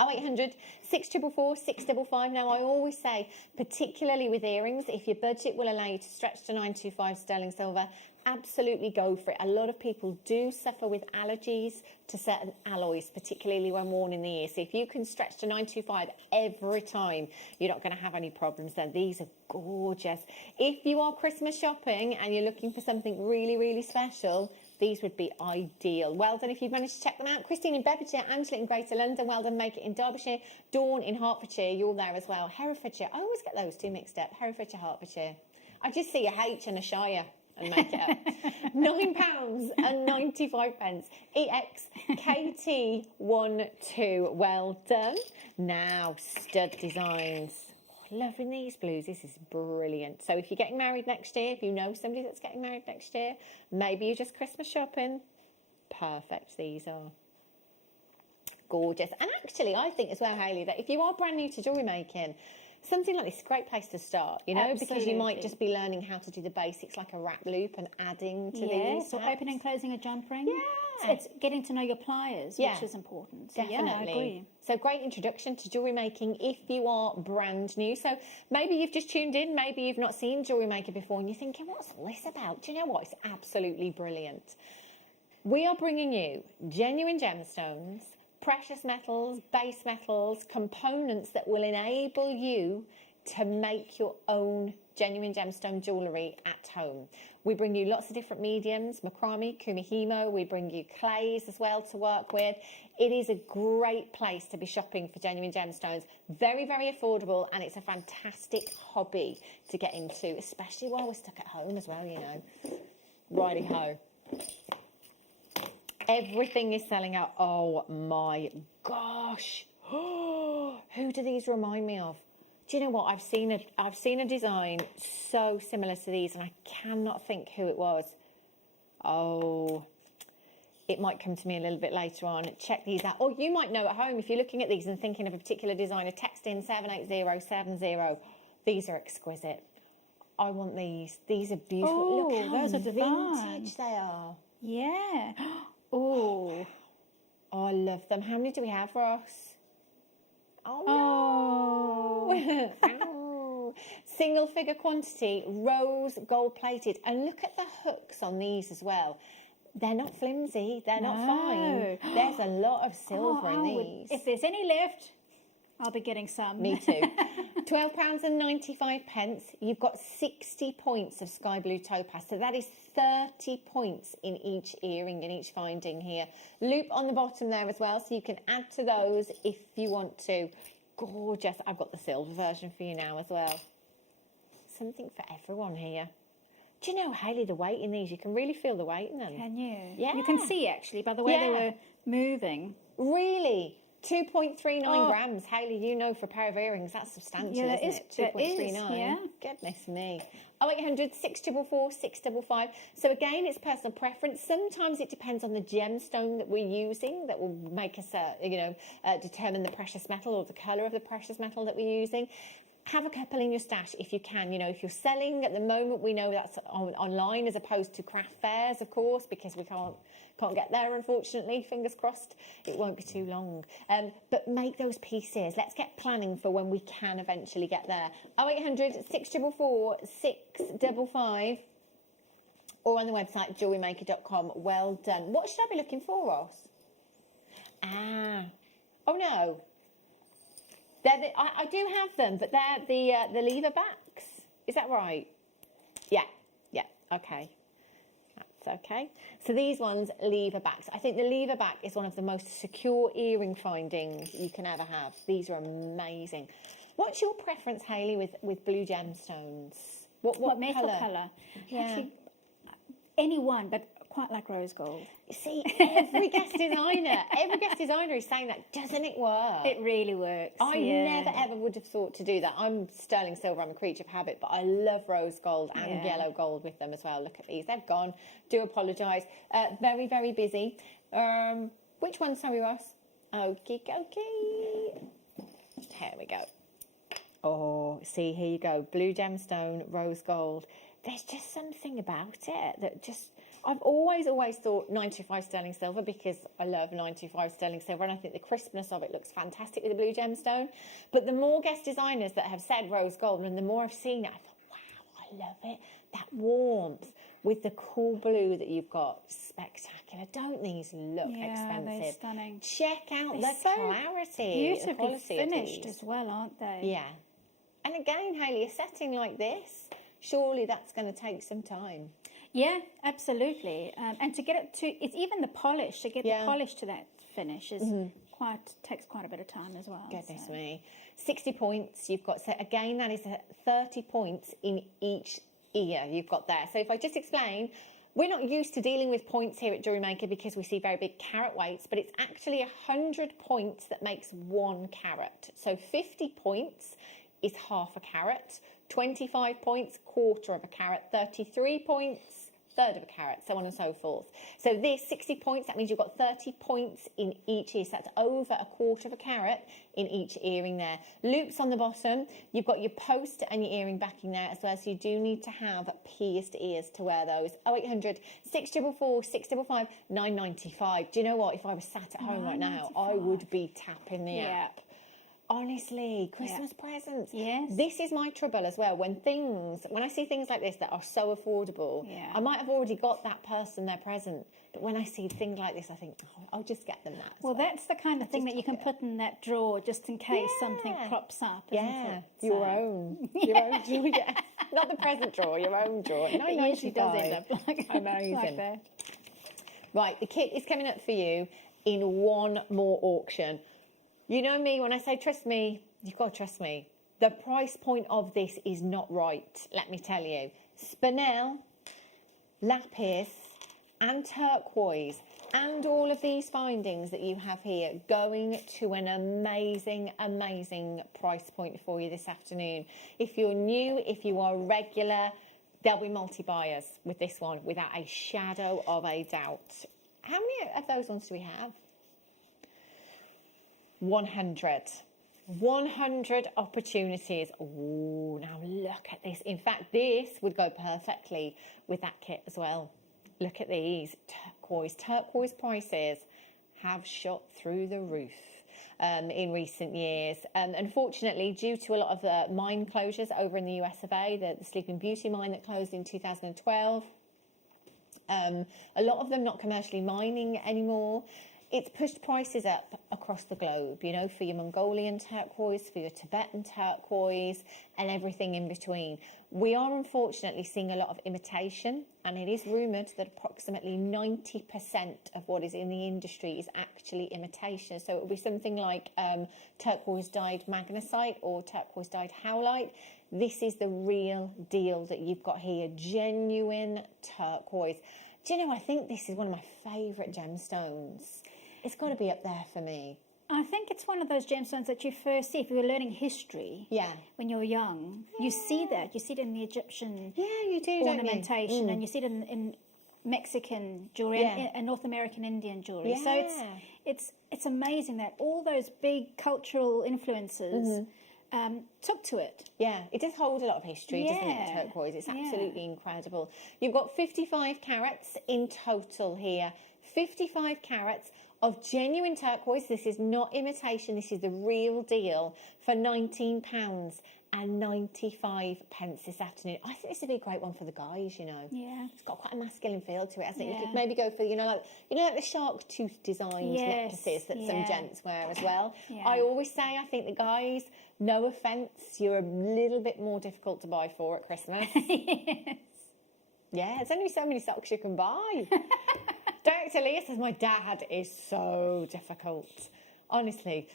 0800 644 655. Now, I always say, particularly with earrings, if your budget will allow you to stretch to 925 sterling silver, absolutely go for it. A lot of people do suffer with allergies to certain alloys, particularly when worn in the ear. So if you can stretch to 925 every time, you're not going to have any problems there. These are gorgeous. If you are Christmas shopping and you're looking for something really, really special, these would be ideal. Well done if you've managed to check them out. Christine in Bedfordshire, Angela in Greater London, well done. Make it in Derbyshire, Dawn in Hertfordshire, you're there as well. Herefordshire, I always get those two mixed up. Herefordshire, Hertfordshire. I just see a H and a Shire and make it up. £9.95. EXKT12, well done. Now, stud designs. Loving these blues. This is brilliant. So if you're getting married next year, if you know somebody that's getting married next year, maybe you're just Christmas shopping, perfect. These are gorgeous. And actually, I think as well, Hayley, that if you are brand new to jewellery making, something like this is a great place to start, you know, because you might just be learning how to do the basics like a wrap loop and adding to these. So opening and closing a jump ring. Yeah. It's getting to know your pliers, which is important. So, Definitely. Yeah, I agree. So great introduction to jewellery making if you are brand new. So maybe you've just tuned in, maybe you've not seen Jewellery Maker before and you're thinking, what's all this about? Do you know what? It's absolutely brilliant. We are bringing you genuine gemstones, precious metals, base metals, components that will enable you to make your own genuine gemstone jewellery at home. We bring you lots of different mediums, macrame, kumihimo. We bring you clays as well to work with. It is a great place to be shopping for genuine gemstones. Very, very affordable, and it's a fantastic hobby to get into, especially while we're stuck at home as well, you know. Righty-ho. Everything is selling out. Oh my gosh. Who do these remind me of? Do you know what? I've seen a design so similar to these, and I cannot think who it was. Oh, it might come to me a little bit later on. Check these out. Or you might know at home if you're looking at these and thinking of a particular designer. Text in 78070. These are exquisite. I want these. These are beautiful. Oh, look how those are divine. vintage they are. Yeah. Oh. Oh, I love them. How many do we have, Ross? Oh, no. Oh. Single figure quantity, rose gold plated. And look at the hooks on these as well. They're not flimsy. They're not fine. There's a lot of silver in these. If there's any left, I'll be getting some. Me too. £12.95. You've got 60 points of sky blue topaz. So that is 30 points in each earring, in each finding here. Loop on the bottom there as well, so you can add to those if you want to. Gorgeous. I've got the silver version for you now as well. Something for everyone here. Do you know, Hayley, the weight in these, you can really feel the weight in them. Can you? Yeah. You can see, actually, by the way they were moving. Really? 2.39 grams. Hayley, you know, for a pair of earrings, that's substantial, isn't it? 2.39. Yeah. Goodness me. 0800 644 655. So again, it's personal preference. Sometimes it depends on the gemstone that we're using that will make us, determine the precious metal or the colour of the precious metal that we're using. Have a couple in your stash if you can. You know, if you're selling at the moment, we know that's online as opposed to craft fairs, of course, because we can't get there, unfortunately. Fingers crossed, it won't be too long. But make those pieces. Let's get planning for when we can eventually get there. 0800 644 655 or on the website jewellerymaker.com. Well done. What should I be looking for, Ross? Oh no. I do have them, but they're the lever backs. Is that right? Yeah, okay. That's okay. So these ones, lever backs. I think the lever back is one of the most secure earring findings you can ever have. These are amazing. What's your preference, Hayley, with blue gemstones? What metal colour? Yeah. Actually, any one, but quite like rose gold. You see, every guest designer is saying that. Doesn't it work? It really works. I never ever would have thought to do that. I'm sterling silver, I'm a creature of habit, but I love rose gold and yellow gold with them as well. Look at these, they've gone. Do apologise. Very, very busy. Which one, sorry, Ross? Okie dokie. Here we go. Oh, see, here you go. Blue gemstone, rose gold. There's just something about it that just... I've always thought 925 sterling silver because I love 925 sterling silver and I think the crispness of it looks fantastic with the blue gemstone. But the more guest designers that have said rose gold and the more I've seen it, I thought, wow, I love it. That warmth with the cool blue that you've got, spectacular. Don't these look expensive? They're stunning. Check out the so clarity, the beautifully quality finished of these. as well, aren't they? Yeah. And again, Hayley, a setting like this, surely that's going to take some time. Yeah, absolutely. And to get it to, it's even the polish, to get the polish to that finish is takes quite a bit of time as well. Goodness me. 60 points you've got. So again, that is 30 points in each ear you've got there. So if I just explain, we're not used to dealing with points here at Jewellery Maker because we see very big carat weights, but it's actually 100 points that makes 1 carat. So 50 points is half a carat. 25 points, quarter of a carat. 33 points, third of a carat, so on and so forth. So this 60 points, that means you've got 30 points in each ear. So that's over a quarter of a carat in each earring there. Loops on the bottom. You've got your post and your earring backing there as well. So you do need to have pierced ears to wear those. 0800 644 655 995. Do you know what? If I was sat at home right now, I would be tapping the app. Honestly, Christmas presents. Yes. This is my trouble as well. When I see things like this that are so affordable, I might have already got that person their present. But when I see things like this, I think, oh, I'll just get them that. Well, that's the kind of thing that you can put in that drawer just in case something crops up, isn't it? Your own. Your own. Not the present drawer, your own drawer. It usually does end up like, Amazing. like that. Right, the kit is coming up for you in one more auction. You know me, when I say trust me, you've got to trust me. The price point of this is not right, let me tell you. Spinel, lapis, and turquoise, and all of these findings that you have here going to an amazing, amazing price point for you this afternoon. If you're new, if you are regular, there'll be multi-buyers with this one without a shadow of a doubt. How many of those ones do we have? 100. 100 opportunities. Oh, now look at this. In fact, this would go perfectly with that kit as well. Look at these. Turquoise prices have shot through the roof in recent years. Unfortunately, due to a lot of mine closures over in the US of A, the Sleeping Beauty mine that closed in 2012, a lot of them not commercially mining anymore. It's pushed prices up across the globe, you know, for your Mongolian turquoise, for your Tibetan turquoise, and everything in between. We are unfortunately seeing a lot of imitation, and it is rumoured that approximately 90% of what is in the industry is actually imitation. So it will be something like turquoise dyed magnesite or turquoise dyed howlite. This is the real deal that you've got here, genuine turquoise. Do you know, I think this is one of my favourite gemstones. It's got to be up there for me. I think it's one of those gemstones that you first see if you were learning history. Yeah. When you're young, you see that. You see it in the Egyptian you do, ornamentation, don't you? and you see it in Mexican jewelry and North American Indian jewelry. Yeah. So it's amazing that all those big cultural influences took to it. Yeah, it does hold a lot of history, doesn't it, turquoise? It's absolutely incredible. You've got 55 carats in total here. 55 carats of genuine turquoise. This is not imitation, this is the real deal for £19.95 this afternoon. I think this would be a great one for the guys, you know. Yeah. It's got quite a masculine feel to it, hasn't it? You could maybe go for, like the shark tooth designed necklaces that some gents wear as well. Yeah. I always say, I think the guys, no offence, you're a little bit more difficult to buy for at Christmas. Yes. Yeah, there's only so many socks you can buy. Director Leah says, my dad is so difficult. Honestly,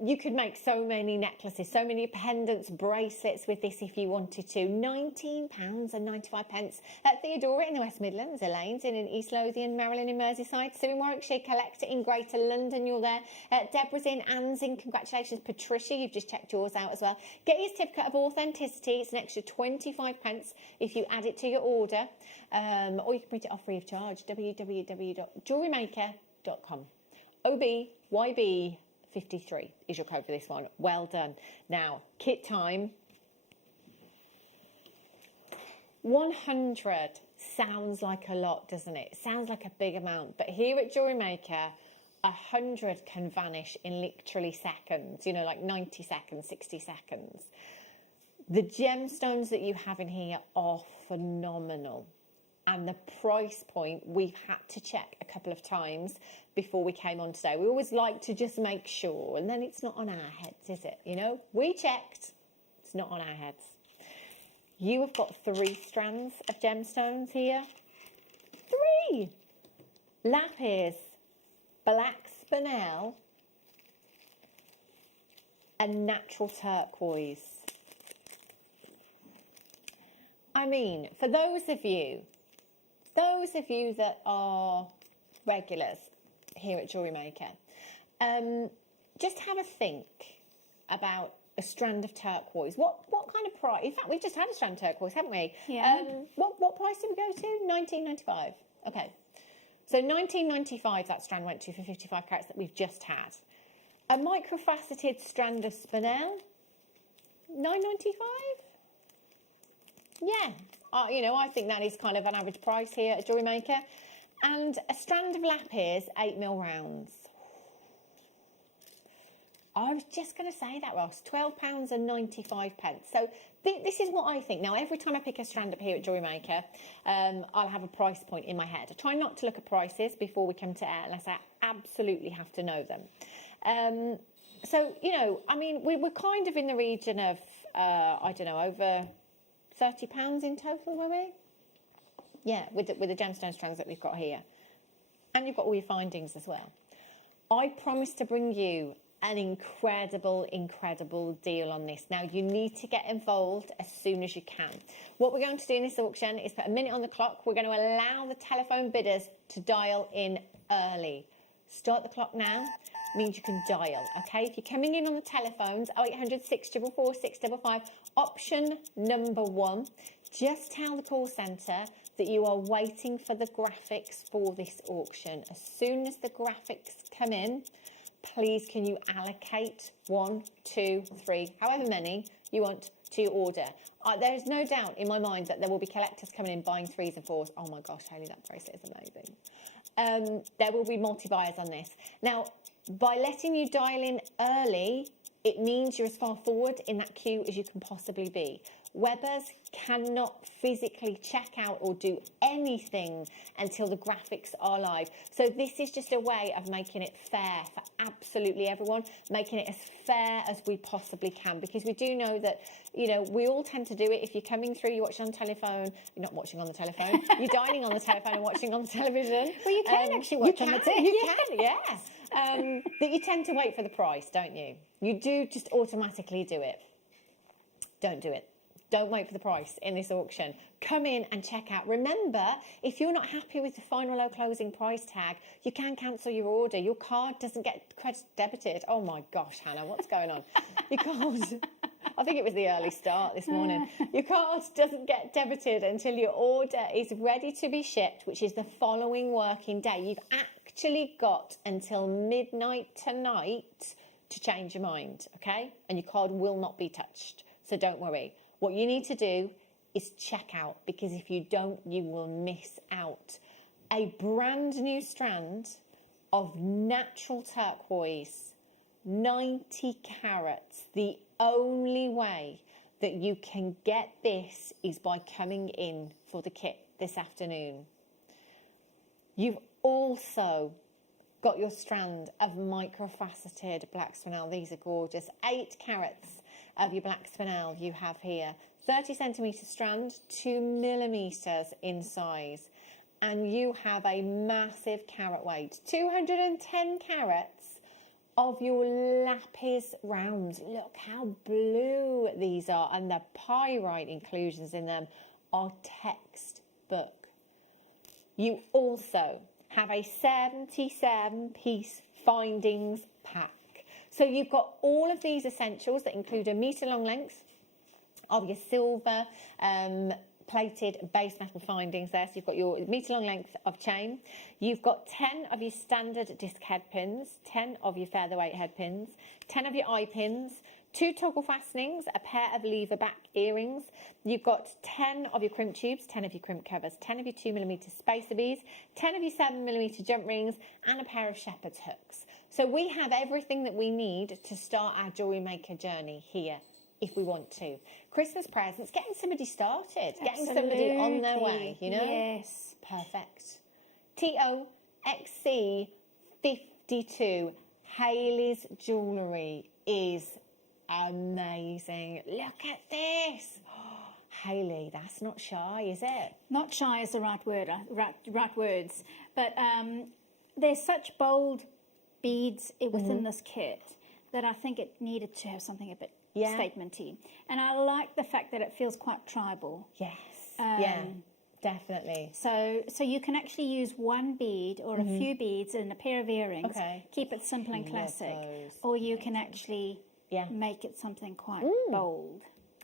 you could make so many necklaces, so many pendants, bracelets with this if you wanted to. £19.95 at Theodora in the West Midlands, Elaine's in East Lothian, Marilyn in Merseyside, Sue in Warwickshire, Collector in Greater London, you're there. Deborah's in, Anne's in, congratulations. Patricia, you've just checked yours out as well. Get your certificate of authenticity, it's an extra 25 pence if you add it to your order, or you can print it off free of charge, www.jewellerymaker.com. OBYB53 is your code for this one. Well done. Now, kit time. 100 sounds like a lot, doesn't it? It sounds like a big amount. But here at Jewellery Maker, 100 can vanish in literally seconds, like 90 seconds, 60 seconds. The gemstones that you have in here are phenomenal. And the price point, we've had to check a couple of times before we came on today. We always like to just make sure, and then it's not on our heads, is it? We checked, it's not on our heads. You have got 3 strands of gemstones here. 3! Lapis, black spinel, and natural turquoise. I mean, for those of you that are regulars here at Jewellery Maker, just have a think about a strand of turquoise. What kind of price? In fact, we've just had a strand of turquoise, haven't we? Yeah. What price did we go to? £19.95. Okay. So £19.95 that strand went to for 55 carats that we've just had. A microfaceted strand of spinel, £9.95. Yeah. I think that is kind of an average price here at Jewellery Maker. And a strand of lapis, 8mm rounds. I was just going to say that, Ross. £12.95. So this is what I think. Now, every time I pick a strand up here at Jewellery Maker, I'll have a price point in my head. I try not to look at prices before we come to air unless I absolutely have to know them. So, we're kind of in the region of, over £30 in total, were we? Yeah, with the gemstone strands that we've got here. And you've got all your findings as well. I promise to bring you an incredible deal on this. Now, you need to get involved as soon as you can. What we're going to do in this auction is put a minute on the clock. We're going to allow the telephone bidders to dial in early. Start the clock now means you can dial, okay? If you're coming in on the telephones, 0800 644 655, option number 1, just tell the call centre that you are waiting for the graphics for this auction. As soon as the graphics come in, please can you allocate 1, 2, 3, however many you want to order. There's no doubt in my mind that there will be collectors coming in buying 3s and 4s. Oh my gosh, Hayley, that bracelet is amazing. There will be multi-buyers on this. Now, by letting you dial in early, it means you're as far forward in that queue as you can possibly be. Webbers cannot physically check out or do anything until the graphics are live. So this is just a way of making it fair for absolutely everyone, making it as fair as we possibly can, because we do know that, you know, we all tend to do it. If you're coming through, you're watching on telephone, you're not watching on the telephone, you're dining on the telephone and watching on the television. Well, you can actually watch on the TV. You can, yes. That you tend to wait for the price, don't you? You do just automatically do it. Don't do it. Don't wait for the price in this auction. Come in and check out. Remember, if you're not happy with the final low closing price tag, you can cancel your order. Your card doesn't get credit debited. Oh my gosh, Hannah, what's going on? Your card, I think it was the early start this morning. Your card doesn't get debited until your order is ready to be shipped, which is the following working day. You've actually got until midnight tonight to change your mind, okay? And your card will not be touched, so don't worry. What you need to do is check out, because if you don't, you will miss out. A brand new strand of natural turquoise, 90 carats. The only way that you can get this is by coming in for the kit this afternoon. You've also got your strand of microfaceted black spinel. These are gorgeous. 8 carats of your black spinel you have here. 30 centimetre strand, 2 millimetres in size. And you have a massive carat weight. 210 carats of your lapis rounds. Look how blue these are. And the pyrite inclusions in them are textbook. You also have a 77-piece findings pack. So you've got all of these essentials that include a metre long length of your silver plated base metal findings there. So you've got your metre long length of chain. You've got 10 of your standard disc head pins, 10 of your featherweight head pins, 10 of your eye pins, 2 toggle fastenings, a pair of lever back earrings. You've got 10 of your crimp tubes, 10 of your crimp covers, 10 of your 2mm spacer beads, 10 of your 7mm jump rings, and a pair of shepherd's hooks. So we have everything that we need to start our Jewellery Maker journey here, if we want to. Christmas presents, getting somebody started, getting somebody on their way, you know? Yes. Perfect. TOXC52. Hayley's jewellery is amazing. Look at this. Hayley, that's not shy, is it? Not shy is the right word, right words. But there's such bold beads within this kit that I think it needed to have something a bit statementy. And I like the fact that it feels quite tribal. Yes. Yeah, definitely. So you can actually use one bead or a few beads and a pair of earrings. Okay. Keep it simple and classic. Or you can actually make it something quite bold.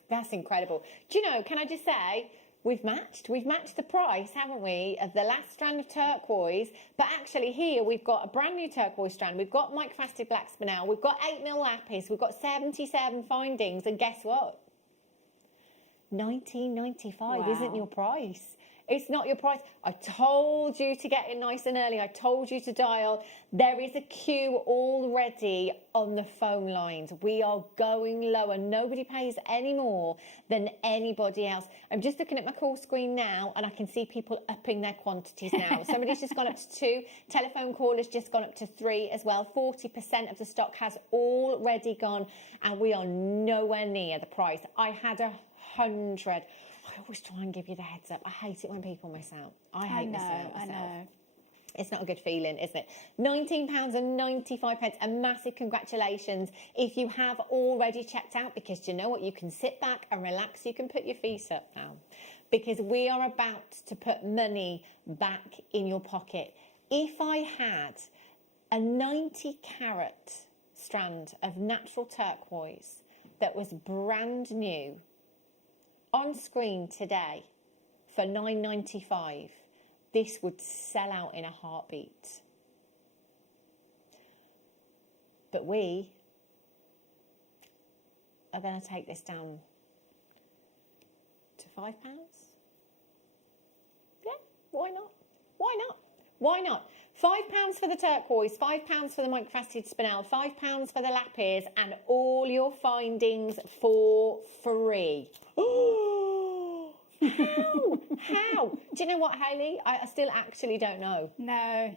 That's incredible. Do you know, can I just say, we've matched the price, haven't we, of the last strand of turquoise, but actually here we've got a brand new turquoise strand, we've got microfaceted black spinel, we've got 8mm lapis, we've got 77 findings, and guess what? $19.95 isn't your price. It's not your price. I told you to get in nice and early. I told you to dial. There is a queue already on the phone lines. We are going lower. Nobody pays any more than anybody else. I'm just looking at my call screen now and I can see people upping their quantities now. Somebody's just gone up to 2. Telephone call has just gone up to 3 as well. 40% of the stock has already gone and we are nowhere near the price. I had 100 I always try and give you the heads up. I hate it when people miss out. I hate missing out myself. I know. It's not a good feeling, isn't it? £19.95. A massive congratulations if you have already checked out, because do you know what? You can sit back and relax. You can put your feet up now, because we are about to put money back in your pocket. If I had a 90-carat strand of natural turquoise that was brand new on screen today for £9.95, this would sell out in a heartbeat. But we are going to take this down to £5. Yeah, why not? Why not? Why not? £5 for the turquoise, £5 for the microfaceted spinel, £5 for the lapis, and all your findings for free. How? Do you know what, Hayley? I still actually don't know. No,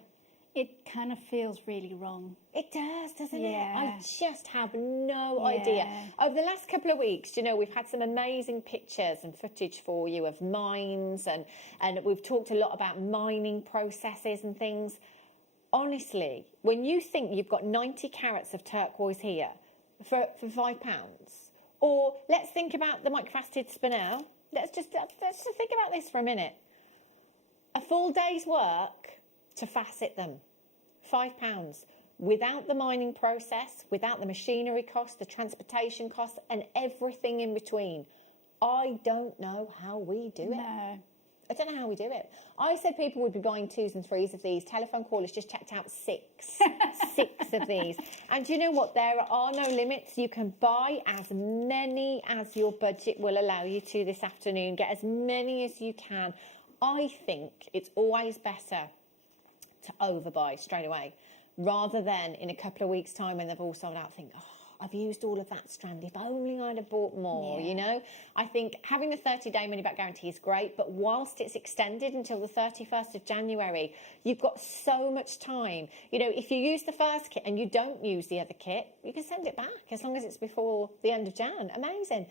it kind of feels really wrong. It does, doesn't Yeah. it? I just have no idea. Over the last couple of weeks, you know, we've had some amazing pictures and footage for you of mines, and we've talked a lot about mining processes and things. Honestly, when you think you've got 90 carats of turquoise here for £5, or let's think about the microfaceted spinel. Let's just think about this for a minute. A full day's work to facet them, £5. Without the mining process, without the machinery cost, the transportation cost, and everything in between. I don't know how we do it. No. I don't know how we do it. I said people would be buying 2s and 3s of these. Telephone callers just checked out 6 of these. And you know what? There are no limits. You can buy as many as your budget will allow you to this afternoon. Get as many as you can. I think it's always better to overbuy straight away, rather than in a couple of weeks' time when they've all sold out, think, oh, I've used all of that strand. If only I'd have bought more, you know? I think having the 30-day money-back guarantee is great, but whilst it's extended until the 31st of January, you've got so much time. You know, if you use the first kit and you don't use the other kit, you can send it back as long as it's before the end of Jan. Amazing.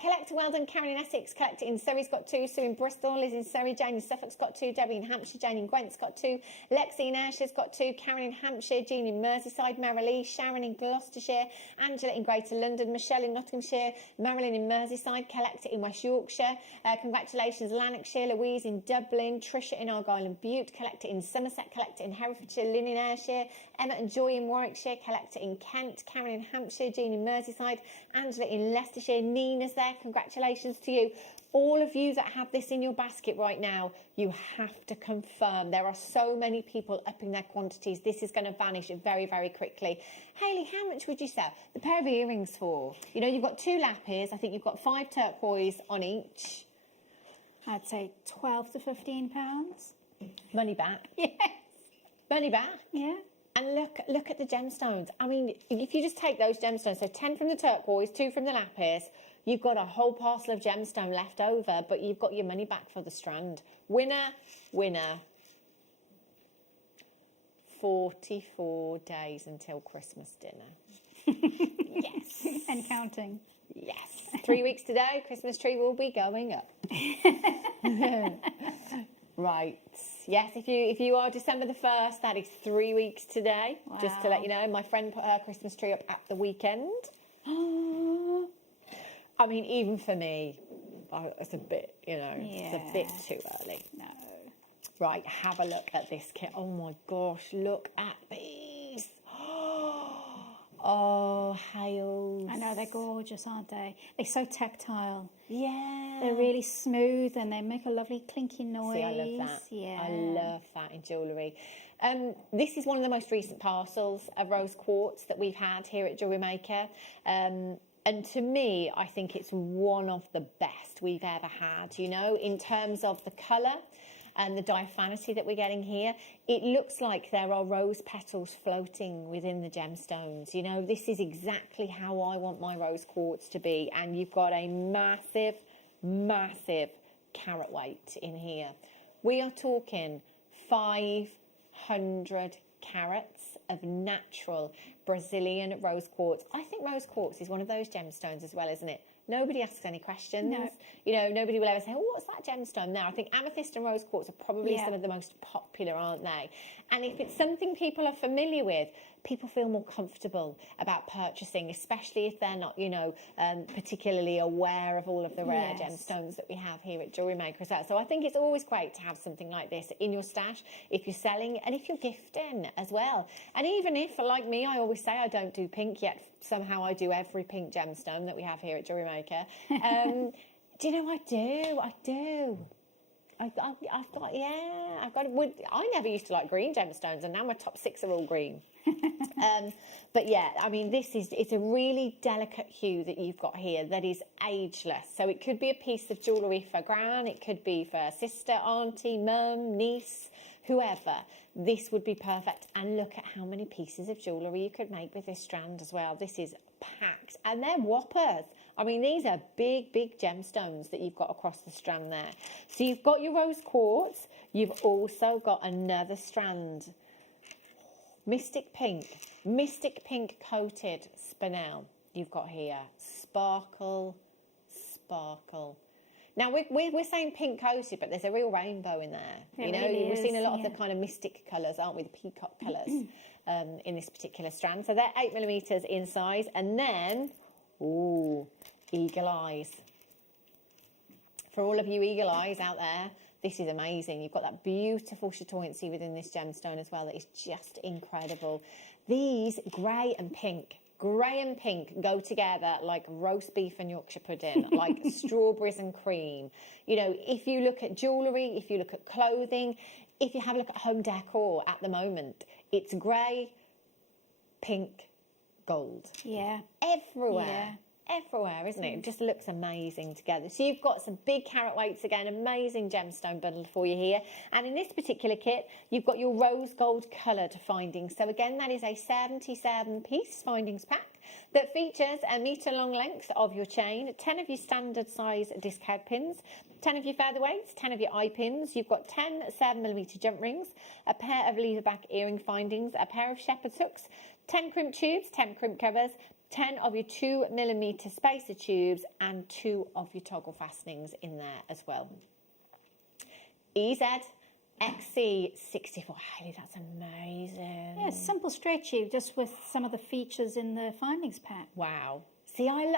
Collector, well done. Karen in Essex, collector in Surrey's got 2. Sue in Bristol, Liz in Surrey, Jane in Suffolk's got 2. Debbie in Hampshire, Jane in Gwent's got 2. Lexi in Ayrshire's got 2. Karen in Hampshire, Jean in Merseyside, Marilee, Sharon in Gloucestershire, Angela in Greater London, Michelle in Nottinghamshire, Marilyn in Merseyside, Collector in West Yorkshire. Congratulations, Lanarkshire, Louise in Dublin, Tricia in Argyll and Bute, Collector in Somerset, Collector in Herefordshire, Lynn in Ayrshire, Emma and Joy in Warwickshire, Collector in Kent, Karen in Hampshire, Jean in Merseyside, Angela in Leicestershire, Nina's there. Congratulations to you. All of you that have this in your basket right now, you have to confirm. There are so many people upping their quantities. This is going to vanish very, very quickly. Hayley, how much would you sell the pair of earrings for? You know, you've got 2 lapis. I think you've got 5 turquoise on each. I'd say £12 to £15. Money back. Yes. Money back. Yeah. And look at the gemstones. I mean, if you just take those gemstones, so 10 from the turquoise, 2 from the lapis, you've got a whole parcel of gemstone left over, but you've got your money back for the strand. Winner, winner. 44 days until Christmas dinner. Yes. And counting. Yes. 3 weeks today, Christmas tree will be going up. Right. Yes, if you are December the 1st, that is 3 weeks today. Wow. Just to let you know, my friend put her Christmas tree up at the weekend. I mean, even for me, it's a bit, you know, it's a bit too early. No. Right, have a look at this kit. Oh my gosh, look at these. Oh, Hales. I know, they're gorgeous, aren't they? They're so tactile. Yeah. They're really smooth and they make a lovely clinky noise. See, I love that. Yeah. I love that in jewellery. This is one of the most recent parcels of rose quartz that we've had here at Jewellery Maker. And to me, I think it's one of the best we've ever had, you know, in terms of the colour and the diaphanity that we're getting here. It looks like there are rose petals floating within the gemstones. You know, this is exactly how I want my rose quartz to be. And you've got a massive, massive carat weight in here. We are talking 500 carats of natural Brazilian rose quartz. I think rose quartz is one of those gemstones as well, isn't it? Nobody asks any questions. No. You know, nobody will ever say, oh, what's that gemstone now? I think amethyst and rose quartz are probably some of the most popular, aren't they? And if it's something people are familiar with, people feel more comfortable about purchasing, especially if they're not, you know, particularly aware of all of the rare gemstones that we have here at Jewellery Maker as well. So I think it's always great to have something like this in your stash if you're selling and if you're gifting as well. And even if, like me, I always say I don't do pink, yet somehow I do every pink gemstone that we have here at Jewellery Maker. Do you know, I do. I've got wood. I never used to like green gemstones, and now my top 6 are all green. But yeah, I mean, it's a really delicate hue that you've got here that is ageless. So it could be a piece of jewellery for gran, it could be for sister, auntie, mum, niece, whoever. This would be perfect. And look at how many pieces of jewellery you could make with this strand as well. This is packed, and they're whoppers. I mean, these are big, big gemstones that you've got across the strand there. So you've got your rose quartz. You've also got another strand. Mystic pink coated spinel you've got here. Sparkle, sparkle. Now, we're saying pink coated, but there's a real rainbow in there. It you know, really we're seeing a lot is, of the kind of mystic colours, aren't we? The peacock colours in this particular strand. So they're 8mm in size. And then, ooh, eagle eyes. For all of you eagle eyes out there, this is amazing. You've got that beautiful chatoyancy within this gemstone as well that is just incredible. These grey and pink go together like roast beef and Yorkshire pudding, like strawberries and cream. You know, if you look at jewellery, if you look at clothing, if you have a look at home decor at the moment, it's grey, pink, gold. Yeah. Everywhere. Yeah. Everywhere, isn't it? It just looks amazing together. So you've got some big carat weights again, amazing gemstone bundle for you here. And in this particular kit, you've got your rose gold coloured findings. So again, that is a 77-piece findings pack that features a metre long length of your chain, 10 of your standard size discount pins, 10 of your featherweights, 10 of your eye pins. You've got 10 7mm jump rings, a pair of lever back earring findings, a pair of shepherd's hooks, 10 crimp tubes, 10 crimp covers, 10 of your 2mm spacer tubes, and 2 of your toggle fastenings in there as well. XC64. Hayley, that's amazing. Yeah, simple stretchy, just with some of the features in the findings pack. Wow. See, I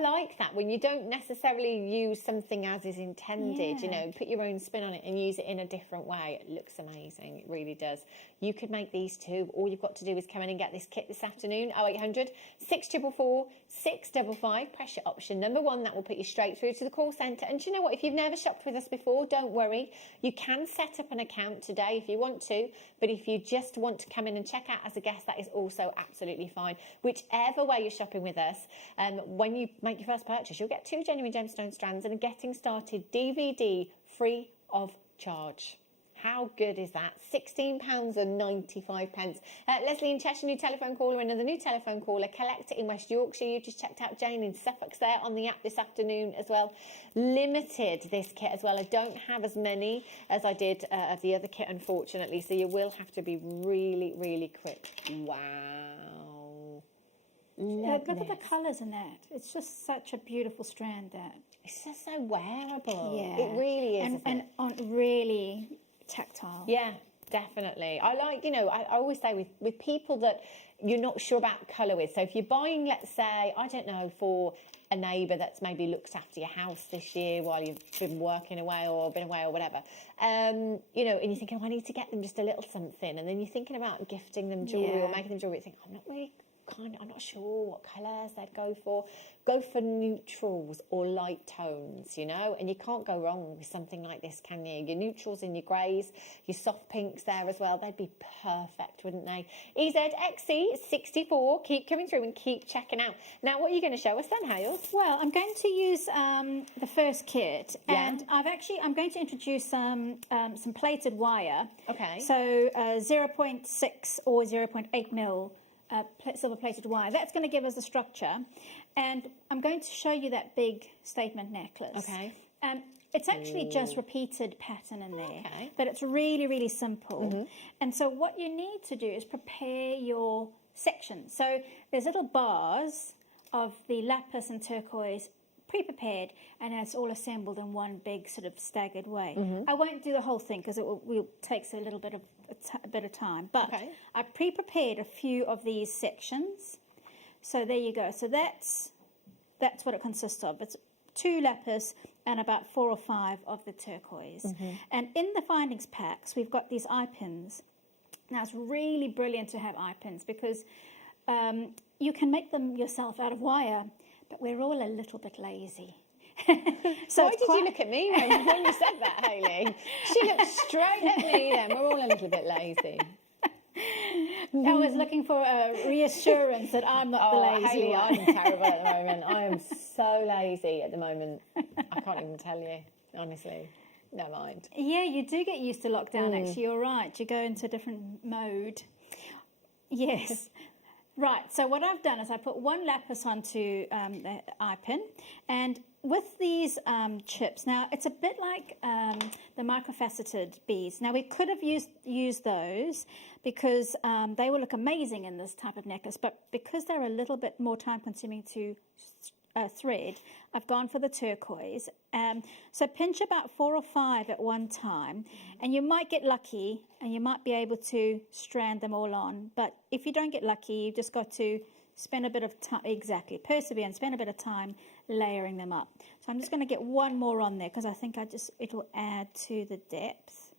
like that when you don't necessarily use something as is intended, you know, put your own spin on it and use it in a different way. It looks amazing. It really does. You could make these too. All you've got to do is come in and get this kit this afternoon. 0800 644 655. Press your option number 1. That will put you straight through to the call centre. And do you know what? If you've never shopped with us before, don't worry. You can set up an account today if you want to. But if you just want to come in and check out as a guest, that is also absolutely fine. Whichever way you're shopping with us, when you make your first purchase, you'll get 2 genuine gemstone strands and a getting started DVD free of charge. How good is that? £16.95. Leslie in Cheshire, new telephone caller, another new telephone caller. Collector in West Yorkshire. You've just checked out Jane in Suffolk there on the app this afternoon as well. Limited this kit as well. I don't have as many as I did of the other kit, unfortunately, so you will have to be really, really quick. Wow. Look at the colours in that. It's just such a beautiful strand, that. It's just so wearable. Yeah. It really is. And really tactile. Yeah, definitely. I like, you know, I always say with people that you're not sure about colour with. So if you're buying, let's say, I don't know, for a neighbour that's maybe looked after your house this year while you've been working away or been away or whatever, you know, and you're thinking, oh, I need to get them just a little something. And then you're thinking about gifting them jewellery or making them jewellery. You think, I'm not sure what colours they'd go for. Go for neutrals or light tones, you know, and you can't go wrong with something like this, can you? Your neutrals and your greys, your soft pinks there as well, they'd be perfect, wouldn't they? EZXC64, keep coming through and keep checking out. Now, what are you going to show us then, Hales? Well, I'm going to use the first kit, and I'm going to introduce some plated wire. Okay. So 0.6 or 0.8 mil silver plated wire. That's going to give us the structure, and I'm going to show you that big statement necklace. Okay. It's actually just repeated pattern in there, but it's really, really simple. And so what you need to do is prepare your section. So there's little bars of the lapis and turquoise pre-prepared, and then it's all assembled in one big sort of staggered way. I won't do the whole thing because it will takes a little bit of a bit of time. But I pre-prepared a few of these sections. So there you go. So that's what it consists of. It's 2 lapis and about 4 or 5 of the turquoise. And in the findings packs, we've got these eye pins. Now, it's really brilliant to have eye pins because you can make them yourself out of wire, but we're all a little bit lazy. So why did you look at me when you said that, Hayley? She looked straight at me then. We're all a little bit lazy. I was looking for a reassurance that I'm not the lazy Hayley, one. I'm terrible at the moment. I am so lazy at the moment. I can't even tell you, honestly. No mind. Yeah, you do get used to lockdown, actually. You're right. You go into a different mode. Yes. Right. So what I've done is I put 1 lapis onto the eye pin, and with these chips, now it's a bit like the microfaceted beads. Now we could have used those because they will look amazing in this type of necklace, but because they're a little bit more time consuming to thread, I've gone for the turquoise. So pinch about 4 or 5 at one time, and you might get lucky and you might be able to strand them all on. But if you don't get lucky, you've just got to spend a bit of time, persevere and spend a bit of time layering them up. So I'm just going to get 1 more on there because I think it'll add to the depth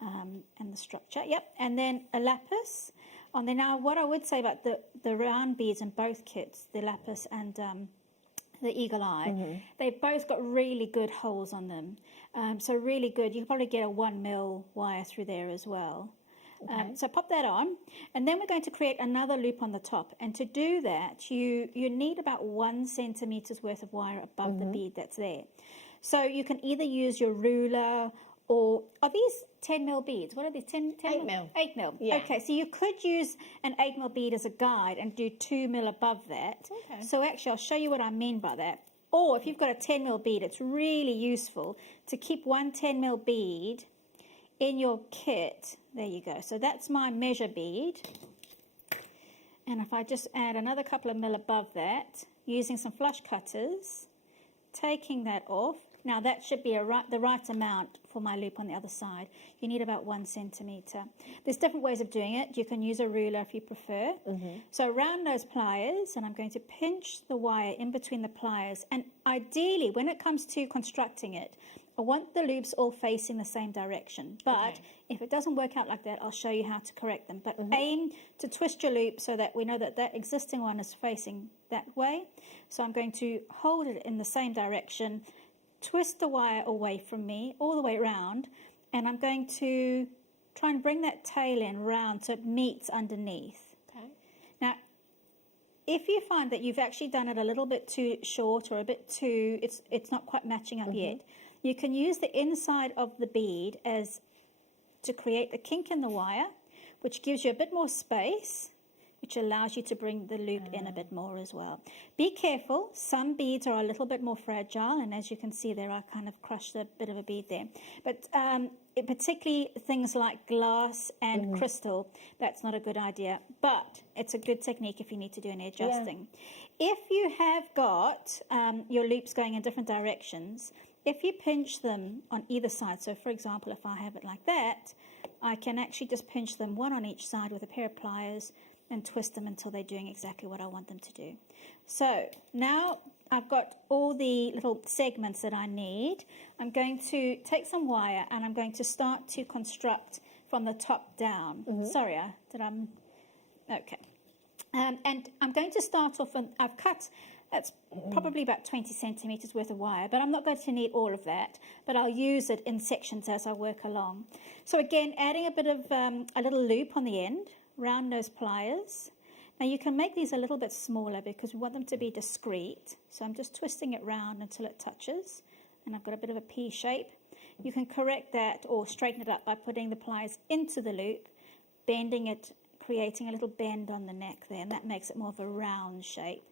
and the structure. Yep, and then a lapis on there. Now, what I would say about the round beads in both kits, the lapis and the eagle eye, they've both got really good holes on them. So really good. You can probably get a 1 mil wire through there as well. So pop that on, and then we're going to create another loop on the top. And to do that, you need about 1 centimetre's worth of wire above the bead that's there. So you can either use your ruler, or are these 10 mil beads? What are these? 8 mil. 8 mil. Yeah. Okay, so you could use an 8 mil bead as a guide and do 2 mil above that. Okay. So actually, I'll show you what I mean by that. Or if you've got a 10 mil bead, it's really useful to keep 1 10 mil bead in your kit. There you go. So that's my measure bead. And if I just add another couple of mil above that, using some flush cutters, taking that off. Now that should be the right amount for my loop on the other side. You need about 1 centimetre. There's different ways of doing it. You can use a ruler if you prefer. So around those pliers, and I'm going to pinch the wire in between the pliers. And ideally, when it comes to constructing it, I want the loops all facing the same direction. But if it doesn't work out like that, I'll show you how to correct them. But aim to twist your loop so that we know that that existing one is facing that way. So I'm going to hold it in the same direction, twist the wire away from me all the way around, and I'm going to try and bring that tail in round so it meets underneath. Now, if you find that you've actually done it a little bit too short or a bit too, it's not quite matching up yet, you can use the inside of the bead as to create a kink in the wire, which gives you a bit more space, which allows you to bring the loop in a bit more as well. Be careful. Some beads are a little bit more fragile, and as you can see there, I kind of crushed a bit of a bead there. But particularly things like glass and crystal, that's not a good idea. But it's a good technique if you need to do any adjusting. If you have got your loops going in different directions, if you pinch them on either side, so for example, if I have it like that, I can actually just pinch them 1 on each side with a pair of pliers and twist them until they're doing exactly what I want them to do. So now I've got all the little segments that I need. I'm going to take some wire and I'm going to start to construct from the top down. Sorry, okay. And I'm going to start off, and I've cut, that's probably about 20 centimetres worth of wire, but I'm not going to need all of that, but I'll use it in sections as I work along. So again, adding a bit of a little loop on the end, round those pliers. Now you can make these a little bit smaller because we want them to be discreet. So I'm just twisting it round until it touches, and I've got a bit of a P shape. You can correct that or straighten it up by putting the pliers into the loop, bending it, creating a little bend on the neck there, and that makes it more of a round shape.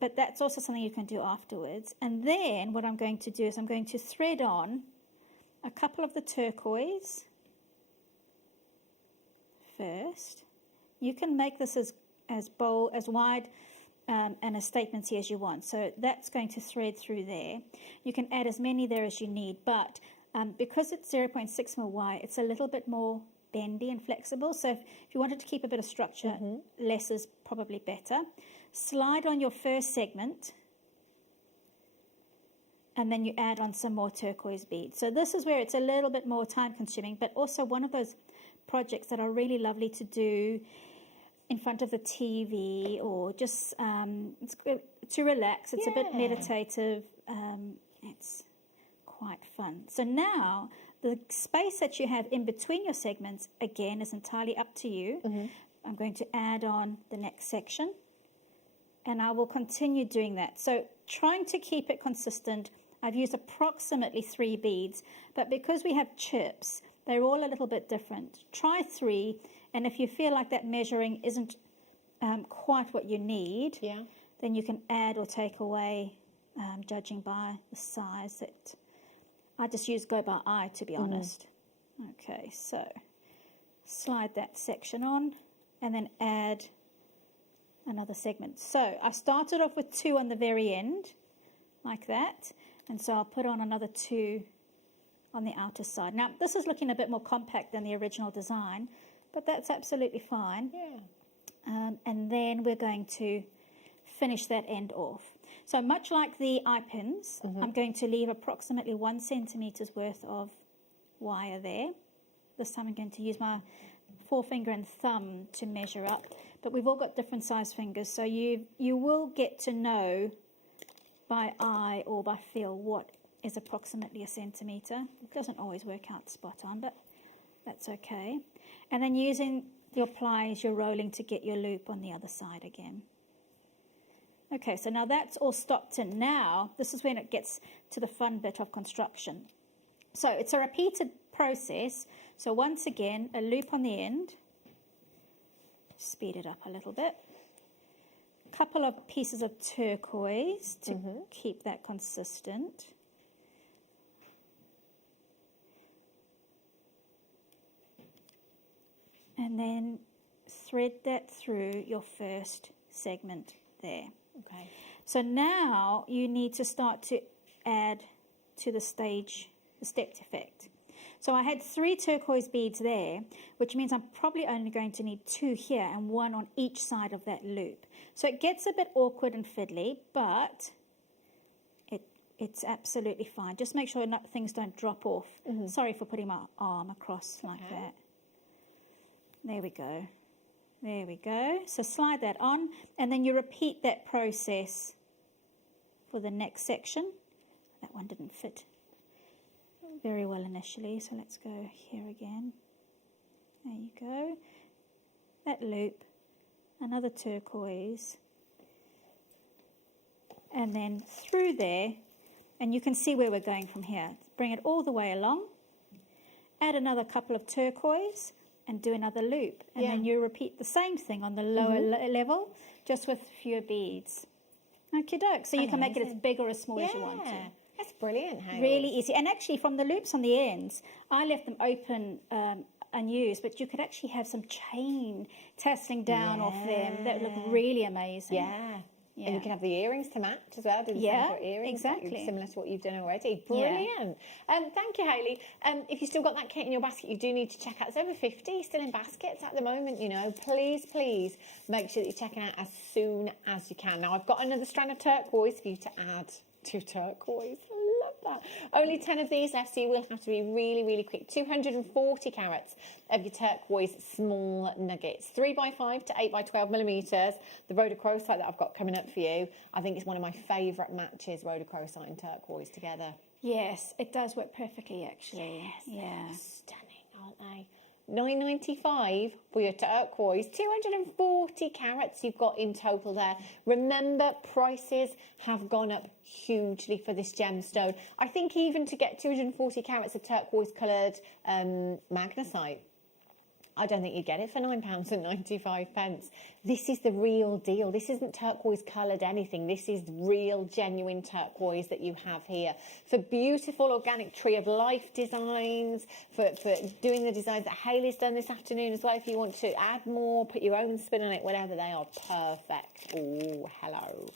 But that's also something you can do afterwards. And then what I'm going to do is I'm going to thread on a couple of the turquoise first. You can make this as wide and as statementsy as you want. So that's going to thread through there. You can add as many there as you need, but because it's 0.6 mil wide, it's a little bit more bendy and flexible. So if you wanted to keep a bit of structure, less is probably better. Slide on your first segment, and then you add on some more turquoise beads. So this is where it's a little bit more time consuming, but also one of those projects that are really lovely to do in front of the TV, or just it's good to relax. It's a bit meditative. It's quite fun. So now the space that you have in between your segments, again, is entirely up to you. I'm going to add on the next section, and I will continue doing that. So trying to keep it consistent, I've used approximately 3 beads, but because we have chips, they're all a little bit different. Try 3, and if you feel like that measuring isn't quite what you need, then you can add or take away, judging by the size. That I just go by eye, to be honest. Okay, so slide that section on, and then add another segment. So I started off with 2 on the very end, like that, and so I'll put on another 2 on the outer side. Now, this is looking a bit more compact than the original design, but that's absolutely fine. And then we're going to finish that end off. So much like the eye pins, I'm going to leave approximately 1 centimetre's worth of wire there. This time I'm going to use my forefinger and thumb to measure up, but we've all got different size fingers, so you will get to know by eye or by feel what is approximately a centimetre. It doesn't always work out spot on, but that's okay. And then using your pliers, you're rolling to get your loop on the other side again. Okay, so now that's all stopped in. Now, this is when it gets to the fun bit of construction. So it's a repeated process. So once again, a loop on the end. Speed it up a little bit. A couple of pieces of turquoise to keep that consistent. And then thread that through your first segment there. Okay. So now you need to start to add to the stepped effect. So I had 3 turquoise beads there, which means I'm probably only going to need 2 here and 1 on each side of that loop. So it gets a bit awkward and fiddly, but it's absolutely fine. Just make sure things don't drop off. Sorry for putting my arm across like that. There we go. There we go. So slide that on, and then you repeat that process for the next section. That one didn't fit very well initially, so let's go here again. There you go. That loop, another turquoise, and then through there, and you can see where we're going from here. Bring it all the way along, add another couple of turquoise, and do another loop, and then you repeat the same thing on the lower level, just with fewer beads. Okie doke. So you can make it as big or as small as you want to. That's brilliant, Hayley. Really easy. And actually, from the loops on the ends, I left them open unused, but you could actually have some chain tasseling down off them. That would look really amazing. And you can have the earrings to match as well. Do the same for earrings. Exactly. Similar to what you've done already. Brilliant. Thank you, Hayley. If you've still got that kit in your basket, you do need to check out. There's over 50 still in baskets at the moment, you know. Please make sure that you're checking out as soon as you can. Now, I've got another strand of turquoise for you to add to turquoise. I love that. Only 10 of these left, so you will have to be really quick. 240 carats of your turquoise small nuggets. 3x5 to 8x12 millimeters. The rhodochrosite that I've got coming up for you, I think it's one of my favourite matches, rhodochrosite and turquoise together. Yes, it does work perfectly, actually. They're stunning, aren't they? $9.95 for your turquoise. 240 carats you've got in total there. Remember, prices have gone up hugely for this gemstone. I think even to get 240 carats of turquoise coloured magnesite, I don't think you'd get it for £9.95. This is the real deal. This isn't turquoise coloured anything. This is real, genuine turquoise that you have here. For beautiful organic tree of life designs, for doing the designs that Hayley's done this afternoon as well. If you want to add more, put your own spin on it, whatever, they are perfect. Oh, hello.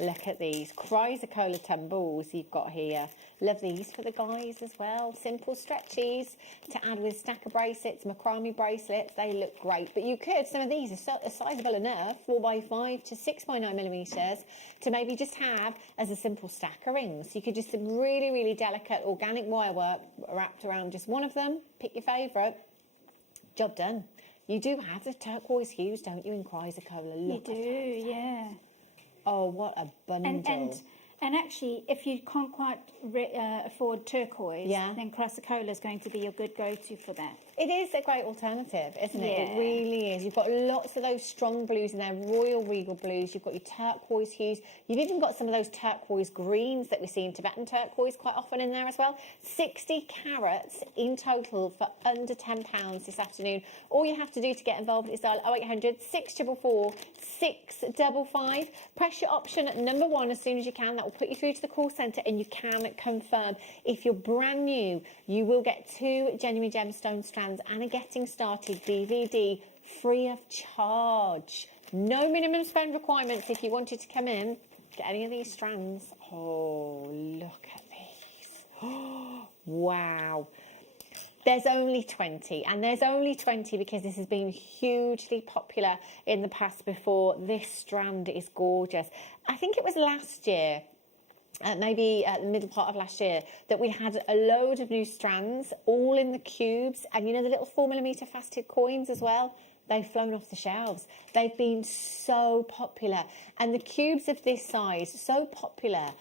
Look at these chrysocolla tumbles you've got here. Love these for the guys as well. Simple stretchies to add with stacker bracelets, macrame bracelets. They look great. But you could, some of these are sizable enough, 4x5 to 6x9 millimetres, to maybe just have as a simple stacker ring. So you could just some really, really delicate organic wire work wrapped around just one of them. Pick your favourite. Job done. You do have the turquoise hues, don't you, in chrysocolla? Look, you do, yeah. Oh, what a bundle. And actually, if you can't quite afford turquoise, then chrysocolla is going to be your good go-to for that. It is a great alternative, isn't it? Yeah. It really is. You've got lots of those strong blues in there, royal regal blues. You've got your turquoise hues. You've even got some of those turquoise greens that we see in Tibetan turquoise quite often in there as well. 60 carats in total for under £10 this afternoon. All you have to do to get involved is dial 0800 644 655. Press your option at number 1 as soon as you can. That will put you through to the call centre and you can confirm. If you're brand new, you will get 2 genuine gemstone strands and a Getting Started DVD free of charge. No minimum spend requirements if you wanted to come in, get any of these strands. Oh, look at these. Oh, wow. There's only 20, and there's only 20 because this has been hugely popular in the past before. This strand is gorgeous. I think it was last year, maybe at the middle part of last year, that we had a load of new strands, all in the cubes, and you know the little 4mm faceted coins as well? They've flown off the shelves. They've been so popular, and the cubes of this size, so popular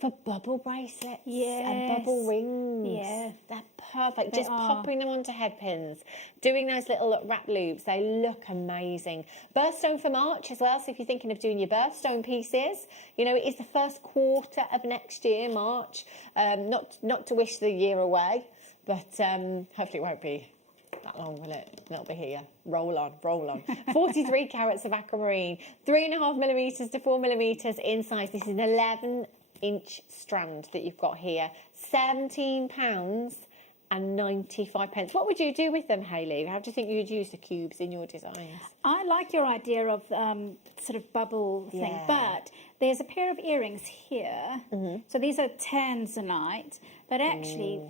for bubble bracelets and bubble rings. Yeah. They're perfect. Just popping them onto head pins, doing those little wrap loops. They look amazing. Birthstone for March as well. So if you're thinking of doing your birthstone pieces, you know, it is the first quarter of next year, March. Not to wish the year away, but hopefully it won't be that long, will it? It'll be here. Roll on, roll on. 43 carats of aquamarine, 3.5mm to 4mm in size. This is an 11-inch strand that you've got here. £17.95. What would you do with them, Hayley? How do you think you'd use the cubes in your designs? I like your idea of sort of bubble thing, but there's a pair of earrings here. So these are tanzanite, but actually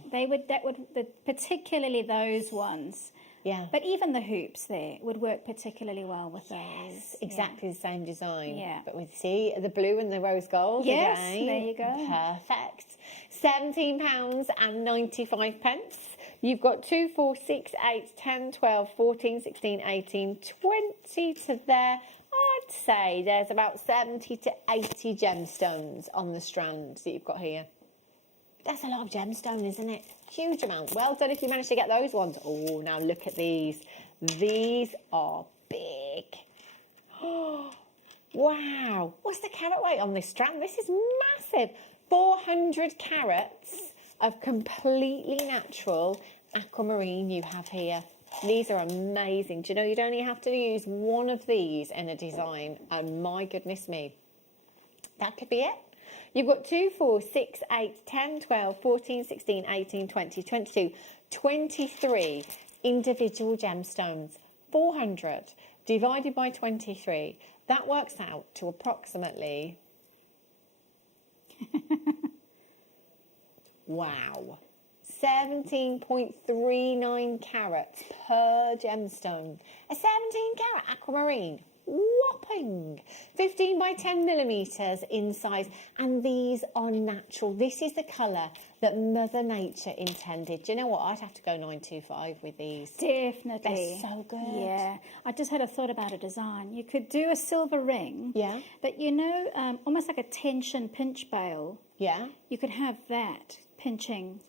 particularly those ones. Yeah. But even the hoops there would work particularly well with those. Yes, exactly the same design. Yeah. But with, see, the blue and the rose gold yes, again. there you go. Perfect. £17.95. You've got 2, 4, 6, 8, 10, 12, 14, 16, 18, 20 to there. I'd say there's about 70 to 80 gemstones on the strands that you've got here. That's a lot of gemstone, isn't it? Huge amount. Well done if you managed to get those ones. Oh, now look at these. These are big. Oh, wow. What's the carat weight on this strand? This is massive. 400 carats of completely natural aquamarine you have here. These are amazing. Do you know you'd only have to use one of these in a design, and my goodness me, that could be it. You've got 2, 4, 6, 8, 10, 12, 14, 16, 18, 20, 22, 23 individual gemstones. 400 divided by 23. That works out to approximately... wow. 17.39 carats per gemstone. A 17-carat aquamarine. Whopping. 15 by 10 millimetres in size, and these are natural. This is the colour that Mother Nature intended. Do you know what? I'd have to go 925 with these. Definitely. They're so good. Yeah. I just had a thought about a design. You could do a silver ring. Yeah. But you know, almost like a tension pinch bail. Yeah. You could have that pinching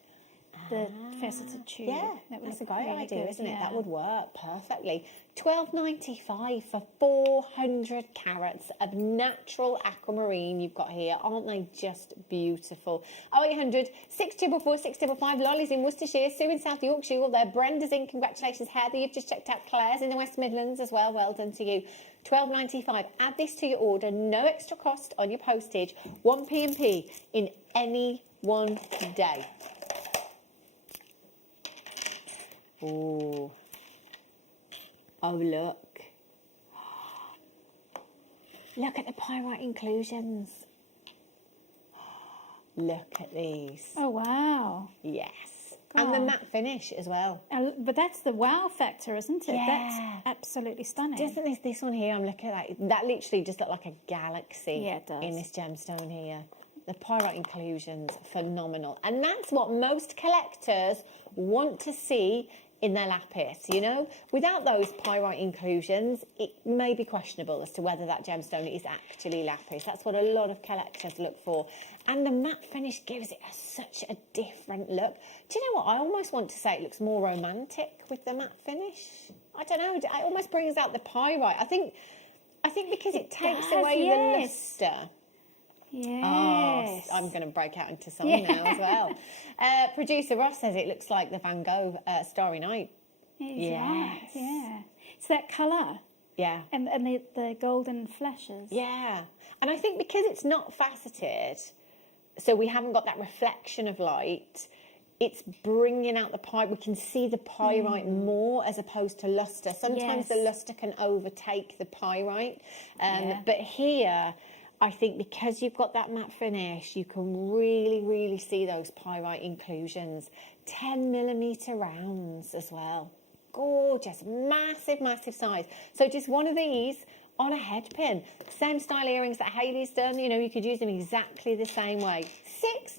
the faceted tube. Yeah, that would that's a look great really idea, good, isn't it? yeah. That would work perfectly. £12.95 for 400 carats of natural aquamarine you've got here. Aren't they just beautiful? 0800 644 655. Lolly's in Worcestershire, Sue in South Yorkshire, all there. Brenda's in, congratulations. Heather, you've just checked out. Claire's in the West Midlands as well. Well done to you. £12.95. Add this to your order. No extra cost on your postage. 1p&p in any one day. Oh. Oh, look. Look at the pyrite inclusions. Look at these. Oh, wow. Yes. And the matte finish as well. But that's the wow factor, isn't it? Yeah. That's absolutely stunning. Doesn't this one here, I'm looking at that literally just looked like a galaxy Yeah, it does. in this gemstone here. The pyrite inclusions, phenomenal. And that's what most collectors want to see in their lapis, you know? Without those pyrite inclusions, it may be questionable as to whether that gemstone is actually lapis. That's what a lot of collectors look for. And the matte finish gives it such a different look. Do you know what? I almost want to say it looks more romantic with the matte finish. I don't know. It almost brings out the pyrite. I think because it takes away the luster. Yes. Oh, I'm going to break out into song now as well. Producer Ross says it looks like the Van Gogh Starry Night. Yes. Right. Yeah. It's that colour. Yeah. And the golden flashes. Yeah. And I think because it's not faceted, so we haven't got that reflection of light, it's bringing out the pyrite. We can see the pyrite more as opposed to luster. Sometimes the luster can overtake the pyrite. But here, I think because you've got that matte finish, you can really, really see those pyrite inclusions. 10mm rounds as well. Gorgeous, massive, massive size. So just one of these on a head pin. Same style earrings that Hayley's done. You know, you could use them exactly the same way.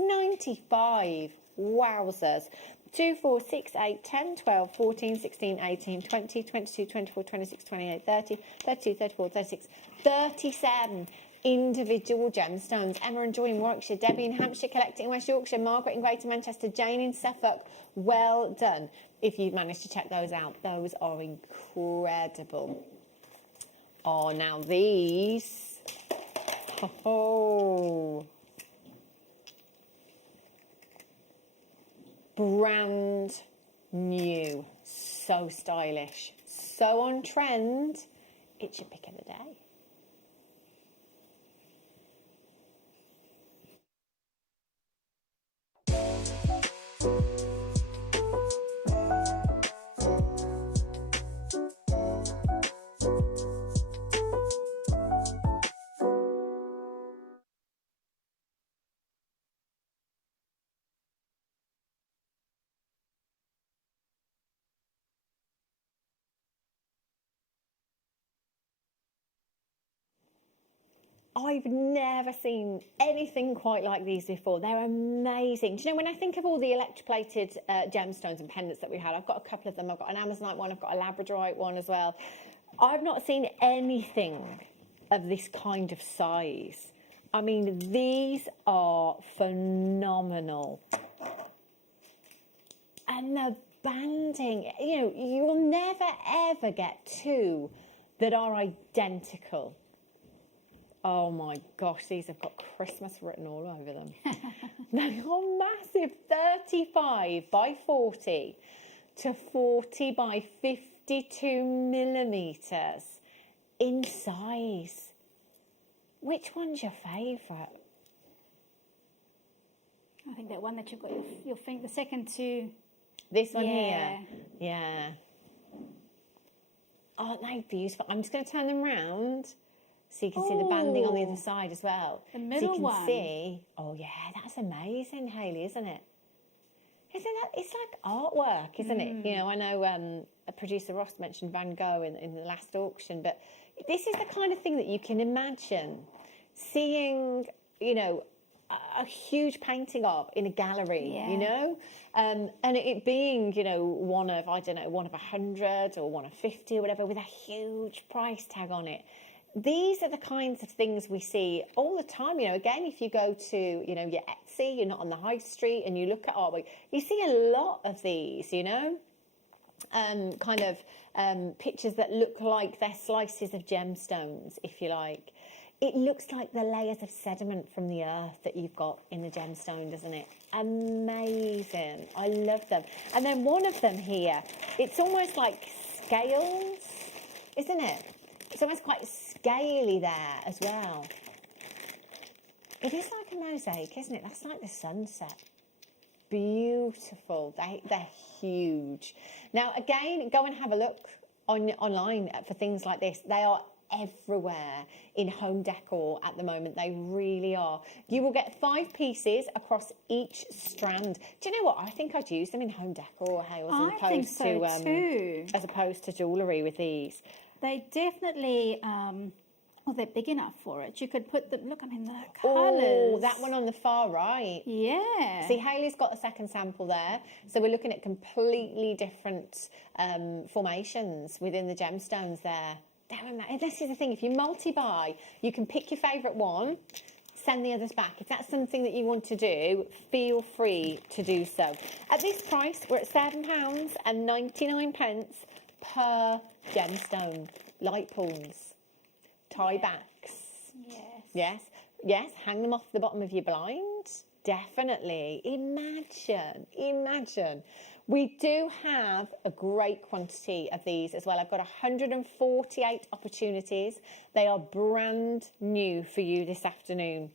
£6.95. Wowzers. 2, 4, 6, 8, 10, 12, 14, 16, 18, 20, 22, 24, 26, 28, 30, 32, 34, 36, 37 individual gemstones. Emma and Joy in Warwickshire, Debbie in Hampshire, collecting in West Yorkshire, Margaret in Greater Manchester, Jane in Suffolk. Well done if you've managed to check those out. Those are incredible. Oh, now these. Oh. Brand new. So stylish. So on trend. It's your pick of the day. I've never seen anything quite like these before. They're amazing. Do you know, when I think of all the electroplated gemstones and pendants that we had, I've got a couple of them. I've got an Amazonite one, I've got a Labradorite one as well. I've not seen anything of this kind of size. I mean, these are phenomenal. And the banding, you know, you will never ever get two that are identical. Oh my gosh, these have got Christmas written all over them. They are massive, 35 by 40 to 40 by 52 millimetres in size. Which one's your favourite? I think that one that you've got your finger, the second two. This one here? Yeah. Aren't they beautiful? I'm just going to turn them round. So you can see the banding on the other side as well. The middle one. So you can see, oh yeah, that's amazing, Hayley, isn't it? Isn't that, it's like artwork, isn't it? You know, I know producer Ross mentioned Van Gogh in the last auction, but this is the kind of thing that you can imagine seeing, you know, a huge painting of in a gallery, you know? And it being, you know, one of 100 or one of 50 or whatever with a huge price tag on it. these are the kinds of things we see all the time. You know, again, if you go to, you know, your Etsy, you're not on the high street, and you look at artwork, you see a lot of these, you know, pictures that look like they're slices of gemstones, if you like. It looks like the layers of sediment from the earth that you've got in the gemstone, doesn't it? Amazing. I love them. And then one of them here, it's almost like scales, isn't it? It's almost quite scaly there as well. It is like a mosaic, isn't it? That's like the sunset. Beautiful. They're huge. Now, again, go and have a look online for things like this. They are everywhere in home decor at the moment. They really are. You will get 5 pieces across each strand. Do you know what? I think I'd use them in home decor, Hales, as opposed to jewellery with these. They definitely, they're big enough for it. You could put them, look, I mean, the colours. Oh, that one on the far right. Yeah. See, Hayley's got a second sample there. So we're looking at completely different formations within the gemstones there. This is the thing, if you multi-buy, you can pick your favourite one, send the others back. If that's something that you want to do, feel free to do so. At this price, we're at £7.99 per gemstone. Light pawns, tie backs. Yes, hang them off the bottom of your blind. Definitely. Imagine. We do have a great quantity of these as well. I've got 148 opportunities. They are brand new for you this afternoon.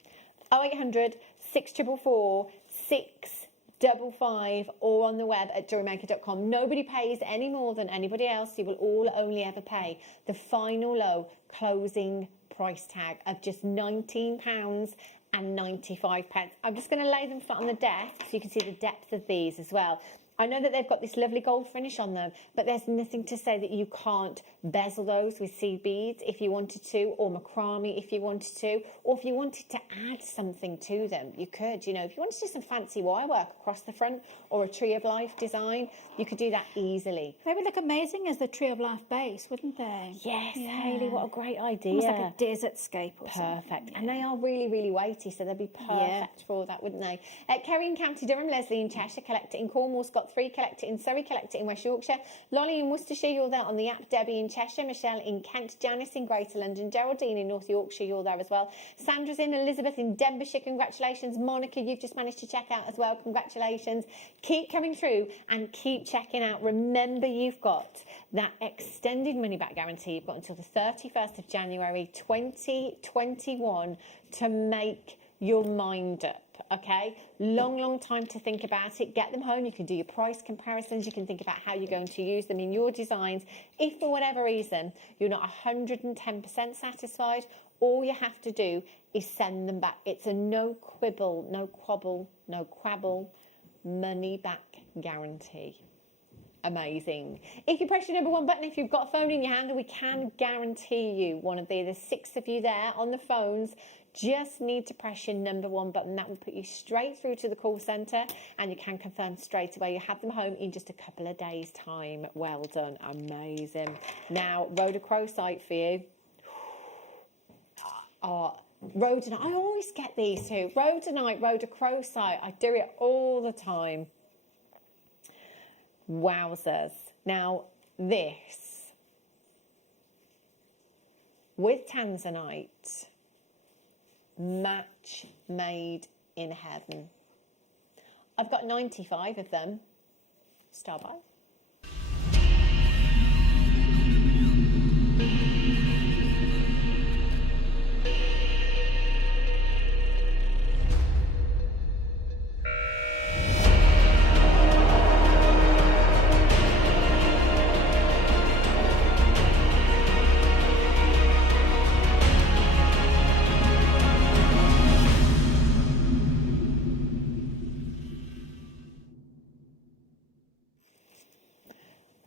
0800 644 655 or on the web at jewellerymaker.com. Nobody pays any more than anybody else. You will all only ever pay the low closing price tag of just £19.95. I'm just going to lay them flat on the desk so you can see the depth of these as well. I know that they've got this lovely gold finish on them, but there's nothing to say that you can't bezel those with seed beads if you wanted to, or macrame if you wanted to, or if you wanted to add something to them, you could. You know, if you wanted to do some fancy wire work across the front or a tree of life design, you could do that easily. They would look amazing as the tree of life base, wouldn't they? Yes, Hayley, what a great idea. Almost like a desert scape or something. Perfect. Yeah. And they are really, really weighty, so they'd be perfect for all that, wouldn't they? Kerry in County Durham, Leslie in Cheshire, collect it in Cornwall, Scott 3, collect it in Surrey, collect it in West Yorkshire, Lolly in Worcestershire, you're there on the app, Debbie in Cheshire, Michelle in Kent, Janice in Greater London, Geraldine in North Yorkshire, you're there as well, Sandra's in, Elizabeth in Denbighshire, congratulations, Monica, you've just managed to check out as well, congratulations. Keep coming through and keep checking out. Remember, you've got that extended money back guarantee. You've got until the 31st of January 2021 to make your mind up. Okay, long time to think about it. Get them home. You can do your price comparisons. You can think about how you're going to use them in your designs. If for whatever reason you're not 110% satisfied, all you have to do is send them back. It's a no quibble, no quabble, no quabble money back guarantee. Amazing. If you press your number 1 button, if you've got a phone in your hand, we can guarantee you one of there's 6 of you there on the phones. Just need to press your number 1 button. That will put you straight through to the call centre and you can confirm straight away. You have them home in just a couple of days' time. Well done. Amazing. Now, rhodochrosite for you. Rhodonite. I always get these two. Rhodonite, rhodochrosite. I do it all the time. Wowzers. Now, this with tanzanite. Match made in heaven. I've got 95 of them. Star by.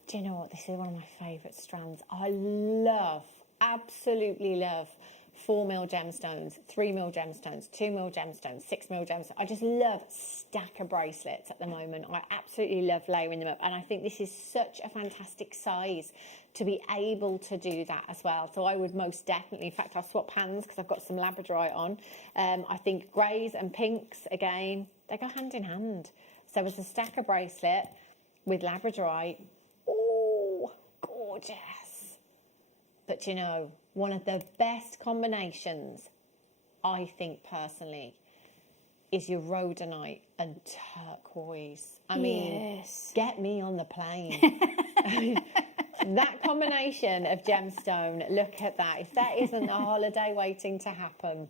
Do you know what? This is one of my favourite strands. I love, absolutely love 4mm gemstones, 3mm gemstones, 2mm gemstones, 6mm gemstones. I just love stacker bracelets at the moment. I absolutely love layering them up, and I think this is such a fantastic size to be able to do that as well. So I would most definitely, in fact, I'll swap hands because I've got some labradorite on. I think greys and pinks, again, they go hand in hand. So as a stacker bracelet with labradorite, oh, gorgeous. But you know, one of the best combinations, I think personally, is your rhodonite and turquoise. I mean, get me on the plane. That combination of gemstone, look at that. If that isn't a holiday waiting to happen,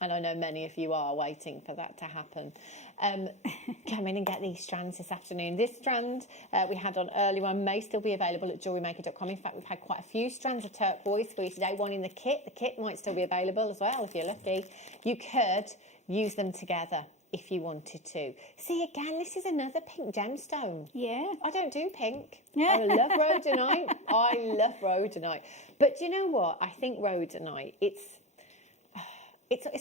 and I know many of you are waiting for that to happen, come in and get these strands this afternoon. This strand we had on earlier on may still be available at jewellerymaker.com. In fact, we've had quite a few strands of turquoise for you today. One in the kit. The kit might still be available as well if you're lucky. You could use them together if you wanted to. See, again, this is another pink gemstone. Yeah. I don't do pink. I love rhodonite. I love rhodonite. But you know what? I think rhodonite, it's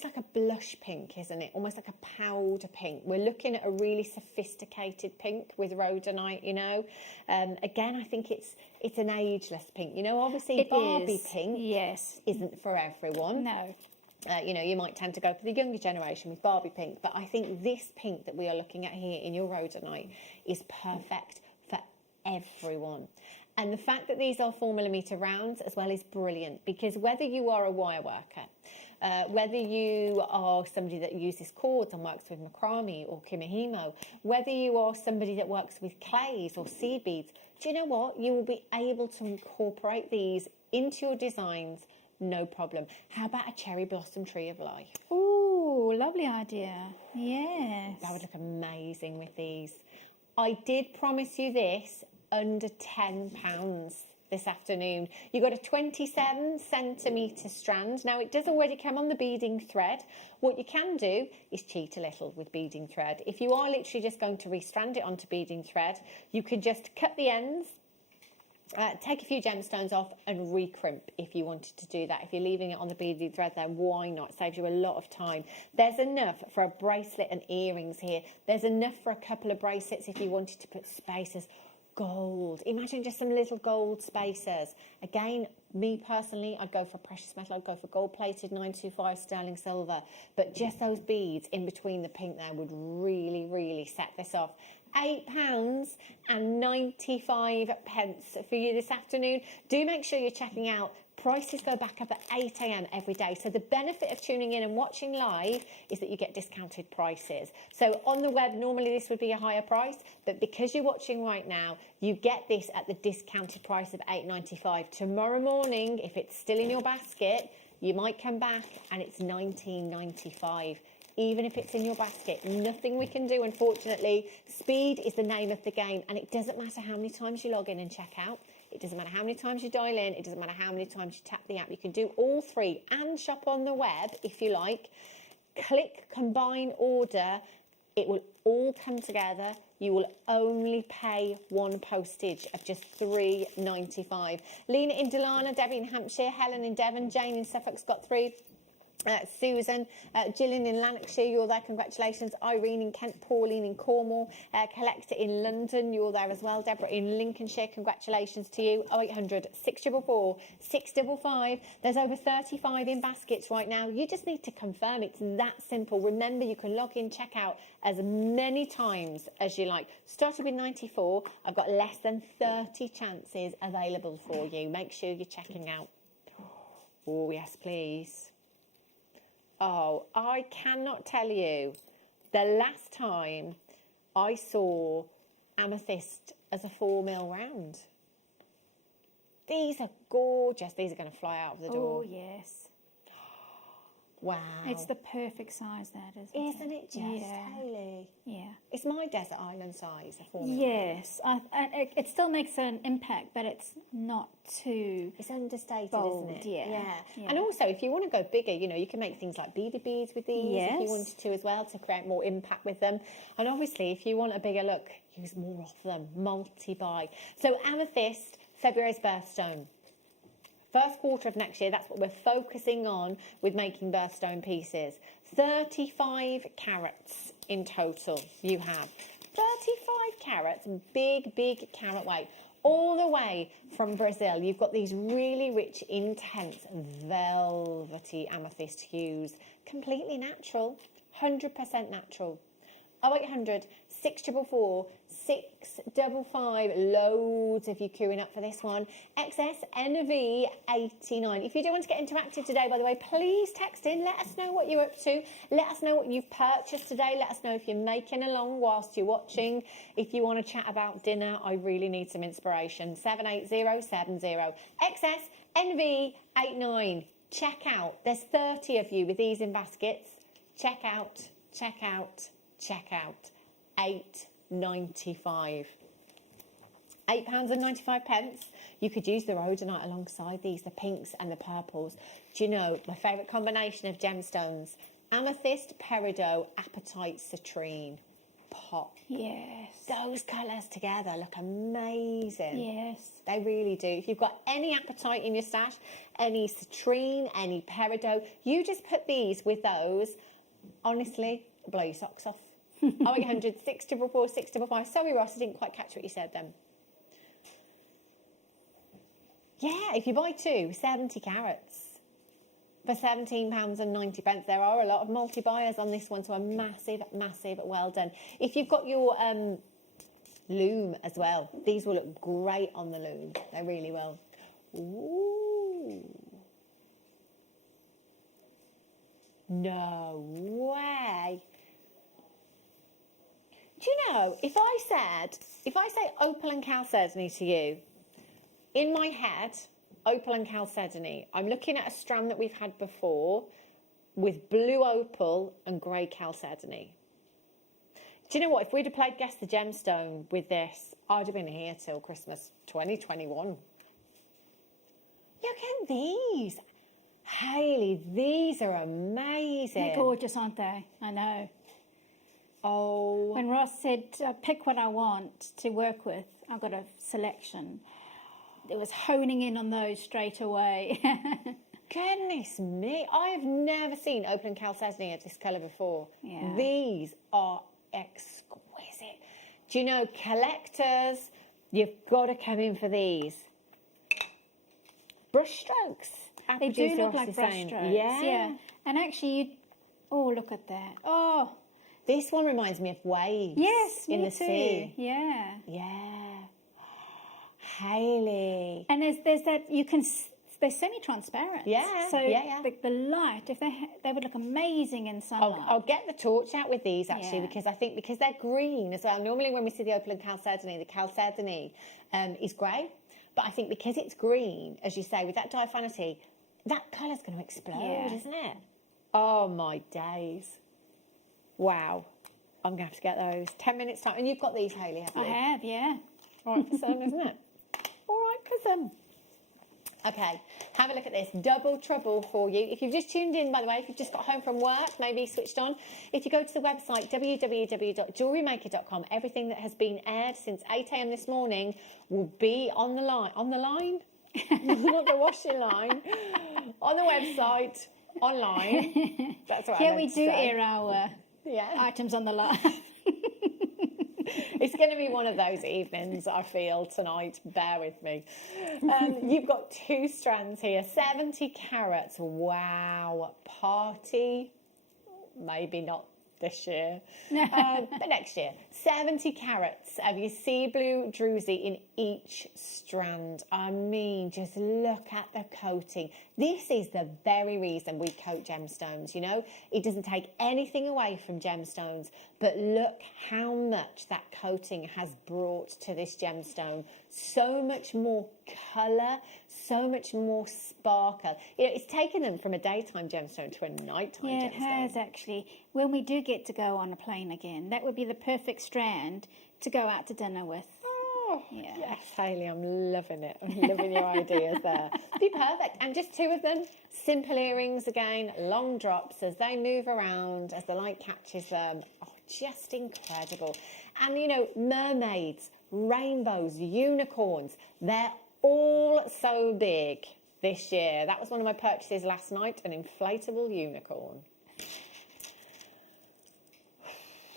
like a blush pink, isn't it? Almost like a powder pink. We're looking at a really sophisticated pink with rhodonite, you know. Again, I think it's an ageless pink. You know, obviously Barbie pink isn't for everyone. No. You know, you might tend to go for the younger generation with Barbie pink, but I think this pink that we are looking at here in your rhodonite is perfect for everyone. And the fact that these are 4mm rounds as well is brilliant, because whether you are a wire worker, whether you are somebody that uses cords and works with macrame or kimihimo, whether you are somebody that works with clays or seed beads, do you know what? You will be able to incorporate these into your designs, no problem. How about a cherry blossom tree of life? Ooh, lovely idea. Yes. That would look amazing with these. I did promise you this, under £10 this afternoon. You got a 27cm strand. Now, it does already come on the beading thread. What you can do is cheat a little with beading thread. If you are literally just going to restrand it onto beading thread, you can just cut the ends, take a few gemstones off and recrimp if you wanted to do that. If you're leaving it on the beading thread, then why not? It saves you a lot of time. There's enough for a bracelet and earrings here. There's enough for a couple of bracelets if you wanted to put spacers. Gold. Imagine just some little gold spacers. Again, me personally, I'd go for precious metal. I'd go for gold-plated 925 sterling silver. But just those beads in between the pink there would really, really set this off. £8.95 for you this afternoon. Do make sure you're checking out. Prices go back up at 8 a.m. every day. So the benefit of tuning in and watching live is that you get discounted prices. So on the web, normally this would be a higher price, but because you're watching right now, you get this at the discounted price of £8.95. Tomorrow morning, if it's still in your basket, you might come back and it's £19.95. Even if it's in your basket, nothing we can do, unfortunately. Speed is the name of the game, and it doesn't matter how many times you log in and check out. It doesn't matter how many times you dial in. It doesn't matter how many times you tap the app. You can do all three and shop on the web if you like. Click combine order. It will all come together. You will only pay one postage of just £3.95. Lena in Delana, Debbie in Hampshire, Helen in Devon, Jane in Suffolk's got 3. Susan, Gillian in Lanarkshire, you're there, congratulations. Irene in Kent, Pauline in Cornwall, Collector in London, you're there as well. Deborah in Lincolnshire, congratulations to you. 0800 644 655. There's over 35 in baskets right now. You just need to confirm. It's that simple. Remember, you can log in, check out as many times as you like. Started with 94. I've got less than 30 chances available for you. Make sure you're checking out. Oh, yes, please. Oh, I cannot tell you the last time I saw amethyst as a 4mm round. These are gorgeous. These are going to fly out of the door. Oh, yes. Wow. It's the perfect size, that, isn't it? Isn't it just, Hayley? Yeah. It's my desert island size, a 4mm. Yes. It still makes an impact, but it's not too... It's understated, bold, isn't it? Yeah. And also, if you want to go bigger, you know, you can make things like beaded beads with these if you wanted to as well, to create more impact with them. And obviously, if you want a bigger look, use more of them. Multi-buy. So amethyst, February's birthstone. First quarter of next year, that's what we're focusing on with making birthstone pieces. 35 carats in total you have. 35 carats, big, big carat weight. All the way from Brazil, you've got these really rich, intense, velvety amethyst hues. Completely natural, 100% natural. 0800 644 655. Loads of you queuing up for this one. XSNV89. If you do want to get interactive today, by the way, please text in. Let us know what you're up to. Let us know what you've purchased today. Let us know if you're making along whilst you're watching. If you want to chat about dinner, I really need some inspiration. 78070. XSNV89. Check out. There's 30 of you with these in baskets. Check out, check out, check out. £8.95. £8.95. You could use the rhodonite alongside these, the pinks and the purples. Do you know my favourite combination of gemstones? Amethyst, peridot, apatite, citrine. Pop. Yes. Those colours together look amazing. Yes. They really do. If you've got any apatite in your stash, any citrine, any peridot, you just put these with those. Honestly, blow your socks off. 0800 644 655. Sorry, Ross, I didn't quite catch what you said then. Yeah, if you buy two, 70 carats for £17.90. There are a lot of multi-buyers on this one, so a massive, massive well done. If you've got your loom as well, these will look great on the loom. They really will. Ooh. No way. Do you know, if I say opal and chalcedony to you, in my head, opal and chalcedony, I'm looking at a strand that we've had before with blue opal and grey chalcedony. Do you know what? If we'd have played Guess the Gemstone with this, I'd have been here till Christmas 2021. Look at these. Hayley, these are amazing. They're gorgeous, aren't they? I know. Oh. When Ross said, pick what I want to work with, I got a selection. It was honing in on those straight away. Goodness me. I have never seen opal and chalcedony of this colour before. Yeah. These are exquisite. Do you know, collectors, you've got to come in for these. Brush strokes. They do look like brush strokes. Yeah. And actually, oh, look at that. Oh. This one reminds me of waves. Yes, in me the too. sea. Yeah. Yeah. Hayley. And there's that, you can, they're semi-transparent. Yeah, So yeah. The light, if they would look amazing in sunlight. I'll get the torch out with these actually, Yeah. because I think because they're green as well. Normally when we see the opal and chalcedony, the chalcedony is grey. But I think because it's green, as you say, with that diaphanity, that colour's going to explode, isn't it? Oh, my days. Wow. I'm going to have to get those. 10 minutes time. And you've got these, Hayley, haven't you? I have, yeah. All right for some, isn't it? All right for some. Okay, have a look at this. Double trouble for you. If you've just tuned in, by the way, if you've just got home from work, maybe switched on, if you go to the website, www.jewellerymaker.com, everything that has been aired since 8 a.m. this morning will be on the line. On the line? Not the washing line. On the website, online. That's what Here I we meant do to say. air our items on the line. It's going to be one of those evenings, I feel, tonight. Bear with me. You've got two strands here, 70 carats. Wow. Party. Maybe not this year, but next year. 70 carats of your sea blue druzy in each strand. I mean, just look at the coating. This is the very reason we coat gemstones, you know. It doesn't take anything away from gemstones, but look how much that coating has brought to this gemstone. So much more colour, so much more sparkle. You know, it's taken them from a daytime gemstone to a nighttime gemstone. Yeah, it has actually. When we do get to go on a plane again, that would be the perfect strand to go out to dinner with. Oh, yeah. Yes, Hayley, I'm loving it. I'm loving your ideas there. Be perfect. And just two of them. Simple earrings again, long drops as they move around, as the light catches them. Oh, just incredible. And, you know, mermaids, rainbows, unicorns, they're all so big. this year. That was one of my purchases last night, an inflatable unicorn.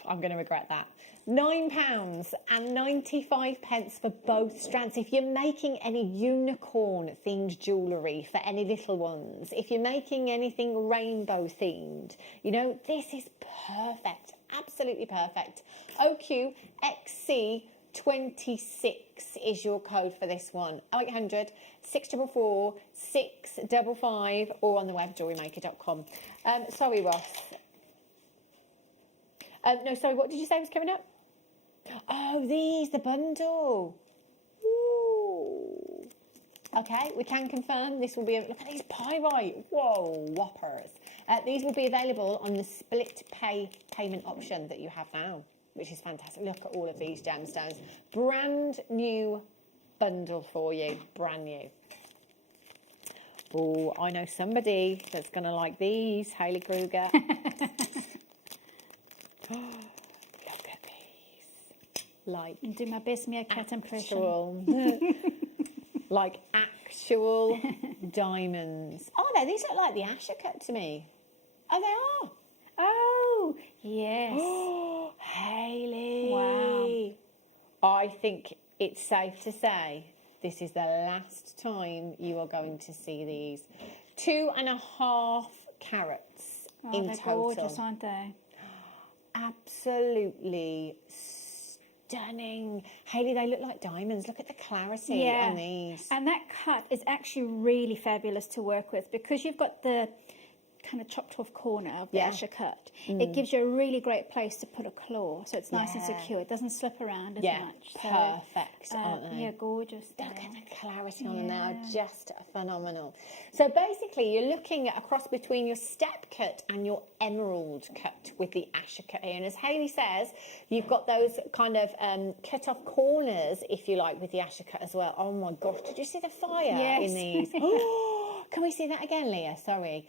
I'm going to regret that. £9.95 for both strands. If you're making any unicorn themed jewellery for any little ones, if you're making anything rainbow themed, you know, this is perfect, absolutely perfect. OQXC26 is your code for this one. 0800 644 655 or on the web jewellerymaker.com. Sorry, Ross. No, sorry, what did you say was coming up? Oh, these, the bundle. Ooh. Okay, we can confirm this will be, look at these pyrite. Whoa, whoppers. These will be available on the split pay payment option that you have now, which is fantastic. Look at all of these gemstones. Brand new bundle for you, brand new. Oh, I know somebody that's going to like these, Hayley Kruger. Look at these. Like, do my best meerkat impression. Like actual diamonds. Oh no, these look like the Ashercut to me. Oh, they are. Oh, yes. Hayley. Wow. I think it's safe to say this is the last time you are going to see these. 2.5 carats in they're total. gorgeous, aren't they? Absolutely stunning. Hayley, they look like diamonds. Look at the clarity on these. And that cut is actually really fabulous to work with because you've got the kind of chopped off corner of the Ashercut. It gives you a really great place to put a claw, so it's nice and secure. It doesn't slip around as much. So, perfect, aren't they? Yeah, gorgeous. Look at the clarity on them now, just phenomenal. So basically, you're looking at a cross between your step cut and your emerald cut with the Ashercut here. And as Hayley says, you've got those kind of cut off corners, if you like, with the Ashercut as well. Oh my gosh, did you see the fire in these? Can we see that again, Leah? Sorry.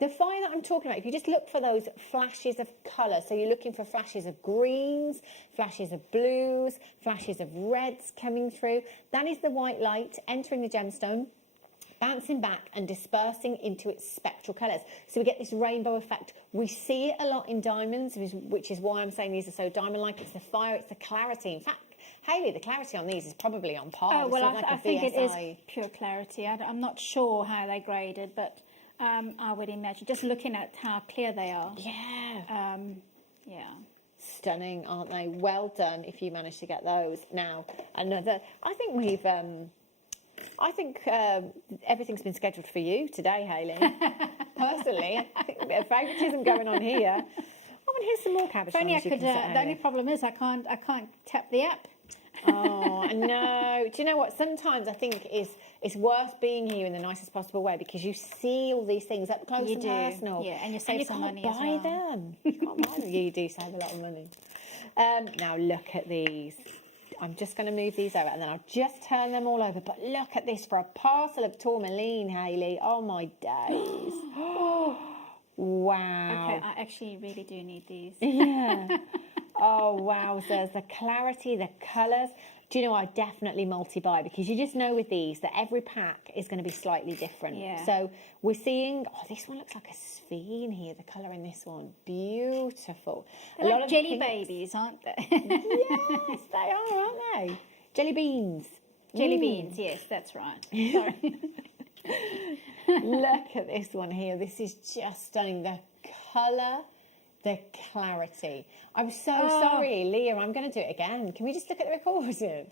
The fire that I'm talking about, if you just look for those flashes of colour, so you're looking for flashes of greens, flashes of blues, flashes of reds coming through, that is the white light entering the gemstone, bouncing back and dispersing into its spectral colours. So we get this rainbow effect. We see it a lot in diamonds, which is why I'm saying these are so diamond-like. It's the fire, it's the clarity. In fact, Hayley, the clarity on these is probably on par. Oh, well, I think it is pure clarity. I'm not sure how they graded, but I would imagine, just looking at how clear they are. Yeah. Stunning, aren't they? Well done if you managed to get those. Now, another, I think everything's been scheduled for you today, Hayley. Personally, I think a bit of favouritism going on here. I want to hear some more cabbage. The only problem is I can't tap the app. Oh, no. Do you know what? Sometimes I think it's worth being here in the nicest possible way because you see all these things up close and personal. Yeah, and you save some money as well. You can't buy them. You can't buy them. You do save a lot of money. Now look at these. I'm just going to move these over and then I'll just turn them all over. But look at this for a parcel of tourmaline, Hayley. Oh, my days. Wow. Okay, I actually really do need these. Yeah. Oh, wow. So there's the clarity, the colours. Do you know, I definitely multi-buy because you just know with these that every pack is going to be slightly different. Yeah. So we're seeing, this one looks like a sphene here, the colour in this one. Beautiful. They're like jelly babies, aren't they? Yes, they are, aren't they? Jelly beans. Jelly beans, yes, that's right. Sorry. Look at this one here. This is just stunning. The colour, the clarity. I'm so sorry, Leah. I'm going to do it again. Can we just look at the recording?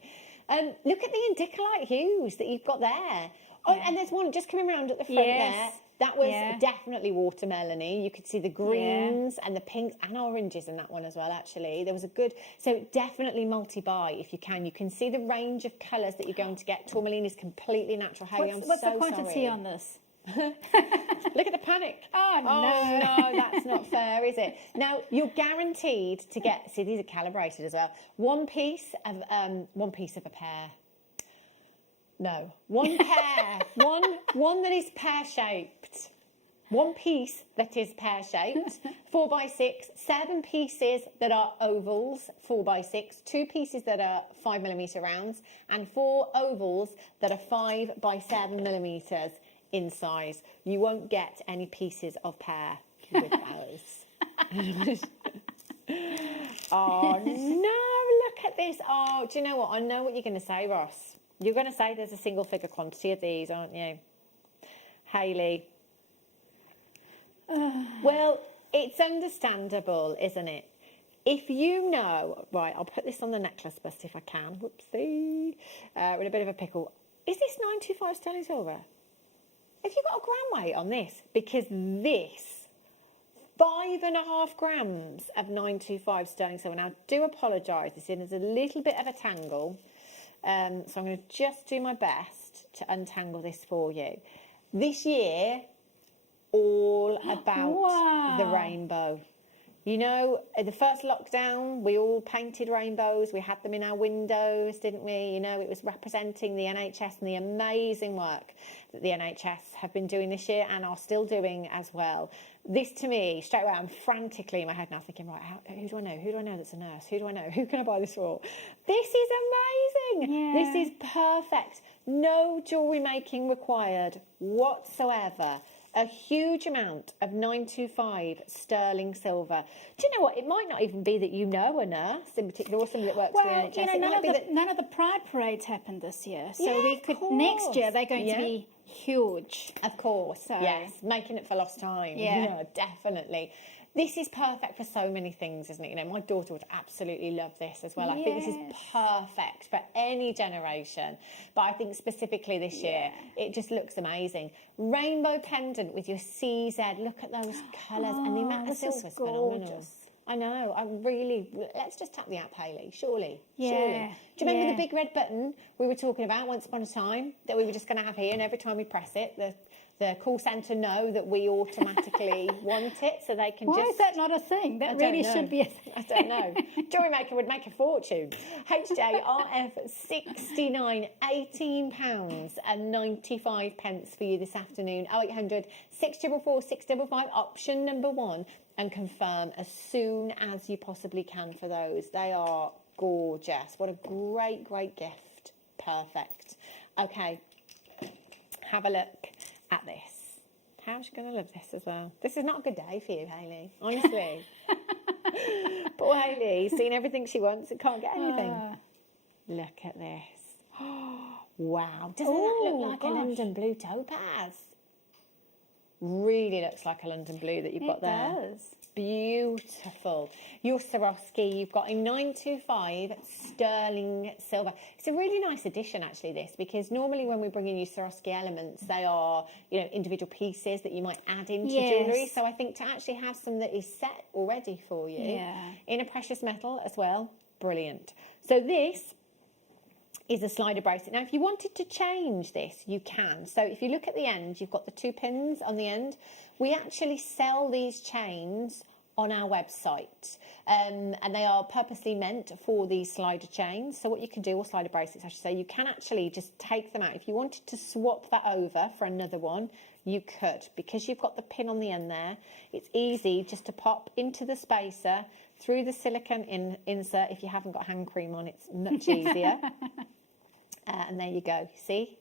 Look at the indicolite hues that you've got there. Oh, and there's one just coming around at the front there. That was definitely watermelony. You could see the greens and the pinks and oranges in that one as well, actually. There was a good... So definitely multi-buy if you can. You can see the range of colours that you're going to get. Tourmaline is completely natural. Hayley, what's the quantity on this? Look at the panic. Oh, no. Oh, no, that's not fair, is it? Now, you're guaranteed to get... See, these are calibrated as well. One piece of a pair. No, one pair. one that is pear-shaped. one piece that is pear-shaped, 4x6, 7 pieces that are ovals, 4x6, 2 pieces that are 5mm rounds, and 4 ovals that are 5x7mm in size. You won't get any pieces of pear with those. Oh no, look at this. Oh, do you know what? I know what you're going to say, Ross. You're going to say there's a single figure quantity of these, aren't you? Hayley. Well, it's understandable, isn't it? If you know, right, I'll put this on the necklace bust if I can. Whoopsie. We're in a bit of a pickle. Is this 925 sterling silver? Have you got a gram weight on this? Because this, 5.5 grams of 925 sterling silver. Now, I do apologise. There's a little bit of a tangle. So I'm going to just do my best to untangle this for you. This year, all about the rainbow. You know, at the first lockdown, we all painted rainbows. We had them in our windows, didn't we? You know, it was representing the NHS and the amazing work that the NHS have been doing this year and are still doing as well. This, to me, straight away, I'm frantically in my head now thinking, right, who do I know? Who do I know that's a nurse? Who do I know? Who can I buy this for? This is amazing. Yeah. This is perfect. No jewellery making required whatsoever. A huge amount of 925 sterling silver. Do you know what? It might not even be that you know a nurse in particular or somebody that works for the NHS. You know, none of the Pride parades happened this year, so we could next year they're going to be huge. Of course, so, yes, making it for lost time. Yeah, definitely. This is perfect for so many things, isn't it? You know, my daughter would absolutely love this as well. I think this is perfect for any generation. But I think specifically this year, it just looks amazing. Rainbow pendant with your CZ. Look at those colours. And the amount of silver is phenomenal. I know. Let's just tap the app, Hayley. Surely. Yeah. Surely. Do you remember the big red button we were talking about once upon a time that we were just going to have here, and every time we press it, the call centre know that we automatically want it, so they can Why is that not a thing? That really should be a thing. I don't know. Jewellery Maker would make a fortune. HJRF 69, £18.95 for you this afternoon. 0800 644 655, option number 1, and confirm as soon as you possibly can for those. They are gorgeous. What a great, great gift. Perfect. Okay, have a look at this. How's she going to love this as well? This is not a good day for you, Hayley, honestly. Poor Hayley, seen everything she wants and can't get anything. Look at this. Wow. Doesn't that look like a London blue topaz? Really looks like a London blue that you've got there. It does. Beautiful. Your Swarovski, you've got a 925 sterling silver. It's a really nice addition, actually, this, because normally when we bring in your Swarovski elements, they are, you know, individual pieces that you might add into jewellery. So I think to actually have some that is set already for you in a precious metal as well, brilliant. So this is a slider bracelet. Now, if you wanted to change this, you can. So if you look at the end, you've got the 2 pins on the end. We actually sell these chains on our website, and they are purposely meant for these slider chains. So what you can do, or slider bracelets, I should say, you can actually just take them out. If you wanted to swap that over for another one, you could. Because you've got the pin on the end there, it's easy just to pop into the spacer through the silicone insert. If you haven't got hand cream on, it's much easier. And there you go, see?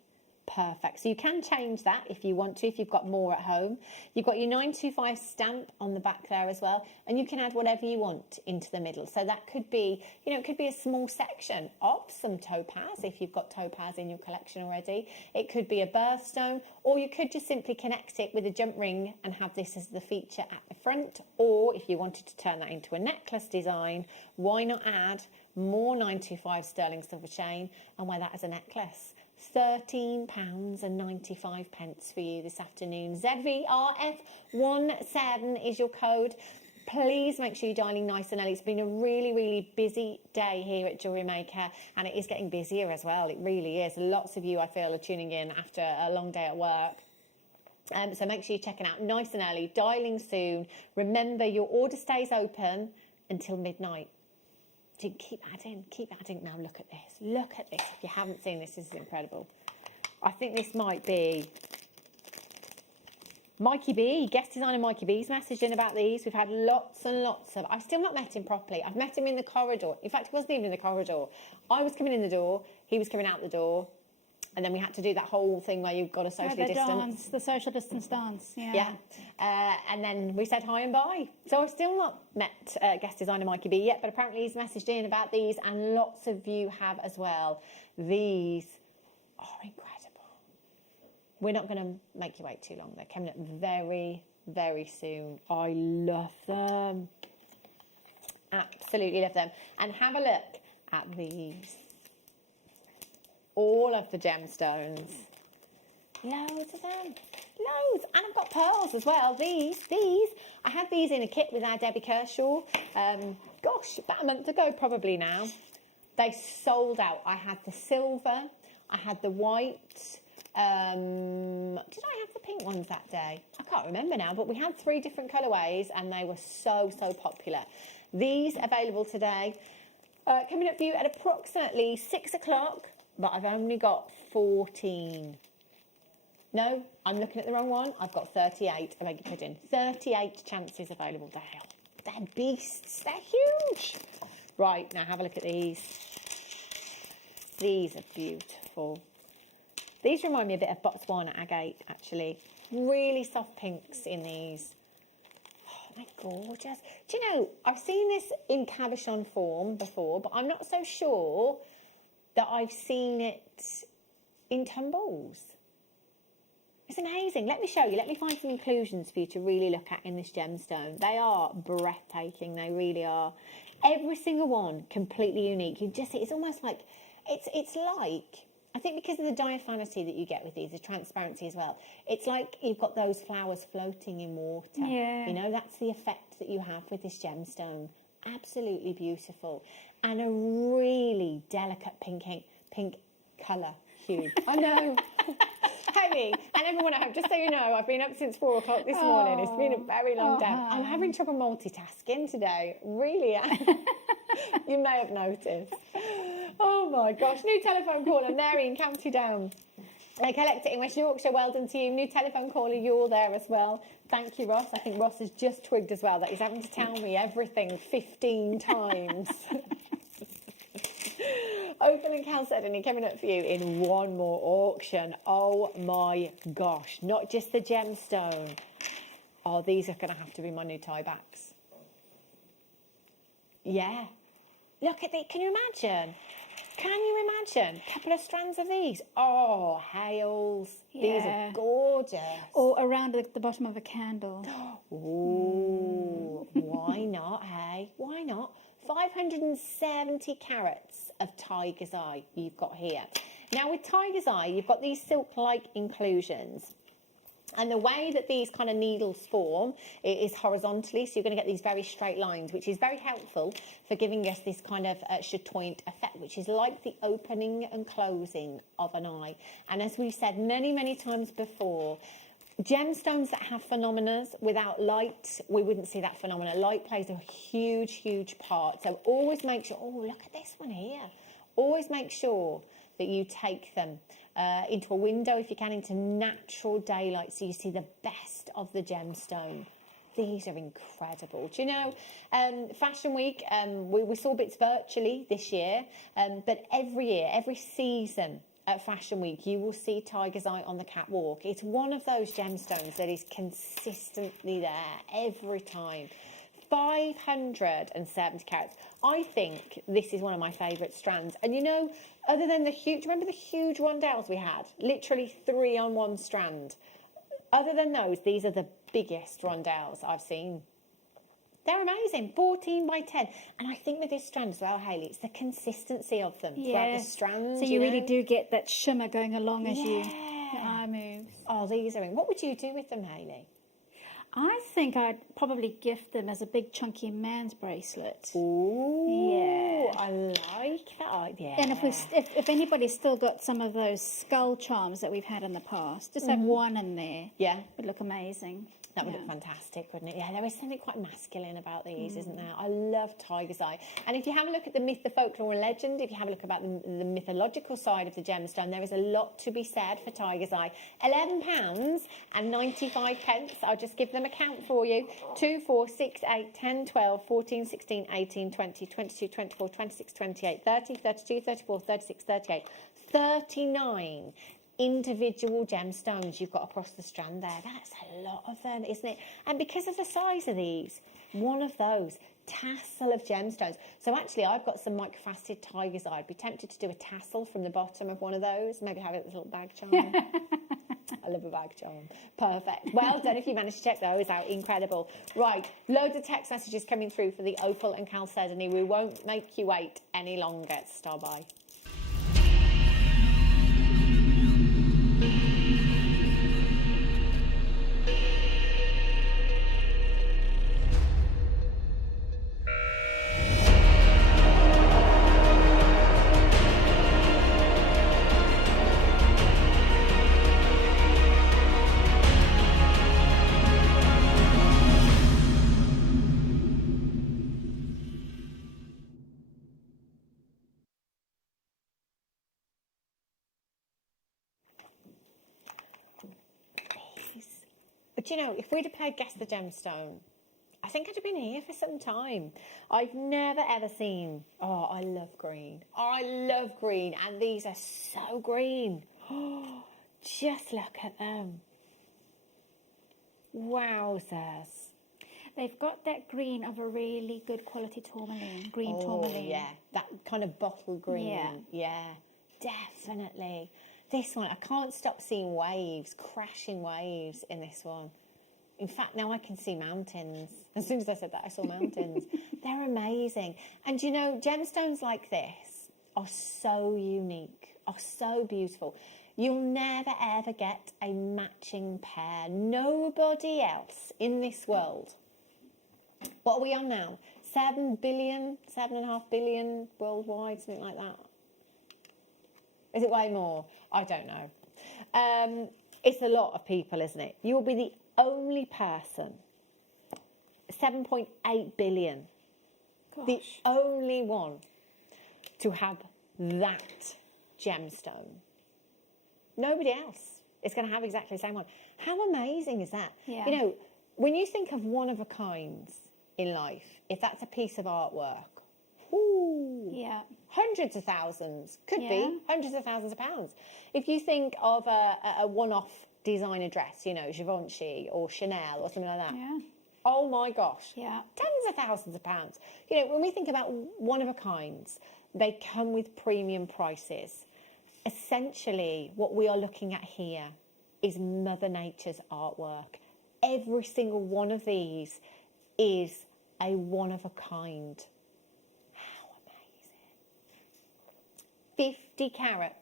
Perfect. So you can change that if you want to, if you've got more at home. You've got your 925 stamp on the back there as well, and you can add whatever you want into the middle. So that could be, you know, it could be a small section of some topaz if you've got topaz in your collection already. It could be a birthstone, or you could just simply connect it with a jump ring and have this as the feature at the front. Or if you wanted to turn that into a necklace design, why not add more 925 sterling silver chain and wear that as a necklace? £13.95 for you this afternoon. ZVRF17 is your code. Please make sure you're dialing nice and early. It's been a really, really busy day here at Jewellery Maker, and it is getting busier as well. It really is. Lots of you, I feel, are tuning in after a long day at work. So make sure you're checking out nice and early, dialing soon. Remember, your order stays open until midnight. So keep adding. Now look at this. Look at this. If you haven't seen this, this is incredible. I think this might be Mikey B, guest designer Mikey B's messaged in about these. We've had lots and lots of... I've still not met him properly. I've met him in the corridor. In fact, he wasn't even in the corridor. I was coming in the door, he was coming out the door, and then we had to do that whole thing where you've got to socially distance. The social distance dance, Yeah. And then we said hi and bye. So I've still not met guest designer Mikey B yet, but apparently he's messaged in about these, and lots of you have as well. These are incredible. We're not going to make you wait too long. They're coming up very, very soon. I love them. Absolutely love them. And have a look at these. All of the gemstones. Loads of them. Loads. And I've got pearls as well. These. I had these in a kit with our Debbie Kershaw. Gosh, about a month ago probably now. They sold out. I had the silver. I had the white. Did I have the pink ones that day? I can't remember now, but we had 3 different colourways and they were so popular. These available today. Coming up for you at approximately 6 o'clock, but I've only got 14. No, I'm looking at the wrong one. I've got 38, I beg your pardon. 38 chances available. They're beasts. They're huge. Right, now have a look at these. These are beautiful. These remind me a bit of Botswana agate, actually. Really soft pinks in these. Oh, they're gorgeous. Do you know, I've seen this in cabochon form before, but I'm not so sure that I've seen it in tumbles. It's amazing. Let me show you. Let me find some inclusions for you to really look at in this gemstone. They are breathtaking. They really are. Every single one completely unique. You just see, it's almost like, it's like... I think because of the diaphaneity that you get with these, the transparency as well, it's like you've got those flowers floating in water. Yeah. You know, that's the effect that you have with this gemstone. Absolutely beautiful. And a really delicate pink colour hue. I know. Haley, and everyone at home, just so you know, I've been up since 4 o'clock this morning. It's been a very long day. I'm having trouble multitasking today. Really am. You may have noticed. Oh my gosh, new telephone caller, Mary in County Down. I collect it in West Yorkshire. Well done to you. New telephone caller, you're there as well. Thank you, Ross. I think Ross has just twigged as well that he's having to tell me everything 15 times. Opal and Chalcedony coming up for you in one more auction. Oh my gosh, not just the gemstone. Oh, these are going to have to be my new tiebacks. Yeah. Look at these. Can you imagine? Can you imagine? A couple of strands of these. Oh, Hales. Yeah. These are gorgeous. Or around the bottom of a candle. Ooh, why not, hey? Why not? 570 carats of tiger's eye you've got here. Now, with tiger's eye, you've got these silk-like inclusions. And the way that these kind of needles form is horizontally, so you're going to get these very straight lines, which is very helpful for giving us this kind of chatoyant effect, which is like the opening and closing of an eye. And as we've said many, many times before, gemstones that have phenomena, without light, we wouldn't see that phenomena. Light plays a huge, huge part. So always make sure, oh, look at this one here. Always make sure that you take them into a window, if you can, into natural daylight, so you see the best of the gemstone. These are incredible. Do you know, Fashion Week, we saw bits virtually this year, but every year, every season at Fashion Week, you will see tiger's eye on the catwalk. It's one of those gemstones that is consistently there every time. 570 carats. I think this is one of my favourite strands. And you know, other than the huge, remember the huge rondelles we had? Literally 3 on 1 strand. Other than those, these are the biggest rondelles I've seen. They're amazing, 14 by 10. And I think with this strand as well, Hayley, it's the consistency of them throughout the strands. So you really do get that shimmer going along as your eye moves. Oh, these are in. What would you do with them, Hayley? I think I'd probably gift them as a big chunky man's bracelet. Ooh, yeah, I like that idea. And if anybody's still got some of those skull charms that we've had in the past, just have one in there. Yeah, would look amazing. That would look fantastic, wouldn't it? Yeah, there is something quite masculine about these, isn't there? I love tiger's eye. And if you have a look at the myth, the folklore and legend, if you have a look about the mythological side of the gemstone, there is a lot to be said for tiger's eye. £11.95. I'll just give them a count for you. 2, 4, 6, 8, 10, 12, 14, 16, 18, 20, 22, 24, 26, 28, 30, 32, 34, 36, 38, 39 individual gemstones you've got across the strand there. That's a lot of them, isn't it? And because of the size of these, one of those tassel of gemstones. So actually, I've got some microfaceted tiger's eye. I'd be tempted to do a tassel from the bottom of one of those, maybe have it as a little bag charm. I love a bag charm. Perfect. Well done if you managed to check those out. Incredible. Right, loads of text messages coming through for the opal and chalcedony. We won't make you wait any longer. Star by. But you know, if we'd have played Guess the Gemstone, I think I'd have been here for some time. I've never ever seen, oh, I love green. I love green, and these are so green. Oh, just look at them. Wowzers. They've got that green of a really good quality tourmaline, green tourmaline. Yeah, that kind of bottle green. Yeah, definitely. This one, I can't stop seeing waves, crashing waves in this one. In fact, now I can see mountains. As soon as I said that, I saw mountains. They're amazing. And you know, gemstones like this are so unique, are so beautiful. You'll never, ever get a matching pair. Nobody else in this world. What are we on now? 7 billion, 7.5 billion worldwide, something like that. Is it way more? I don't know. It's a lot of people, isn't it? You'll be the only person, 7.8 billion, the only one to have that gemstone. Nobody else is going to have exactly the same one. How amazing is that? Yeah. You know, when you think of one of a kinds in life, if that's a piece of artwork, ooh, yeah, hundreds of thousands, could be hundreds of thousands of pounds. If you think of a one-off designer dress, you know, Givenchy or Chanel or something like that. Yeah. Oh my gosh. Yeah. Tens of thousands of pounds. You know, when we think about one of a kinds, they come with premium prices. Essentially, what we are looking at here is Mother Nature's artwork. Every single one of these is a one of a kind. How amazing. 50 carats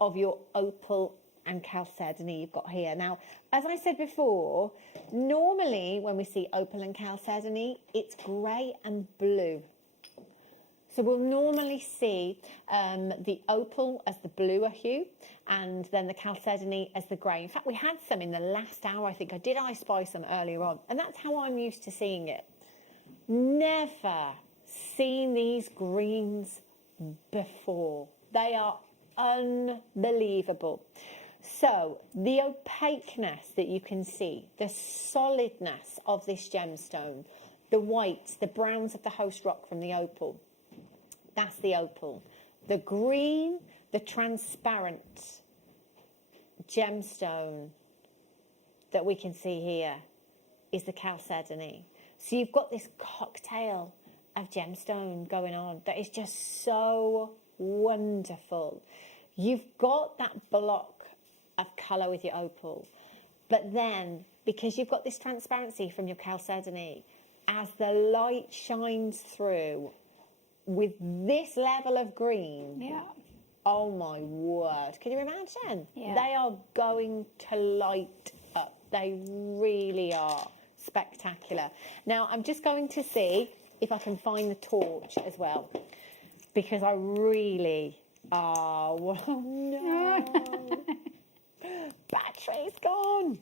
of your opal and chalcedony you've got here. Now, as I said before, normally when we see opal and chalcedony, it's grey and blue. So we'll normally see the opal as the bluer hue and then the chalcedony as the grey. In fact, we had some in the last hour, I think. I spy some earlier on, and that's how I'm used to seeing it. Never seen these greens before. They are unbelievable. So the opaqueness that you can see, the solidness of this gemstone, the whites, the browns of the host rock from the opal, that's the opal. The green, the transparent gemstone that we can see here is the chalcedony. So you've got this cocktail of gemstone going on that is just so wonderful. You've got that block of colour with your opal, but then because you've got this transparency from your chalcedony, as the light shines through with this level of green, oh my word, can you imagine? They are going to light up. They really are spectacular. Now I'm just going to see if I can find the torch as well, because I really, oh no, battery's gone.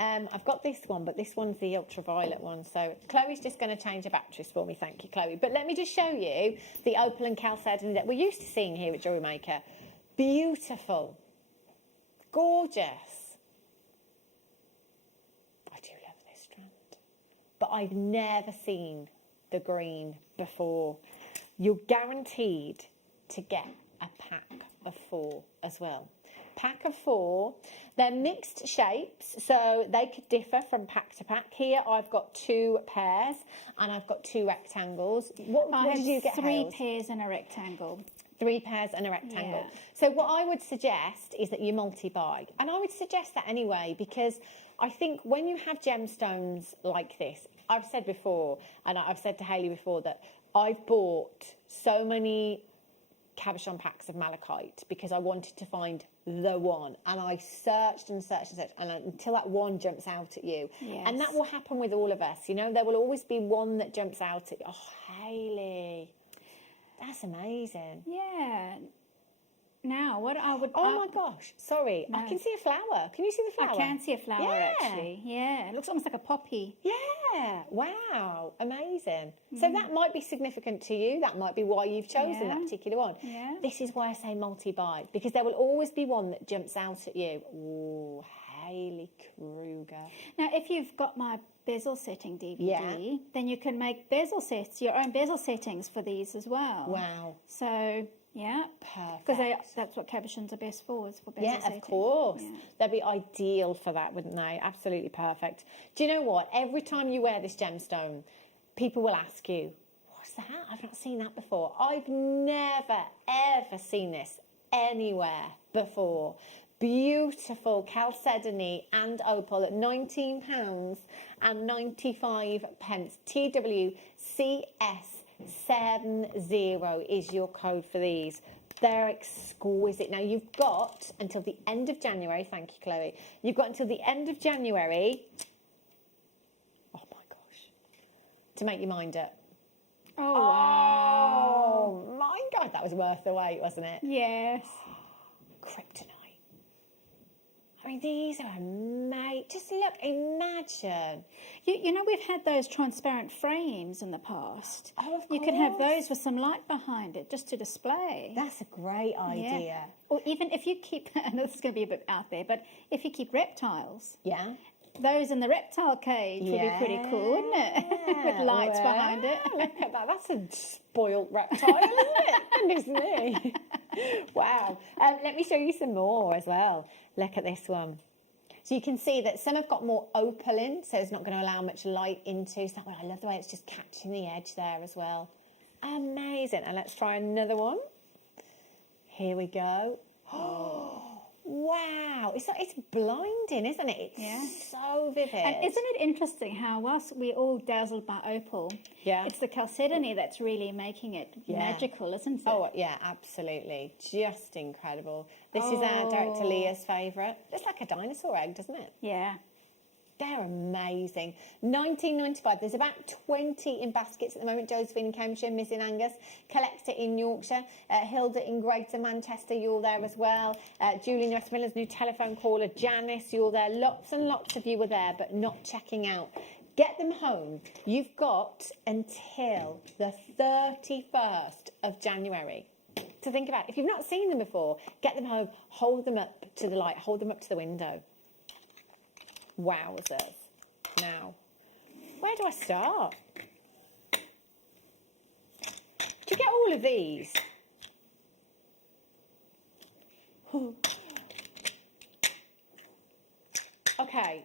I've got this one, but this one's the ultraviolet one. So Chloe's just going to change the batteries for me. Thank you, Chloe. But let me just show you the opal and chalcedony that we're used to seeing here at Jewellery Maker. Beautiful. Gorgeous. I do love this strand. But I've never seen the green before. You're guaranteed to get a pack of 4 as well. Pack of 4. They're mixed shapes, so they could differ from pack to pack. Here I've got 2 pairs and I've got 2 rectangles. What did you get? 3 pairs and a rectangle. 3 pairs and a rectangle. Yeah. So what I would suggest is that you multi-buy. And I would suggest that anyway, because I think when you have gemstones like this, I've said before, and I've said to Hayley before, that I've bought so many cabochon packs of malachite because I wanted to find the one, and I searched and searched and searched, and until that one jumps out at you. Yes. And that will happen with all of us, you know, there will always be one that jumps out at you. Oh, Hayley, that's amazing. Yeah. Now, what I would... Oh my gosh, sorry, I can see a flower. Can you see the flower? I can see a flower, Yeah. actually. Yeah, it looks almost like a poppy. Yeah, wow, amazing. So that might be significant to you. That might be why you've chosen that particular one. Yeah. This is why I say multi-buy, because there will always be one that jumps out at you. Ooh, Hayley Kruger. Now, if you've got my bezel setting DVD, Yeah. then you can make bezel sets, your own bezel settings for these as well. Wow. So, yeah. Perfect. Because that's what cabochons are best for, is for bezel Yeah, setting. of course. Yeah. They'd be ideal for that, wouldn't they? Absolutely perfect. Do you know what? Every time you wear this gemstone, people will ask you, what's that? I've not seen that before. I've never, ever seen this anywhere before. Beautiful chalcedony and opal at £19.95. TWCS70 is your code for these. They're exquisite. Now, you've got until the end of January. Thank you, Chloe. You've got until the end of January. Oh, my gosh. To make your mind up. Oh, wow. Oh, my God. That was worth the wait, wasn't it? Yes. Kryptonite. I mean, these are amazing. Just look, imagine. You know, we've had those transparent frames in the past. Oh, of You can have course. those with some light behind it just to display. That's a great idea. Yeah. Or even if you keep, I know this is going to be a bit out there, but if you keep reptiles, Yeah. those in the reptile cage would be pretty cool, wouldn't it? With lights Well, behind it. Look at that. That's a spoilt reptile, isn't it? Goodness me. Wow. Let me show you some more as well. Look at this one. So you can see that some have got more opal in, so it's not going to allow much light into. So that one, I love the way it's just catching the edge there as well. Amazing. And let's try another one. Here we go. Oh, wow. It's blinding, isn't it? It's so vivid. And isn't it interesting how whilst we're all dazzled by opal, it's the chalcedony that's really making it magical, isn't it? Oh, yeah, absolutely. Just incredible. This is our director Leah's favourite. It's like a dinosaur egg, doesn't it? Yeah. They're amazing. £19.95. There's about 20 in baskets at the moment. Josephine in Cambridgeshire, Miss in Angus, Collector in Yorkshire, Hilda in Greater Manchester, you're there as well. Julie in West Midlands, new telephone caller, Janice, you're there. Lots and lots of you were there, but not checking out. Get them home. You've got until the 31st of January to think about. If you've not seen them before, get them home, hold them up to the light, hold them up to the window. Wowzers. Now, where do I start? Do you get all of these? Okay,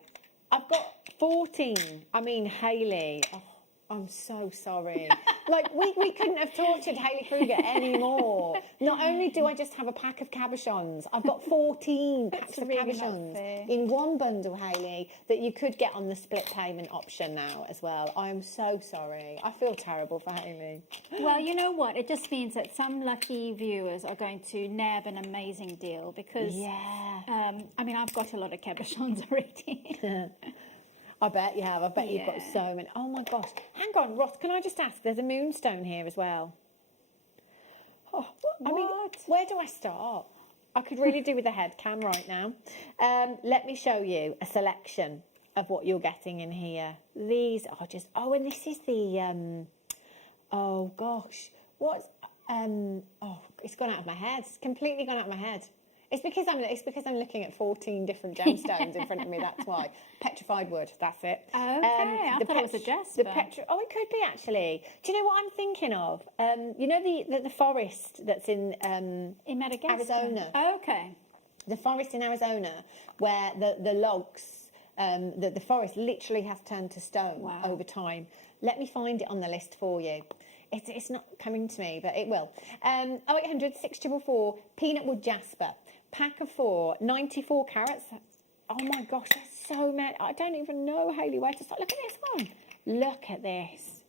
I've got 14. I mean, Hayley. Oh, I'm so sorry. Like, we couldn't have tortured Hayley Kruger anymore. Not only do I just have a pack of cabochons, I've got 14 packs of really not cabochons fair. in one bundle, Hayley, that you could get on the split payment option now as well. I am so sorry. I feel terrible for Hayley. Well, you know what? It just means that some lucky viewers are going to nab an amazing deal because, I mean, I've got a lot of cabochons already. I bet you have. I bet you've got so many. Oh, my gosh. Hang on, Ross, can I just ask? There's a moonstone here as well. Oh, I mean, where do I start? I could really do with a head cam right now. Let me show you a selection of what you're getting in here. These are just, and this is the, oh gosh, what's, it's gone out of my head. It's completely gone out of my head. It's because I'm looking at 14 different gemstones in front of me. That's why. Petrified wood. That's it. Okay, I thought it was a jasper. It could be actually. Do you know what I'm thinking of? You know the forest that's in Madagascar, Arizona. Okay. The forest in Arizona, where the logs, the forest literally has turned to stone over time. Let me find it on the list for you. It's not coming to me, but it will. 0800 644 peanut wood jasper. Pack of 4, 94 carats. Oh my gosh, there's so many. I don't even know, Hayley, where to start. Look at this one. Look at this.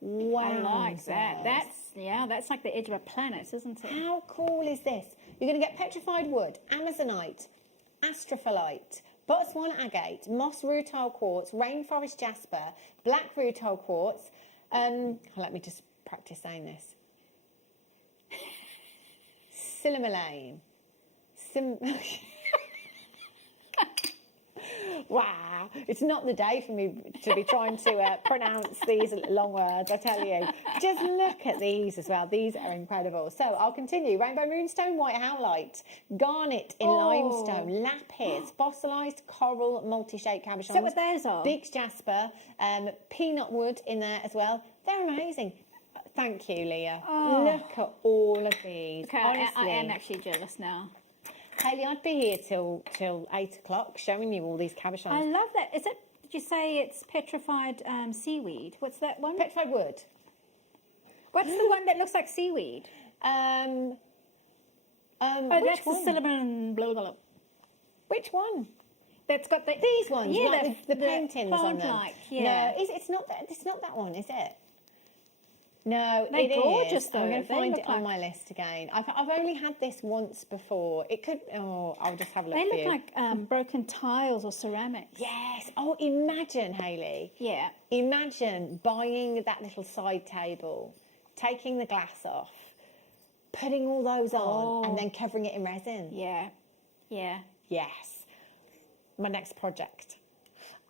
Wow. I like that. That's like the edge of a planet, isn't it? How cool is this? You're going to get petrified wood, amazonite, astrophyllite, Botswana agate, moss rutile quartz, rainforest jasper, black rutile quartz. Let me just practice saying this. Silimulane. Wow, it's not the day for me to be trying to pronounce these long words, I tell you. Just look at these as well. These are incredible. So I'll continue. Rainbow moonstone, white howlite, garnet in limestone, lapis, fossilised coral, multi-shaped cabochons. Is that what those are? Big jasper, peanut wood in there as well. They're amazing. Thank you, Leah. Look at all of these. Okay, honestly. I am actually jealous now. Hayley, I'd be here till 8 o'clock showing you all these cabochons. I love that. Is it? Did you say it's petrified seaweed? What's that one? Petrified wood. What's the one that looks like seaweed? That's the cinnamon. Blah, blah, blah. Which one? That's got these ones. Yeah, like the paintings on them. Yeah. No, it's not that. It's not that one, is it? No, They're it gorgeous, is. though. I'm going to They find look it on my list again. I've only had this once before. It could. Oh, I'll just have a look. They for look you. like broken tiles or ceramics. Yes. Oh, imagine, Hayley. Yeah. Imagine buying that little side table, taking the glass off, putting all those on, and then covering it in resin. Yeah. Yeah. Yes. My next project.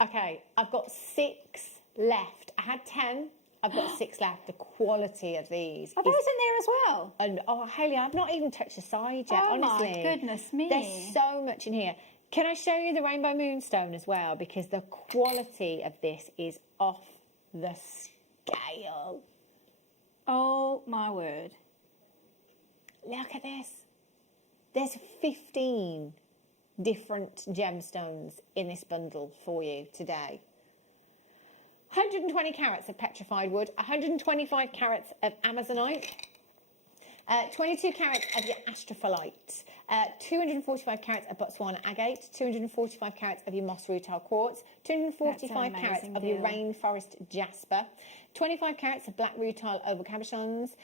Okay, I've got 6 left. I had 10. I've got 6 left. The quality of these. Are those in there as well? And Hayley, I've not even touched the side yet, honestly. Oh, my goodness me. There's so much in here. Can I show you the rainbow moonstone as well? Because the quality of this is off the scale. Oh, my word. Look at this. There's 15 different gemstones in this bundle for you today. 120 carats of petrified wood, 125 carats of amazonite, 22 carats of your astrophyllite, 245 carats of Botswana agate, 245 carats of your moss rutile quartz, 245 carats of your rainforest jasper, 25 carats of black rutile oval cabochons,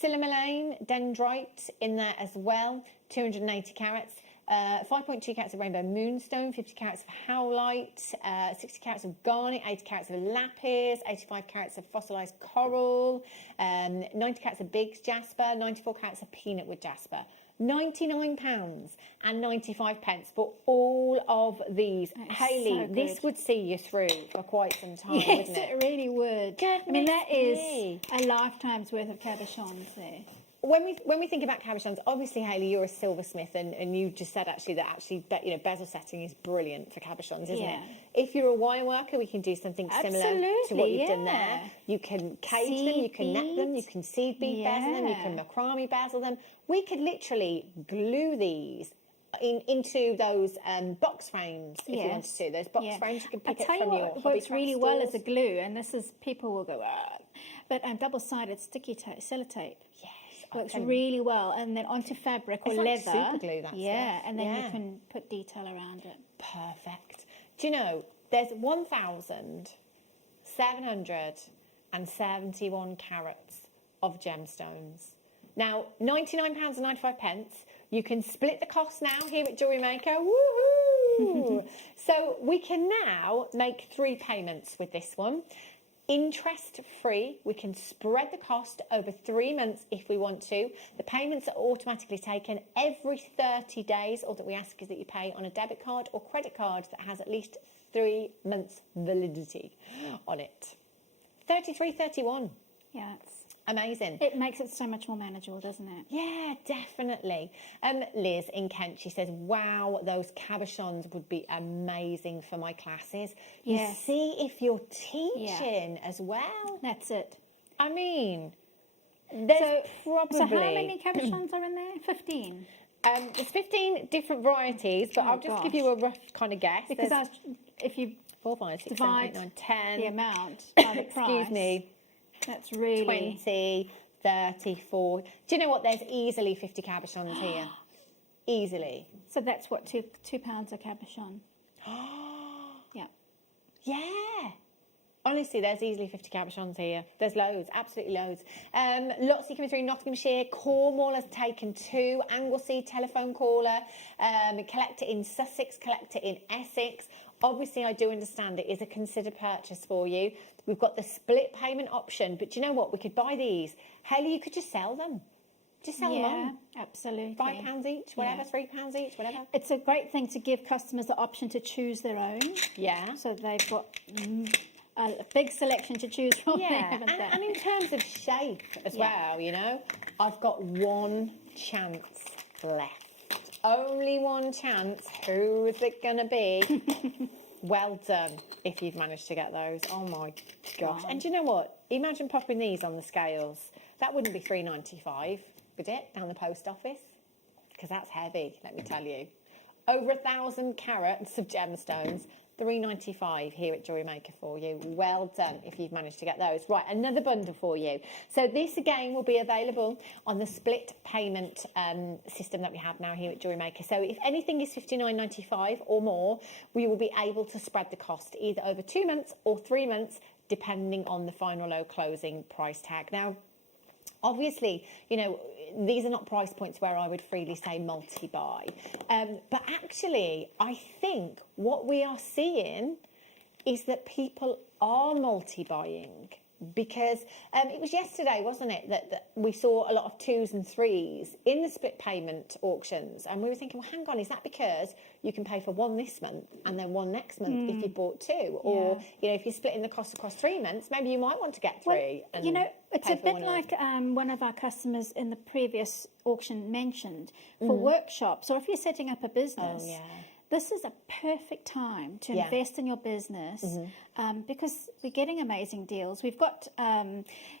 silimulane dendrite in there as well, 280 carats. 5.2 carats of rainbow moonstone, 50 carats of howlite, 60 carats of garnet, 80 carats of lapis, 85 carats of fossilised coral, 90 carats of big jasper, 94 carats of peanut wood jasper. £99.95 for all of these. Hayley, so this would see you through for quite some time, Yes, wouldn't it? it really would. Goodness I mean, that is me. a lifetime's worth of cabochons there. When we think about cabochons, obviously, Hayley, you're a silversmith, and you just said bezel setting is brilliant for cabochons, isn't it? If you're a wire worker, we can do something similar to what you've done there. You can cage them, you can net them, you can seed bead bezel them, you can macrame bezel them. We could literally glue these into those box frames if you wanted to. Those box frames you can pick up from your hobby works really craft well stores. as a glue, and this is people will go, but double-sided sticky sellotape. Yes. Works really well, and then onto fabric or It's like leather. super glue, that stuff. And then you can put detail around it. Perfect. Do you know, there's 1,771 carats of gemstones. Now, £99.95. You can split the cost now here at Jewellery Maker. Woohoo! So we can now make 3 payments with this one. Interest free. We can spread the cost over 3 months if we want to. The payments are automatically taken every 30 days. All that we ask is that you pay on a debit card or credit card that has at least 3 months validity on it. 33.31. Yeah, amazing. It makes it so much more manageable, doesn't it? Yeah, definitely. Liz in Kent, she says, wow, those cabochons would be amazing for my classes. You Yes. see, if you're teaching as well. That's it. I mean, there's probably... So how many cabochons are in there? 15? There's 15 different varieties, but I'll just give you a rough kind of guess. Because if you 4, 5, 6, 7, divide 8, 9, 10. the amount by the price, Excuse me. That's really... 20, 30, 40. Do you know what? There's easily 50 cabochons here. Easily. So that's what, £2 a cabochon? Yeah. Yeah. Honestly, there's easily 50 cabochons here. There's loads, absolutely loads. Lotsy coming through Nottinghamshire. Cornwall has taken 2. Anglesey telephone caller. Collect it in Sussex, collect it in Essex. Obviously, I do understand it is a considered purchase for you. We've got the split payment option, but do you know what? We could buy these. Hell, you could just sell them. Just sell them on. Absolutely. £5 each, whatever, £3 each, whatever. It's a great thing to give customers the option to choose their own. Yeah. So they've got a big selection to choose from. Yeah, and in terms of shape as well, you know, I've got one chance left. Only one chance. Who is it going to be? Well done if you've managed to get those. Oh my gosh. And do you know what? Imagine popping these on the scales. That wouldn't be £3.95, would it, down the post office? Because that's heavy, let me tell you. Over 1,000 carats of gemstones. £3.95 here at Jewellery Maker for you. Well done if you've managed to get those. Right, another bundle for you. So this again will be available on the split payment system that we have now here at Jewellery Maker. So if anything is £59.95 or more, we will be able to spread the cost either over 2 months or 3 months, depending on the final low closing price tag. Now, obviously, you know, these are not price points where I would freely say multi-buy. But actually, I think what we are seeing is that people are multi-buying, because it was yesterday, wasn't it, that we saw a lot of 2s and 3s in the split payment auctions, and we were thinking, well, hang on, is that because you can pay for one this month and then one next month if you bought 2, or you know, if you're splitting the cost across 3 months, maybe you might want to get 3. Well, and you know, it's a pay for bit one like one of our customers in the previous auction mentioned for workshops, or if you're setting up a business. This is a perfect time to invest in your business because we're getting amazing deals. We've got,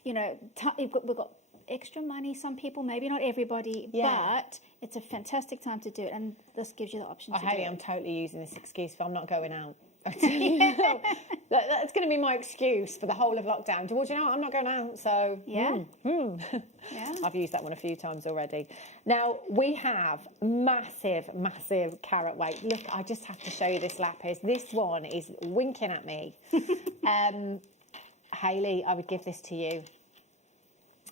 you know, we've got extra money. Some people, maybe not everybody, but it's a fantastic time to do it, and this gives you the option to do it. I'm totally using this excuse if I'm not going out. That's going to be my excuse for the whole of lockdown. Well, do you know what? I'm not going out, so I've used that one a few times already. Now we have massive carat weight. Look, I just have to show you this lapis. This one is winking at me. Hayley, I would give this to you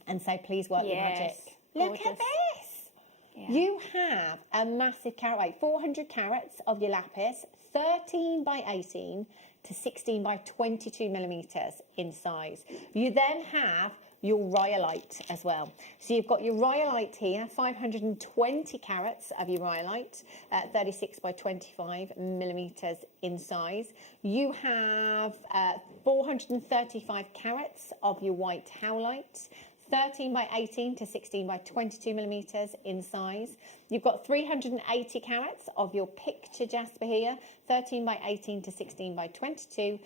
and say, please work your magic. Look at this. You have a massive carat weight, 400 carats of your lapis, 13 by 18 to 16 by 22 millimetres in size. You then have your rhyolite as well. So you've got your rhyolite here, 520 carats of your rhyolite, 36 by 25 millimetres in size. You have 435 carats of your white howlite, 13 by 18 to 16 by 22 millimetres in size. You've got 380 carats of your picture jasper here, 13 by 18 to 16 by 22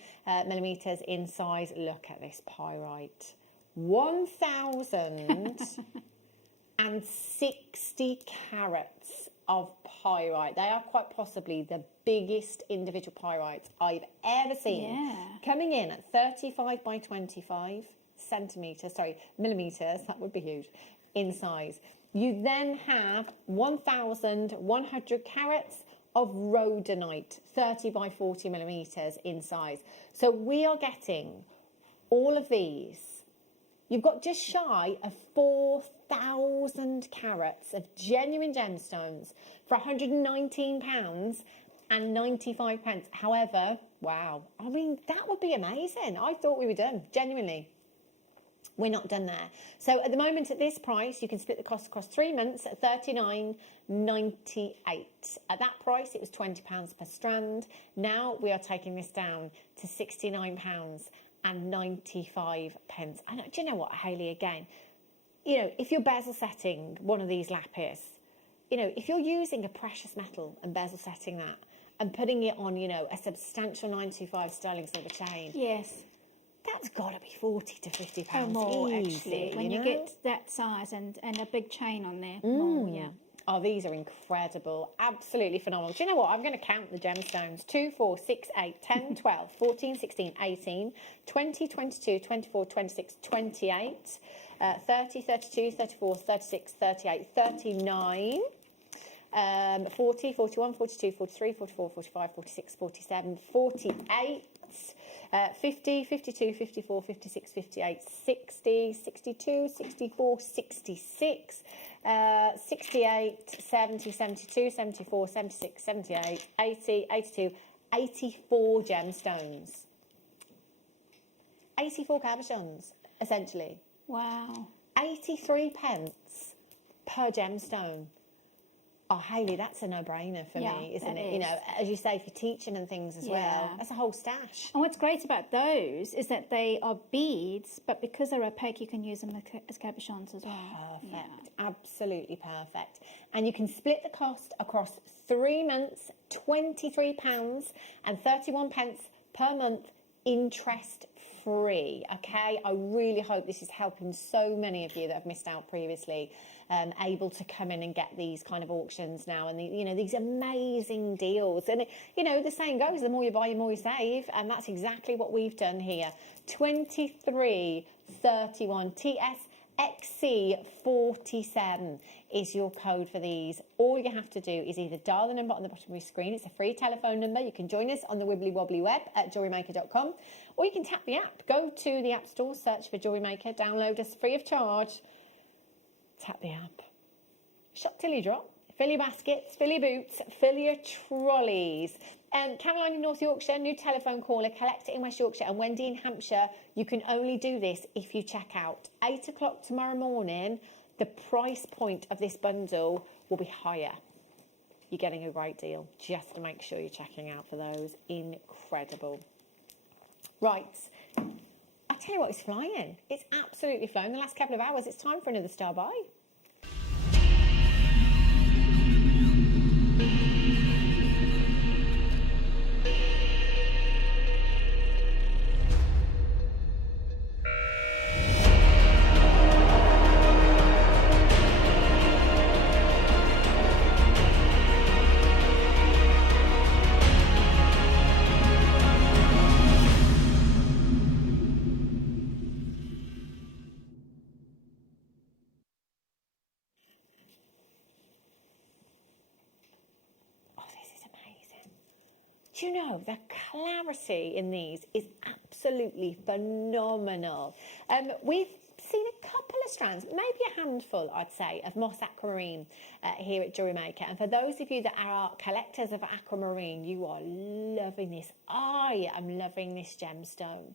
millimetres in size. Look at this pyrite. 1,060 carats of pyrite. They are quite possibly the biggest individual pyrites I've ever seen. Coming in at 35 by 25 millimetres, that would be huge, in size. You then have 1,100 carats of rhodonite, 30 by 40 millimetres in size. So we are getting all of these. You've got just shy of 4,000 carats of genuine gemstones for £119 and 95 pence. However, wow, I mean, that would be amazing. I thought we were done, genuinely. We're not done there. So at the moment, at this price, you can split the cost across 3 months at $39.98. At that price, it was £20 per strand. Now we are taking this down to £69.95. And do you know what, Hayley, again, you know, if you're bezel setting one of these lapis, you know, if you're using a precious metal and bezel setting that and putting it on, you know, a substantial 925 sterling silver chain. Yes. That's got to be £40 to £50 Oh, more, easy, actually. When you get that size and a big chain on there. More, yeah. Oh, these are incredible. Absolutely phenomenal. Do you know what? I'm going to count the gemstones. 2, 4, 6, 8, 10, 12, 14, 16, 18, 20, 22, 24, 26, 28, 30, 32, 34, 36, 38, 39, 40, 41, 42, 43, 44, 45, 46, 47, 48, 50, 52, 54, 56, 58, 60, 62, 64, 66, 68, 70, 72, 74, 76, 78, 80, 82, 84 gemstones. 84 cabochons, essentially. Wow. 83 pence per gemstone. Oh, Hayley, that's a no-brainer for me, isn't it? You know, as you say, for teaching and things as well. That's a whole stash. And what's great about those is that they are beads, but because they're opaque, you can use them as cabochons as well. Perfect. Absolutely perfect. And you can split the cost across 3 months, £23.31 per month, interest-free. Okay? I really hope this is helping so many of you that have missed out previously. Able to come in and get these kind of auctions now, and you know, these amazing deals. And you know, the saying goes, the more you buy, the more you save, and that's exactly what we've done here. 2331 TSXC47 is your code for these. All you have to do is either dial the number on the bottom of your screen. It's a free telephone number. You can join us on the wibbly wobbly web at jewellerymaker.com, or you can tap the app. Go to the App Store, search for Jewellery Maker, download us free of charge. Tap the app. Shop till you drop. Fill your baskets, fill your boots, fill your trolleys. Caroline in North Yorkshire, new telephone caller, Collector in West Yorkshire, and Wendy in Hampshire. You can only do this if you check out. 8 o'clock tomorrow morning, the price point of this bundle will be higher. You're getting a great deal. Just to make sure you're checking out for those. Incredible. Right. I tell you what, it's flying. It's absolutely flying. The last couple of hours, it's time for another star buy. Do you know, the clarity in these is absolutely phenomenal. We've seen a couple of strands, maybe a handful, I'd say, of moss aquamarine here at Jewellery Maker. And for those of you that are collectors of aquamarine, you are loving this. I am loving this gemstone.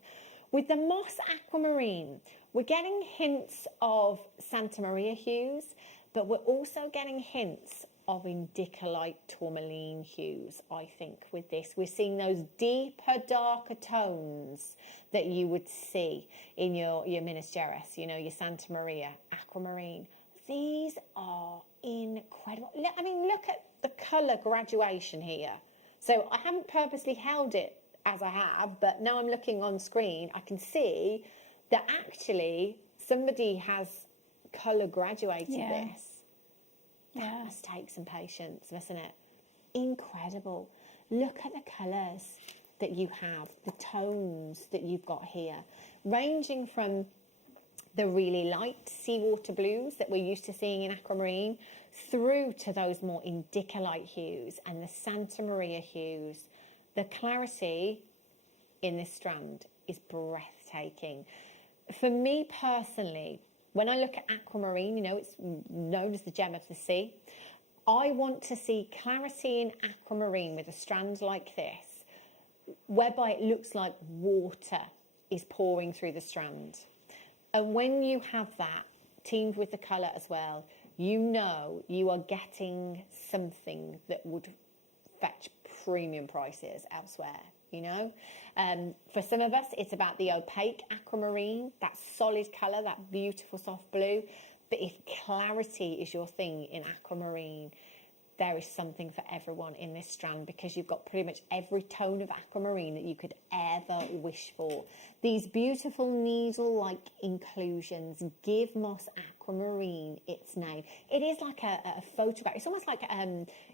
With the moss aquamarine, we're getting hints of Santa Maria hues, but we're also getting hints of indicolite tourmaline hues. I think with this we're seeing those deeper, darker tones that you would see in your Minas Gerais, you know, your Santa Maria aquamarine. These are incredible. I mean, look at the colour graduation here. So I haven't purposely held it as I have, but now I'm looking on screen, I can see that actually somebody has colour graduated this. That must take some patience, mustn't it? Incredible. Look at the colours that you have, the tones that you've got here, ranging from the really light seawater blues that we're used to seeing in aquamarine through to those more indicolite hues and the Santa Maria hues. The clarity in this strand is breathtaking. For me personally, when I look at aquamarine, you know, it's known as the gem of the sea. I want to see clarity in aquamarine with a strand like this, whereby it looks like water is pouring through the strand. And when you have that teamed with the colour as well, you know you are getting something that would fetch premium prices elsewhere, you know. For some of us, it's about the opaque aquamarine, that solid colour, that beautiful soft blue. But if clarity is your thing in aquamarine, there is something for everyone in this strand, because you've got pretty much every tone of aquamarine that you could ever wish for. These beautiful needle-like inclusions give moss aquamarine its name. It is like a photograph. It's almost like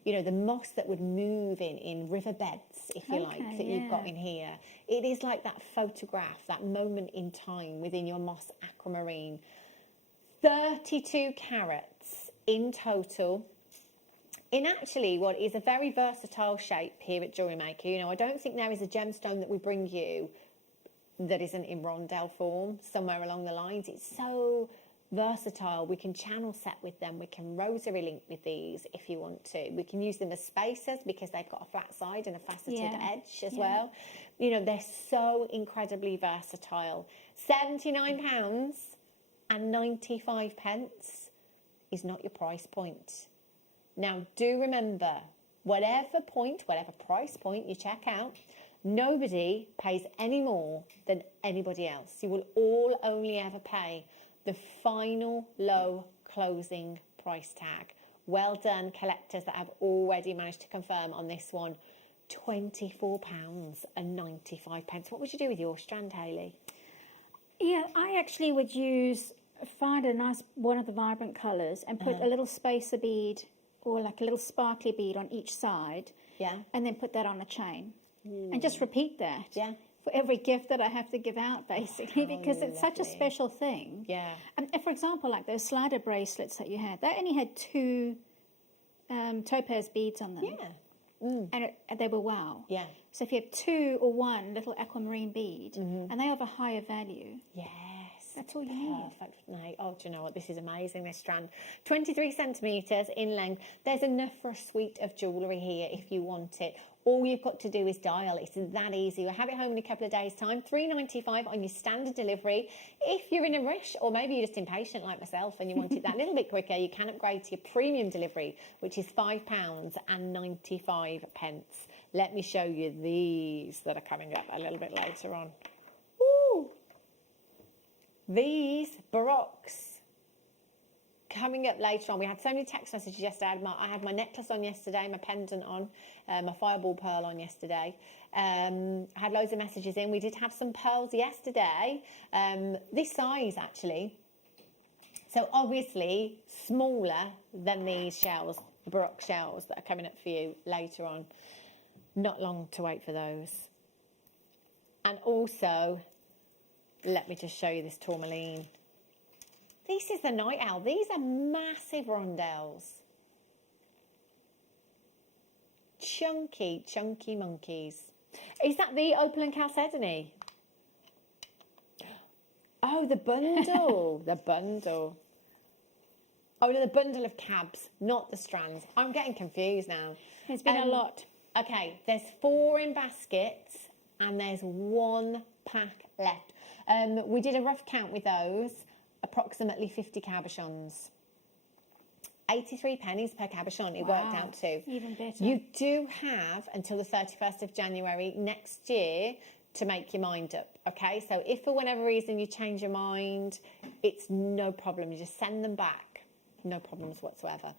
you know, the moss that would move in riverbeds, if you like, that you've got in here. It is like that photograph, that moment in time within your moss aquamarine. 32 carats in total, in actually what is a very versatile shape here at Jewellery Maker. You know, I don't think there is a gemstone that we bring you that isn't in rondelle form somewhere along the lines. It's so versatile. We can channel set with them. We can rosary link with these if you want to. We can use them as spacers because they've got a flat side and a faceted edge as well. You know, they're so incredibly versatile. £79.95 is not your price point. Now, do remember, whatever price point you check out, nobody pays any more than anybody else. You will all only ever pay the final low closing price tag. Well done, collectors that have already managed to confirm on this one. £24.95. What would you do with your strand, Hayley? Yeah, I actually would find a nice one of the vibrant colours and put a little spacer bead or like a little sparkly bead on each side. Yeah. And then put that on a chain. And just repeat that. Yeah. For every gift that I have to give out, basically, because it's such a special thing. Yeah. And for example, like those slider bracelets that you had, they only had 2 topaz beads on them. Yeah. And they were wow. Yeah. So if you have 2 or 1 little aquamarine bead, and they are of a higher value. Yes. That's all you need. Perfect. No, oh, do you know what? This is amazing, this strand. 23 centimetres in length. There's enough for a suite of jewellery here if you want it. All you've got to do is dial. It's that easy. We'll have it home in a couple of days' time. $3.95 on your standard delivery. If you're in a rush, or maybe you're just impatient like myself and you want it that little bit quicker, you can upgrade to your premium delivery, which is £5.95. Let me show you these that are coming up a little bit later on. Woo! These Baroques coming up later on. We had so many text messages yesterday. I had my necklace on yesterday, my pendant on, my fireball pearl on yesterday. I had loads of messages in. We did have some pearls yesterday, this size actually. So obviously smaller than these shells, the Baroque shells that are coming up for you later on. Not long to wait for those. And also, let me just show you this tourmaline. This is the Night Owl. These are massive rondelles. Chunky, chunky monkeys. Is that the Opal and Chalcedony? Oh, the bundle. The bundle. Oh, no, the bundle of cabs, not the strands. I'm getting confused now. There's been a lot. Okay, there's 4 in baskets and there's 1 pack left. We did a rough count with those, approximately 50 cabochons. 83 pennies per cabochon, it worked out to. Even better. You do have until the 31st of January next year to make your mind up, okay? So if for whatever reason you change your mind, it's no problem. You just send them back. No problems whatsoever.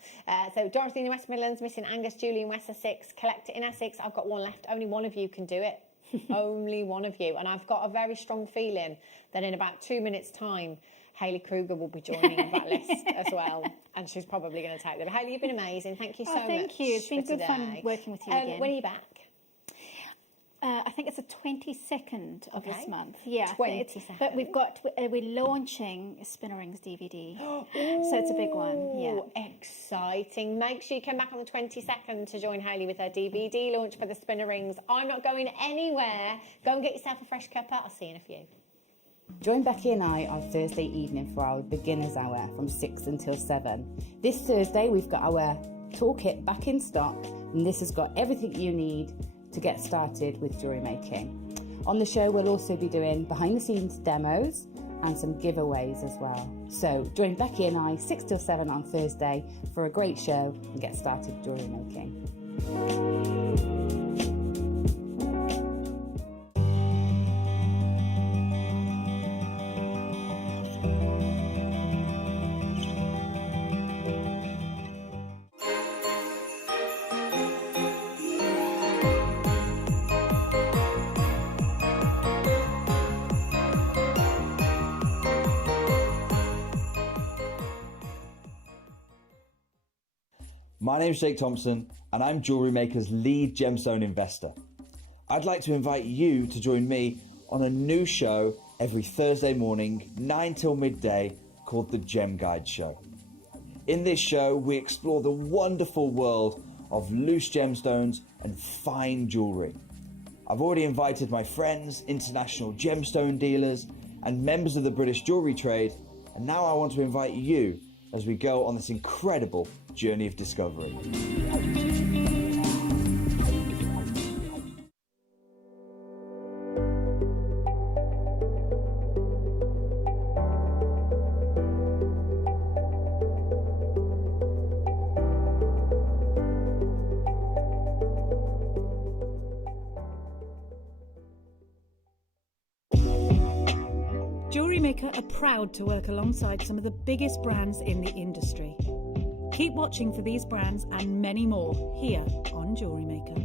So Dorothy in the West Midlands, missing Angus, Julie in West Essex, collect it in Essex. I've got 1 left. Only 1 of you can do it. Only 1 of you. And I've got a very strong feeling that in about 2 minutes' time, Hayley Kruger will be joining that list as well. And she's probably going to take them. Hayley, you've been amazing. Thank you so much. Thank you. It's been good fun working with you again. When are you back? I think it's the 22nd of this month. Yeah, 22nd. But we're launching a Spinnerings DVD, so it's a big one. Yeah, exciting! Make sure you come back on the 22nd to join Hayley with her DVD launch for the Spinnerings. I'm not going anywhere. Go and get yourself a fresh cuppa. I'll see you in a few. Join Becky and I on Thursday evening for our beginner's hour from 6 until 7. This Thursday we've got our toolkit back in stock, and this has got everything you need to get started with jewellery making. On the show we'll also be doing behind the scenes demos, and some giveaways as well. So join Becky and I 6 till 7 on Thursday for a great show and get started jewellery making. My name's Jake Thompson and I'm Jewellery Maker's lead gemstone investor. I'd like to invite you to join me on a new show every Thursday morning, 9 till midday, called The Gem Guide Show. In this show, we explore the wonderful world of loose gemstones and fine jewellery. I've already invited my friends, international gemstone dealers and members of the British jewellery trade, and now I want to invite you as we go on this incredible journey of discovery. Jewellery Maker are proud to work alongside some of the biggest brands in the industry. Keep watching for these brands and many more here on Jewellery Maker.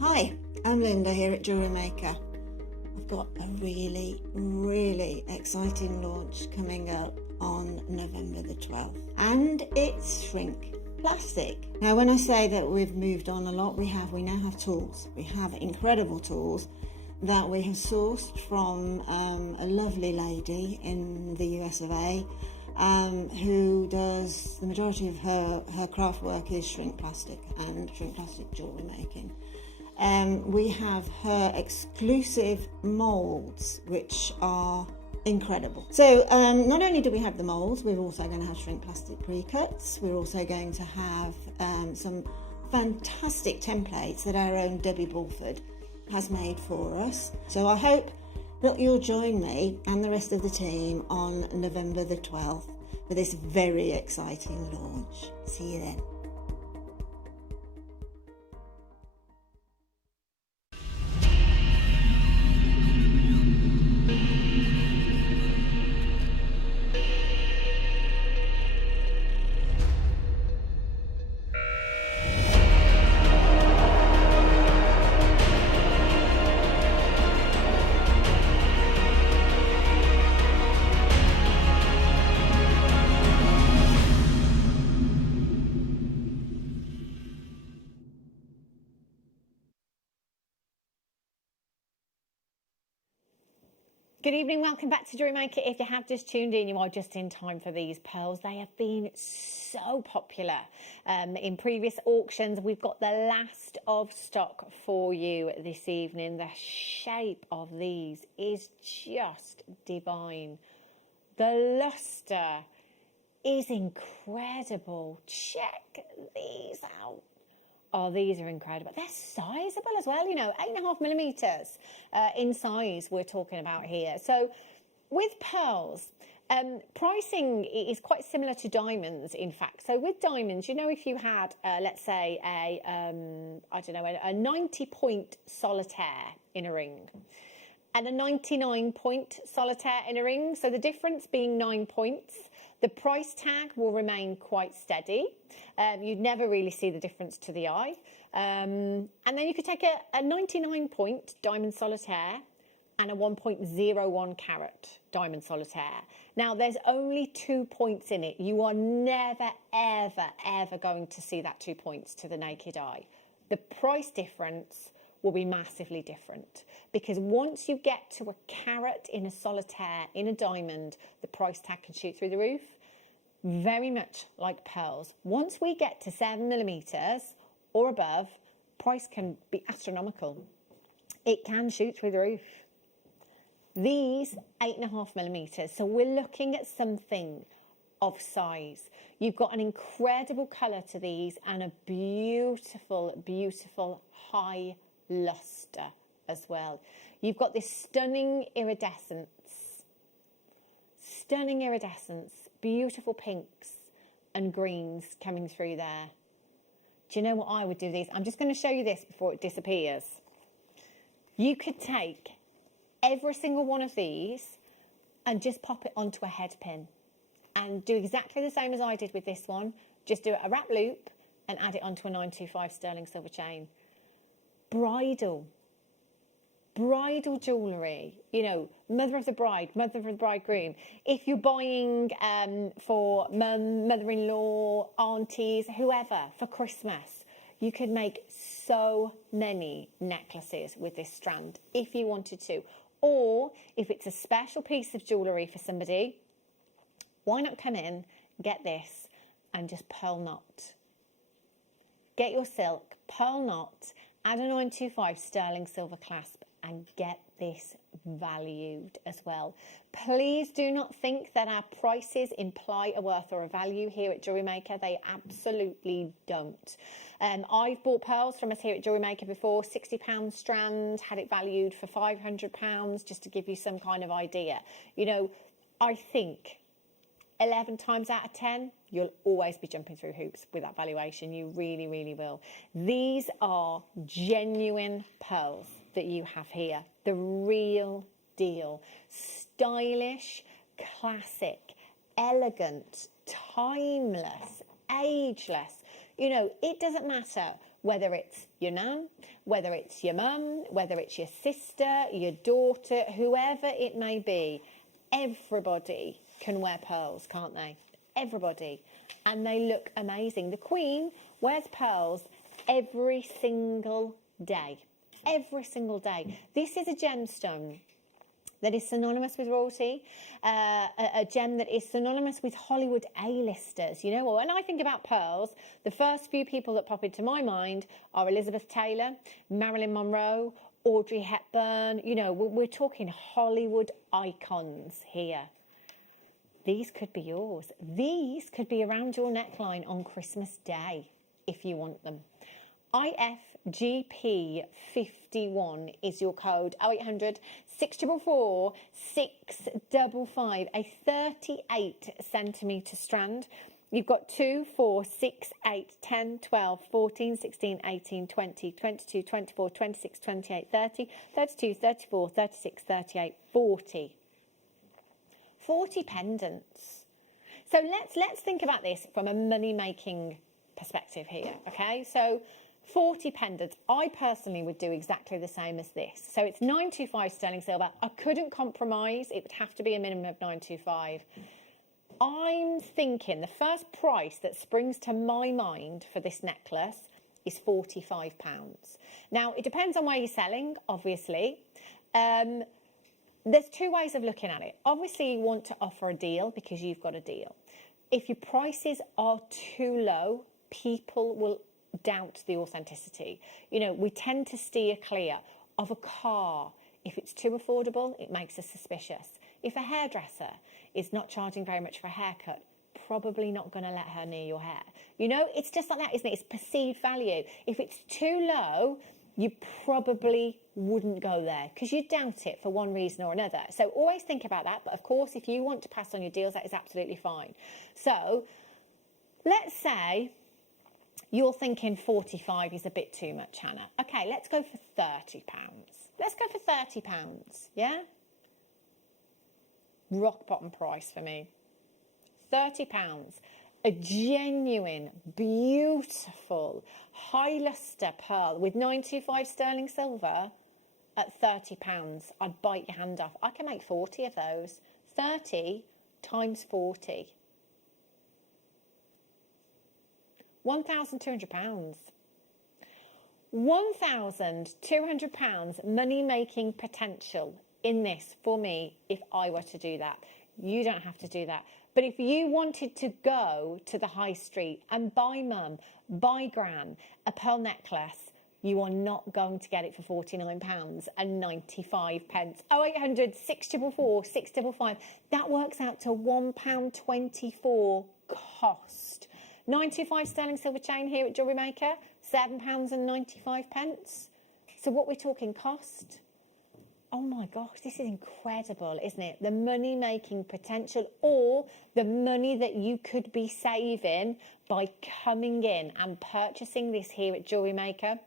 Hi, I'm Linda here at Jewellery Maker. I've got a really exciting launch coming up on November the 12th, and it's shrink plastic. Now, when I say that we've moved on a lot, we now have tools. We have incredible tools that we have sourced from a lovely lady in the US of A, who does the majority of her craft work is shrink plastic and shrink plastic jewellery making. We have her exclusive moulds, which are incredible. So not only do we have the moulds, we're also going to have shrink plastic pre-cuts. We're also going to have some fantastic templates that our own Debbie Bulford has made for us. So I hope that you'll join me and the rest of the team on November the 12th for this very exciting launch. See you then. Good evening, welcome back to Jewellery Maker. If you have just tuned in, you are just in time for these pearls. They have been so popular in previous auctions. We've got the last of stock for you this evening. The shape of these is just divine. The lustre is incredible. Check these out. Oh, these are incredible. They're sizable as well, 8.5 millimeters in size we're talking about here. So with pearls, pricing is quite similar to diamonds, in fact. So with diamonds, if you had, let's say, a 90-point solitaire in a ring and a 99-point solitaire in a ring, so the difference being 9 points, the price tag will remain quite steady. You'd never really see the difference to the eye. And then you could take a 99-point diamond solitaire and a 1.01 carat diamond solitaire. Now, there's only 2 points in it. You are never, ever going to see that 2 points to the naked eye. The price difference will be massively different, because once you get to a carat in a solitaire, in a diamond, the price tag can shoot through the roof. Very much like pearls. Once we get to 7 millimeters or above, price can be astronomical. It can shoot through the roof. These 8.5mm, so we're looking at something of size. You've got an incredible colour to these and a beautiful, beautiful high lustre as well. You've got this stunning iridescence, beautiful pinks and greens coming through there. Do you know what I would do these? I'm just going to show you this before it disappears. You could take every single one of these and just pop it onto a head pin and do exactly the same as I did with this one. Just do a wrap loop and add it onto a 925 sterling silver chain. Bridal jewellery, you know, mother of the bride, mother of the bridegroom. If you're buying for mum, mother-in-law, aunties, whoever, for Christmas, you could make so many necklaces with this strand if you wanted to. Or if it's a special piece of jewellery for somebody, why not come in, get this, and just pearl knot. Get your silk, pearl knot, add a 925 sterling silver clasp, and get this valued as well. Please do not think that our prices imply a worth or a value here at Jewellery Maker. They absolutely don't. I've bought pearls from us here at Jewellery Maker before, £60 strand, had it valued for £500, just to give you some kind of idea. You know, I think 11 times out of 10, you'll always be jumping through hoops with that valuation. You really, really will. These are genuine pearls that you have here. The real deal. Stylish, classic, elegant, timeless, ageless. You know, it doesn't matter whether it's your nan, whether it's your mum, whether it's your sister, your daughter, whoever it may be. Everybody can wear pearls, can't they? Everybody. And they look amazing. The Queen wears pearls every single day. Every single day. This is a gemstone that is synonymous with royalty, a gem that is synonymous with Hollywood A-listers. You know, when I think about pearls, the first few people that pop into my mind are Elizabeth Taylor, Marilyn Monroe, Audrey Hepburn. You know, we're talking Hollywood icons here. These could be yours. These could be around your neckline on Christmas Day if you want them. IFGP51 is your code. 0800 644 655. A 38 centimetre strand. You've got 2, 4, 6, 8, 10, 12, 14, 16, 18, 20, 22, 24, 26, 28, 30, 32, 34, 36, 38, 40. 40 pendants. So let's think about this from a money-making perspective here, okay? So 40 pendants. I personally would do exactly the same as this. So it's 925 sterling silver. I couldn't compromise. It would have to be a minimum of 925. I'm thinking the first price that springs to my mind for this necklace is £45. Now, it depends on where you're selling, obviously. There's two ways of looking at it. Obviously, you want to offer a deal because you've got a deal. If your prices are too low, people will doubt the authenticity. You know, we tend to steer clear of a car. If it's too affordable, it makes us suspicious. If a hairdresser is not charging very much for a haircut, probably not going to let her near your hair. You know, it's just like that, isn't it? It's perceived value. If it's too low, you probably wouldn't go there because you doubt it for one reason or another. So always think about that. But of course, if you want to pass on your deals, that is absolutely fine. So let's say you're thinking 45 is a bit too much, Hannah. Okay, let's go for £30. Let's go for £30, yeah? Rock bottom price for me. £30. A genuine, beautiful, high lustre pearl with 925 sterling silver at £30. I'd bite your hand off. I can make 40 of those. 30 times 40. £1,200. £1,200 money-making potential in this for me if I were to do that. You don't have to do that. But if you wanted to go to the high street and buy mum, buy gran, a pearl necklace, you are not going to get it for £49.95. 0800 644 655. That works out to £1.24 cost. 925 sterling silver chain here at Jewellery Maker, £7.95. So what we're talking cost? Oh my gosh, this is incredible, isn't it? The money-making potential, or the money that you could be saving by coming in and purchasing this here at Jewellery Maker,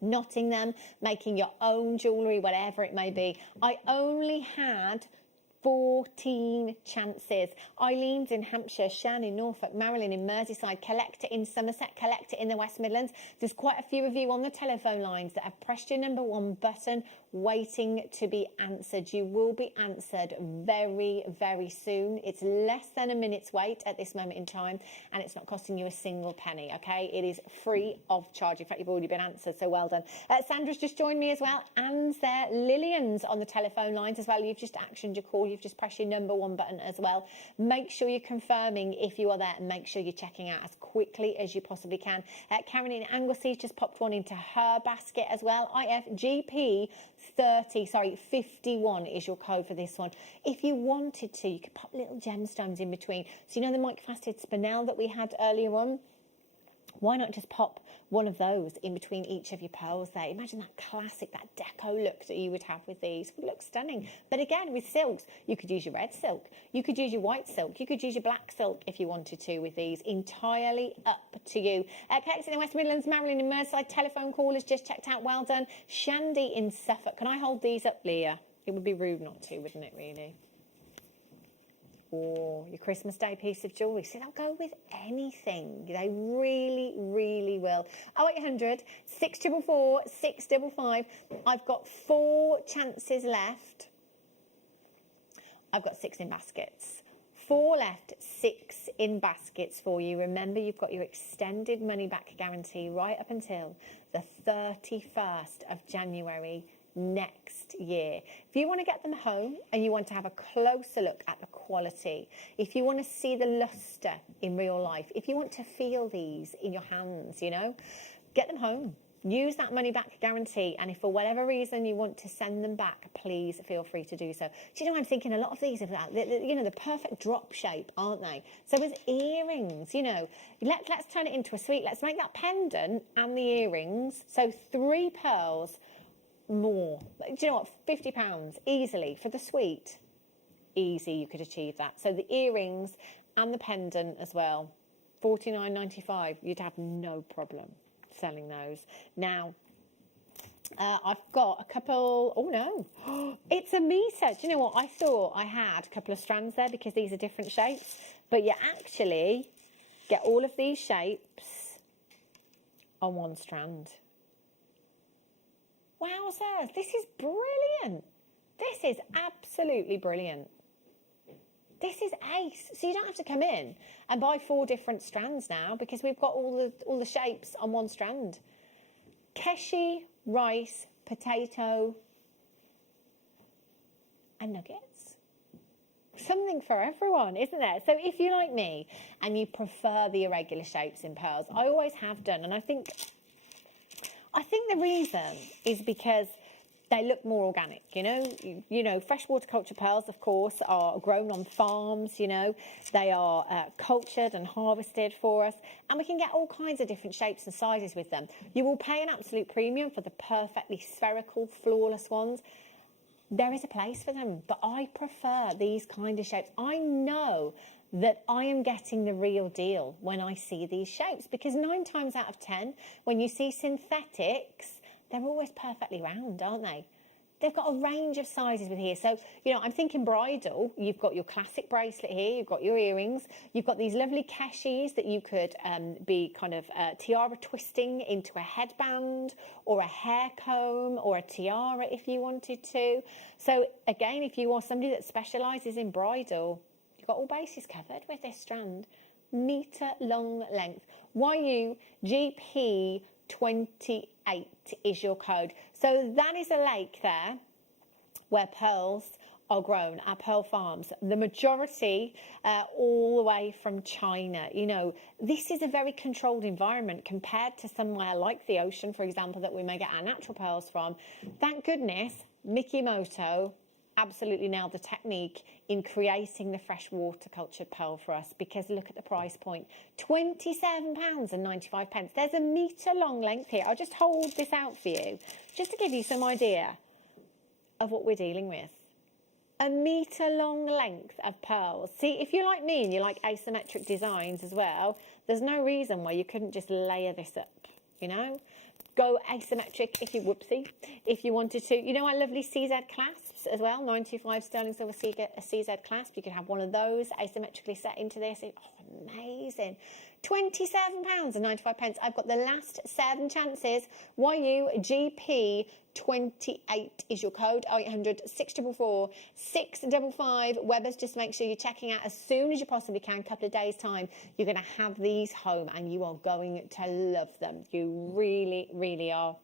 knotting them, making your own jewellery, whatever it may be. I only had 14 chances. Eileen's in Hampshire, Shan in Norfolk, Marilyn in Merseyside, Collector in Somerset, Collector in the West Midlands. There's quite a few of you on the telephone lines that have pressed your number 1 button waiting to be answered. You will be answered very, very soon. It's less than a minute's wait at this moment in time, and it's not costing you a single penny, okay? It is free of charge. In fact, you've already been answered, so well done. Sandra's just joined me as well. Anne's there. Lillian's on the telephone lines as well. You've just actioned your call. You've just pressed your number 1 button as well. Make sure you're confirming if you are there, and make sure you're checking out as quickly as you possibly can. Karen in Anglesey just popped one into her basket as well. IFGP 51 is your code for this one. If you wanted to, you could pop little gemstones in between. So you know the microfaceted spinel that we had earlier on? Why not just pop one of those in between each of your pearls there? Imagine that classic, that deco look that you would have with these. It would look stunning. But again, with silks, you could use your red silk, you could use your white silk, you could use your black silk if you wanted to with these. Entirely up to you. Collecting in the West Midlands, Marilyn in Merseyside, telephone call has just checked out. Well done. Shandy in Suffolk. Can I hold these up, Leah? It would be rude not to, wouldn't it, really? Or your Christmas Day piece of jewellery. See, they'll go with anything. They really, really will. 0800 644 655. I've got 4 chances left. I've got 6 in baskets. 4 left, 6 in baskets for you. Remember, you've got your extended money back guarantee right up until the 31st of January next year. If you want to get them home and you want to have a closer look at the quality, if you want to see the luster in real life, if you want to feel these in your hands, you know, get them home. Use that money back guarantee, and if for whatever reason you want to send them back, please feel free to do so. Do you know, I'm thinking a lot of these are you know, the perfect drop shape, aren't they? So as earrings, you know, let's turn it into a suite. Let's make that pendant and the earrings. So 3 pearls more. Do you know what? £50 easily for the suite. Easy, you could achieve that. So the earrings and the pendant as well, £49.95. You'd have no problem selling those. Now, I've got a couple. Oh no, it's a meter. Do you know what? I thought I had a couple of strands there because these are different shapes, but you actually get all of these shapes on 1 strand. Wowzers, this is brilliant. This is absolutely brilliant. This is ace. So you don't have to come in and buy 4 different strands now because we've got all the shapes on 1 strand. Keshi, rice, potato, and nuggets. Something for everyone, isn't there? So if you're like me and you prefer the irregular shapes in pearls, I always have done, and I think the reason is because they look more organic, you know. Freshwater culture pearls, of course, are grown on farms, you know. They are cultured and harvested for us, and we can get all kinds of different shapes and sizes with them. You will pay an absolute premium for the perfectly spherical, flawless ones. There is a place for them, but I prefer these kind of shapes. I know that I am getting the real deal when I see these shapes, because 9 times out of 10, when you see synthetics, they're always perfectly round, aren't they? They've got a range of sizes with here. So, you know, I'm thinking bridal. You've got your classic bracelet here. You've got your earrings. You've got these lovely cashis that you could be kind of tiara twisting into a headband or a hair comb or a tiara if you wanted to. So, again, if you are somebody that specialises in bridal, you've got all bases covered with this strand. Metre long length. YUGP28 is your code. So that is a lake there where pearls are grown at pearl farms, the majority all the way from China. You know, this is a very controlled environment compared to somewhere like the ocean, for example, that we may get our natural pearls from. Thank goodness Mikimoto absolutely nailed the technique in creating the freshwater cultured pearl for us, because look at the price point, £27.95. There's a metre long length here. I'll just hold this out for you just to give you some idea of what we're dealing with. A metre long length of pearls. See, if you're like me and you like asymmetric designs as well, there's no reason why you couldn't just layer this up, you know? Go asymmetric if you if you wanted to. You know our lovely CZ clasps as well, 925 sterling silver CZ clasp. You could have one of those asymmetrically set into this. Oh, amazing. £27.95. I've got the last 7 chances. YUGP28 is your code. 0800 644 655. Webbers, just make sure you're checking out as soon as you possibly can. Couple of days time, you're going to have these home and you are going to love them. You really, really are.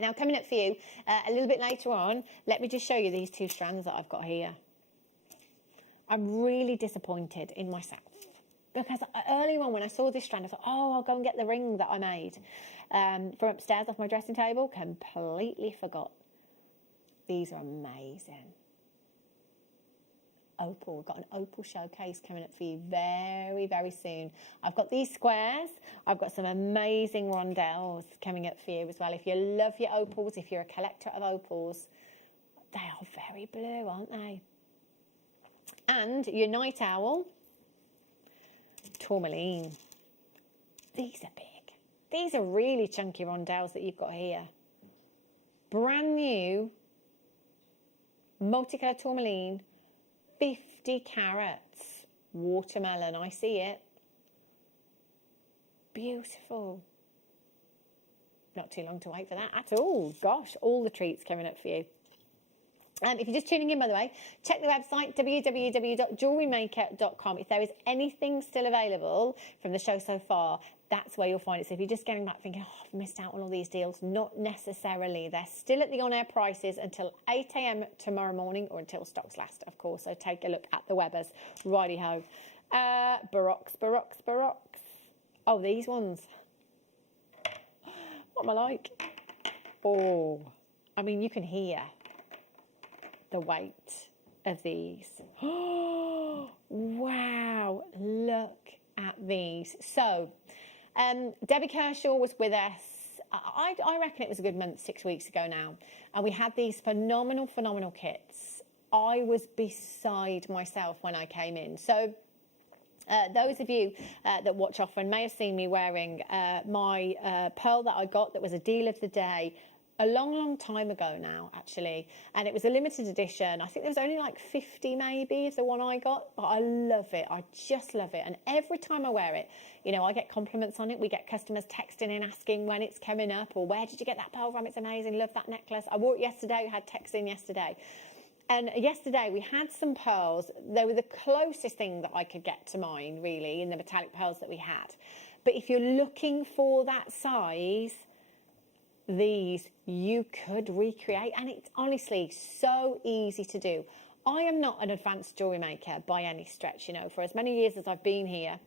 Now, coming up for you a little bit later on, let me just show you these 2 strands that I've got here. I'm really disappointed in myself, because earlier on when I saw this strand, I thought, oh, I'll go and get the ring that I made from upstairs off my dressing table. Completely forgot. These are amazing. Opal. We've got an opal showcase coming up for you very, very soon. I've got these squares. I've got some amazing rondelles coming up for you as well. If you love your opals, if you're a collector of opals, they are very blue, aren't they? And your night owl, tourmaline. These are big. These are really chunky rondelles that you've got here. Brand new multicolour tourmaline, 50 carats, watermelon. I see it. Beautiful. Not too long to wait for that at all. Gosh, all the treats coming up for you. If you're just tuning in, by the way, check the website, www.jewellerymaker.com. If there is anything still available from the show so far, that's where you'll find it. So if you're just getting back thinking, oh, I've missed out on all these deals, not necessarily. They're still at the on-air prices until 8 a.m. tomorrow morning, or until stocks last, of course. So take a look at the Webbers. Righty-ho. Baroques. Oh, these ones. What am I like? Oh, I mean, you can hear the weight of these. Oh, wow, look at these. So, Debbie Kershaw was with us, I reckon it was a good month, 6 weeks ago now, and we had these phenomenal kits. I was beside myself when I came in. So, those of you that watch often may have seen me wearing my pearl that I got that was a deal of the day a long time ago now, actually, and it was a limited edition. I think there was only like 50 maybe of the one I got, but I love it. I just love it, and every time I wear it, you know, I get compliments on it. We get customers texting in asking when it's coming up, or where did you get that pearl from? It's amazing. Love that necklace. I wore it yesterday. We had texts in yesterday. And yesterday we had some pearls. They were the closest thing that I could get to mine, really, in the metallic pearls that we had. But if you're looking for that size, these you could recreate, and it's honestly so easy to do. I am not an advanced jewellery maker by any stretch, you know. For as many years as I've been here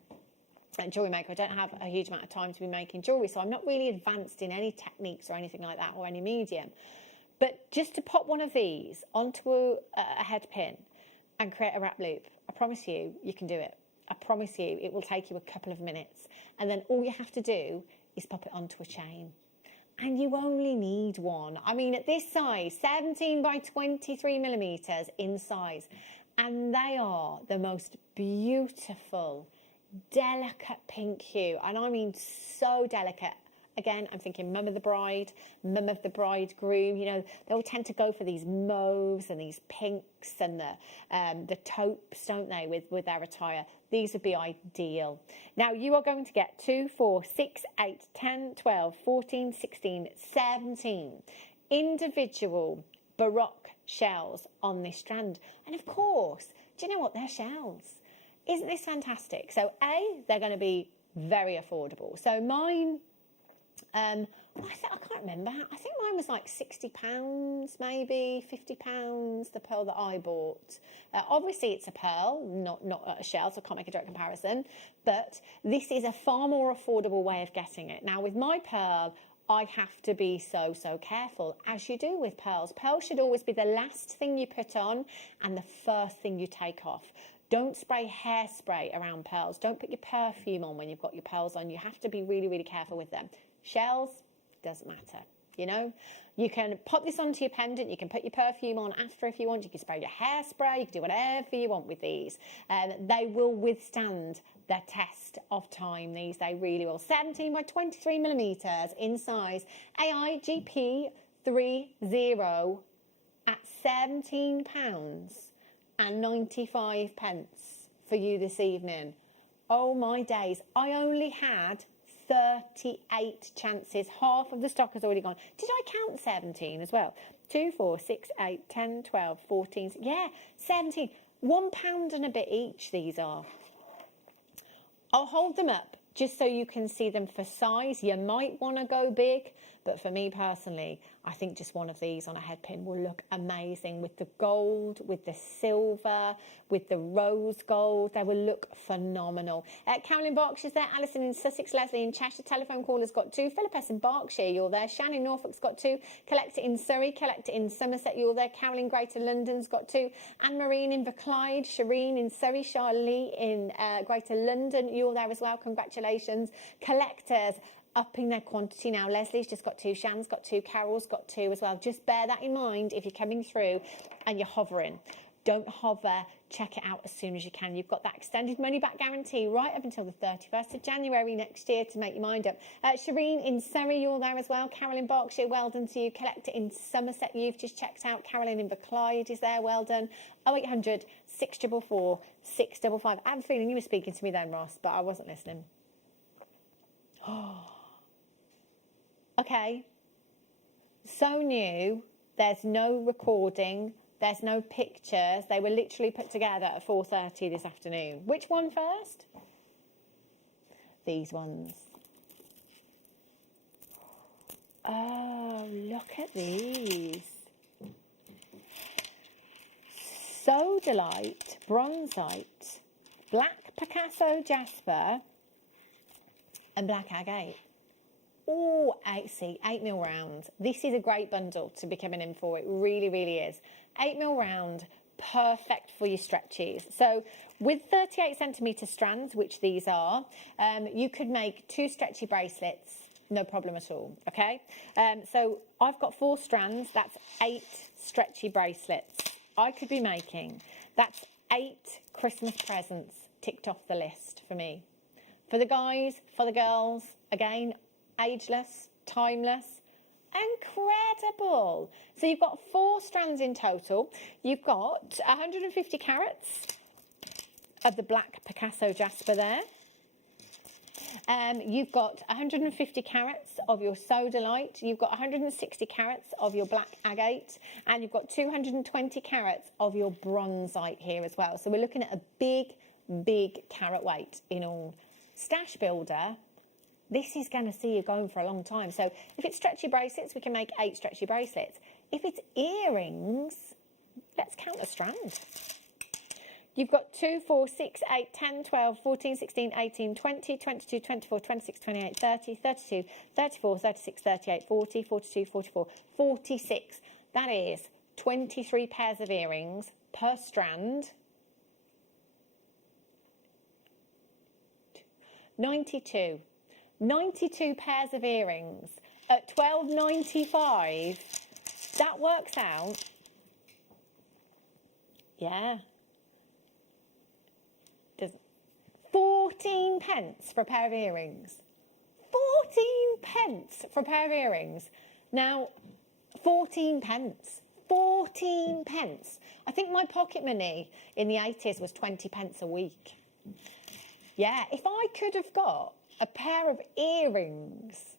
at Jewellery Maker, I don't have a huge amount of time to be making jewellery, so I'm not really advanced in any techniques or anything like that, or any medium. But just to pop one of these onto a head pin and create a wrap loop, I promise you, you can do it. I promise you, it will take you a couple of minutes, and then all you have to do is pop it onto a chain. And you only need one. I mean, at this size, 17 by 23 millimeters in size. And they are the most beautiful, delicate pink hue. And I mean so delicate. Again, I'm thinking mum of the bride, mum of the bridegroom. You know, they all tend to go for these mauves and these pinks and the taupes, don't they, with their attire. These would be ideal. Now, you are going to get 2, 4, 6, 8, 10, 12, 14, 16, 17 individual Baroque shells on this strand. And of course, do you know what? They're shells. Isn't this fantastic? So, A, they're going to be very affordable. So mine I can't remember. I think mine was like £60, maybe £50, the pearl that I bought. Obviously, it's a pearl, not a shell, so I can't make a direct comparison. But this is a far more affordable way of getting it. Now, with my pearl, I have to be so careful, as you do with pearls. Pearls should always be the last thing you put on and the first thing you take off. Don't spray hairspray around pearls. Don't put your perfume on when you've got your pearls on. You have to be really careful with them. Shells, doesn't matter. You know, you can pop this onto your pendant. You can put your perfume on after if you want. You can spray your hairspray. You can do whatever you want with these. They will withstand the test of time. They really will. 17 by 23 millimeters in size. AIGP 30 at £17.95 for you this evening. Oh my days! I only had 38 chances. Half of the stock has already gone. Did I count 17 as well? 2, 4, 6, 8, 10, 12, 14. Yeah, 17. £1 and a bit each, these are. I'll hold them up just so you can see them for size. You might want to go big, but for me personally, I think just one of these on a head pin will look amazing with the gold, with the silver, with the rose gold. They will look phenomenal. Carolyn Berkshire's there, Alison in Sussex, Leslie in Cheshire, telephone caller's got 2, Philip S in Berkshire, you're there, Shannon in Norfolk's got 2, Collector in Surrey, Collector in Somerset, you're there, Carolyn Greater London's got 2, Anne-Marine in Berclyde, Shireen in Surrey, Charlie in Greater London, you're there as well, congratulations. Collectors upping their quantity now. Leslie's just got 2, Shan's got 2, Carol's got 2 as well. Just bear that in mind if you're coming through and you're hovering. Don't hover, check it out as soon as you can. You've got that extended money back guarantee right up until the 31st of January next year to make your mind up. Shireen in Surrey, you're there as well. Carolyn Berkshire, well done to you. Collector in Somerset, you've just checked out. Carolyn in Berclyde is there, well done. 0800 644 655. I have a feeling you were speaking to me then, Ross, but I wasn't listening. Okay, so new, there's no recording, there's no pictures, they were literally put together at 4:30 this afternoon. Which one first? These ones. Oh, look at these. Sodalite, Bronzite, Black Picasso Jasper and Black Agate. Oh, 8mm round. This is a great bundle to be coming in for. It really is. 8mm round, perfect for your stretchies. So with 38cm strands, which these are, you could make 2 stretchy bracelets, no problem at all, okay? So I've got 4 strands, that's 8 stretchy bracelets I could be making. That's 8 Christmas presents ticked off the list for me. For the guys, for the girls, again, ageless, timeless, incredible. So you've got 4 strands in total. You've got 150 carats of the Black Picasso Jasper there. You've got 150 carats of your Sodalite. You've got 160 carats of your Black Agate. And you've got 220 carats of your Bronzite here as well. So we're looking at a big carat weight in all. Stash builder. This is going to see you going for a long time. So if it's stretchy bracelets, we can make 8 stretchy bracelets. If it's earrings, let's count a strand. You've got 2, 4, 6, 8, 10, 12, 14, 16, 18, 20, 22, 24, 26, 28, 30, 32, 34, 36, 38, 40, 42, 44, 46. That is 23 pairs of earrings per strand. 92 pairs of earrings at £12.95. That works out. Yeah. 14 pence for a pair of earrings. 14 pence for a pair of earrings. Now, 14 pence. 14 pence. I think my pocket money in the 80s was 20 pence a week. Yeah, if I could have got a pair of earrings.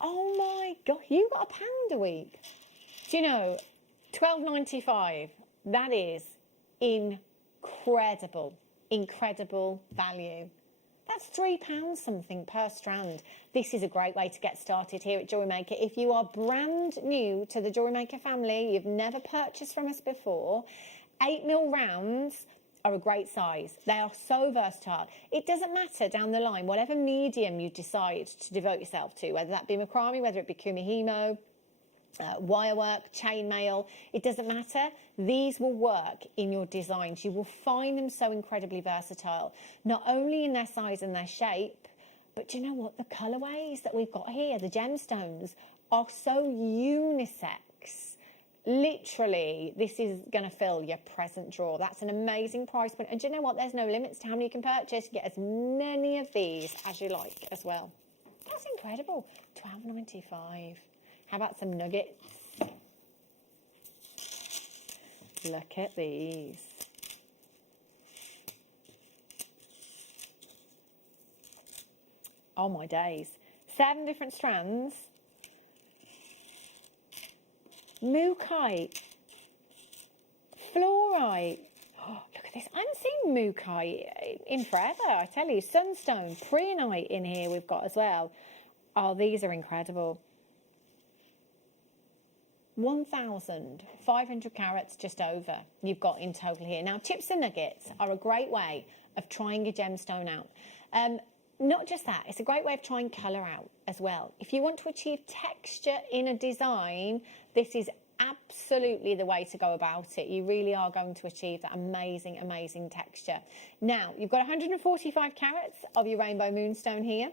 Oh my God, you got £1 a week. Do you know, £12.95, that is incredible value. That's £3 something per strand. This is a great way to get started here at Jewellery Maker. If you are brand new to the Jewellery Maker family, you've never purchased from us before, 8mm rounds are a great size. They are so versatile. It doesn't matter down the line, whatever medium you decide to devote yourself to, whether that be macrame, whether it be kumihimo, wire work, chainmail, it doesn't matter. These will work in your designs. You will find them so incredibly versatile, not only in their size and their shape, but do you know what? The colourways that we've got here, the gemstones, are so unisex. Literally, this is going to fill your present drawer. That's an amazing price point. And do you know what? There's no limits to how many you can purchase. You get as many of these as you like as well. That's incredible. £12.95. How about some nuggets? Look at these. Oh my days. 7 different strands. Mookaite. Fluorite. Oh, look at this. I haven't seen mookaite in forever, I tell you. Sunstone. Preonite in here we've got as well. Oh, these are incredible. 1,500 carats just over you've got in total here. Now, chips and nuggets are a great way of trying your gemstone out. Not just that, it's a great way of trying colour out as well. If you want to achieve texture in a design, this is absolutely the way to go about it. You really are going to achieve that amazing, amazing texture. Now, you've got 145 carats of your rainbow moonstone here.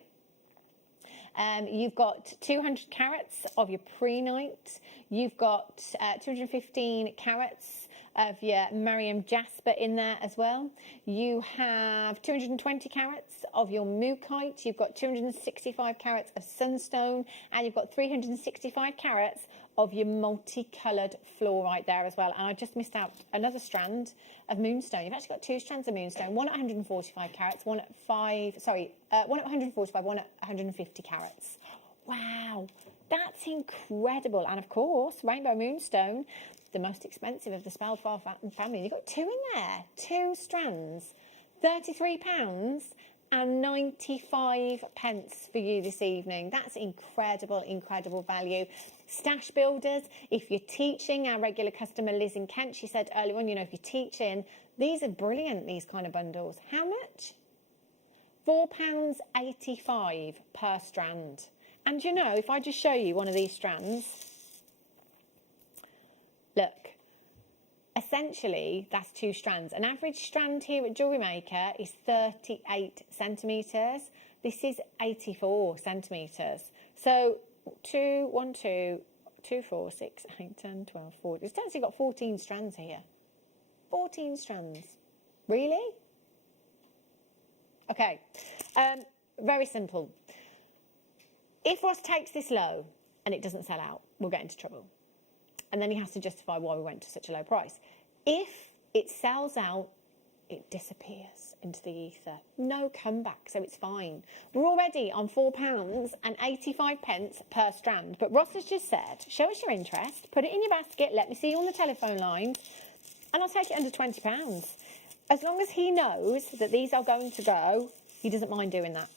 You've got 200 carats of your preonite. You've got 215 carats of your Mariam Jasper in there as well. You have 220 carats of your mookaite. You've got 265 carats of sunstone, and you've got 365 carats of your multicoloured fluorite there as well. And I just missed out another strand of moonstone. You've actually got 2 strands of moonstone, one at 145 carats, one at 145, one at 150 carats. Wow, that's incredible. And of course, rainbow moonstone, the most expensive of the Spellfire family. You've got 2 in there, 2 strands, £33 and 95 pence for you this evening. That's incredible, incredible value. Stash builders, if you're teaching, our regular customer Liz in Kent, she said earlier on, you know, if you're teaching, these are brilliant, these kind of bundles. How much? £4.85 per strand. And you know, if I just show you one of these strands, look, essentially that's 2 strands. An average strand here at Jewellery Maker is 38 centimetres. This is 84 centimetres. So 2, 1, 2, 2, 4, 6, 8, 10, 12, 14. It's actually got 14 strands here. 14 strands. Really? Okay. Very simple. If Ross takes this low and it doesn't sell out, we'll get into trouble. And then he has to justify why we went to such a low price. If it sells out, it disappears into the ether. No comeback, so it's fine. We're already on £4.85 per strand. But Ross has just said, show us your interest, put it in your basket, let me see you on the telephone lines, and I'll take it under £20. As long as he knows that these are going to go, he doesn't mind doing that.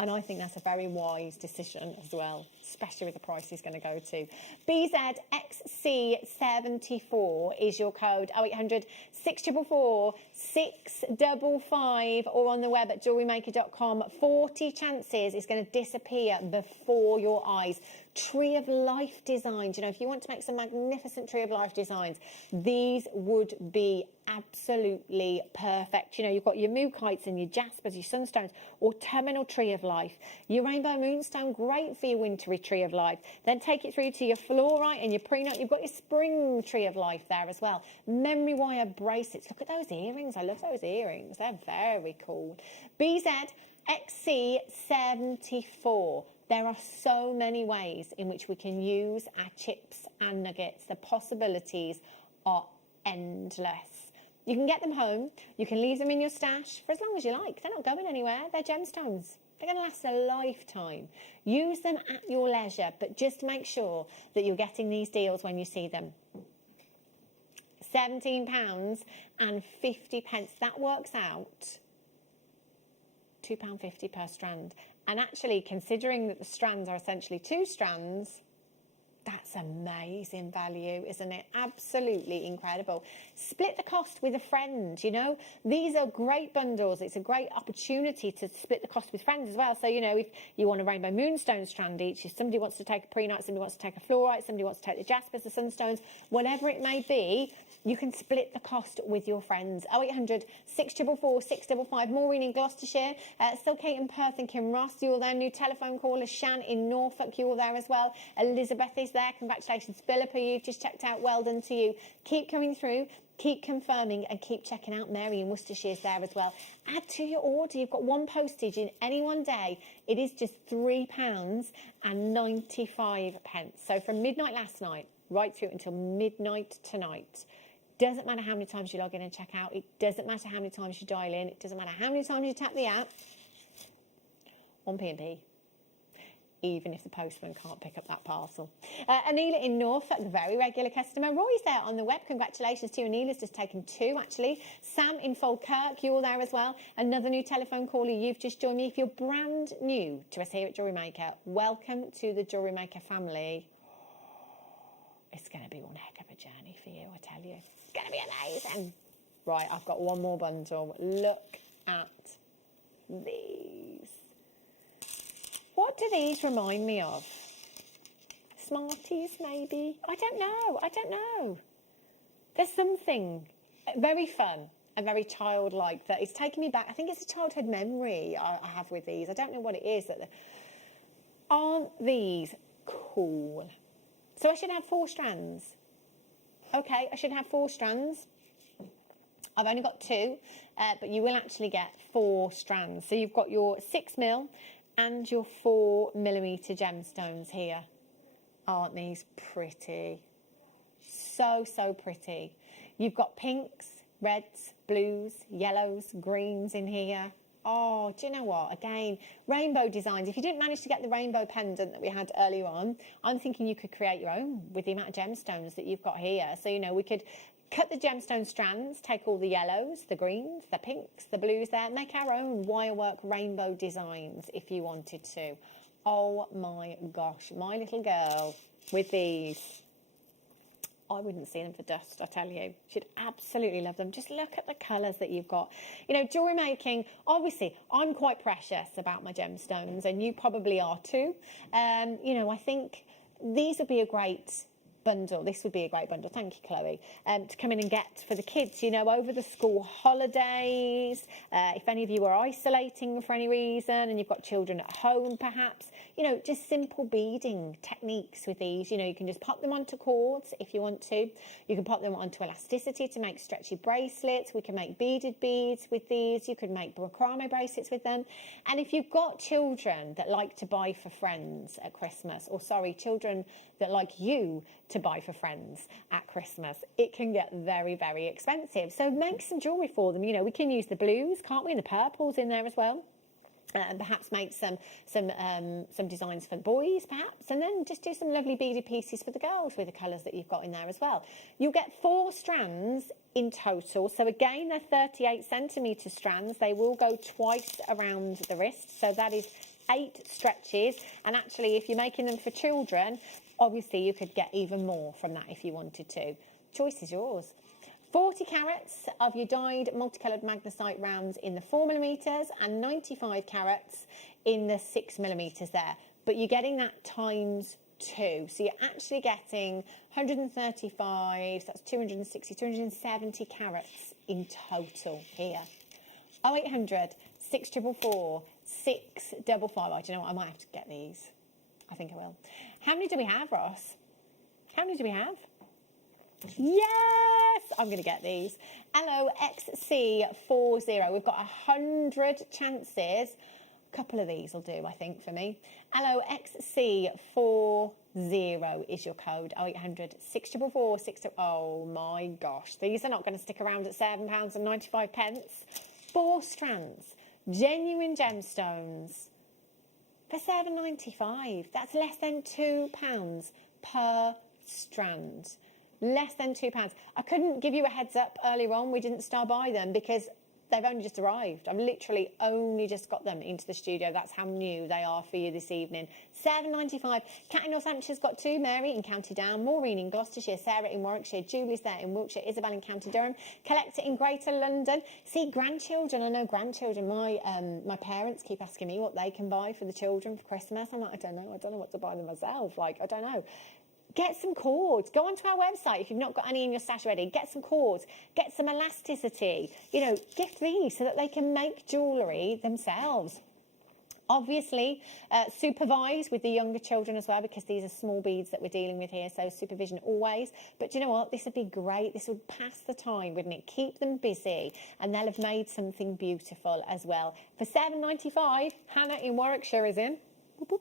And I think that's a very wise decision as well, especially with the price he's going to go to. BZXC74 is your code, 0800 644 655, or on the web at jewellerymaker.com. 40 chances it's going to disappear before your eyes. Tree of Life designs. You know, if you want to make some magnificent Tree of Life designs, these would be absolutely perfect. You know, you've got your mookites and your jaspers, your sunstones, autumnal Tree of Life. Your rainbow moonstone, great for your wintry Tree of Life. Then take it through to your fluorite and your preonite. You've got your spring Tree of Life there as well. Memory wire bracelets. Look at those earrings. I love those earrings. They're very cool. BZXC74. There are so many ways in which we can use our chips and nuggets. The possibilities are endless. You can get them home. You can leave them in your stash for as long as you like. They're not going anywhere. They're gemstones. They're going to last a lifetime. Use them at your leisure, but just make sure that you're getting these deals when you see them. £17.50. That works out £2.50 per strand. And actually, considering that the strands are essentially 2 strands, that's amazing value, isn't it? Absolutely incredible. Split the cost with a friend, you know. These are great bundles. It's a great opportunity to split the cost with friends as well. So, you know, if you want a rainbow moonstone strand each, if somebody wants to take a prehnite, somebody wants to take a fluorite, somebody wants to take the jaspers, the sunstones, whatever it may be, you can split the cost with your friends. 0800 644 655. Maureen in Gloucestershire, still Kate in Perth and Kim Ross, you're there. New telephone caller, Shan in Norfolk, you're there as well. Elizabeth is there. Congratulations, Philippa, you've just checked out. Well done to you. Keep coming through, keep confirming, and keep checking out. Mary in Worcestershire is there as well. Add to your order. You've got 1 postage in any one day. It is just £3.95. So from midnight last night right through until midnight tonight. Doesn't matter how many times you log in and check out. It doesn't matter how many times you dial in. It doesn't matter how many times you tap the app. 1p&p. Even if the postman can't pick up that parcel. Anila in Norfolk, very regular customer. Roy's there on the web. Congratulations to you. Anila's just taken 2, actually. Sam in Falkirk, you're there as well. Another new telephone caller. You've just joined me. If you're brand new to us here at Jewellery Maker, welcome to the Jewellery Maker family. It's going to be one heck of a journey for you, I tell you. It's going to be amazing. Right, I've got one more bundle. Look at these. What do these remind me of? Smarties, maybe? I don't know. There's something very fun and very childlike that is taking me back. I think it's a childhood memory I have with these. I don't know what it is. Aren't these cool? So I should have 4 strands. Okay, I should have 4 strands. I've only got 2, but you will actually get 4 strands. So you've got your 6mm and your 4mm gemstones here. Aren't these pretty? So, so pretty. You've got pinks, reds, blues, yellows, greens in here. Oh, do you know what? Again, rainbow designs. If you didn't manage to get the rainbow pendant that we had earlier on, I'm thinking you could create your own with the amount of gemstones that you've got here. So, you know, we could cut the gemstone strands, take all the yellows, the greens, the pinks, the blues there, make our own wirework rainbow designs if you wanted to. Oh my gosh, my little girl with these. I wouldn't see them for dust, I tell you. She'd absolutely love them. Just look at the colours that you've got. You know, jewellery making, obviously, I'm quite precious about my gemstones, and you probably are too. You know, I think these would be a great bundle. This would be a great bundle. Thank you, Chloe. To come in and get for the kids, you know, over the school holidays. If any of you are isolating for any reason and you've got children at home, perhaps, you know, just simple beading techniques with these. You know, you can just pop them onto cords if you want to. You can pop them onto elasticity to make stretchy bracelets. We can make beaded beads with these. You could make macrame bracelets with them. And if you've got children that like to buy for friends at Christmas, or sorry, children that like you to buy for friends at Christmas, it can get very, very expensive. So make some jewellery for them. You know, we can use the blues, can't we? And the purples in there as well. And perhaps make some designs for the boys, perhaps, and then just do some lovely beaded pieces for the girls with the colours that you've got in there as well. You'll get 4 strands in total. So again, they're 38 centimetre strands. They will go twice around the wrist. So that is 8 stretches. And actually, if you're making them for children, obviously you could get even more from that if you wanted to. Choice is yours. 40 carats of your dyed multicoloured magnesite rounds in the 4mm and 95 carats in the 6mm there. But you're getting that times 2. So you're actually getting 135, so that's 260, 270 carats in total here. 0800 644 655. I don't know what, I might have to get these. I think I will. How many do we have, Ross? How many do we have? Yes, I'm going to get these. LOXC40. We've got 100 chances. A couple of these will do, I think, for me. LOXC40 is your code. 0800 644 6. Oh my gosh, these are not going to stick around at £7.95. 4 strands, genuine gemstones for £7.95. That's less than £2 per strand. Less than £2. I couldn't give you a heads up earlier on. We didn't star by them because They've only just arrived. I've literally only just got them into the studio. That's how new they are for you this evening. £7.95. Kat in Northampton's got two. Mary in County Down, Maureen in Gloucestershire, Sarah in Warwickshire, Julie's there in Wiltshire, Isabel in County Durham, Collector in Greater London. See, grandchildren, I know grandchildren. My parents keep asking me what they can buy for the children for Christmas. I'm like, I don't know what to buy them myself. Like, I don't know. Get some cords. Go onto our website if you've not got any in your stash already. Get some cords. Get some elasticity. You know, gift these so that they can make jewellery themselves. Obviously, supervise with the younger children as well, because these are small beads that we're dealing with here, so supervision always. But do you know what? This would be great. This would pass the time, wouldn't it? Keep them busy, and they'll have made something beautiful as well. For £7.95, Hannah in Warwickshire is in. Boop, boop.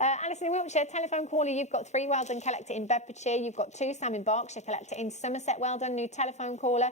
Alison in Wiltshire, telephone caller, you've got 3. Well done. Collector in Bedfordshire, you've got 2. Sam in Berkshire, collector in Somerset, well done. New telephone caller.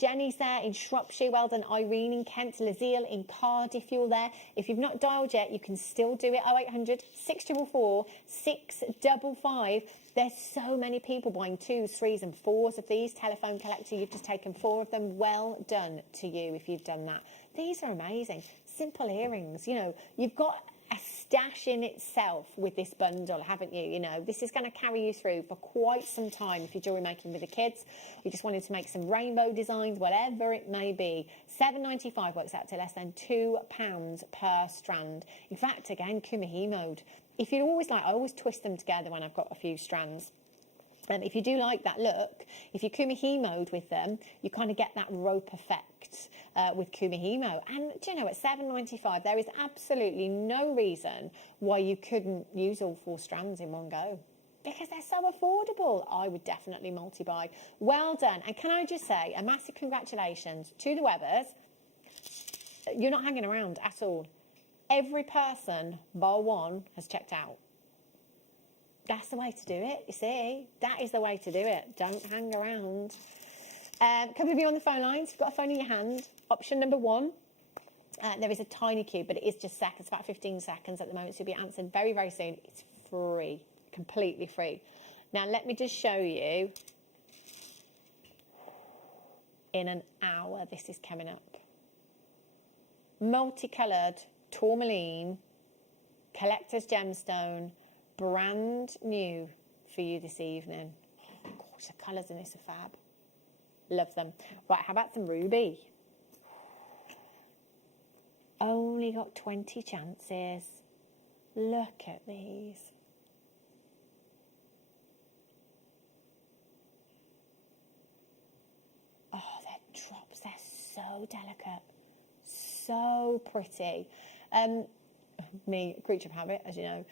Jenny's there in Shropshire, well done. Irene in Kent, Lazille in Cardiff, you're there. If you've not dialed yet, you can still do it. 0800 644 655. There's so many people buying 2s, 3s and 4s of these. Telephone collector, you've just taken 4 of them. Well done to you if you've done that. These are amazing. Simple earrings, you know, you've got a stash in itself with this bundle, haven't you? You know, this is going to carry you through for quite some time if you're jewellery making with the kids. You just wanted to make some rainbow designs, whatever it may be. £7.95 works out to less than £2 per strand. In fact, again, Kumahi mode. If you always like, I always twist them together when I've got a few strands. And if you do like that look, if you Kumahi mode with them, you kind of get that rope effect with Kumahi mode. And do you know, at £7.95, there is absolutely no reason why you couldn't use all 4 strands in one go, because they're so affordable. I would definitely multi-buy. Well done. And can I just say a massive congratulations to the Webbers. You're not hanging around at all. Every person, bar one, has checked out. That's the way to do it, you see. That is the way to do it. Don't hang around. A couple of you on the phone lines, you've got a phone in your hand. Option number 1, there is a tiny queue, but it is just seconds, about 15 seconds at the moment, so you'll be answered very, very soon. It's free, completely free. Now, let me just show you. In an hour, this is coming up. Multicoloured tourmaline, collector's gemstone, brand new for you this evening. Oh, gosh, the colours in this are fab. Love them. Right, how about some ruby? Only got 20 chances. Look at these. Oh, they're drops. They're so delicate. So pretty. Me, creature of habit, as you know,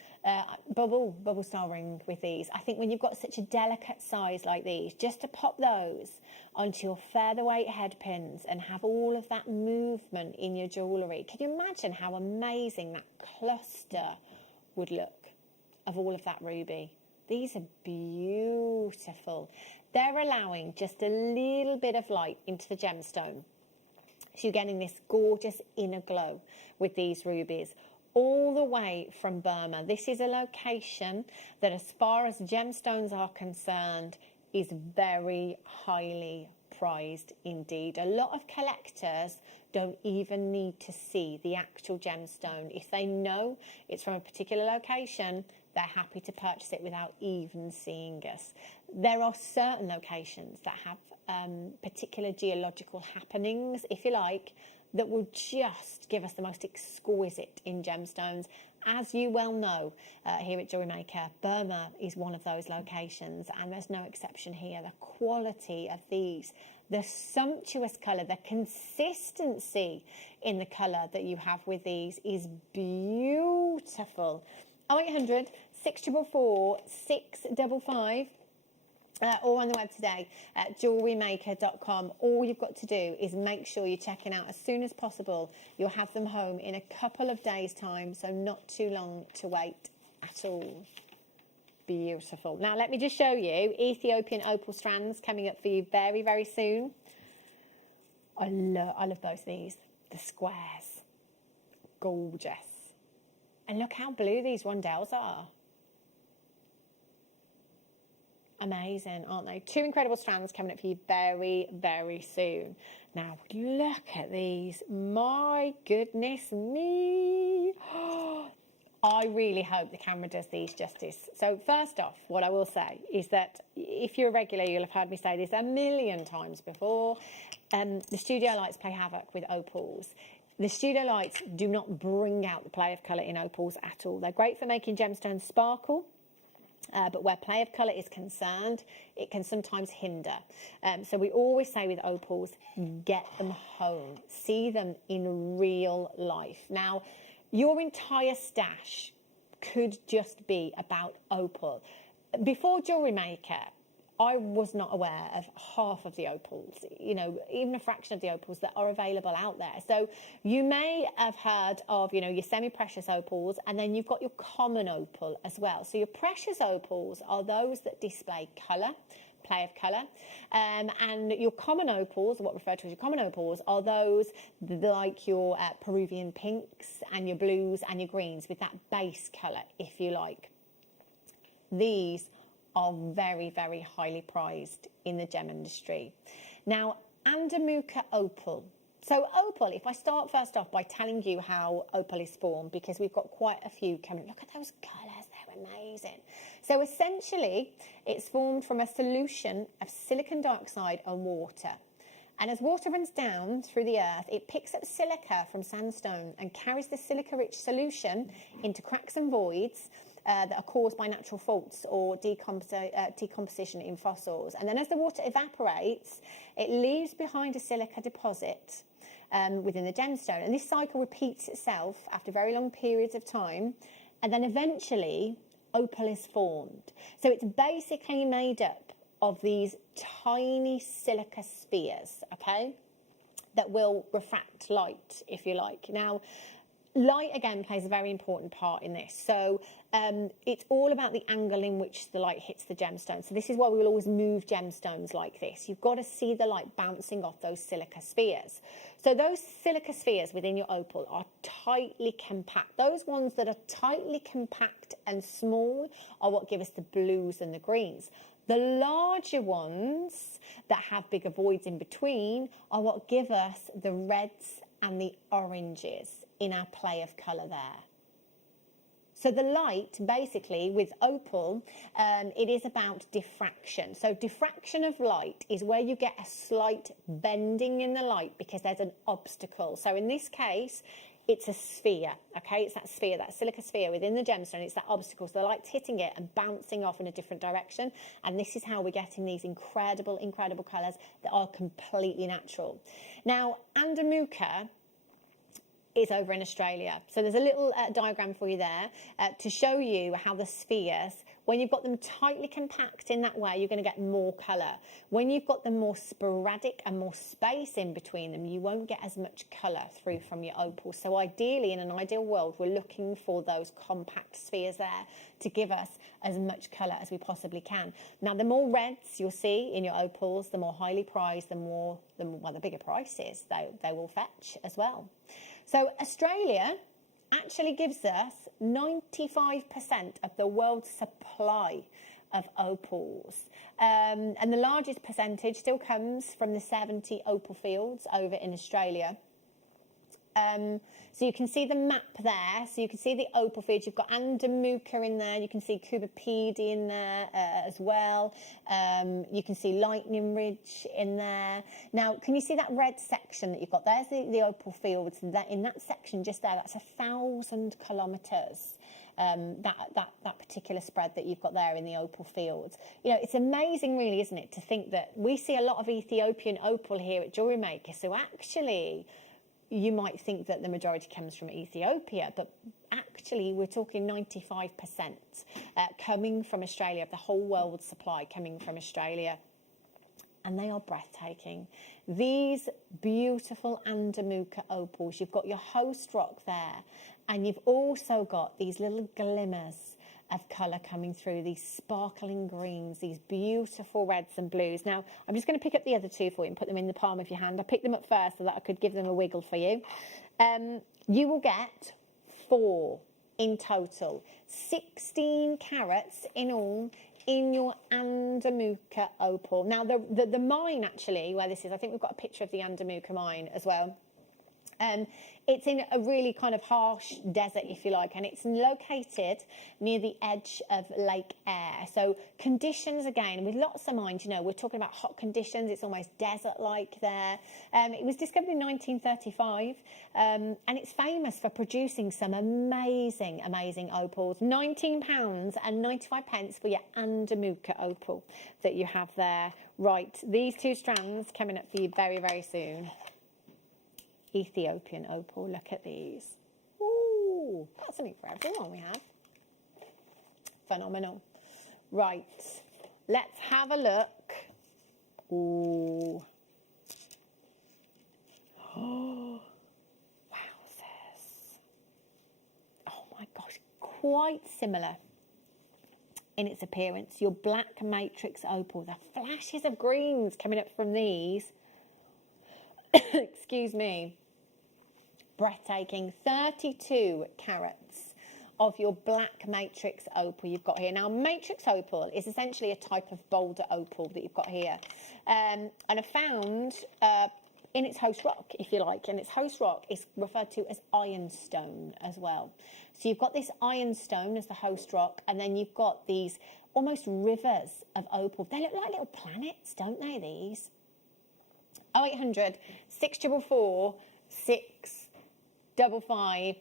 bubble style ring with these. I think when you've got such a delicate size like these, just to pop those onto your featherweight head pins and have all of that movement in your jewellery. Can you imagine how amazing that cluster would look of all of that ruby? These are beautiful. They're allowing just a little bit of light into the gemstone. So you're getting this gorgeous inner glow with these rubies. All the way from Burma. This is a location that, as far as gemstones are concerned, is very highly prized indeed. A lot of collectors don't even need to see the actual gemstone. If they know it's from a particular location, they're happy to purchase it without even seeing us. There are certain locations that have particular geological happenings, if you like, that will just give us the most exquisite in gemstones. As you well know, here at Jewellery Maker, Burma is one of those locations, and there's no exception here. The quality of these, the sumptuous colour, the consistency in the colour that you have with these is beautiful. 0800 644 655. Or on the web today at JewelleryMaker.com. All you've got to do is make sure you're checking out as soon as possible. You'll have them home in a couple of days' time, so not too long to wait at all. Beautiful. Now, let me just show you Ethiopian opal strands coming up for you very, very soon. I love both these. The squares. Gorgeous. And look how blue these rondelles are. amazing, aren't they? 2 incredible strands coming up for you very, very soon. Now, look at these. My goodness me. I really hope the camera does these justice. So first off, what I will say is that if you're a regular, you'll have heard me say this a million times before. The studio lights play havoc with opals. The studio lights do not bring out the play of colour in opals at all. They're great for making gemstones sparkle. But where play of colour is concerned, it can sometimes hinder. So we always say with opals, get them home. See them in real life. Now, your entire stash could just be about opal. Before Jewellery Maker, I was not aware of half of the opals, you know, even a fraction of the opals that are available out there. So you may have heard of, you know, your semi-precious opals, and then you've got your common opal as well. So your precious opals are those that display colour, play of colour, and your common opals, what referred to as your common opals, are those like your Peruvian pinks and your blues and your greens with that base colour, if you like. These are very, very highly prized in the gem industry. Now, Andamuka opal. So opal, if I start first off by telling you how opal is formed, because we've got quite a few coming. Look at those colours, they're amazing. So essentially, it's formed from a solution of silicon dioxide and water. And as water runs down through the earth, it picks up silica from sandstone and carries the silica-rich solution into cracks and voids that are caused by natural faults or decomposition in fossils. And then as the water evaporates, it leaves behind a silica deposit within the gemstone. And this cycle repeats itself after very long periods of time. And then eventually, opal is formed. So it's basically made up of these tiny silica spheres, okay, that will refract light, if you like. Now, light, again, plays a very important part in this. So it's all about the angle in which the light hits the gemstone. So this is why we will always move gemstones like this. You've got to see the light bouncing off those silica spheres. So those silica spheres within your opal are tightly compact. Those ones that are tightly compact and small are what give us the blues and the greens. The larger ones that have bigger voids in between are what give us the reds and the oranges in our play of colour there. So the light, basically, with opal, it is about diffraction. So diffraction of light is where you get a slight bending in the light because there's an obstacle. So in this case, it's a sphere, okay? It's that sphere, that silica sphere within the gemstone. It's that obstacle. So the light's hitting it and bouncing off in a different direction. And this is how we're getting these incredible, incredible colours that are completely natural. Now, Andamuka is over in Australia. So there's a little diagram for you there to show you how the spheres, when you've got them tightly compact in that way, you're going to get more colour. When you've got them more sporadic and more space in between them, you won't get as much colour through from your opal. So ideally, in an ideal world, we're looking for those compact spheres there to give us as much colour as we possibly can. Now, the more reds you'll see in your opals, the more highly prized, the bigger prices they will fetch as well. So Australia actually gives us 95% of the world's supply of opals. And the largest percentage still comes from the 70 opal fields over in Australia. So you can see the map there. So you can see the opal fields. You've got Andamuka in there. You can see Cubipede in there as well. You can see Lightning Ridge in there. Now, can you see that red section that you've got? There's the opal fields. In that section just there, that's 1,000 kilometres. That particular spread that you've got there in the opal fields. You know, it's amazing really, isn't it, to think that we see a lot of Ethiopian opal here at Jewellery Maker. So actually, you might think that the majority comes from Ethiopia, but actually we're talking 95% coming from Australia, the whole world's supply coming from Australia. And they are breathtaking. These beautiful Andamuka opals, you've got your host rock there, and you've also got these little glimmers of colour coming through, these sparkling greens, these beautiful reds and blues. Now, I'm just going to pick up the other two for you and put them in the palm of your hand. I picked them up first so that I could give them a wiggle for you. You will get 4 in total, 16 carats in all in your Andamuka opal. Now, the mine, actually, where this is, I think we've got a picture of the Andamuka mine as well. It's in a really kind of harsh desert, if you like, and it's located near the edge of Lake Eyre. So conditions, again, with lots of mines, you know, we're talking about hot conditions. It's almost desert-like there. It was discovered in 1935, and it's famous for producing some amazing, amazing opals. £19.95 for your Andamuka opal that you have there. Right, these two strands coming up for you very, very soon. Ethiopian opal, look at these. Ooh, that's something for everyone we have. Phenomenal. Right, let's have a look. Ooh. Oh, wowzers. Oh my gosh, quite similar in its appearance. Your black matrix opal, the flashes of greens coming up from these. Excuse me. Breathtaking. 32 carats of your black matrix opal you've got here. Now, matrix opal is essentially a type of boulder opal that you've got here, and are found in its host rock, if you like, and its host rock is referred to as ironstone as well. So you've got this ironstone as the host rock, and then you've got these almost rivers of opal. They look like little planets, don't they, these? 0800 644 655.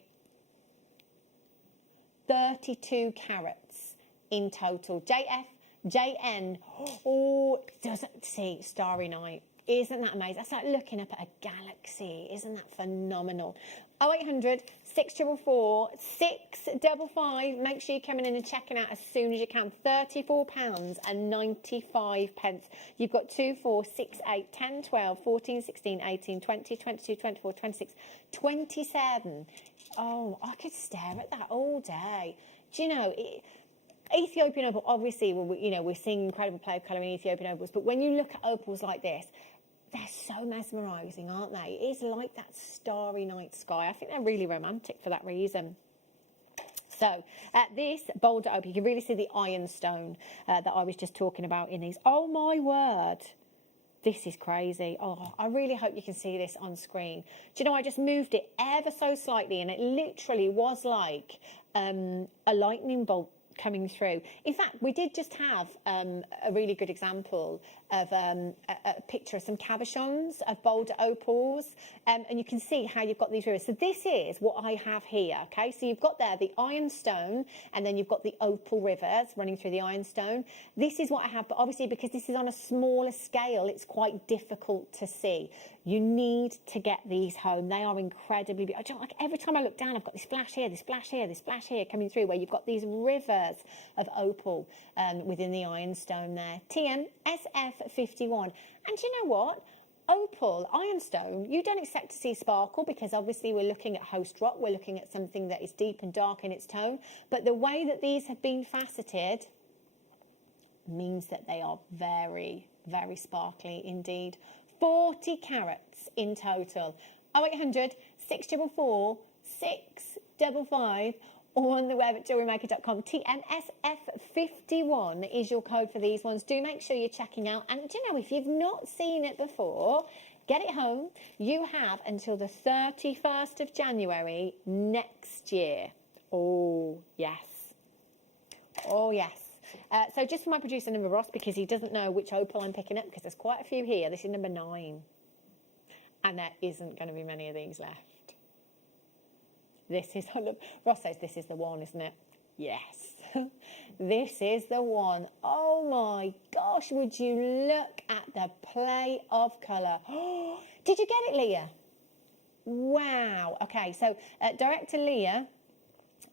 32 carats in total. JN. Oh, doesn't see Starry Night. Isn't that amazing? That's like looking up at a galaxy. Isn't that phenomenal? 0800 644 655. Make sure you're coming in and checking out as soon as you can. £34.95. You've got 2, 4, 6, 8, 10, 12, 14, 16, 18, 20, 22, 24, 26, 27. Oh, I could stare at that all day. Do you know, Ethiopian opal, obviously, we're seeing incredible play of colour in Ethiopian opals, but when you look at opals like this, they're so mesmerising, aren't they? It is like that starry night sky. I think they're really romantic for that reason. So, this boulder opal, you can really see the ironstone that I was just talking about in these. Oh, my word. This is crazy. Oh, I really hope you can see this on screen. Do you know, I just moved it ever so slightly, and it literally was like a lightning bolt coming through. In fact, we did just have a really good example of a picture of some cabochons of boulder opals, and you can see how you've got these rivers. So this is what I have here, okay? So you've got there the ironstone, and then you've got the opal rivers running through the ironstone. This is what I have, but obviously because this is on a smaller scale, it's quite difficult to see. You need to get these home. They are incredibly beautiful. Like every time I look down, I've got this flash here, this flash here, this flash here coming through, where you've got these rivers of opal within the ironstone there. TM SF51. And you know what? Opal, ironstone, you don't expect to see sparkle because obviously we're looking at host rock. We're looking at something that is deep and dark in its tone. But the way that these have been faceted means that they are very, very sparkly indeed. 40 carats in total. 0800 644 655 or on the web at jewellerymaker.com. TMSF51 is your code for these ones. Do make sure you're checking out. And do you know, if you've not seen it before, get it home. You have until the 31st of January next year. Oh, yes. Oh, yes. So just for my producer, number Ross, because he doesn't know which opal I'm picking up, because there's quite a few here. This is number 9. And there isn't going to be many of these left. This is, Ross says this is the one, isn't it? Yes. This is the one. Oh my gosh, would you look at the play of colour. Oh, did you get it, Leah? Wow. Okay, so director Leah,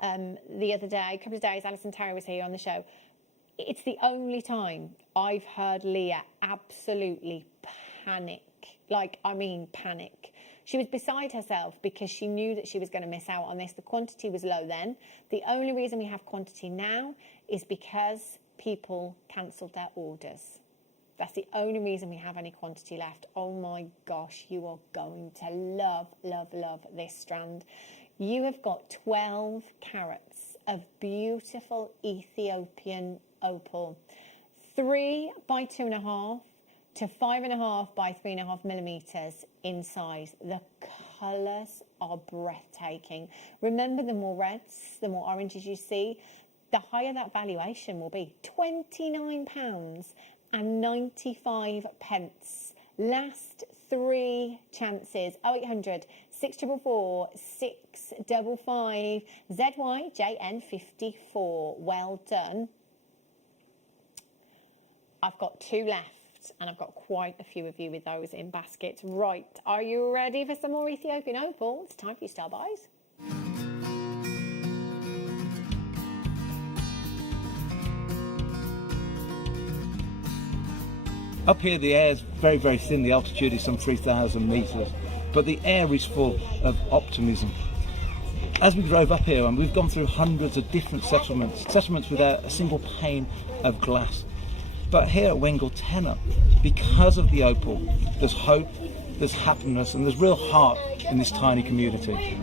the other day, a couple of days, Alison Terry was here on the show. It's the only time I've heard Leah absolutely panic. Like, I mean panic. She was beside herself because she knew that she was going to miss out on this. The quantity was low then. The only reason we have quantity now is because people cancelled their orders. That's the only reason we have any quantity left. Oh my gosh, you are going to love, love, love this strand. You have got 12 carats of beautiful Ethiopian opal. 3 by 2.5 to 5.5 by 3.5 millimeters in size. The colours are breathtaking. Remember, the more reds, the more oranges you see, the higher that valuation will be. £29.95. Last 3 chances. 0800 644 655 ZYJN54. Well done. I've got 2 left, and I've got quite a few of you with those in baskets. Right, are you ready for some more Ethiopian opal? It's time for your star buys. Up here the air is very, very thin, the altitude is some 3,000 metres, but the air is full of optimism. As we drove up here, and we've gone through hundreds of different settlements without a single pane of glass. But here at Wengel Tenor, because of the opal, there's hope, there's happiness, and there's real heart in this tiny community.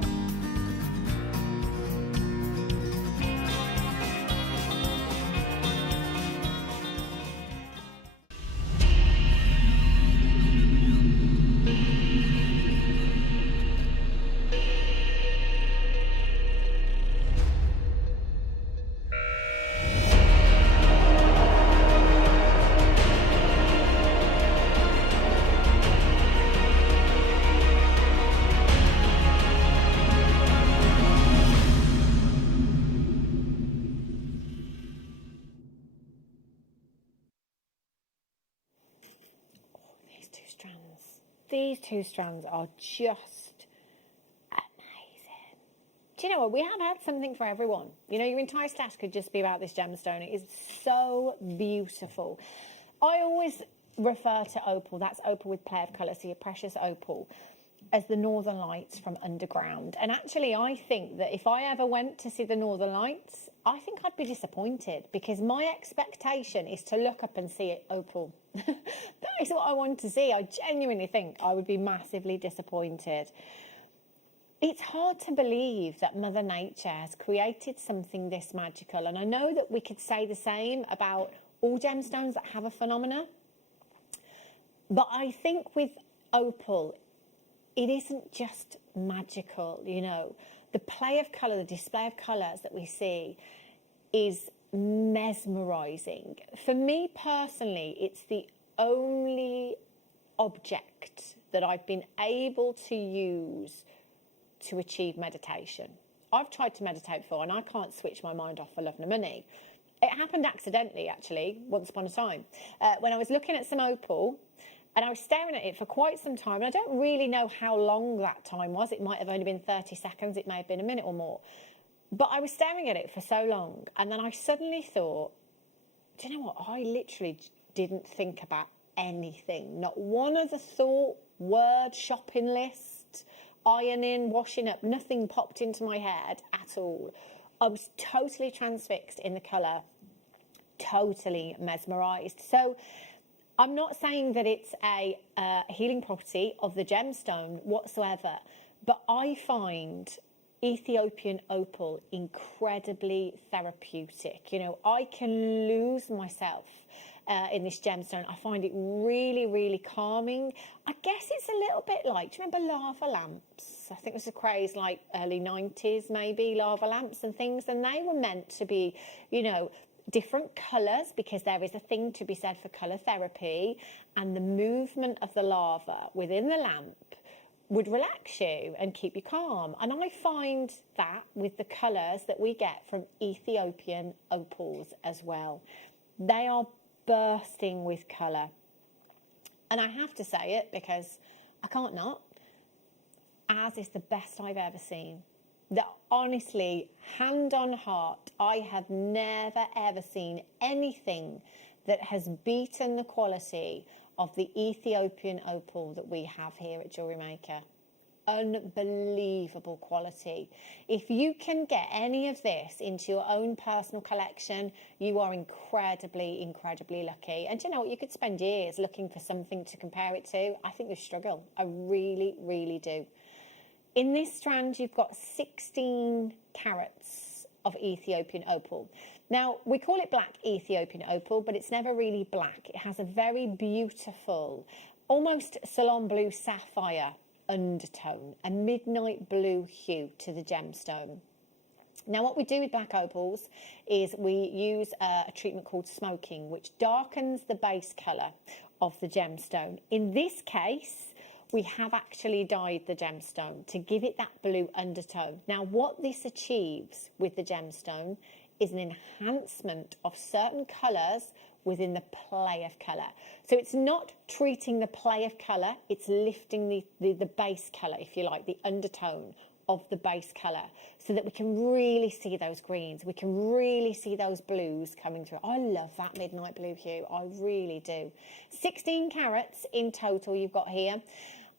These two strands are just amazing. Do you know what? We have had something for everyone. You know, your entire stash could just be about this gemstone. It is so beautiful. I always refer to opal, that's opal with play of colour, so your precious opal, as the Northern Lights from underground. And actually, I think that if I ever went to see the Northern Lights, I think I'd be disappointed, because my expectation is to look up and see it opal. That is what I want to see. I genuinely think I would be massively disappointed. It's hard to believe that Mother Nature has created something this magical. And I know that we could say the same about all gemstones that have a phenomena. But I think with opal, it isn't just magical, you know. The play of colour, the display of colours that we see is mesmerising. For me personally, it's the only object that I've been able to use to achieve meditation. I've tried to meditate before, and I can't switch my mind off for love nor money. It happened accidentally, actually, once upon a time, when I was looking at some opal, and I was staring at it for quite some time. And I don't really know how long that time was. It might have only been 30 seconds. It may have been a minute or more. But I was staring at it for so long. And then I suddenly thought, do you know what? I literally didn't think about anything. Not one other thought, word, shopping list, ironing, washing up. Nothing popped into my head at all. I was totally transfixed in the colour. Totally mesmerised. So I'm not saying that it's a healing property of the gemstone whatsoever, but I find Ethiopian opal incredibly therapeutic. You know, I can lose myself in this gemstone. I find it really, really calming. I guess it's a little bit like, do you remember lava lamps? I think it was a craze like early 90s, maybe, lava lamps and things, and they were meant to be, you know, different colours, because there is a thing to be said for colour therapy, and the movement of the lava within the lamp would relax you and keep you calm. And I find that with the colours that we get from Ethiopian opals as well. They are bursting with colour. And I have to say it because I can't not. As is the best I've ever seen. That honestly, hand on heart, I have never ever seen anything that has beaten the quality of the Ethiopian opal that we have here at Jewellery Maker. Unbelievable quality. If you can get any of this into your own personal collection, you are incredibly, incredibly lucky. And do you know what? You could spend years looking for something to compare it to. I think you struggle. I really, really do. In this strand, you've got 16 carats of Ethiopian opal. Now, we call it black Ethiopian opal, but it's never really black. It has a very beautiful, almost salon blue sapphire undertone, a midnight blue hue to the gemstone. Now, what we do with black opals is we use a treatment called smoking, which darkens the base colour of the gemstone. In this case, we have actually dyed the gemstone to give it that blue undertone. Now, what this achieves with the gemstone is an enhancement of certain colours within the play of colour. So it's not treating the play of colour, it's lifting the base colour, if you like, the undertone of the base colour, so that we can really see those greens, we can really see those blues coming through. I love that midnight blue hue, I really do. 16 carats in total you've got here.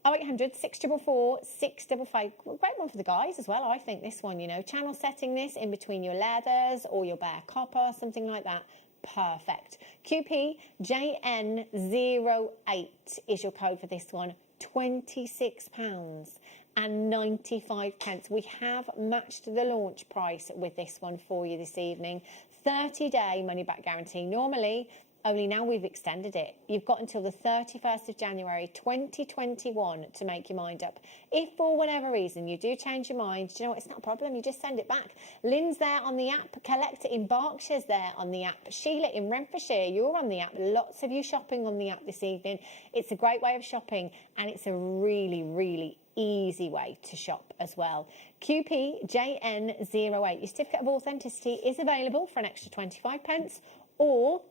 0800 644 655. Great one for the guys as well, I think, this one, you know. Channel setting this in between your leathers or your bare copper, something like that. Perfect. QPJN08 is your code for this one. £26.95. We have matched the launch price with this one for you this evening. 30-day money-back guarantee. Normally, only now we've extended it. You've got until the 31st of January 2021 to make your mind up. If for whatever reason you do change your mind, do you know what? It's not a problem. You just send it back. Lynn's there on the app. Collector in Berkshire's there on the app. Sheila in Renfrewshire, you're on the app. Lots of you shopping on the app this evening. It's a great way of shopping, and it's a really, really easy way to shop as well. QPJN08. Your certificate of authenticity is available for an extra 25 pence, or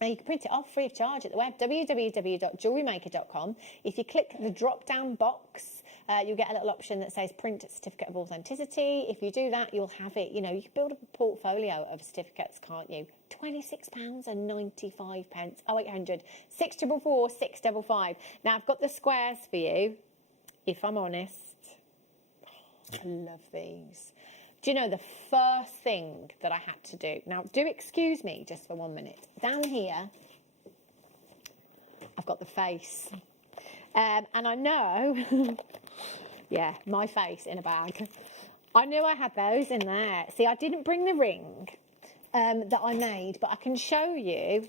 you can print it off free of charge at the web, www.jewellerymaker.com. If you click the drop-down box, you'll get a little option that says print certificate of authenticity. If you do that, you'll have it. You know, you can build up a portfolio of certificates, can't you? £26.95. 0800 644 655. Now, I've got the squares for you, if I'm honest. I love these. Do you know the first thing that I had to do? Now, do excuse me just for 1 minute. Down here, I've got the face. And I know, yeah, my face in a bag. I knew I had those in there. See, I didn't bring the ring that I made, but I can show you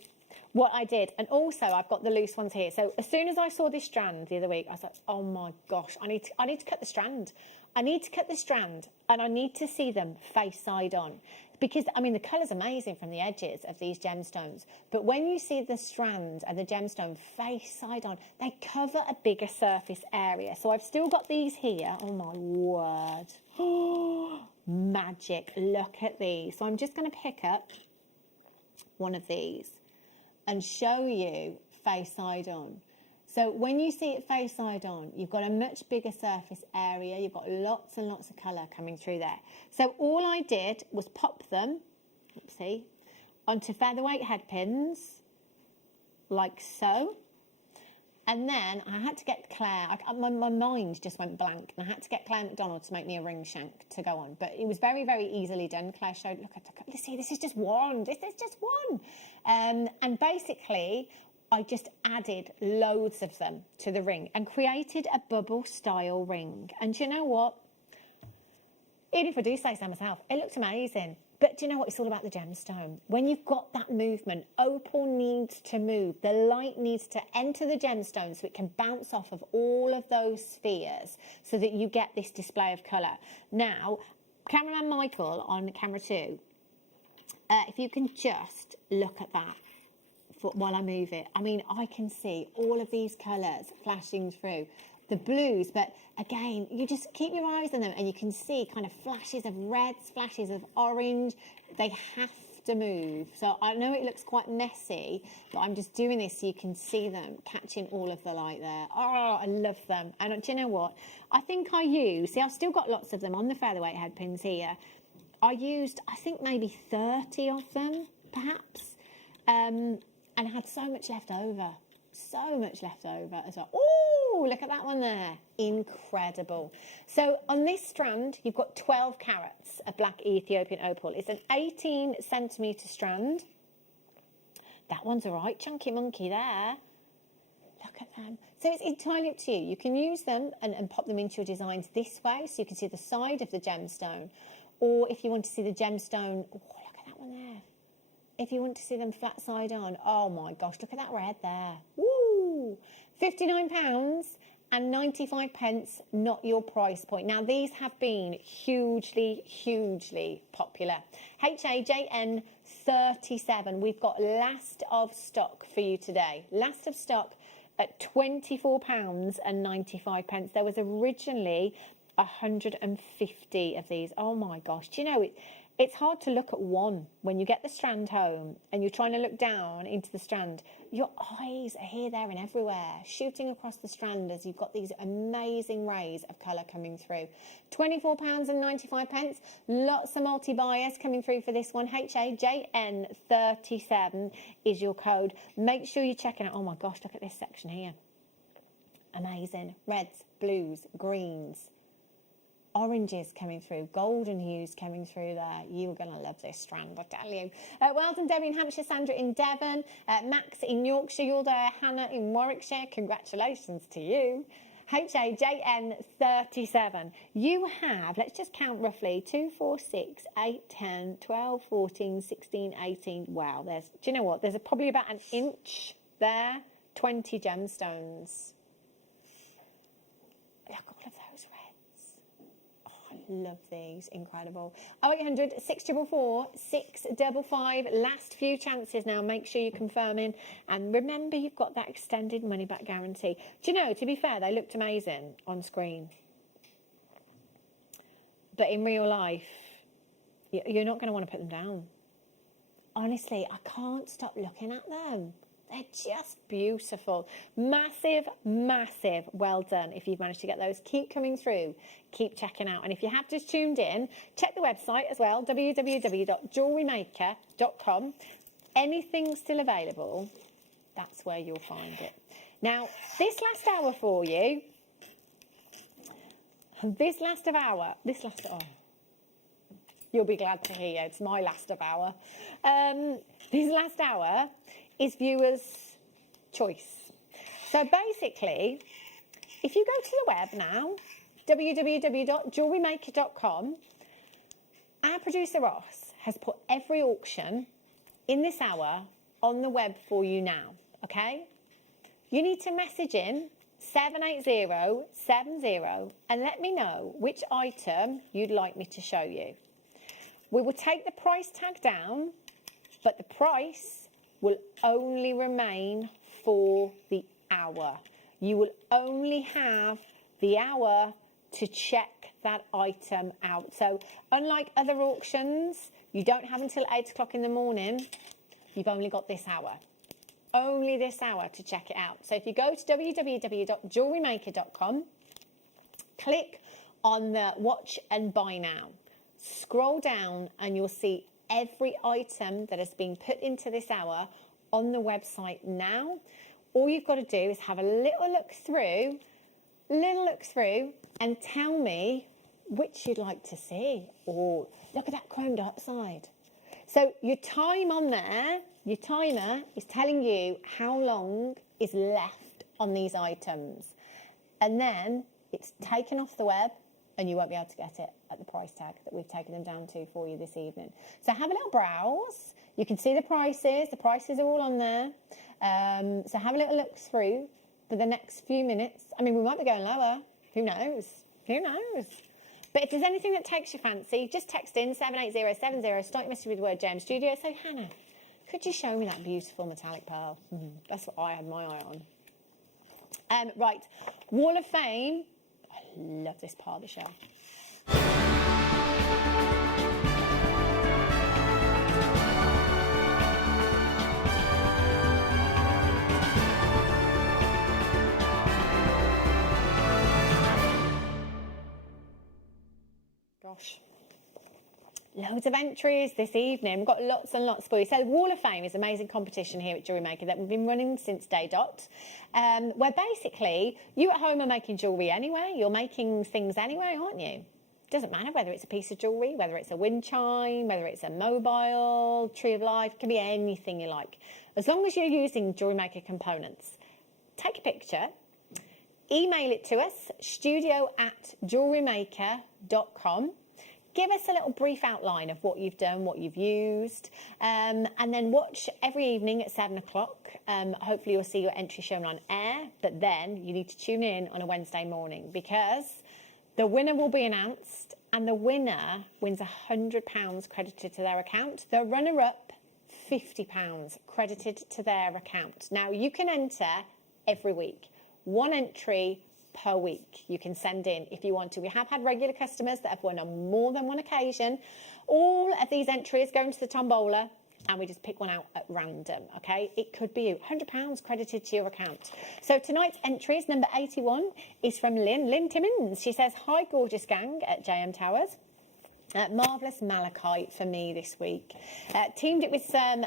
what I did. And also, I've got the loose ones here. So as soon as I saw this strand the other week, I was like, oh my gosh, I need to cut the strand. I need to cut the strand, and I need to see them face side on. Because, I mean, the colour's amazing from the edges of these gemstones. But when you see the strand and the gemstone face side on, they cover a bigger surface area. So I've still got these here. Oh, my word. Oh, magic. Look at these. So I'm just going to pick up one of these and show you face side on. So when you see it face side on, you've got a much bigger surface area. You've got lots and lots of colour coming through there. So all I did was pop them, oopsie, onto featherweight head pins, like so. And then I had to get Claire, my mind just went blank, and I had to get Claire McDonald to make me a ring shank to go on. But it was very, very easily done. Claire showed, look, see, this is just one. This is just one. And basically, I just added loads of them to the ring and created a bubble style ring. And do you know what? Even if I do say so myself, it looked amazing. But do you know what? It's all about the gemstone. When you've got that movement, opal needs to move. The light needs to enter the gemstone so it can bounce off of all of those spheres so that you get this display of colour. Now, cameraman Michael on camera 2, if you can just look at that while I move it. I mean, I can see all of these colours flashing through. The blues, but again, you just keep your eyes on them and you can see kind of flashes of reds, flashes of orange. They have to move. So I know it looks quite messy, but I'm just doing this so you can see them catching all of the light there. Oh, I love them. And do you know what? I think see, I've still got lots of them on the featherweight head pins here. I used, I think, maybe 30 of them, perhaps. And I had so much left over. So much left over as well. Oh, look at that one there. Incredible. So on this strand, you've got 12 carats of black Ethiopian opal. It's an 18 centimetre strand. That one's a right chunky monkey there. Look at them. So it's entirely up to you. You can use them and pop them into your designs this way so you can see the side of the gemstone. Or if you want to see the gemstone, oh, look at that one there. If you want to see them flat side on, oh my gosh, look at that red there. Woo! £59.95, not your price point. Now, these have been hugely, hugely popular. HAJN37, we've got last of stock for you today. Last of stock at £24.95. There was originally 150 of these. Oh my gosh, do you know it's hard to look at one when you get the strand home and you're trying to look down into the strand. Your eyes are here, there and everywhere, shooting across the strand as you've got these amazing rays of colour coming through. £24.95. Lots of multi-buyers coming through for this one. HAJN37 is your code. Make sure you're checking out. Oh my gosh, look at this section here. Amazing. Reds, blues, greens, oranges coming through, golden hues coming through there. You are going to love this strand, I tell you. Well done, Debbie in Hampshire, Sandra in Devon, Max in Yorkshire, you're there, Hannah in Warwickshire. Congratulations to you. HAJN37. You have, let's just count roughly, 2, 4, 6, 8, 10, 12, 14, 16, 18. Wow, do you know what? There's probably about an inch there, 20 gemstones. Look at all of those reds. Oh, I love these. Incredible. 0800 644 655. Last few chances now. Make sure you confirm in. And remember, you've got that extended money back guarantee. Do you know, to be fair, they looked amazing on screen. But in real life, you're not going to want to put them down. Honestly, I can't stop looking at them. They're just beautiful. Massive, massive well done if you've managed to get those. Keep coming through. Keep checking out. And if you have just tuned in, check the website as well, www.JewelleryMaker.com. Anything still available, that's where you'll find it. Now, this last hour for you, you'll be glad to hear it's my last of hour. This last hour is viewers' choice. So basically, if you go to the web now, www.JewelleryMaker.com, our producer Ross has put every auction in this hour on the web for you now, okay? You need to message in 78070 and let me know which item you'd like me to show you. We will take the price tag down, but the price will only remain for the hour. You will only have the hour to check that item out. So unlike other auctions, you don't have until 8 o'clock in the morning. You've only got this hour. Only this hour to check it out. So if you go to www.JewelleryMaker.com, click on the watch and buy now. Scroll down and you'll see every item that has been put into this hour on the website now. All you've got to do is have a little look through and tell me which you'd like to see. Or look at that chromed upside. So your time on there, your timer is telling you how long is left on these items. And then it's taken off the web and you won't be able to get it at the price tag that we've taken them down to for you this evening. So have a little browse. You can see the prices. The prices are all on there. So have a little look through for the next few minutes. I mean, we might be going lower. Who knows? Who knows? But if there's anything that takes your fancy, just text in 78070, start your message with the word Gem Studio. Say, Hannah, could you show me that beautiful metallic pearl? That's what I had my eye on. Right, Wall of Fame. I love this part of the show. Gosh. Loads of entries this evening. We've got lots and lots for you. So Wall of Fame is an amazing competition here at Jewellery Maker that we've been running since day dot, where basically you at home are making jewellery anyway. You're making things anyway, aren't you? Doesn't matter whether it's a piece of jewellery, whether it's a wind chime, whether it's a mobile, tree of life, it can be anything you like. As long as you're using Jewellery Maker components. Take a picture, email it to us, studio@jewellerymaker.com. give us a little brief outline of what you've done, what you've used, and then watch every evening at 7 o'clock. Hopefully you'll see your entry shown on air, but then you need to tune in on a Wednesday morning because the winner will be announced and the winner wins £100 credited to their account. The runner-up, £50 credited to their account. Now, you can enter every week. One entry per week you can send in if you want to. We have had regular customers that have won on more than one occasion. All of these entries go into the tombola and we just pick one out at random, okay? It could be you. £100 credited to your account. So tonight's entries, number 81, is from Lynn Timmins. She says, hi, gorgeous gang at JM Towers. Marvellous malachite for me this week. Teamed it with some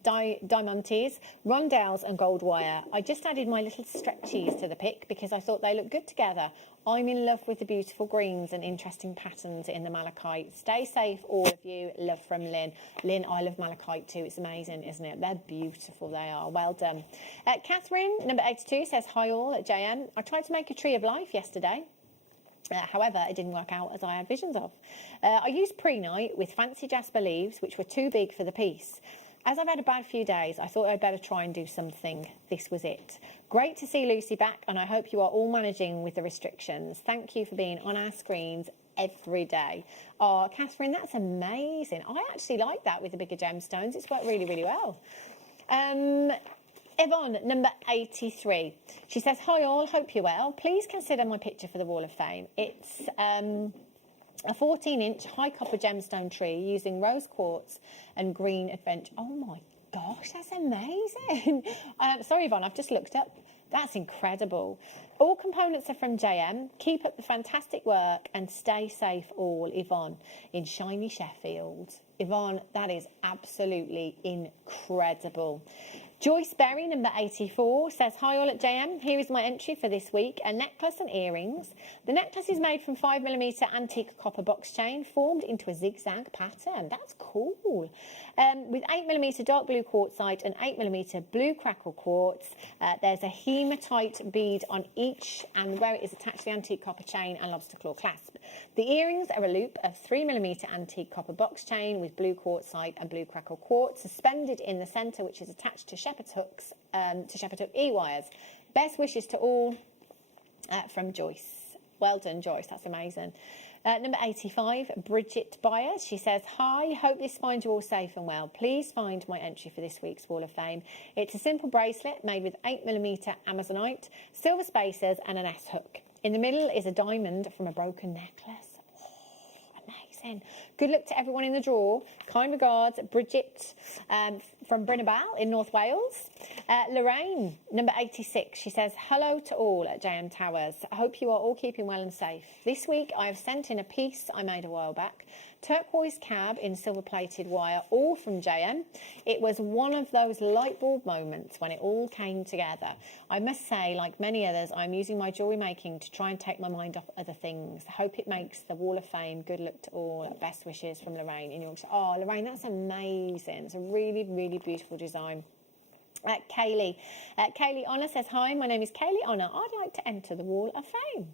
diamantes, rondelles and gold wire. I just added my little stretchies to the pick because I thought they looked good together. I'm in love with the beautiful greens and interesting patterns in the malachite. Stay safe, all of you. Love from Lynn. Lynn, I love malachite too. It's amazing, isn't it? They're beautiful, they are. Well done. Catherine, number 82, says, hi all at JM. I tried to make a tree of life yesterday. However, it didn't work out as I had visions of. I used pre-night with fancy jasper leaves, which were too big for the piece. As I've had a bad few days, I thought I'd better try and do something. This was it. Great to see Lucy back, and I hope you are all managing with the restrictions. Thank you for being on our screens every day. Oh, Catherine, that's amazing. I actually like that with the bigger gemstones. It's worked really, really well. Yvonne, number 83. She says, hi all, hope you're well. Please consider my picture for the Wall of Fame. It's a 14-inch high copper gemstone tree using rose quartz and green adventure. Oh my gosh, that's amazing. Sorry, Yvonne, I've just looked up. That's incredible. All components are from JM. Keep up the fantastic work and stay safe all, Yvonne, in shiny Sheffield. Yvonne, that is absolutely incredible. Joyce Berry, number 84, says, hi all at JM. Here is my entry for this week. A necklace and earrings. The necklace is made from 5mm antique copper box chain formed into a zigzag pattern. That's cool. With 8mm dark blue quartzite and 8mm blue crackle quartz. There's a hematite bead on each, and where it is attached to the antique copper chain and lobster claw clasp. The earrings are a loop of 3mm antique copper box chain with blue quartzite and blue crackle quartz suspended in the centre, which is attached to shepherd's hooks, to shepherd hook e-wires. Best wishes to all from Joyce. Well done, Joyce. That's amazing. Number 85, Bridget Byers. She says, hi, hope this finds you all safe and well. Please find my entry for this week's Wall of Fame. It's a simple bracelet made with 8mm Amazonite, silver spacers and an S-hook. In the middle is a diamond from a broken necklace. Amazing. Good luck to everyone in the draw. Kind regards, Bridget from Brynabal in North Wales. Lorraine, number 86, she says, hello to all at JM Towers. I hope you are all keeping well and safe. This week I have sent in a piece I made a while back. Turquoise cab in silver plated wire, all from JM. It was one of those light bulb moments when it all came together. I must say, like many others, I'm using my jewellery making to try and take my mind off other things. Hope it makes the Wall of Fame. Good luck to all. Best wishes from Lorraine in Yorkshire. Oh, Lorraine, that's amazing. It's a really, really beautiful design. Kaylee Honor says, hi, my name is Kaylee Honor. I'd like to enter the Wall of Fame.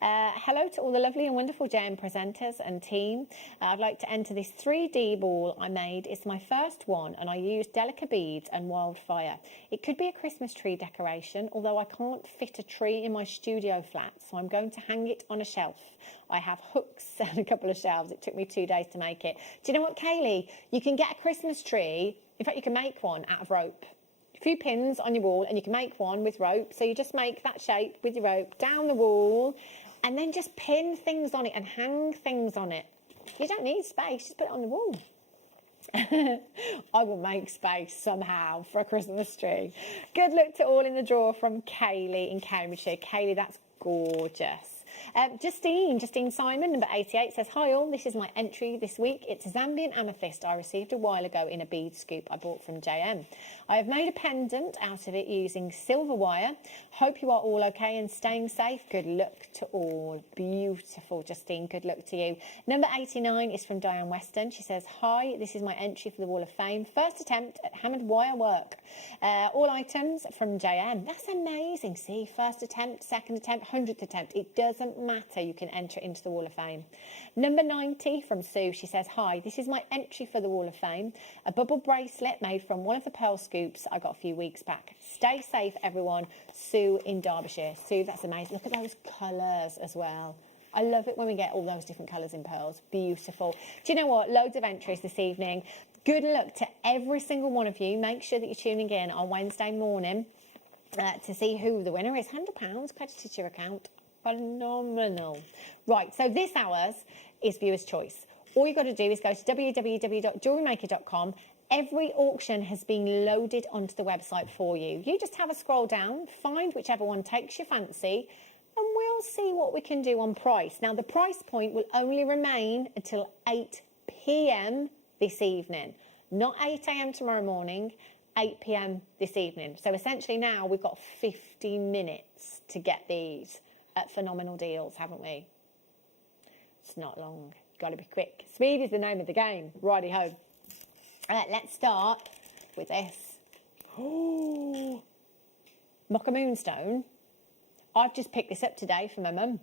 Hello to all the lovely and wonderful JM presenters and team. I'd like to enter this 3D ball I made. It's my first one and I used delicate beads and wildfire. It could be a Christmas tree decoration, although I can't fit a tree in my studio flat, so I'm going to hang it on a shelf. I have hooks and a couple of shelves. It took me 2 days to make it. Do you know what, Kaylee? You can get a Christmas tree. In fact, you can make one out of rope. A few pins on your wall and you can make one with rope. So you just make that shape with your rope down the wall and then just pin things on it and hang things on it. You don't need space, just put it on the wall. I will make space somehow for a Christmas tree. Good luck to all in the draw from Kaylee in Cambridgeshire. Kaylee, that's gorgeous. Justine Simon, number 88, says, hi all, this is my entry this week. It's a Zambian amethyst I received a while ago in a bead scoop I bought from JM. I have made a pendant out of it using silver wire. Hope you are all okay and staying safe. Good luck to all. Beautiful, Justine. Good luck to you. Number 89 is from Diane Weston. She says, hi, this is my entry for the Wall of Fame. First attempt at hammered wire work. All items from JM. That's amazing. See, first attempt, second attempt, 100th attempt. It doesn't doesn't matter, you can enter it into the Wall of Fame. Number 90 from Sue, she says, hi, this is my entry for the Wall of Fame. A bubble bracelet made from one of the pearl scoops I got a few weeks back. Stay safe, everyone. Sue in Derbyshire. Sue, that's amazing. Look at those colours as well. I love it when we get all those different colours in pearls. Beautiful. Do you know what? Loads of entries this evening. Good luck to every single one of you. Make sure that you're tuning in on Wednesday morning to see who the winner is. £100 credited to your account. Phenomenal. Right, so this hour's is viewer's choice. All you've got to do is go to www.jewellerymaker.com. Every auction has been loaded onto the website for you. You just have a scroll down, find whichever one takes your fancy, and we'll see what we can do on price. Now, the price point will only remain until 8 p.m. this evening, not 8 a.m. tomorrow morning, 8 p.m. this evening. So essentially now we've got 50 minutes to get these at phenomenal deals, haven't we? It's not long. Got to be quick. Speed is the name of the game. Righty ho. Let's start with this. Oh, Mocha Moonstone. I've just picked this up today for my mum.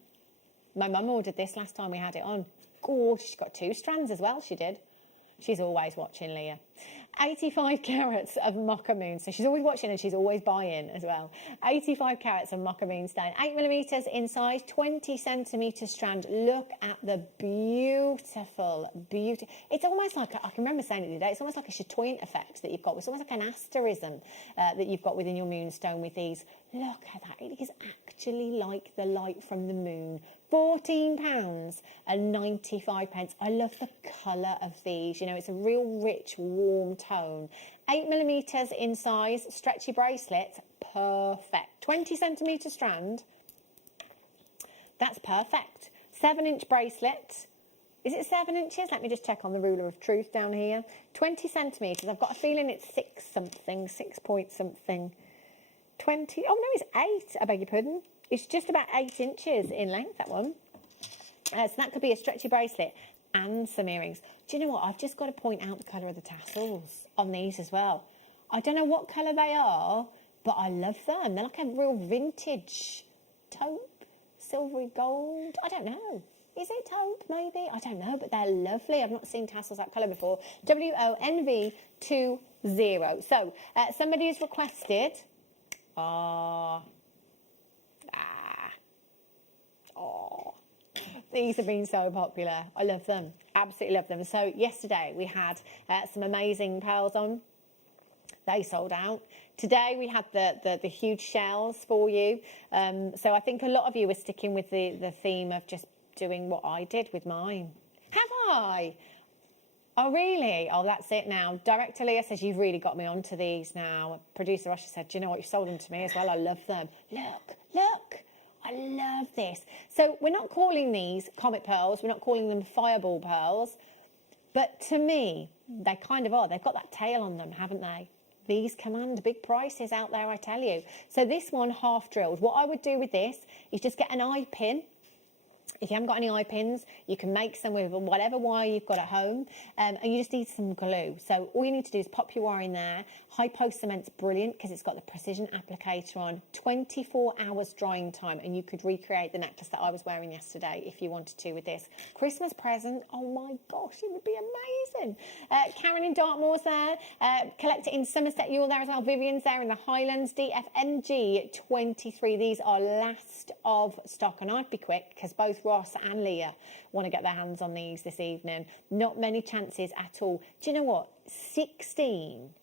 My mum ordered this last time we had it on. Gorgeous. She's got 2 strands as well, she did. She's always watching, Leah. 85 carats of Mocha Moon. So she's always watching and she's always buying as well. 85 carats of Mocha Moonstone. 8mm in size, 20cm strand. Look at the beautiful beauty. It's almost like, I can remember saying it the other day, it's almost like a chatoyant effect that you've got. It's almost like an asterism that you've got within your moonstone with these. Look at that. It is actually like the light from the moon. £14.95. I love the colour of these. You know, it's a real rich, warm tone. 8mm in size, stretchy bracelet, perfect. 20cm strand, that's perfect. 7-inch bracelet. Is it 7 inches? Let me just check on the ruler of truth down here. 20 centimetres. I've got a feeling it's 6 something, 6 point something. 20. Oh no, it's 8. I beg your pardon. It's just about 8 inches in length, that one. So that could be a stretchy bracelet and some earrings. Do you know what? I've just got to point out the colour of the tassels on these as well. I don't know what colour they are, but I love them. They're like a real vintage taupe, silvery gold. I don't know. Is it taupe, maybe? I don't know, but they're lovely. I've not seen tassels that colour before. WONV20. So, somebody has requested... These have been so popular. I love them. Absolutely love them. So yesterday we had some amazing pearls on. They sold out. Today we had the huge shells for you. So I think a lot of you are sticking with the theme of just doing what I did with mine. Have I? Oh, really? Oh, that's it now. Director Leah says, you've really got me onto these now. Producer Russia said, do you know what? You've sold them to me as well. I love them. Look, look. I love this. So we're not calling these comet pearls. We're not calling them fireball pearls. But to me, they kind of are. They've got that tail on them, haven't they? These command big prices out there, I tell you. So this one, half drilled. What I would do with this is just get an eye pin. If you haven't got any eye pins, you can make some with whatever wire you've got at home, and you just need some glue. So all you need to do is pop your wire in there. Hypo cement's brilliant because it's got the precision applicator on. 24 hours drying time, and you could recreate the necklace that I was wearing yesterday if you wanted to with this. Christmas present, oh my gosh, it would be amazing. Karen in Dartmoor's there. Collect it in Somerset, you're there as well. Vivian's there in the Highlands. DFMG 23. These are last of stock, and I'd be quick because both Ross and Leah want to get their hands on these this evening. Not many chances at all. Do you know what? 16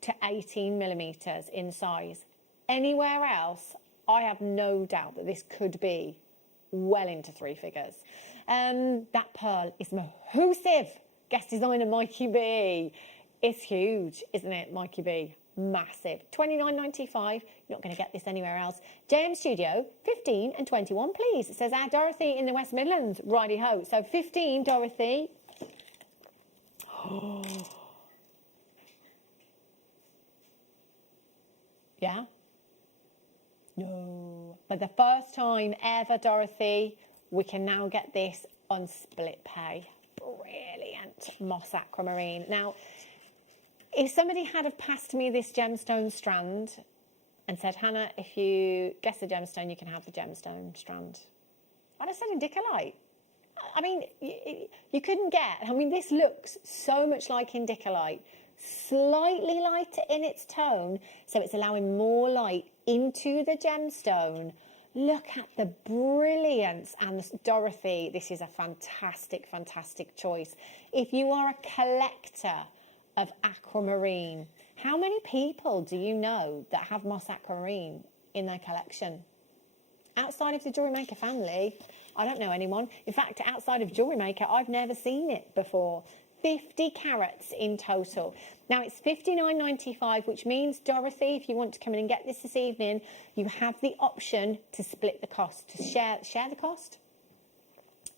to 18mm in size. Anywhere else, I have no doubt that this could be well into 3 figures. That pearl is massive. Guest designer Mikey B. It's huge, isn't it, Mikey B? Massive. $29.95. You're not going to get this anywhere else. JM Studio, 15 and 21, please. It says our Dorothy in the West Midlands. Righty ho. So 15, Dorothy. Yeah? No. For the first time ever, Dorothy, we can now get this on split pay. Brilliant. Moss aquamarine. Now, if somebody had have passed me this gemstone strand and said, Hannah, if you guess the gemstone, you can have the gemstone strand. And I said indicolite. I mean, you couldn't get, I mean, this looks so much like indicolite, slightly lighter in its tone, so it's allowing more light into the gemstone. Look at the brilliance. And Dorothy, this is a fantastic, fantastic choice. If you are a collector of aquamarine, how many people do you know that have moss aquamarine in their collection? Outside of the Jewellery Maker family, I don't know anyone. In fact, outside of Jewellery Maker, I've never seen it before. 50 carats in total. Now it's $59.95, which means, Dorothy, if you want to come in and get this evening, you have the option to split the cost, to share the cost?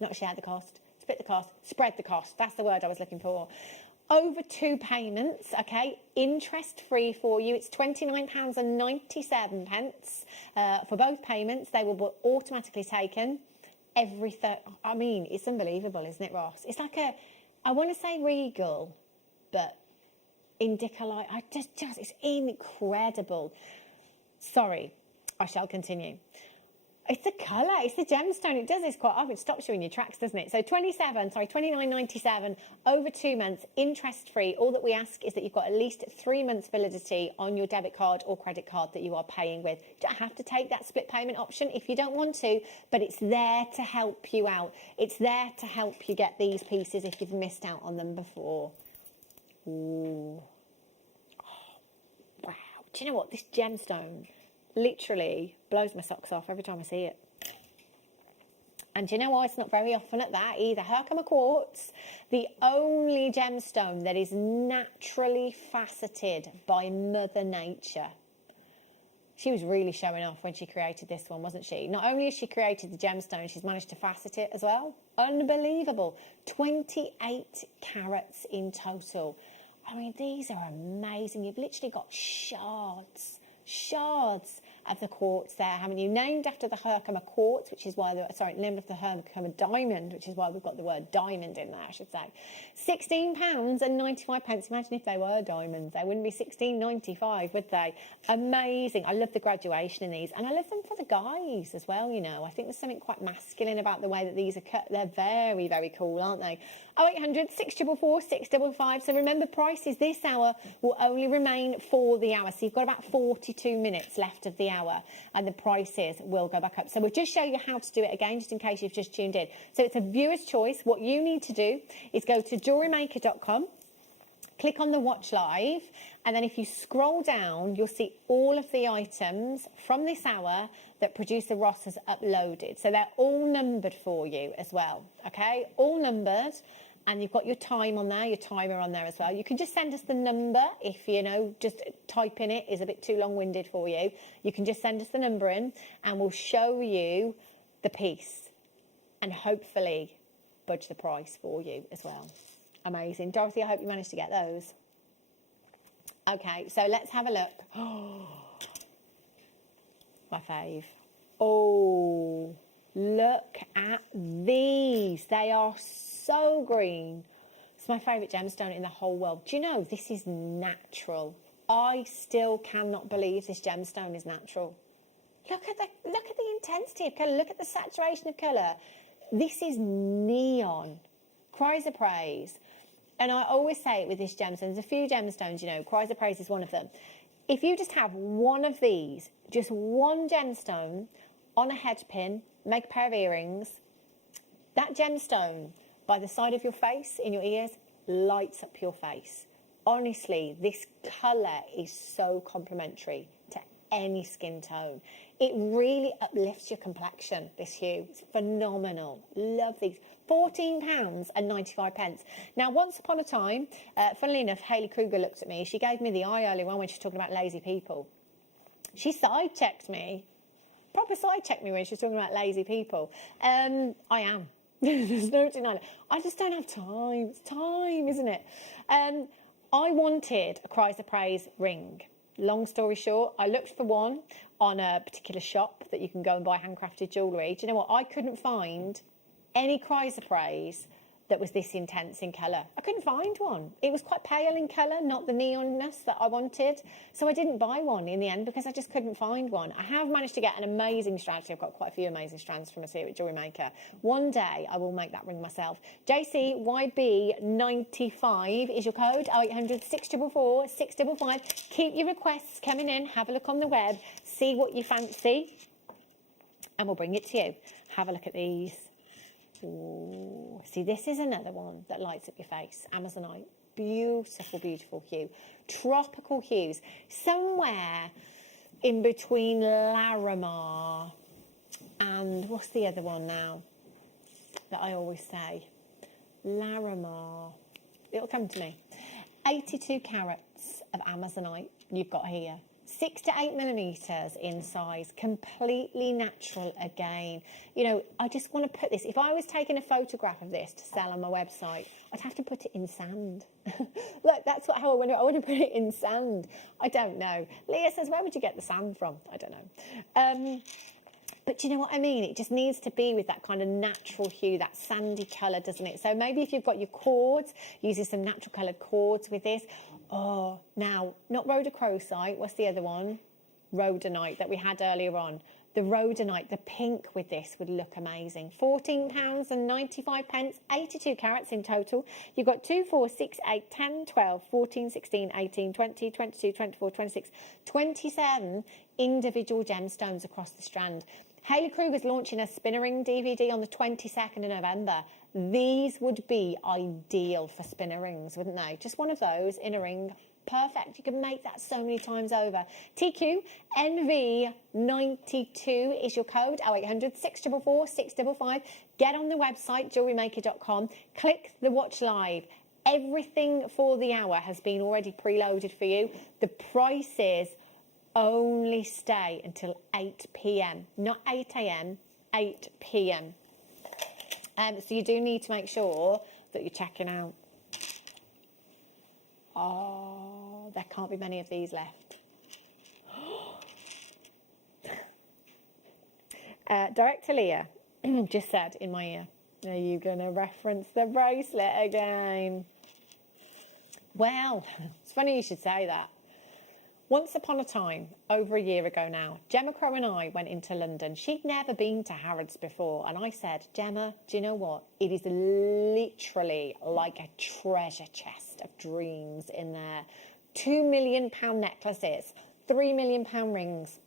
Not share the cost, split the cost, spread the cost. That's the word I was looking for. Over 2 payments, okay, interest-free for you. It's £29.97 for both payments. They will be automatically taken every I mean, it's unbelievable, isn't it, Ross? It's like I want to say regal, but indicolite. It's incredible. Sorry, I shall continue. It's the colour, it's the gemstone. It does this quite often. It stops you in your tracks, doesn't it? So £29.97 over 2 months, interest-free. All that we ask is that you've got at least 3 months validity on your debit card or credit card that you are paying with. You don't have to take that split payment option if you don't want to, but it's there to help you out. It's there to help you get these pieces if you've missed out on them before. Ooh. Oh, wow. Do you know what? This gemstone literally blows my socks off every time I see it. And do you know why it's not very often at that either? Herkimer quartz, the only gemstone that is naturally faceted by Mother Nature. She was really showing off when she created this one, wasn't she? Not only has she created the gemstone, she's managed to facet it as well. Unbelievable. 28 carats in total. I mean, these are amazing. You've literally got shards of the quartz there, haven't you? Named after the Herkimer quartz, which is why named after the Herkimer diamond, which is why we've got the word diamond in there, I should say. £16.95. Imagine if they were diamonds. They wouldn't be £16.95, would they? Amazing. I love the graduation in these, and I love them for the guys as well, you know. I think there's something quite masculine about the way that these are cut. They're very, very cool, aren't they? 0800 644 655. So remember, prices this hour will only remain for the hour. So you've got about 42 minutes left of the hour, and the prices will go back up. So we'll just show you how to do it again, just in case you've just tuned in. So it's a viewer's choice. What you need to do is go to JewelleryMaker.com, click on the watch live, and then if you scroll down, you'll see all of the items from this hour that producer Ross has uploaded. So they're all numbered for you as well, okay? All numbered. And you've got your time on there, your timer on there as well. You can just send us the number if, you know, just typing it is a bit too long-winded for you. You can just send us the number in and we'll show you the piece and hopefully budge the price for you as well. Amazing. Dorothy, I hope you managed to get those. Okay, so let's have a look. Oh, my fave. Oh, look at these. They are so green. It's my favourite gemstone in the whole world. Do you know, this is natural. I still cannot believe this gemstone is natural. Look at the intensity of colour. Look at the saturation of colour. This is neon. Cries of praise. And I always say it with this gemstone. There's a few gemstones, you know, cries of praise is one of them. If you just have one of these, just one gemstone on a head pin, make a pair of earrings, that gemstone by the side of your face, in your ears, lights up your face. Honestly, this colour is so complementary to any skin tone. It really uplifts your complexion, this hue. It's phenomenal. Love these. £14.95. Now, once upon a time, funnily enough, Hayley Kruger looked at me. She gave me the eye earlier on when she was talking about lazy people. She side-checked me. Proper side-checked me when she was talking about lazy people. I am. There's no denying it. I just don't have time. It's time, isn't it? I wanted a Cries of Praise ring. Long story short, I looked for one on a particular shop that you can go and buy handcrafted jewellery. Do you know what? I couldn't find any Cries of Praise that was this intense in colour. I couldn't find one. It was quite pale in colour, not the neonness that I wanted. So I didn't buy one in the end because I just couldn't find one. I have managed to get an amazing strand. I've got quite a few amazing strands from us here at Jewellery Maker. One day I will make that ring myself. JCYB95 is your code, 0800 644 655. Keep your requests coming in. Have a look on the web, see what you fancy, and we'll bring it to you. Have a look at these. Ooh. See, this is another one that lights up your face. Amazonite. Beautiful, beautiful hue. Tropical hues. Somewhere in between Larimar and what's the other one now that I always say? Larimar. It'll come to me. 82 carats of Amazonite you've got here. 6 to 8 millimetres in size, completely natural again. You know, I just want to put this, if I was taking a photograph of this to sell on my website, I'd have to put it in sand. Look, that's how I want to put it in sand. I don't know. Leah says, where would you get the sand from? I don't know. But do you know what I mean? It just needs to be with that kind of natural hue, that sandy colour, doesn't it? So maybe if you've got your cords, using some natural coloured cords with this. Oh, now, not rhodochrosite, what's the other one? Rhodonite that we had earlier on. The rhodonite, the pink with this would look amazing. £14.95, 82 carats in total. You've got 2, 4, 6, 8, 10, 12, 14, 16, 18, 20, 22, 24, 26, 27 individual gemstones across the strand. Hayley Kruger's launching a spinner ring DVD on the 22nd of November. These would be ideal for spinner rings, wouldn't they? Just one of those in a ring. Perfect. You can make that so many times over. TQ NV92 is your code, 0800 644 655. Get on the website, jewellerymaker.com. Click the watch live. Everything for the hour has been already preloaded for you. The prices only stay until 8 p.m, not 8 a.m, 8 p.m. So you do need to make sure that you're checking out. Oh, there can't be many of these left. Director Leah just said in my ear, are you going to reference the bracelet again? Well, it's funny you should say that. Once upon a time, over a year ago now, Gemma Crow and I went into London. She'd never been to Harrods before. And I said, Gemma, do you know what? It is literally like a treasure chest of dreams in there. £2 million necklaces, £3 million rings.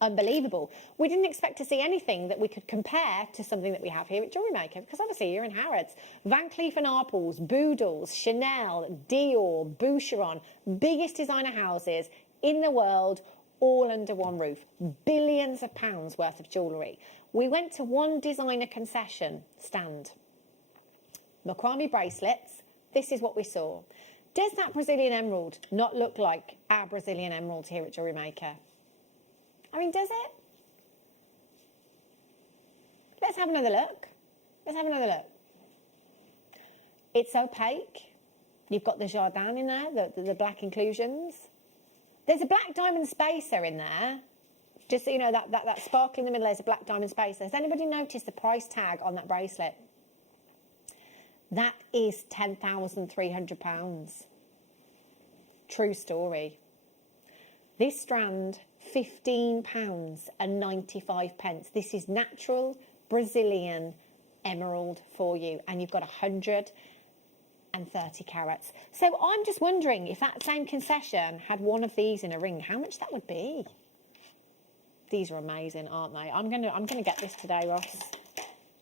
Unbelievable. We didn't expect to see anything that we could compare to something that we have here at Jewellery Maker, because obviously you're in Harrods. Van Cleef & Arpels, Boodles, Chanel, Dior, Boucheron, biggest designer houses in the world, all under one roof. Billions of pounds worth of jewellery. We went to one designer concession stand. Macrame bracelets. This is what we saw. Does that Brazilian emerald not look like our Brazilian emerald here at Jewellery Maker? I mean, does it? Let's have another look. Let's have another look. It's opaque. You've got the Jardin in there, the black inclusions. There's a black diamond spacer in there. Just so you know, that sparkle in the middle, there's a black diamond spacer. Has anybody noticed the price tag on that bracelet? That is £10,300. True story. This strand, £15.95. This is natural Brazilian emerald for you, and you've got 130 carats. So I'm just wondering if that same concession had one of these in a ring, how much that would be. These are amazing, aren't they? I'm gonna get this today, Ross,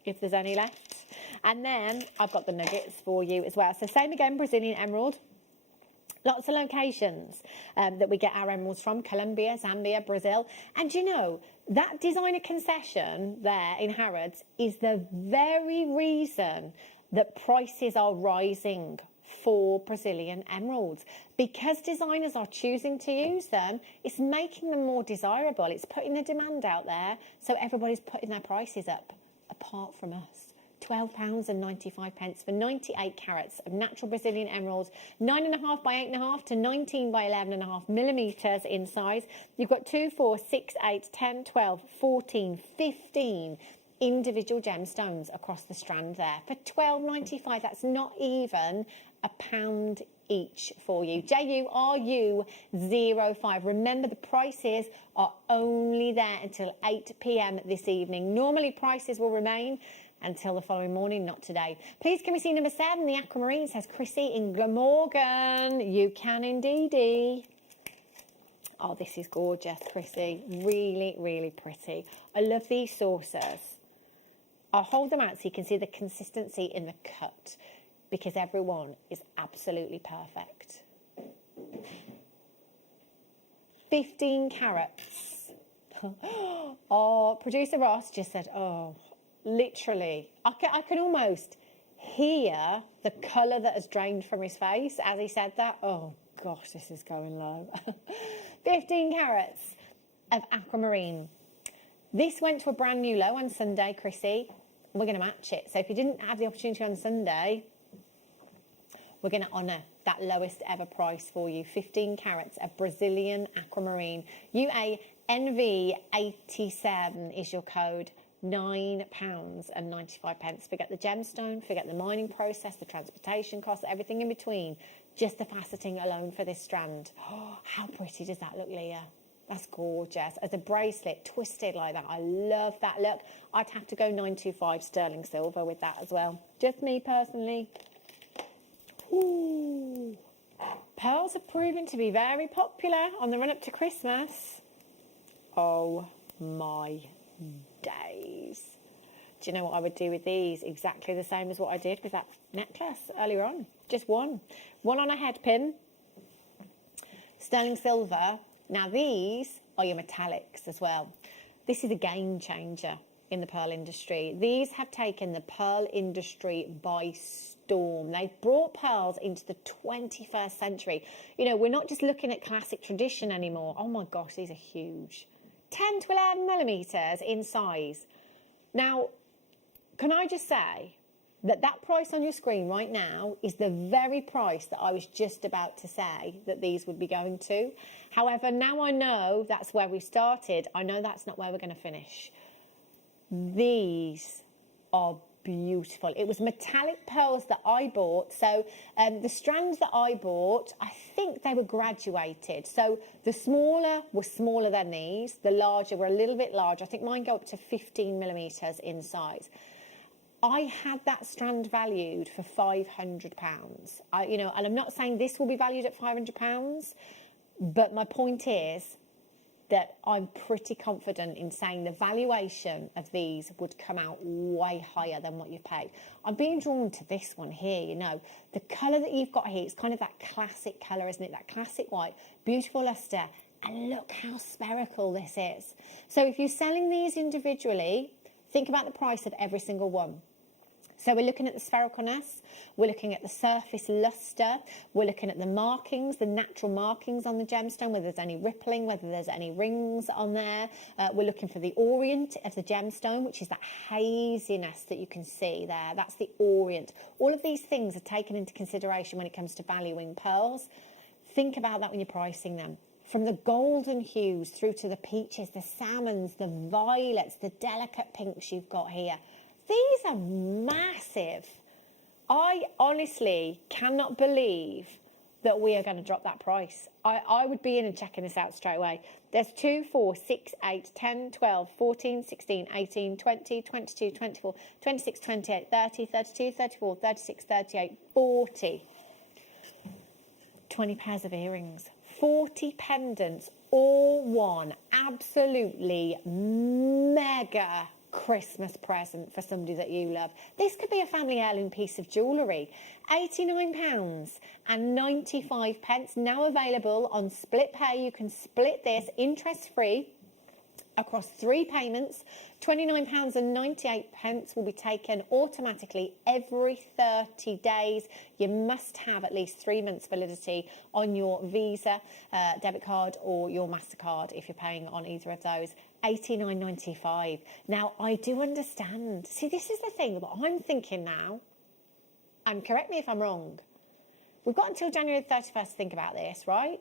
if there's any left. And then I've got the nuggets for you as well. So same again, Brazilian emerald. Lots of locations that we get our emeralds from, Colombia, Zambia, Brazil. And you know, that designer concession there in Harrods is the very reason that prices are rising for Brazilian emeralds. Because designers are choosing to use them, it's making them more desirable. It's putting the demand out there, so everybody's putting their prices up, apart from us. £12.95 for 98 carats of natural Brazilian emeralds, 9.5 by 8.5 to 19 by 11.5 millimetres in size. You've got 2, 4, 6, 8, 10, 12, 14, 15 individual gemstones across the strand there for £12.95. That's not even £1 each for you. JURU05. Remember, the prices are only there until 8 p.m. this evening. Normally prices will remain until the following morning, not today. Please can we see number 7, the aquamarine? It says Chrissy in Glamorgan. You can indeedy. Oh, this is gorgeous, Chrissy. Really, really pretty. I love these saucers. I'll hold them out so you can see the consistency in the cut, because everyone is absolutely perfect. 15 carats. Oh, producer Ross just said, oh, literally. I can almost hear the colour that has drained from his face as he said that. Oh, gosh, this is going low. 15 carats of aquamarine. This went to a brand new low on Sunday, Chrissy. We're going to match it. So if you didn't have the opportunity on Sunday, we're going to honour that lowest ever price for you. 15 carats of Brazilian aquamarine. UANV87 is your code. £9.95. Forget the gemstone, forget the mining process, the transportation costs, everything in between. Just the faceting alone for this strand. Oh, how pretty does that look, Leah? That's gorgeous. As a bracelet, twisted like that. I love that look. I'd have to go 925 sterling silver with that as well. Just me personally. Ooh. Pearls have proven to be very popular on the run up to Christmas. Oh my days. Do you know what I would do with these? Exactly the same as what I did with that necklace earlier on. Just one on a head pin, sterling silver. Now these are your metallics as well. This is a game changer in the pearl industry. These have taken the pearl industry by storm. They've brought pearls into the 21st century. You know, we're not just looking at classic tradition anymore. Oh my gosh, these are huge. 10 to 11 millimetres in size. Now, can I just say that price on your screen right now is the very price that I was just about to say that these would be going to. However, now I know that's where we started. I know that's not where we're going to finish. These are beautiful. It was metallic pearls that I bought. So the strands that I bought, I think they were graduated. So the smaller were smaller than these. The larger were a little bit larger. I think mine go up to 15 millimetres in size. I had that strand valued for £500. You know, and I'm not saying this will be valued at £500, but my point is that I'm pretty confident in saying the valuation of these would come out way higher than what you've paid. I'm being drawn to this one here, you know. The colour that you've got here, it's kind of that classic colour, isn't it? That classic white, beautiful lustre. And look how spherical this is. So if you're selling these individually, think about the price of every single one. So we're looking at the sphericalness, we're looking at the surface lustre, we're looking at the markings, the natural markings on the gemstone, whether there's any rippling, whether there's any rings on there. We're looking for the orient of the gemstone, which is that haziness that you can see there. That's the orient. All of these things are taken into consideration when it comes to valuing pearls. Think about that when you're pricing them. From the golden hues through to the peaches, the salmons, the violets, the delicate pinks you've got here. These are massive. I honestly cannot believe that we are going to drop that price. I would be in and checking this out straight away. There's 2, 4, 6, 8, 10, 12, 14, 16, 18, 20, 22, 24, 26, 28, 30, 32, 34, 36, 38, 40. 20 pairs of earrings. 40 pendants, all one. Absolutely mega Christmas present for somebody that you love. This could be a family heirloom piece of jewellery. £89.95, now available on split pay. You can split this interest-free across 3 payments. £29.98 will be taken automatically every 30 days. You must have at least 3 months validity on your Visa debit card or your MasterCard if you're paying on either of those. £89.95. Now, I do understand. See, this is the thing that I'm thinking now, and correct me if I'm wrong. We've got until January 31st to think about this, right?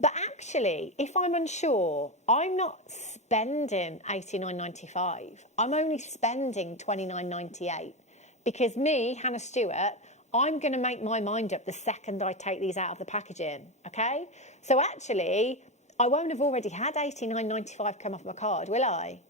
But actually, if I'm unsure, I'm not spending $89.95. I'm only spending $29.98 because me, Hannah Stewart, I'm going to make my mind up the second I take these out of the packaging, okay? So actually, I won't have already had $89.95 come off my card, will I?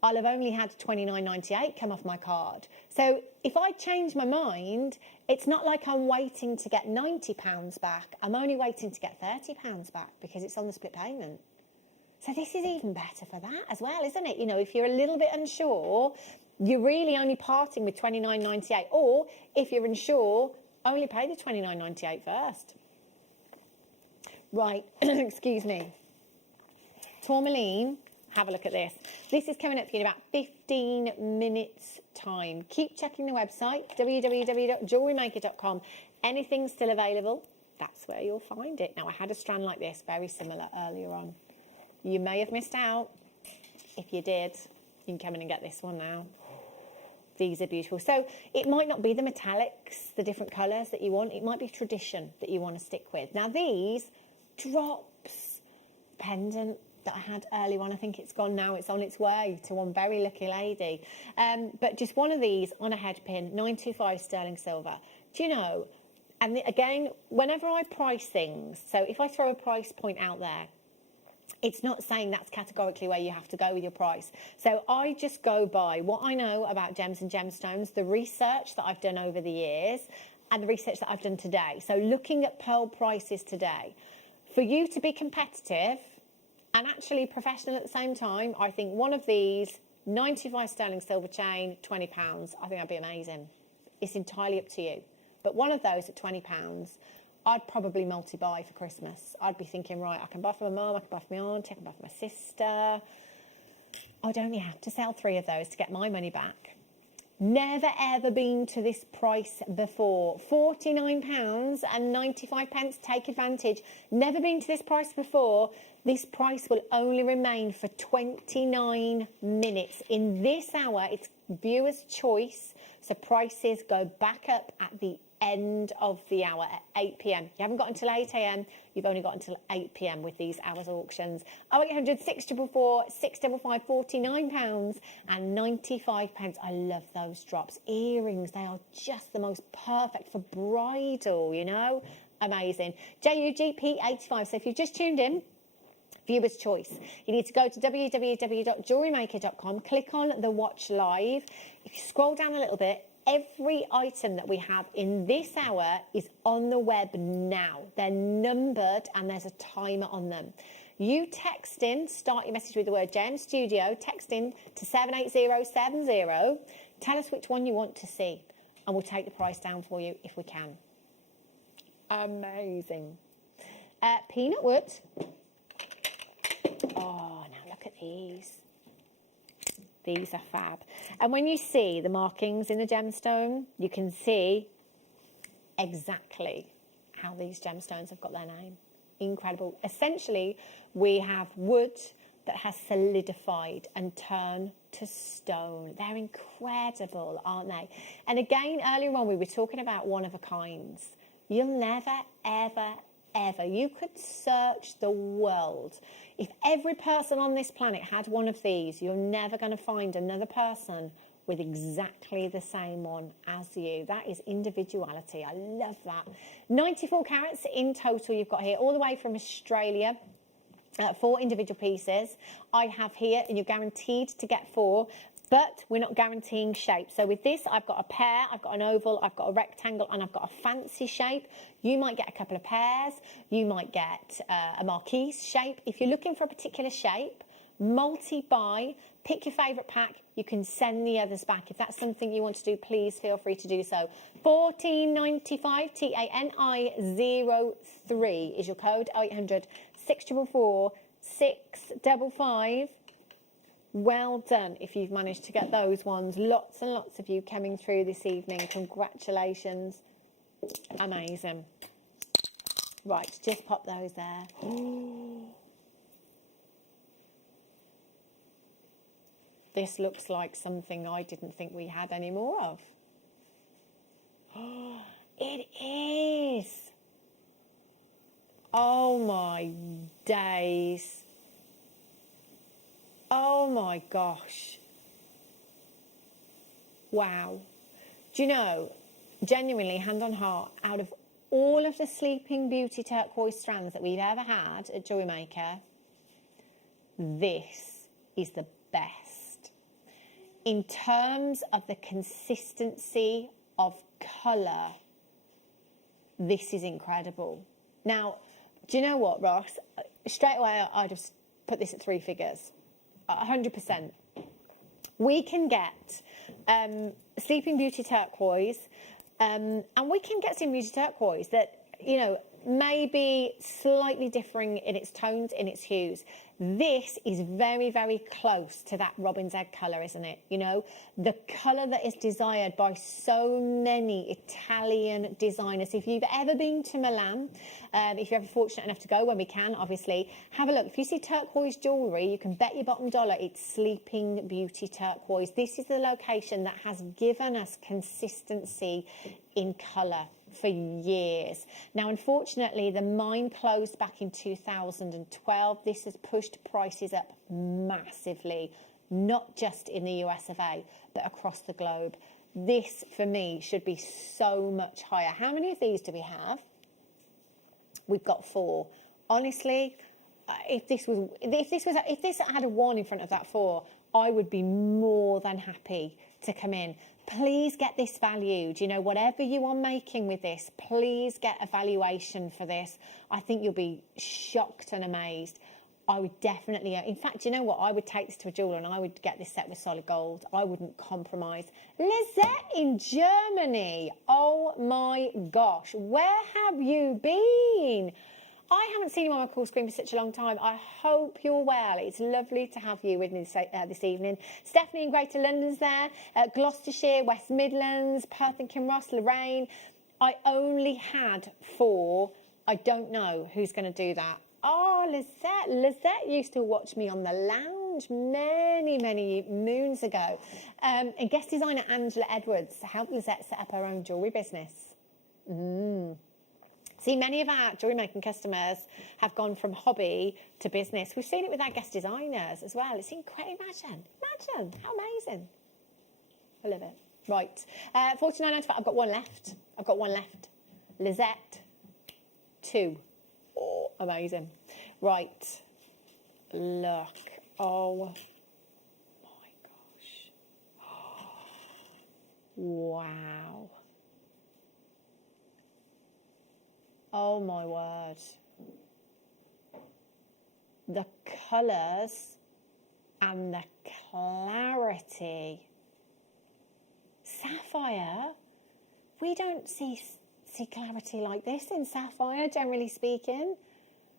I'll have only had $29.98 come off my card. So if I change my mind, it's not like I'm waiting to get £90 back. I'm only waiting to get £30 back because it's on the split payment. So this is even better for that as well, isn't it? You know, if you're a little bit unsure, you're really only parting with $29.98. Or if you're unsure, only pay the $29.98 first. Right, excuse me. Tourmaline, have a look at this. This is coming up in about 15 minutes time. Keep checking the website, www.jewellerymaker.com. Anything's still available, that's where you'll find it. Now, I had a strand like this, very similar earlier on. You may have missed out. If you did, you can come in and get this one now. These are beautiful. So it might not be the metallics, the different colours that you want. It might be tradition that you want to stick with. Now, these drops pendant that I had earlier on, I think it's gone now. It's on its way to one very lucky lady. But just one of these on a head pin, 925 sterling silver. Do you know, and again, whenever I price things, so if I throw a price point out there, it's not saying that's categorically where you have to go with your price. So I just go by what I know about gems and gemstones, the research that I've done over the years, and the research that I've done today. So looking at pearl prices today, for you to be competitive and actually professional at the same time, I think one of these, 95 sterling silver chain, £20, I think that'd be amazing. It's entirely up to you. But one of those at £20, I'd probably multi-buy for Christmas. I'd be thinking, right, I can buy for my mum, I can buy for my auntie, I can buy for my sister. I'd only have to sell 3 of those to get my money back. Never ever been to this price before. £49.95, take advantage. Never been to this price before. This price will only remain for 29 minutes. In this hour, it's viewer's choice. So prices go back up at the end of the hour at 8 p.m. You haven't got until 8 a.m. You've only got until 8 p.m. with these hours auctions. 0800 644 655 £49.95. I love those drops. Earrings, they are just the most perfect for bridal, you know. Amazing. JUGP85. So if you've just tuned in, viewer's choice. You need to go to www.jewellerymaker.com, click on the watch live. If you scroll down a little bit, every item that we have in this hour is on the web now. They're numbered and there's a timer on them. You text in, start your message with the word Gem Studio, text in to 78070. Tell us which one you want to see and we'll take the price down for you if we can. Amazing. Peanut wood. Oh, now look at these. These are fab. And when you see the markings in the gemstone, you can see exactly how these gemstones have got their name. Incredible. Essentially, we have wood that has solidified and turned to stone. They're incredible, aren't they? And again, earlier on, we were talking about one-of-a-kinds. You'll never, ever, ever, you could search the world. If every person on this planet had one of these, you're never going to find another person with exactly the same one as you. That is individuality. I love that. 94 carats in total you've got here, all the way from Australia. 4 individual pieces. I have here, and you're guaranteed to get 4, but we're not guaranteeing shape. So with this, I've got a pear, I've got an oval, I've got a rectangle, and I've got a fancy shape. You might get a couple of pairs. You might get a marquise shape. If you're looking for a particular shape, multi-buy, pick your favourite pack. You can send the others back. If that's something you want to do, please feel free to do so. $14.95, TANI03 is your code, 0800 644 655. Well done if you've managed to get those ones. Lots and lots of you coming through this evening. Congratulations. Amazing. Right, just pop those there. This looks like something I didn't think we had any more of. It is. Oh my days. Oh my gosh. Wow. Do you know, genuinely, hand on heart, out of all of the Sleeping Beauty turquoise strands that we've ever had at Jewellery Maker, this is the best. In terms of the consistency of colour, this is incredible. Now, do you know what, Ross? Straight away, I'd have put this at 3 figures. 100%. We can get Sleeping Beauty turquoise, and we can get Sleeping Beauty turquoise that, you know, may be slightly differing in its tones, in its hues. This is very, very close to that robin's egg colour, isn't it? You know, the colour that is desired by so many Italian designers. If you've ever been to Milan, if you're ever fortunate enough to go when we can, obviously, have a look. If you see turquoise jewellery, you can bet your bottom dollar it's Sleeping Beauty turquoise. This is the location that has given us consistency in colour for years. Now, unfortunately, the mine closed back in 2012. This has pushed prices up massively, not just in the US of A, but across the globe. This, for me, should be so much higher. How many of these do we have? We've got 4. Honestly, if this had a 1 in front of that 4, I would be more than happy to come in. Please get this valued. You know, whatever you are making with this, please get a valuation for this. I think you'll be shocked and amazed. I would definitely, in fact, you know what? I would take this to a jeweller and I would get this set with solid gold. I wouldn't compromise. Lisette in Germany. Oh my gosh. Where have you been? I haven't seen you on my call screen for such a long time. I hope you're well. It's lovely to have you with me this evening. Stephanie in Greater London's there, Gloucestershire, West Midlands, Perth and Kinross, Lorraine. I only had 4. I don't know who's going to do that. Oh, Lisette. Lisette used to watch me on the lounge many, many moons ago. And guest designer Angela Edwards helped Lisette set up her own jewellery business. See, many of our jewellery making customers have gone from hobby to business. We've seen it with our guest designers as well. It's incredible. Imagine. How amazing. I love it. Right. $49.95. I've got one left. Lisette. 2. Oh, amazing. Right. Look. Oh, my gosh. Wow. Oh my word. The colours and the clarity. Sapphire, we don't see clarity like this in sapphire, generally speaking.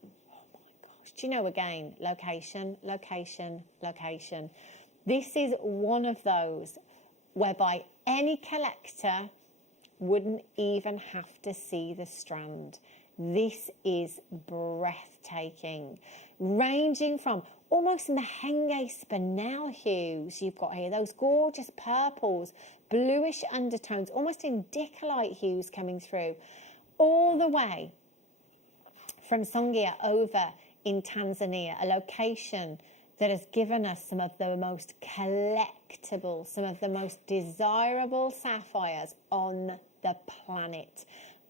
Oh my gosh. Do you know, again, location, location, location. This is one of those whereby any collector wouldn't even have to see the strand. This is breathtaking. Ranging from almost Mahenge spinel hues you've got here, those gorgeous purples, bluish undertones, almost indicolite hues coming through, all the way from Songea over in Tanzania, a location that has given us some of the most collectible, some of the most desirable sapphires on the planet.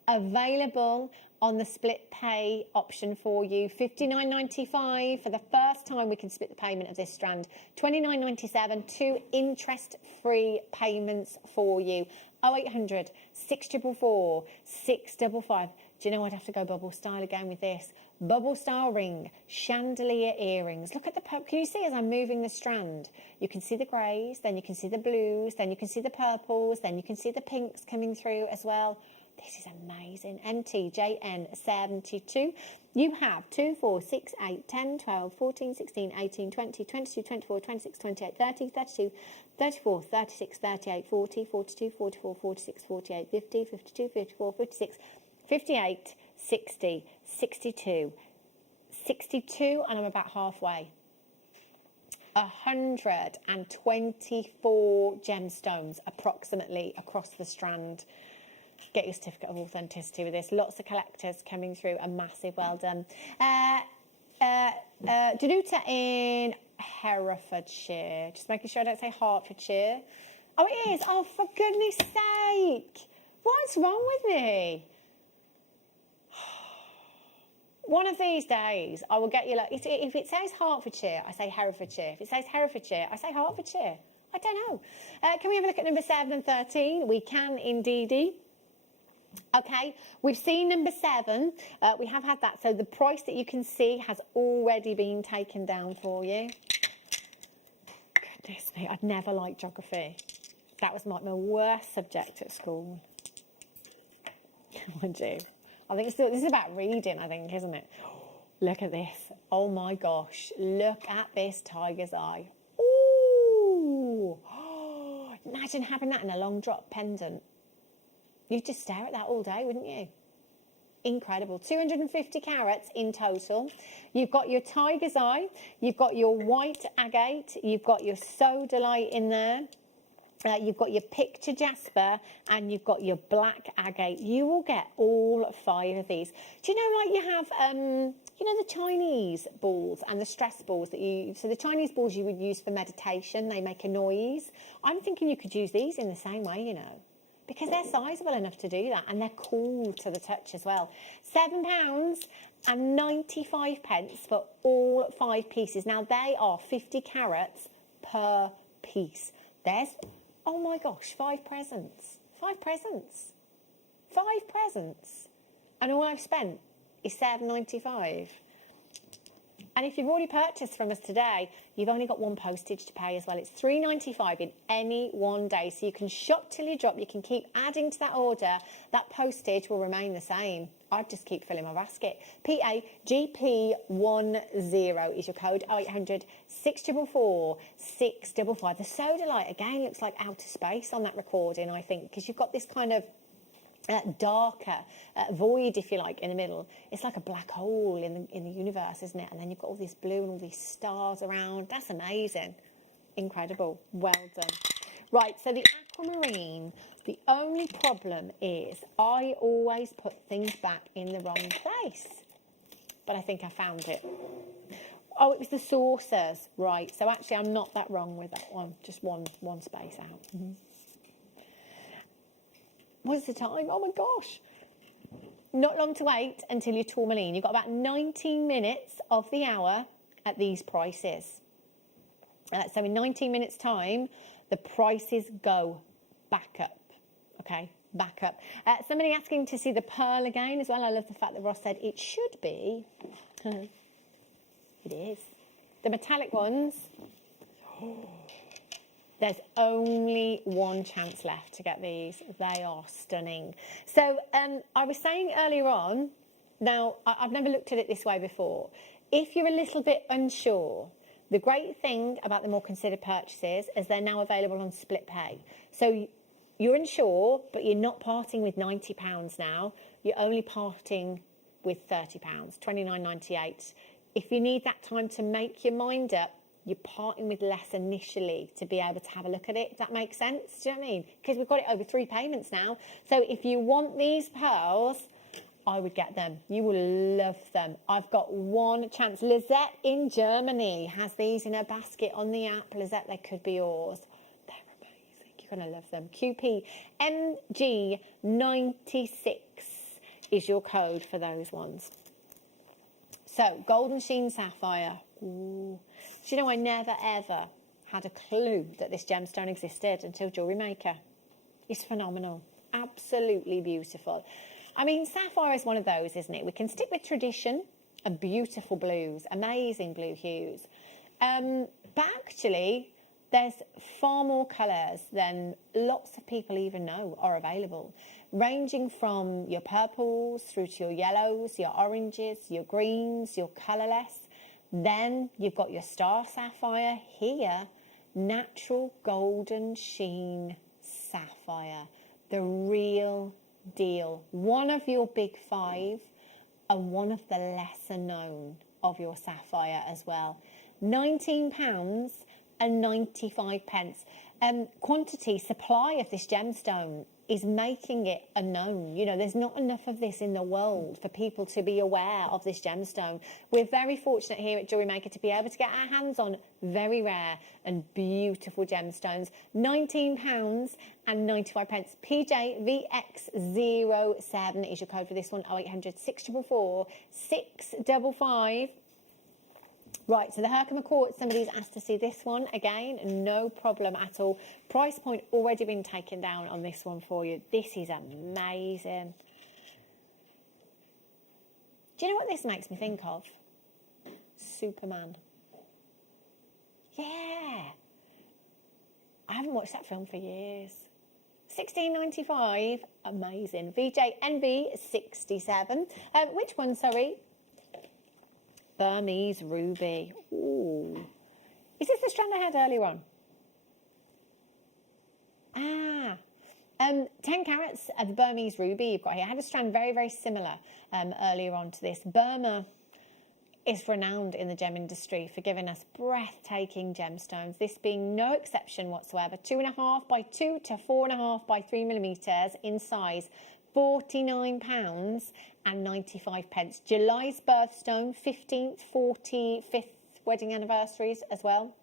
Available on the split pay option for you. $59.95 for the first time we can split the payment of this strand. $29.97, 2 interest-free payments for you. 0800 644 655. Do you know I'd have to go bubble style again with this? Bubble style ring, chandelier earrings. Look at the purple. Can you see as I'm moving the strand? You can see the greys, then you can see the blues, then you can see the purples, then you can see the pinks coming through as well. This is amazing. MTJN72. You have 2, 4, 6, 8, 10, 12, 14, 16, 18, 20, 22, 24, 26, 28, 30, 32, 34, 36, 38, 40, 42, 44, 46, 48, 50, 52, 54, 56, 58, 60, 62, 62, and I'm about halfway. 124 gemstones approximately across the strand. get your certificate of authenticity with this. Lots of collectors coming through. A massive well done. Danuta in Herefordshire. Just making sure I don't say Hertfordshire. Oh, it is. Oh, for goodness sake. What's wrong with me? One of these days, I will get you, like, if it says Hertfordshire, I say Herefordshire. If it says Herefordshire, I say Hertfordshire. I don't know. Can we have a look at number 7 and 13? We can indeedy. Okay, we've seen number 7. We have had that. So the price that you can see has already been taken down for you. Goodness me, I'd never liked geography. That was my worst subject at school. Mind you. I think this is about reading, I think, isn't it? Look at this. Oh my gosh. Look at this tiger's eye. Ooh. Imagine having that in a long drop pendant. You'd just stare at that all day, wouldn't you? Incredible. 250 carats in total. You've got your tiger's eye. You've got your white agate. You've got your sodalite in there. You've got your picture jasper and you've got your black agate. You will get all 5 of these. Do you know, like you have, you know, the Chinese balls and the stress balls that you, so the Chinese balls you would use for meditation, they make a noise. I'm thinking you could use these in the same way, you know, because they're sizable enough to do that and they're cool to the touch as well. £7.95 for all 5 pieces. Now they are 50 carats per piece. There's, oh my gosh, 5 presents. 5 presents. 5 presents. And all I've spent is £7.95. And if you've already purchased from us today, you've only got 1 postage to pay as well. It's £3.95 in any one day. So you can shop till you drop. You can keep adding to that order. That postage will remain the same. I'd just keep filling my basket. PAGP10 is your code. 0800 644 655. The sodalite, again, looks like outer space on that recording, I think, because you've got this kind of darker void, if you like, in the middle. It's like a black hole in the universe, isn't it? And then you've got all this blue and all these stars around. That's amazing. Incredible. Well done. Right, so the aquamarine, the only problem is I always put things back in the wrong place. But I think I found it. Oh, it was the saucers. Right, so actually I'm not that wrong with that one. Just one space out. What's the time? Oh my gosh. Not long to wait until your tourmaline. You've got about 19 minutes of the hour at these prices. So in 19 minutes time, the prices go back up. Okay, back up. Somebody asking to see the pearl again as well. I love the fact that Ross said it should be. It is. The metallic ones. There's only 1 chance left to get these. They are stunning. So I was saying earlier on, now I've never looked at it this way before. If you're a little bit unsure, the great thing about the more considered purchases is they're now available on split pay. So you're unsure, but you're not parting with £90 now. You're only parting with £30, £29.98. If you need that time to make your mind up, you're parting with less initially to be able to have a look at it. Does that make sense? Do you know what I mean? Because we've got it over 3 payments now. So if you want these pearls, I would get them. You will love them. I've got 1 chance. Lizette in Germany has these in her basket on the app. Lizette, they could be yours. They're amazing. You're going to love them. QPMG96 is your code for those ones. So, golden sheen sapphire. Ooh. Do you know, I never ever had a clue that this gemstone existed until Jewellery Maker. It's phenomenal. Absolutely beautiful. I mean, sapphire is one of those, isn't it? We can stick with tradition and beautiful blues, amazing blue hues. But actually, there's far more colours than lots of people even know are available, ranging from your purples through to your yellows, your oranges, your greens, your colourless. Then you've got your star sapphire here, natural golden sheen sapphire, the real deal. One of your big 5 and one of the lesser known of your sapphire as well. £19.95. Quantity, supply of this gemstone is making it unknown. You know, there's not enough of this in the world for people to be aware of this gemstone. We're very fortunate here at Jewellery Maker to be able to get our hands on very rare and beautiful gemstones. £19.95. PJVX07 is your code for this one. 0800 644 655. Right, so the Herkimer Quartz, somebody's asked to see this one again, no problem at all. Price point already been taken down on this one for you. This is amazing. Do you know what this makes me think of? Superman. Yeah. I haven't watched that film for years. £16.95, amazing. VJNV67. Which one, sorry? Burmese ruby. Ooh. Is this the strand I had earlier on? 10 carats of the Burmese ruby you've got here. I had a strand very, very similar earlier on to this. Burma is renowned in the gem industry for giving us breathtaking gemstones, this being no exception whatsoever. 2.5 by 2 to 4.5 by 3 millimetres in size. £49.95. July's birthstone, 15th, 45th wedding anniversaries as well.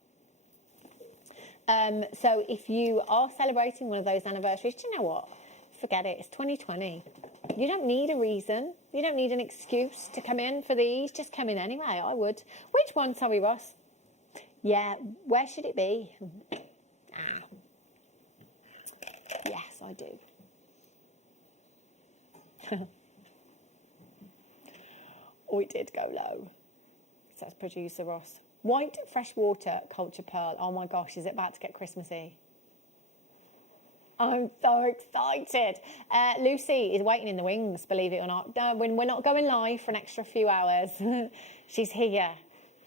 So if you are celebrating one of those anniversaries, do you know what? Forget it. It's 2020. You don't need a reason. You don't need an excuse to come in for these. Just come in anyway. I would. Which one? Sorry, Ross. Yeah. Where should it be? Yes, I do. Oh, it did go low. Says producer Ross. White freshwater culture pearl. Oh my gosh, is it about to get Christmassy? I'm so excited. Lucy is waiting in the wings, believe it or not. When we're not going live for an extra few hours, she's here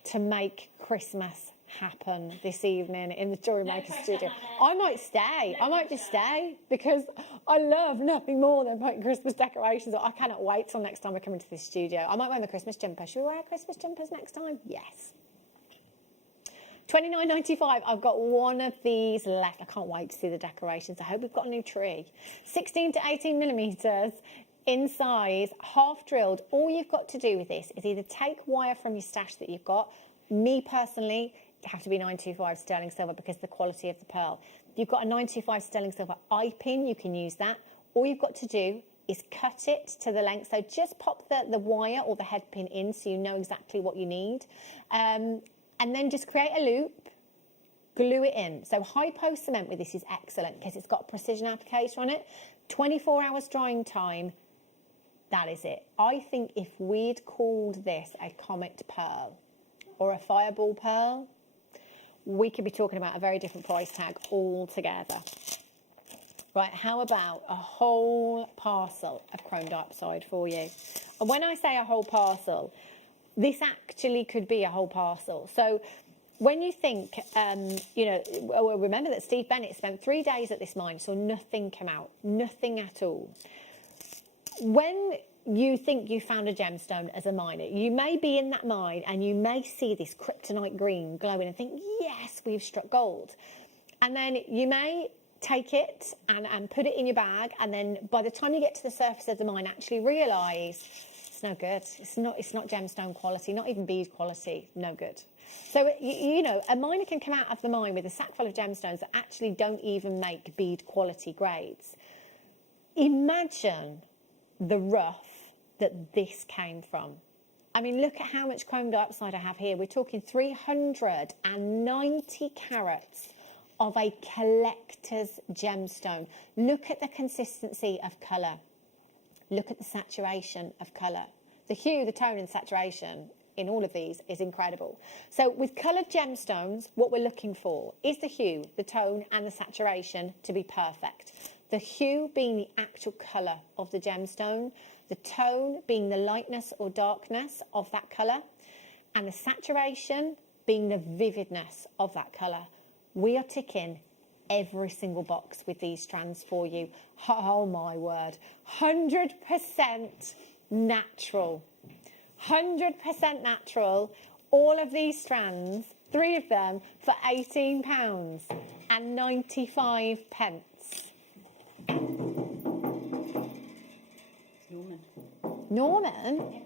to make Christmas happen this evening in the Jewellery Maker studio. I might stay. I might just stay because I love nothing more than putting Christmas decorations on. I cannot wait till next time I come into this studio. I might wear my Christmas jumper. Should we wear our Christmas jumpers next time? Yes. £29.95. I've got one of these left. I can't wait to see the decorations. I hope we've got a new tree. 16 to 18 millimetres in size, half drilled. All you've got to do with this is either take wire from your stash that you've got. Me personally, it'd have to be 925 sterling silver because of the quality of the pearl. If you've got a 925 sterling silver eye pin, you can use that. All you've got to do is cut it to the length. So just pop the wire or the head pin in so you know exactly what you need. And then just create a loop, glue it in. So hypo cement with this is excellent because it's got precision applicator on it. 24 hours drying time, that is it. I think if we'd called this a comet pearl or a fireball pearl, we could be talking about a very different price tag altogether. Right, how about a whole parcel of chrome dioxide for you? And when I say a whole parcel, this actually could be a whole parcel. So when you think, remember that Steve Bennett spent 3 days at this mine, saw nothing come out, nothing at all. When you think you found a gemstone as a miner, you may be in that mine and you may see this kryptonite green glowing and think, yes, we've struck gold. And then you may take it and put it in your bag, and then by the time you get to the surface of the mine, actually realise it's no good. It's not gemstone quality, not even bead quality, no good. So, you know, a miner can come out of the mine with a sack full of gemstones that actually don't even make bead quality grades. Imagine the rough that this came from. I mean, look at how much chrome dioxide I have here. We're talking 390 carats of a collector's gemstone. Look at the consistency of colour. Look at the saturation of colour. The hue, the tone and saturation in all of these is incredible. So with coloured gemstones, what we're looking for is the hue, the tone and the saturation to be perfect. The hue being the actual colour of the gemstone, the tone being the lightness or darkness of that colour, and the saturation being the vividness of that colour. We are ticking every single box with these strands for you. Oh my word, 100% natural. 100% natural. All of these strands, 3 of them for £18.95. Norman?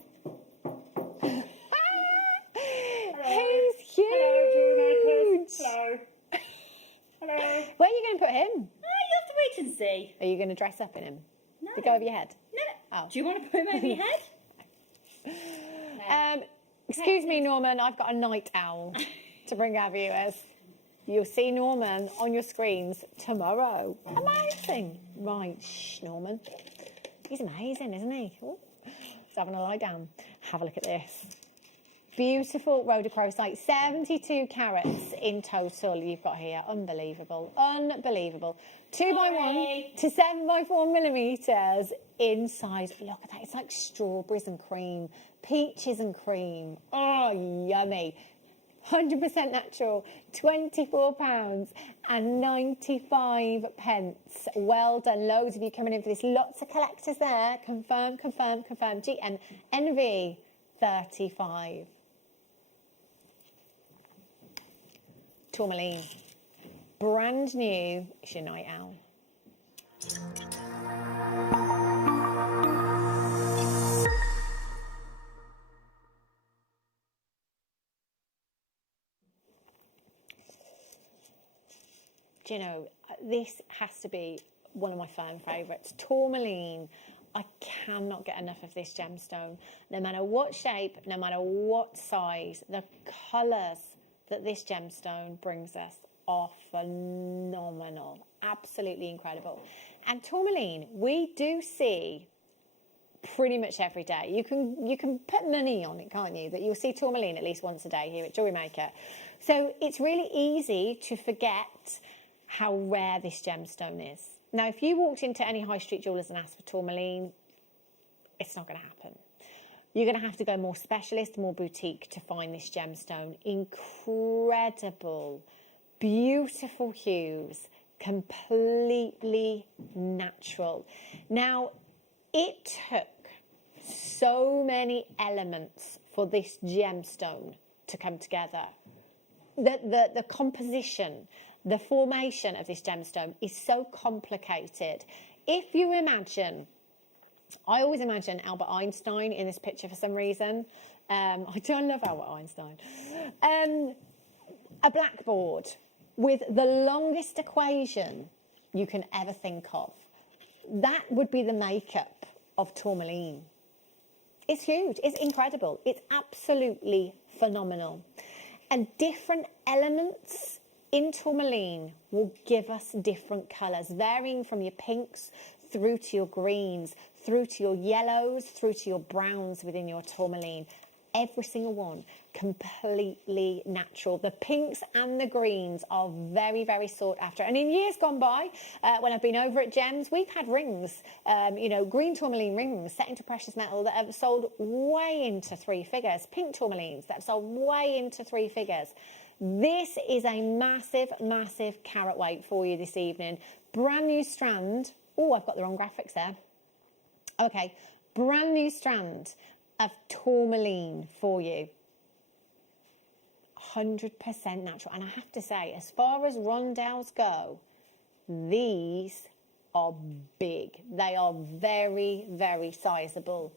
He's huge! Hello. Hello. Where are you going to put him? You have to wait and see. Are you going to dress up in him? No. To go over your head? No. Oh. Do you want to put him over your head? Excuse me, Norman, I've got a night owl to bring our viewers. You'll see Norman on your screens tomorrow. Amazing. Right, shh, Norman. He's amazing, isn't he? Ooh. He's having a lie down. Have a look at this. Beautiful rhodochrosite, 72 carats in total you've got here. Unbelievable, unbelievable. 2x1 to 7x4 millimetres in size. Look at that, it's like strawberries and cream, peaches and cream. Oh, yummy. 100% natural, £24 and 95 pence. Well done, loads of you coming in for this. Lots of collectors there. Confirm, confirm, confirm. GM, NV 35. Tourmaline, brand new, it's your night owl. Do you know, this has to be one of my firm favourites. Tourmaline, I cannot get enough of this gemstone. No matter what shape, no matter what size, the colours that this gemstone brings us are phenomenal, absolutely incredible. And tourmaline, we do see pretty much every day. You can put money on it, can't you? That you'll see tourmaline at least once a day here at Jewellery Maker. So it's really easy to forget how rare this gemstone is. Now, if you walked into any high street jewellers and asked for tourmaline, it's not going to happen. You're going to have to go more specialist, more boutique to find this gemstone. Incredible, beautiful hues, completely natural. Now, it took so many elements for this gemstone to come together. The composition, the formation of this gemstone is so complicated. If you imagine, I always imagine Albert Einstein in this picture for some reason. I love Albert Einstein. A blackboard with the longest equation you can ever think of. That would be the makeup of tourmaline. It's huge, it's incredible, it's absolutely phenomenal. And different elements in tourmaline will give us different colours, varying from your pinks through to your greens, through to your yellows, through to your browns within your tourmaline. Every single one completely natural. The pinks and the greens are very, very sought after. And in years gone by, when I've been over at Gems, we've had rings, green tourmaline rings set into precious metal that have sold way into 3 figures. Pink tourmalines that have sold way into 3 figures. This is a massive, massive carat weight for you this evening. Brand new strand. Oh, I've got the wrong graphics there. Okay, brand new strand of tourmaline for you. 100% natural. And I have to say, as far as rondelles go, these are big. They are very, very sizable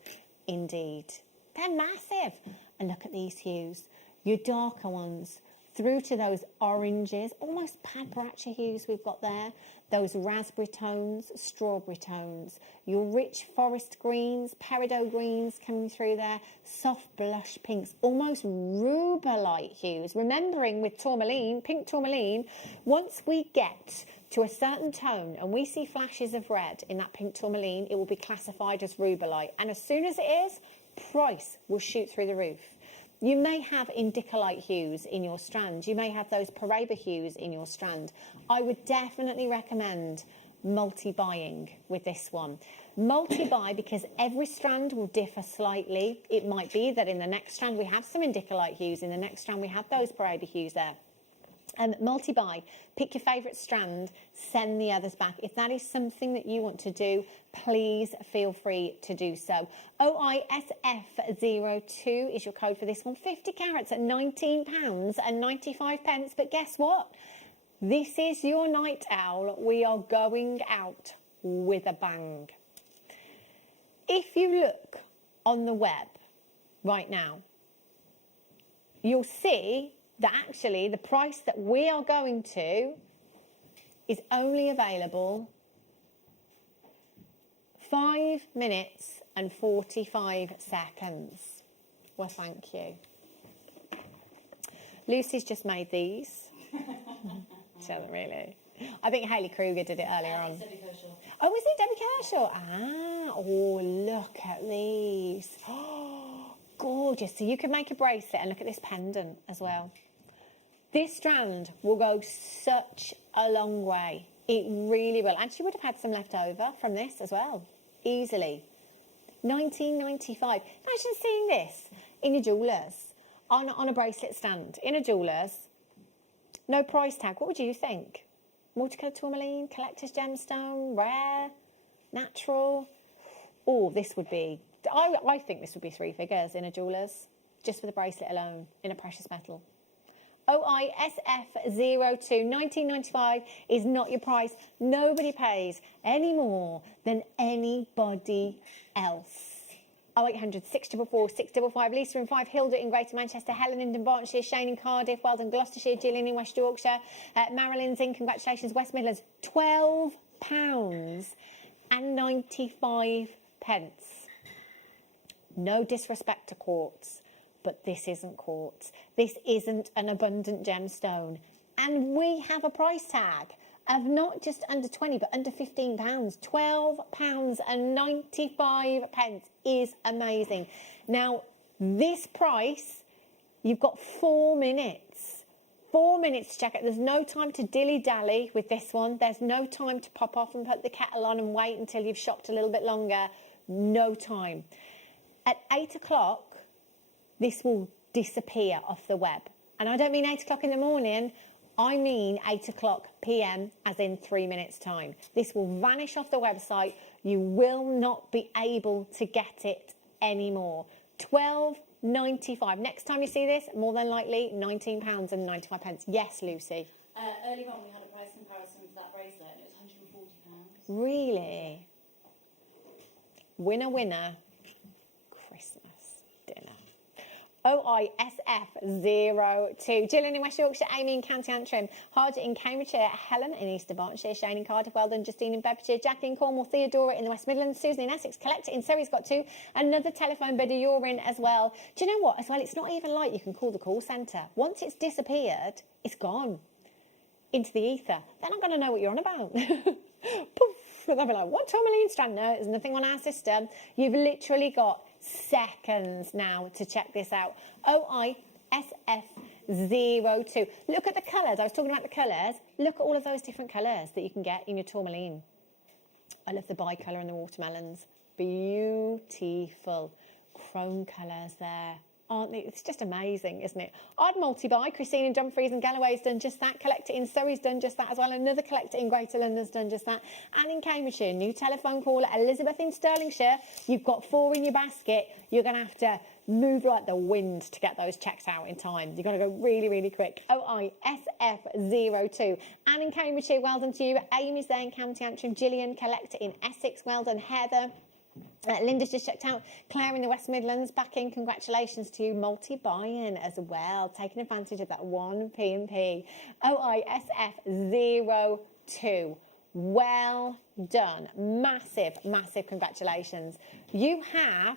indeed. They're massive. And look at these hues. Your darker ones through to those oranges, almost paparazzi hues we've got there, those raspberry tones, strawberry tones, your rich forest greens, peridot greens coming through there, soft blush pinks, almost rubellite hues. Remembering with tourmaline, pink tourmaline, once we get to a certain tone and we see flashes of red in that pink tourmaline, it will be classified as rubellite. And as soon as it is, price will shoot through the roof. You may have indicolite hues in your strand. You may have those Paraiba hues in your strand. I would definitely recommend multi-buying with this one. Multi-buy because every strand will differ slightly. It might be that in the next strand we have some indicolite hues, in the next strand we have those Paraiba hues there. Multi-buy, pick your favourite strand, send the others back. If that is something that you want to do, please feel free to do so. OISF02 is your code for this one. 50 carats at £19.95. But guess what? This is your night owl. We are going out with a bang. If you look on the web right now, you'll see that actually the price that we are going to is only available 5 minutes and 45 seconds. Well, thank you. Lucy's just made these. She hasn't really. I think Hayley Kruger did it earlier on. Oh, was it Debbie Kershaw? Ah, oh, look at these. Oh, gorgeous. So you can make a bracelet, and look at this pendant as well. This strand will go such a long way. It really will. And she would have had some left over from this as well, easily. $19.95. Imagine seeing this in your jewellers, on a bracelet stand, in a jewellers. No price tag. What would you think? Multicolour tourmaline, collector's gemstone, rare, natural. Oh, this would be, I think this would be 3 figures in a jeweller's, just for the bracelet alone, in a precious metal. OISF02, $19.95 is not your price. Nobody pays any more than anybody else. 0800 644 655, Lisa in 5, Hilda in Greater Manchester, Helen in Dunbartonshire, Shane in Cardiff, Weldon, Gloucestershire, Gillian in West Yorkshire, Marilyn's in, congratulations, West Midlands, £12.95. No disrespect to quartz, but this isn't quartz. This isn't an abundant gemstone. And we have a price tag of not just under 20, but under £15. £12.95 is amazing. Now, this price, you've got 4 minutes. 4 minutes to check it. There's no time to dilly-dally with this one. There's no time to pop off and put the kettle on and wait until you've shopped a little bit longer. No time. At 8 o'clock, this will disappear off the web. And I don't mean 8 o'clock in the morning. I mean 8 o'clock p.m. as in 3 minutes time. This will vanish off the website. You will not be able to get it anymore. £12.95. Next time you see this, more than likely £19.95. Yes, Lucy? Earlier on we had a price comparison for that bracelet and it was £140. Really? Winner, winner. Christmas dinner. OISF02. Gillian in West Yorkshire, Amy in County Antrim, Hardy in Cambridgeshire, Helen in East Bartonshire, Shane in Cardiff, Weldon, Justine in Bedfordshire, Jackie in Cornwall, Theodora in the West Midlands, Susan in Essex, Collector in Surrey's got 2, another telephone bidder, you're in as well. Do you know what? As well, it's not even like you can call the call centre. Once it's disappeared, it's gone into the ether. They're not going to know what you're on about. Poof. They'll be like, what tourmaline strand? No, there's nothing on our system. You've literally got seconds now to check this out. OISF02. Look at the colours. I was talking about the colours. Look at all of those different colours that you can get in your tourmaline. I love the bicolour and the watermelons. Beautiful chrome colours there. Aren't they? It's just amazing, isn't it? I'd multi-buy. Christine in Dumfries and Galloway's done just that. Collector in Surrey's done just that as well. Another collector in Greater London's done just that. And in Cambridgeshire, new telephone caller, Elizabeth in Stirlingshire. You've got 4 in your basket. You're going to have to move like the wind to get those checks out in time. You've got to go really, really quick. OISF02. And in Cambridgeshire, well done to you. Amy's there in County Antrim. Gillian, collector in Essex. Well done, Heather. Linda's just checked out. Claire in the West Midlands back in. Congratulations to you. Multi-buying as well. Taking advantage of that 1 P&P. OISF02. Well done. Massive, massive congratulations. You have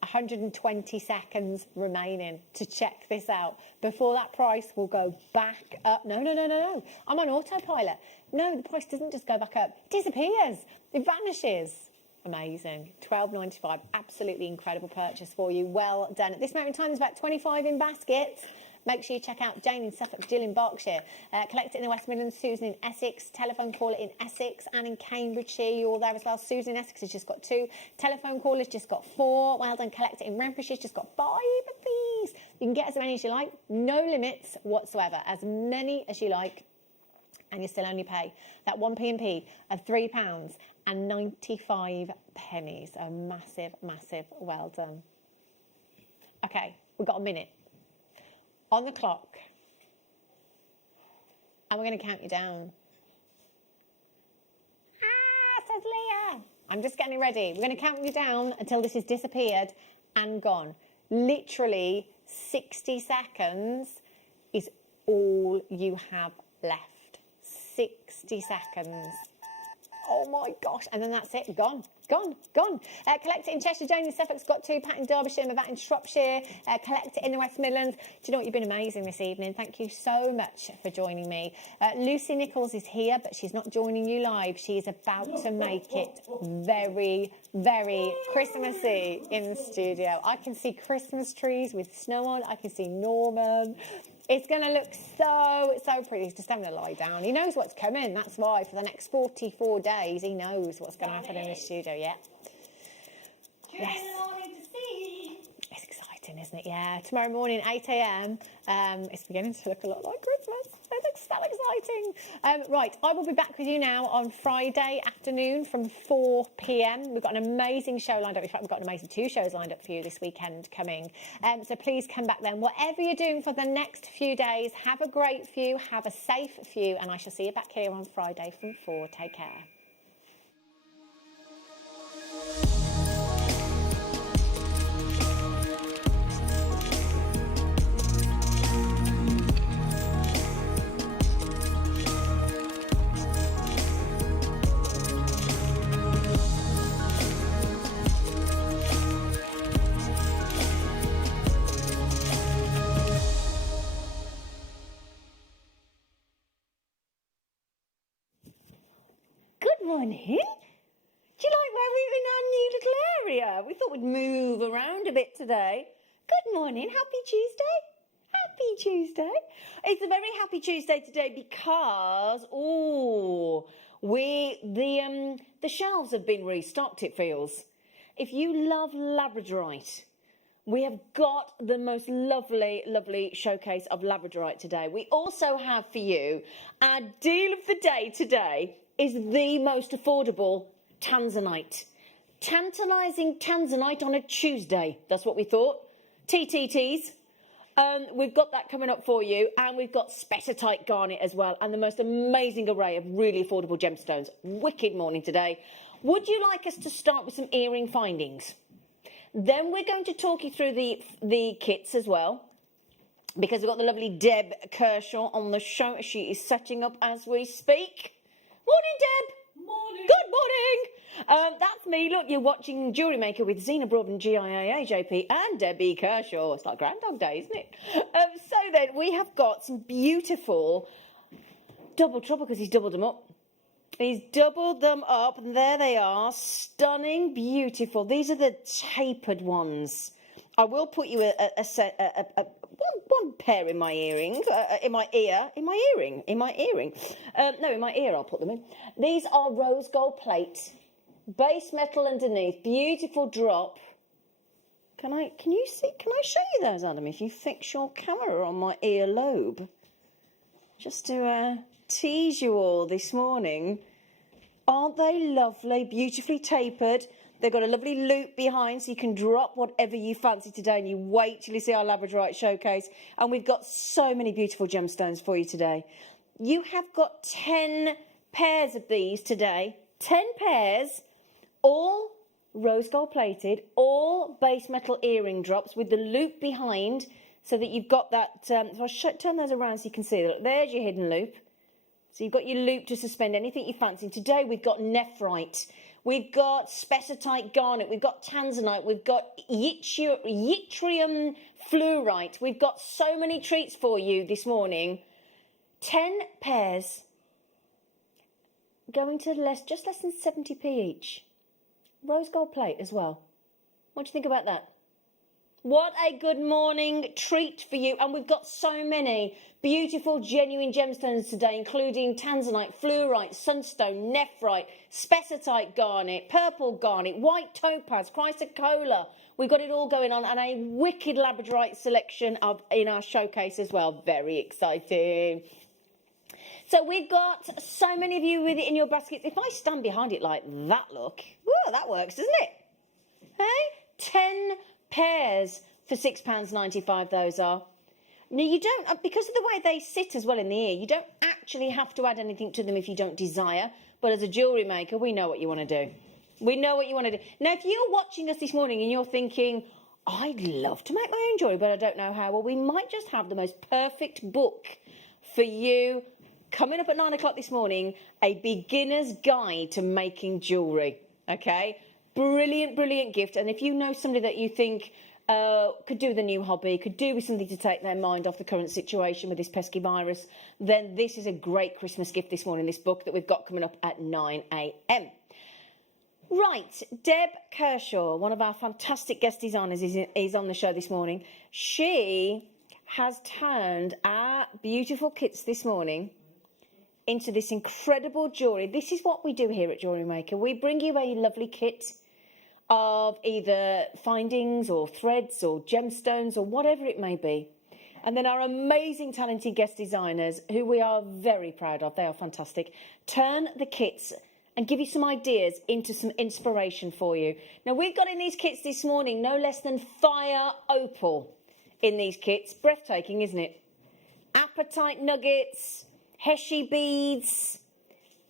120 seconds remaining to check this out before that price will go back up. No. I'm on autopilot. No, the price doesn't just go back up. It disappears. It vanishes. Amazing. £12.95. Absolutely incredible purchase for you. Well done. At this moment in time, there's about 25 in baskets. Make sure you check out Jane in Suffolk, Jill in Berkshire, Collector in the West Midlands, Susan in Essex, telephone caller in Essex and in Cambridgeshire. You're there as well. Susan in Essex has just got 2. Telephone caller's just got 4. Well done. Collector in Renfrewshire's just got 5 of these. You can get as many as you like. No limits whatsoever. As many as you like. And you still only pay that 1 P&P of £3.95. A massive, massive well done. Okay, we've got a minute on the clock. And we're going to count you down. Says Leah. I'm just getting ready. We're going to count you down until this has disappeared. and gone. Literally 60 seconds is all you have left. 60 seconds. Oh my gosh, and then that's it, gone. Collect it in Cheshire, Jane in Suffolk's got 2, Pat in Derbyshire, Mavat in Shropshire, collect it in the West Midlands. Do you know what, you've been amazing this evening. Thank you so much for joining me. Lucy Nichols is here, but she's not joining you live. She is about to make it very, very Christmassy in the studio. I can see Christmas trees with snow on. I can see Norman. It's going to look so pretty. He's just having a lie down. He knows what's coming. That's why for the next 44 days, he knows what's going to happen in the studio. Yeah. Yes. It's exciting, isn't it? Yeah. Tomorrow morning, 8 a.m. It's beginning to look a lot like Christmas. It looks so exciting. Right, I will be back with you now on Friday afternoon from 4 p.m. We've got an amazing show lined up. In fact, we've got an amazing 2 shows lined up for you this weekend coming. So please come back then. Whatever you're doing for the next few days, have a great few, have a safe few, and I shall see you back here on Friday from 4. Take care. Good morning. Do you like where we're in our new little area? We thought we'd move around a bit today. Good morning. Happy Tuesday. Happy Tuesday. It's a very happy Tuesday today because the shelves have been restocked, it feels. If you love Labradorite, we have got the most lovely showcase of Labradorite today. We also have for you our deal of the day today is the most affordable Tanzanite. Tantalising Tanzanite on a Tuesday. That's what we thought. TTTs. We've got that coming up for you, and we've got spessartite garnet as well, and the most amazing array of really affordable gemstones. Wicked morning today. Would you like us to start with some earring findings? Then we're going to talk you through the kits as well, because we've got the lovely Deb Kershaw on the show. She is setting up as we speak. Morning, Deb. Morning. Good morning. That's me. Look, you're watching Jewellery Maker with Zena Broadbent, GIA, JP, and Debbie Kershaw. It's like Groundhog Day, isn't it? So then we have got some beautiful double trouble because he's doubled them up. He's doubled them up, and there they are. Stunning, beautiful. These are the tapered ones. I will put you one pair in my earrings, in my ear I'll put them in. These are rose gold plate, base metal underneath, beautiful drop. Can I show you those, Adam, if you fix your camera on my earlobe? Just to tease you all this morning. Aren't they lovely, beautifully tapered? They've got a lovely loop behind so you can drop whatever you fancy today, and you wait till you see our Labradorite showcase. And we've got so many beautiful gemstones for you today. You have got 10 pairs of these today. 10 pairs, all rose gold plated, all base metal earring drops with the loop behind so that you've got that. If I turn those around so you can see, look, there's your hidden loop. So you've got your loop to suspend anything you fancy. Today we've got nephrite. We've got spessartite garnet, we've got tanzanite, we've got yttrium fluorite. We've got so many treats for you this morning. 10 pairs going to just less than 70p each. Rose gold plate as well. What do you think about that? What a good morning treat for you. And we've got so many beautiful, genuine gemstones today, including tanzanite, fluorite, sunstone, nephrite, spessartite garnet, purple garnet, white topaz, chrysocolla. We've got it all going on, and a wicked Labradorite selection in our showcase as well. Very exciting. So we've got so many of you with it in your baskets. If I stand behind it like that, look, whoa, that works, doesn't it? Hey, 10 pairs for £6.95 those are. Now, you don't, because of the way they sit as well in the ear, you don't actually have to add anything to them if you don't desire. But as a jewellery maker, we know what you want to do. We know what you want to do. Now, if you're watching us this morning and you're thinking, I'd love to make my own jewellery, but I don't know how. Well, we might just have the most perfect book for you coming up at 9 o'clock this morning, a beginner's guide to making jewellery, okay? Brilliant, brilliant gift. And if you know somebody that you think could do with a new hobby, could do with something to take their mind off the current situation with this pesky virus, then this is a great Christmas gift this morning, this book that we've got coming up at 9 a.m. Right, Deb Kershaw, one of our fantastic guest designers, is on the show this morning. She has turned our beautiful kits this morning into this incredible jewellery. This is what we do here at Jewellery Maker. We bring you a lovely kit of either findings or threads or gemstones or whatever it may be. And then our amazing, talented guest designers, who we are very proud of, they are fantastic, turn the kits and give you some ideas into some inspiration for you. Now, we've got in these kits this morning no less than fire opal in these kits. Breathtaking, isn't it? Apatite nuggets, Heshi beads,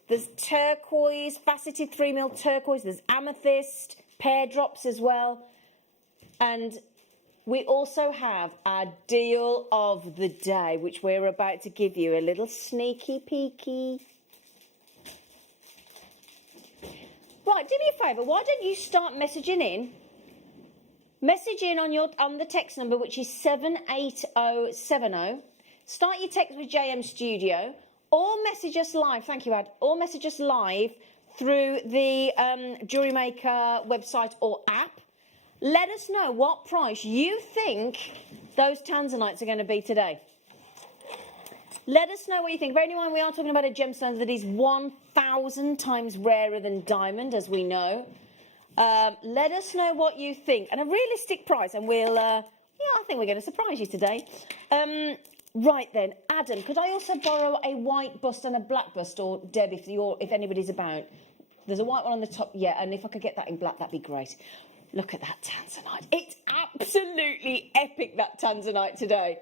there's turquoise, faceted 3mm turquoise, there's amethyst, pear drops as well. And we also have our deal of the day, which we're about to give you a little sneaky peeky. Right, do me a favour, why don't you start messaging in? Message in on the text number, which is 78070. Start your text with JM Studio, or message us live, thank you, Ad, or message us live through the Jewellery Maker website or app. Let us know what price you think those tanzanites are going to be today. Let us know what you think. Bear in mind, we are talking about a gemstone that is 1,000 times rarer than diamond, as we know. Let us know what you think. And a realistic price, and we'll... I think we're going to surprise you today. Right then, Adam, could I also borrow a white bust and a black bust? Or Deb, if anybody's about. There's a white one on the top, yeah, and if I could get that in black, that'd be great. Look at that tanzanite. It's absolutely epic, that tanzanite today.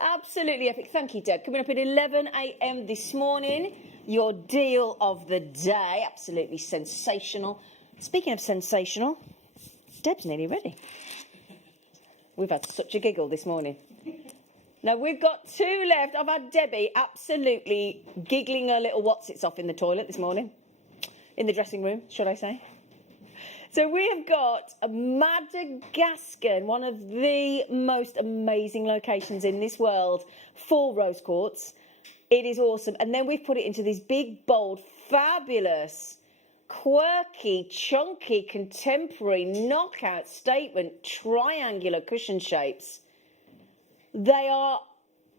Absolutely epic. Thank you, Deb. Coming up at 11 a.m. this morning, your deal of the day. Absolutely sensational. Speaking of sensational, Deb's nearly ready. We've had such a giggle this morning. Now, we've got 2 left. I've had Debbie absolutely giggling her little whatsits off in the toilet this morning. In the dressing room, should I say. So we have got Madagascar, one of the most amazing locations in this world for rose quartz. It is awesome. And then we've put it into these big, bold, fabulous, quirky, chunky, contemporary, knockout statement, triangular cushion shapes. They are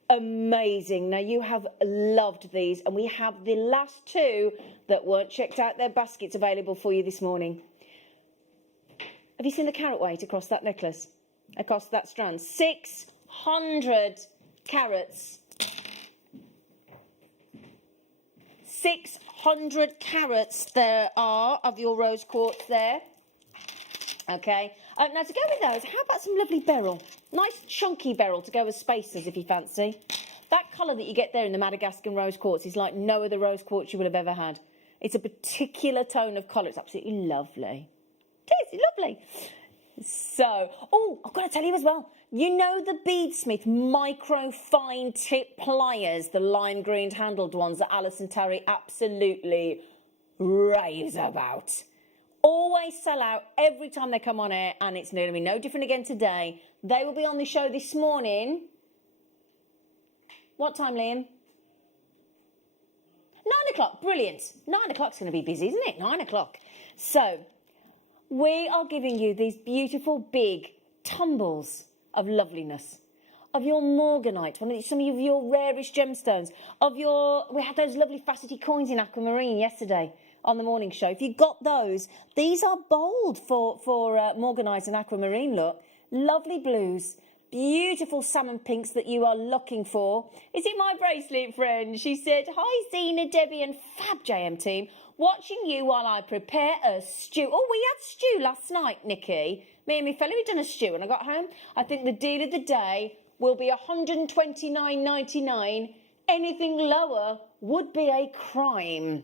amazing. Now, you have loved these, and we have the last 2 that weren't checked out. Their baskets available for you this morning. Have you seen the carat weight across that necklace? Across that strand? 600 carats. 600 carats there are of your rose quartz there. Okay. Now, to go with those, how about some lovely beryl? Nice chunky beryl to go as spacers if you fancy. That colour that you get there in the Madagascar rose quartz is like no other rose quartz you would have ever had. It's a particular tone of colour. It's absolutely lovely. It is lovely. So, I've got to tell you as well. You know the Beadsmith micro fine tip pliers, the lime green handled ones that Alison Terry absolutely raves about. Always sell out every time they come on air, and it's going to be no different again today. They will be on the show this morning. What time, Liam? 9 o'clock. Brilliant. 9 o'clock's going to be busy, isn't it? 9 o'clock. So, we are giving you these beautiful big tumbles of loveliness, of your morganite, some of your rarest gemstones, we had those lovely faceted coins in aquamarine yesterday on the morning show. If you've got those, these are bold for morganite and aquamarine look. Lovely blues, beautiful salmon pinks that you are looking for. Is it my bracelet, friend? She said, hi, Zena, Debbie and Fab JM team. Watching you while I prepare a stew. Oh, we had stew last night, Nikki. Me and my fellow, we'd done a stew when I got home. I think the deal of the day will be $129.99. Anything lower would be a crime.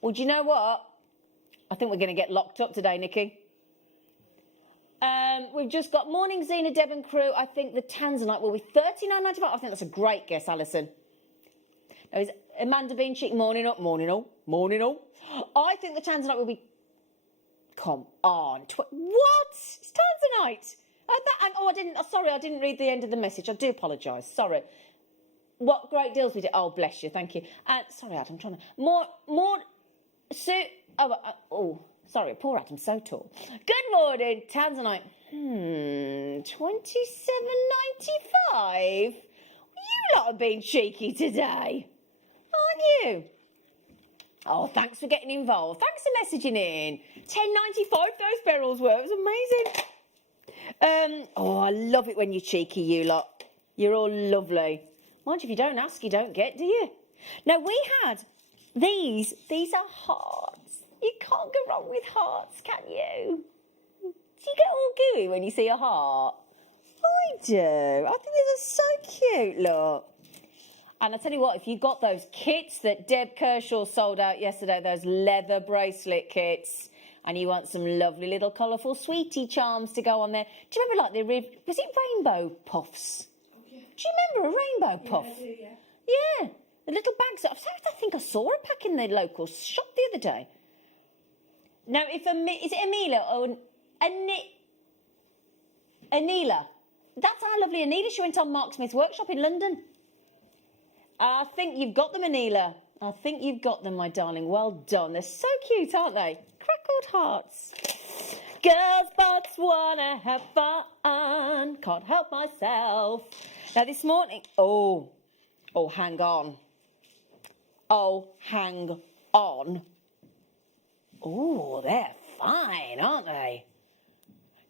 Well, do you know what? I think we're going to get locked up today, Nikki. We've just got morning Zena, Deb and crew. I think the Tanzanite will be $39.95. I think that's a great guess, Alison. Now, is Amanda Bean Chic, morning up, morning all, morning all. I think the Tanzanite will be... Come on. What? It's Tanzanite. I didn't read the end of the message. I do apologise. Sorry. What great deals we did. Oh, bless you. Thank you. Sorry, Adam. I'm trying to... Sorry, poor Adam, so tall. Good morning, Tanzanite. $27.95. You lot have been cheeky today, aren't you? Oh, thanks for getting involved. Thanks for messaging in. $10.95 those barrels were. It was amazing. I love it when you're cheeky, you lot. You're all lovely. Mind you, if you don't ask, you don't get, do you? Now, we had these. These are hearts. You can't go wrong with hearts, can you? Do you get all gooey when you see a heart? I do. I think these are so cute, look. And I tell you what, if you got those kits that Deb Kershaw sold out yesterday, those leather bracelet kits, and you want some lovely little colourful sweetie charms to go on there. Do you remember, was it rainbow puffs? Oh, yeah. Do you remember a rainbow puff? Yeah, I do, yeah. Yeah, the little bags. I think I saw a pack in the local shop the other day. Now, is it Amila or Anila? That's our lovely Anila. She went on Mark Smith's workshop in London. I think you've got them, Anila. I think you've got them, my darling. Well done. They're so cute, aren't they? Crackled hearts. Girls' butts wanna have fun. Can't help myself. Now, this morning... Oh, hang on. Oh, hang on. Oh, they're fine, aren't they?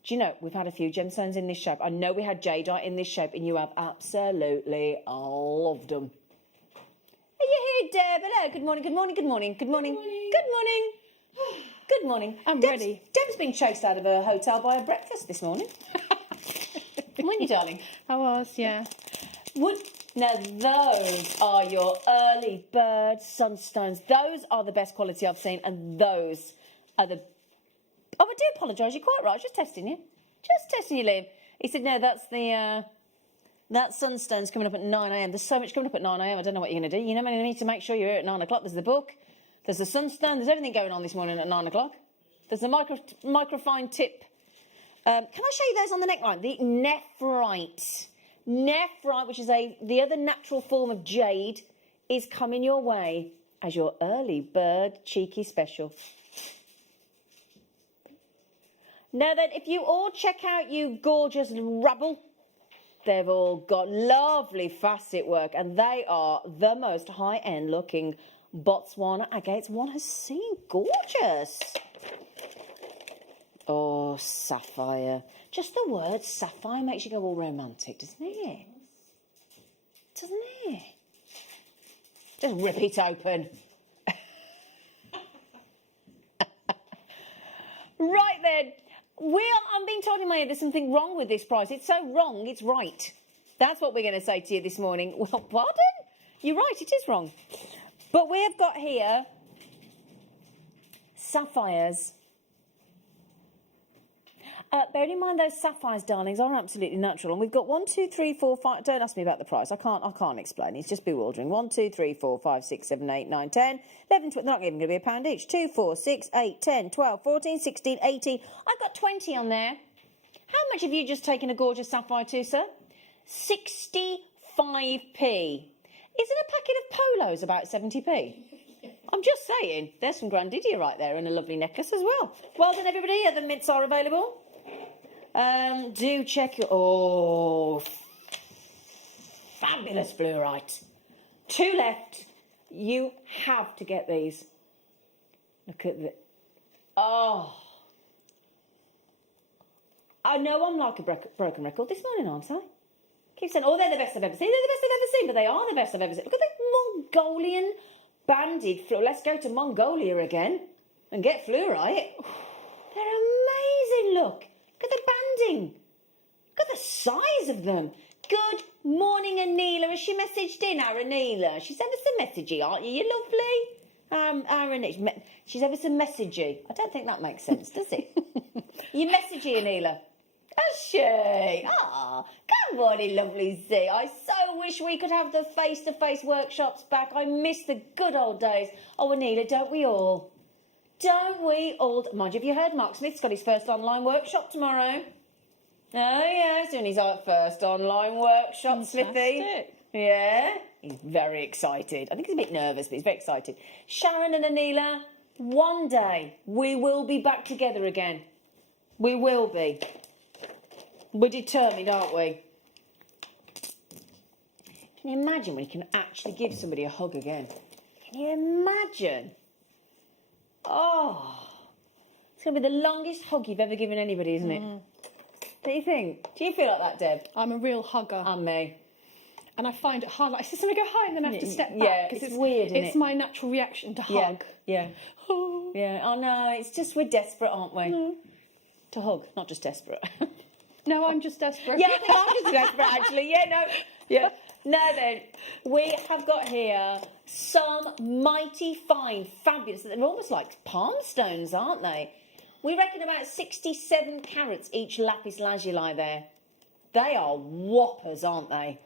Do you know, we've had a few gemstones in this shape. I know we had jadeite in this shape, and you have absolutely loved them. Are you here, Deb? Hello, good morning, good morning, good morning, good morning, good morning. Good morning. I'm ready. Deb's been chased out of her hotel by a breakfast this morning. Weren't you, darling? I was, yeah. Now, those are your early bird sunstones. Those are the best quality I've seen, and those are the... Oh, I do apologise. You're quite right. I was just testing you. Just testing you, Liam. He said, no, that's the... that sunstone's coming up at 9 a.m. There's so much coming up at 9 a.m. I don't know what you're going to do. You know, you need to make sure you're here at 9 o'clock. There's the book. There's the sunstone. There's everything going on this morning at 9 o'clock. There's the microfine tip. Can I show you those on the neckline? The nephrite. Nephrite, which is the other natural form of jade, is coming your way as your early bird cheeky special. Now then, if you all check out you gorgeous rabble, they've all got lovely facet work, and they are the most high-end looking Botswana agates one has seen. Gorgeous. Oh, sapphire. Just the word sapphire makes you go all romantic, doesn't it? Doesn't it? Just rip it open. Right then. I'm being told in my ear there's something wrong with this price. It's so wrong, it's right. That's what we're going to say to you this morning. Well, pardon? You're right, it is wrong. But we have got here sapphires. Bearing in mind those sapphires, darlings, are absolutely natural. And we've got 1, 2, 3, 4, 5... Don't ask me about the price. I can't explain. It's just bewildering. 1, 2, 3, 4, 5, 6, 7, 8, 9, 10, 11, 12... They're not even going to be a pound each. 2, 4, 6, 8, 10, 12, 14, 16, 18... I've got 20 on there. How much have you just taken a gorgeous sapphire to, sir? 65p. Isn't a packet of polos about 70p? I'm just saying. There's some Grandidia right there and a lovely necklace as well. Well done, everybody. Other mints are available. Do check your... Oh, fabulous fluorite. 2 left. You have to get these. Look at the... Oh. I know I'm like a broken record this morning, aren't I? Keep saying, oh, they're the best I've ever seen. They're the best I've ever seen, but they are the best I've ever seen. Look at the Mongolian banded fluorite. Let's go to Mongolia again and get fluorite. They're amazing, look. Look at the banding. Look at the size of them. Good morning, Anila. Has she messaged in, our Anila? She's ever so messagey, aren't you? You're lovely. She's ever so messagey. I don't think that makes sense, does it? You're messagey, Anila. she? Ah, good morning, lovely Z. I so wish we could have the face-to-face workshops back. I miss the good old days. Oh, Anila, don't we all? Don't we all? Mind you, have you heard Mark Smith's got his first online workshop tomorrow? Oh, yeah, he's doing his first online workshop, Smithy. Yeah, he's very excited. I think he's a bit nervous, but he's very excited. Sharon and Anila, one day we will be back together again. We will be. We're determined, aren't we? Can you imagine when you can actually give somebody a hug again? Can you imagine? Oh, it's going to be the longest hug you've ever given anybody, isn't it? What do you think? Do you feel like that, Deb? I'm a real hugger. I'm me. And I find it hard. Like, I just want to go high and then I have to step back. Yeah, it's weird, isn't It's it? my natural reaction to hug. Yeah. Yeah. Oh, no, it's just we're desperate, aren't we? To hug, not just desperate. No, I'm just desperate. Yeah, I think I'm just desperate, actually. Yeah, no. Yeah. Now then, we have got here some mighty fine, fabulous. They're almost like palm stones, aren't they? We reckon about 67 carats each lapis lazuli there. They are whoppers, aren't they?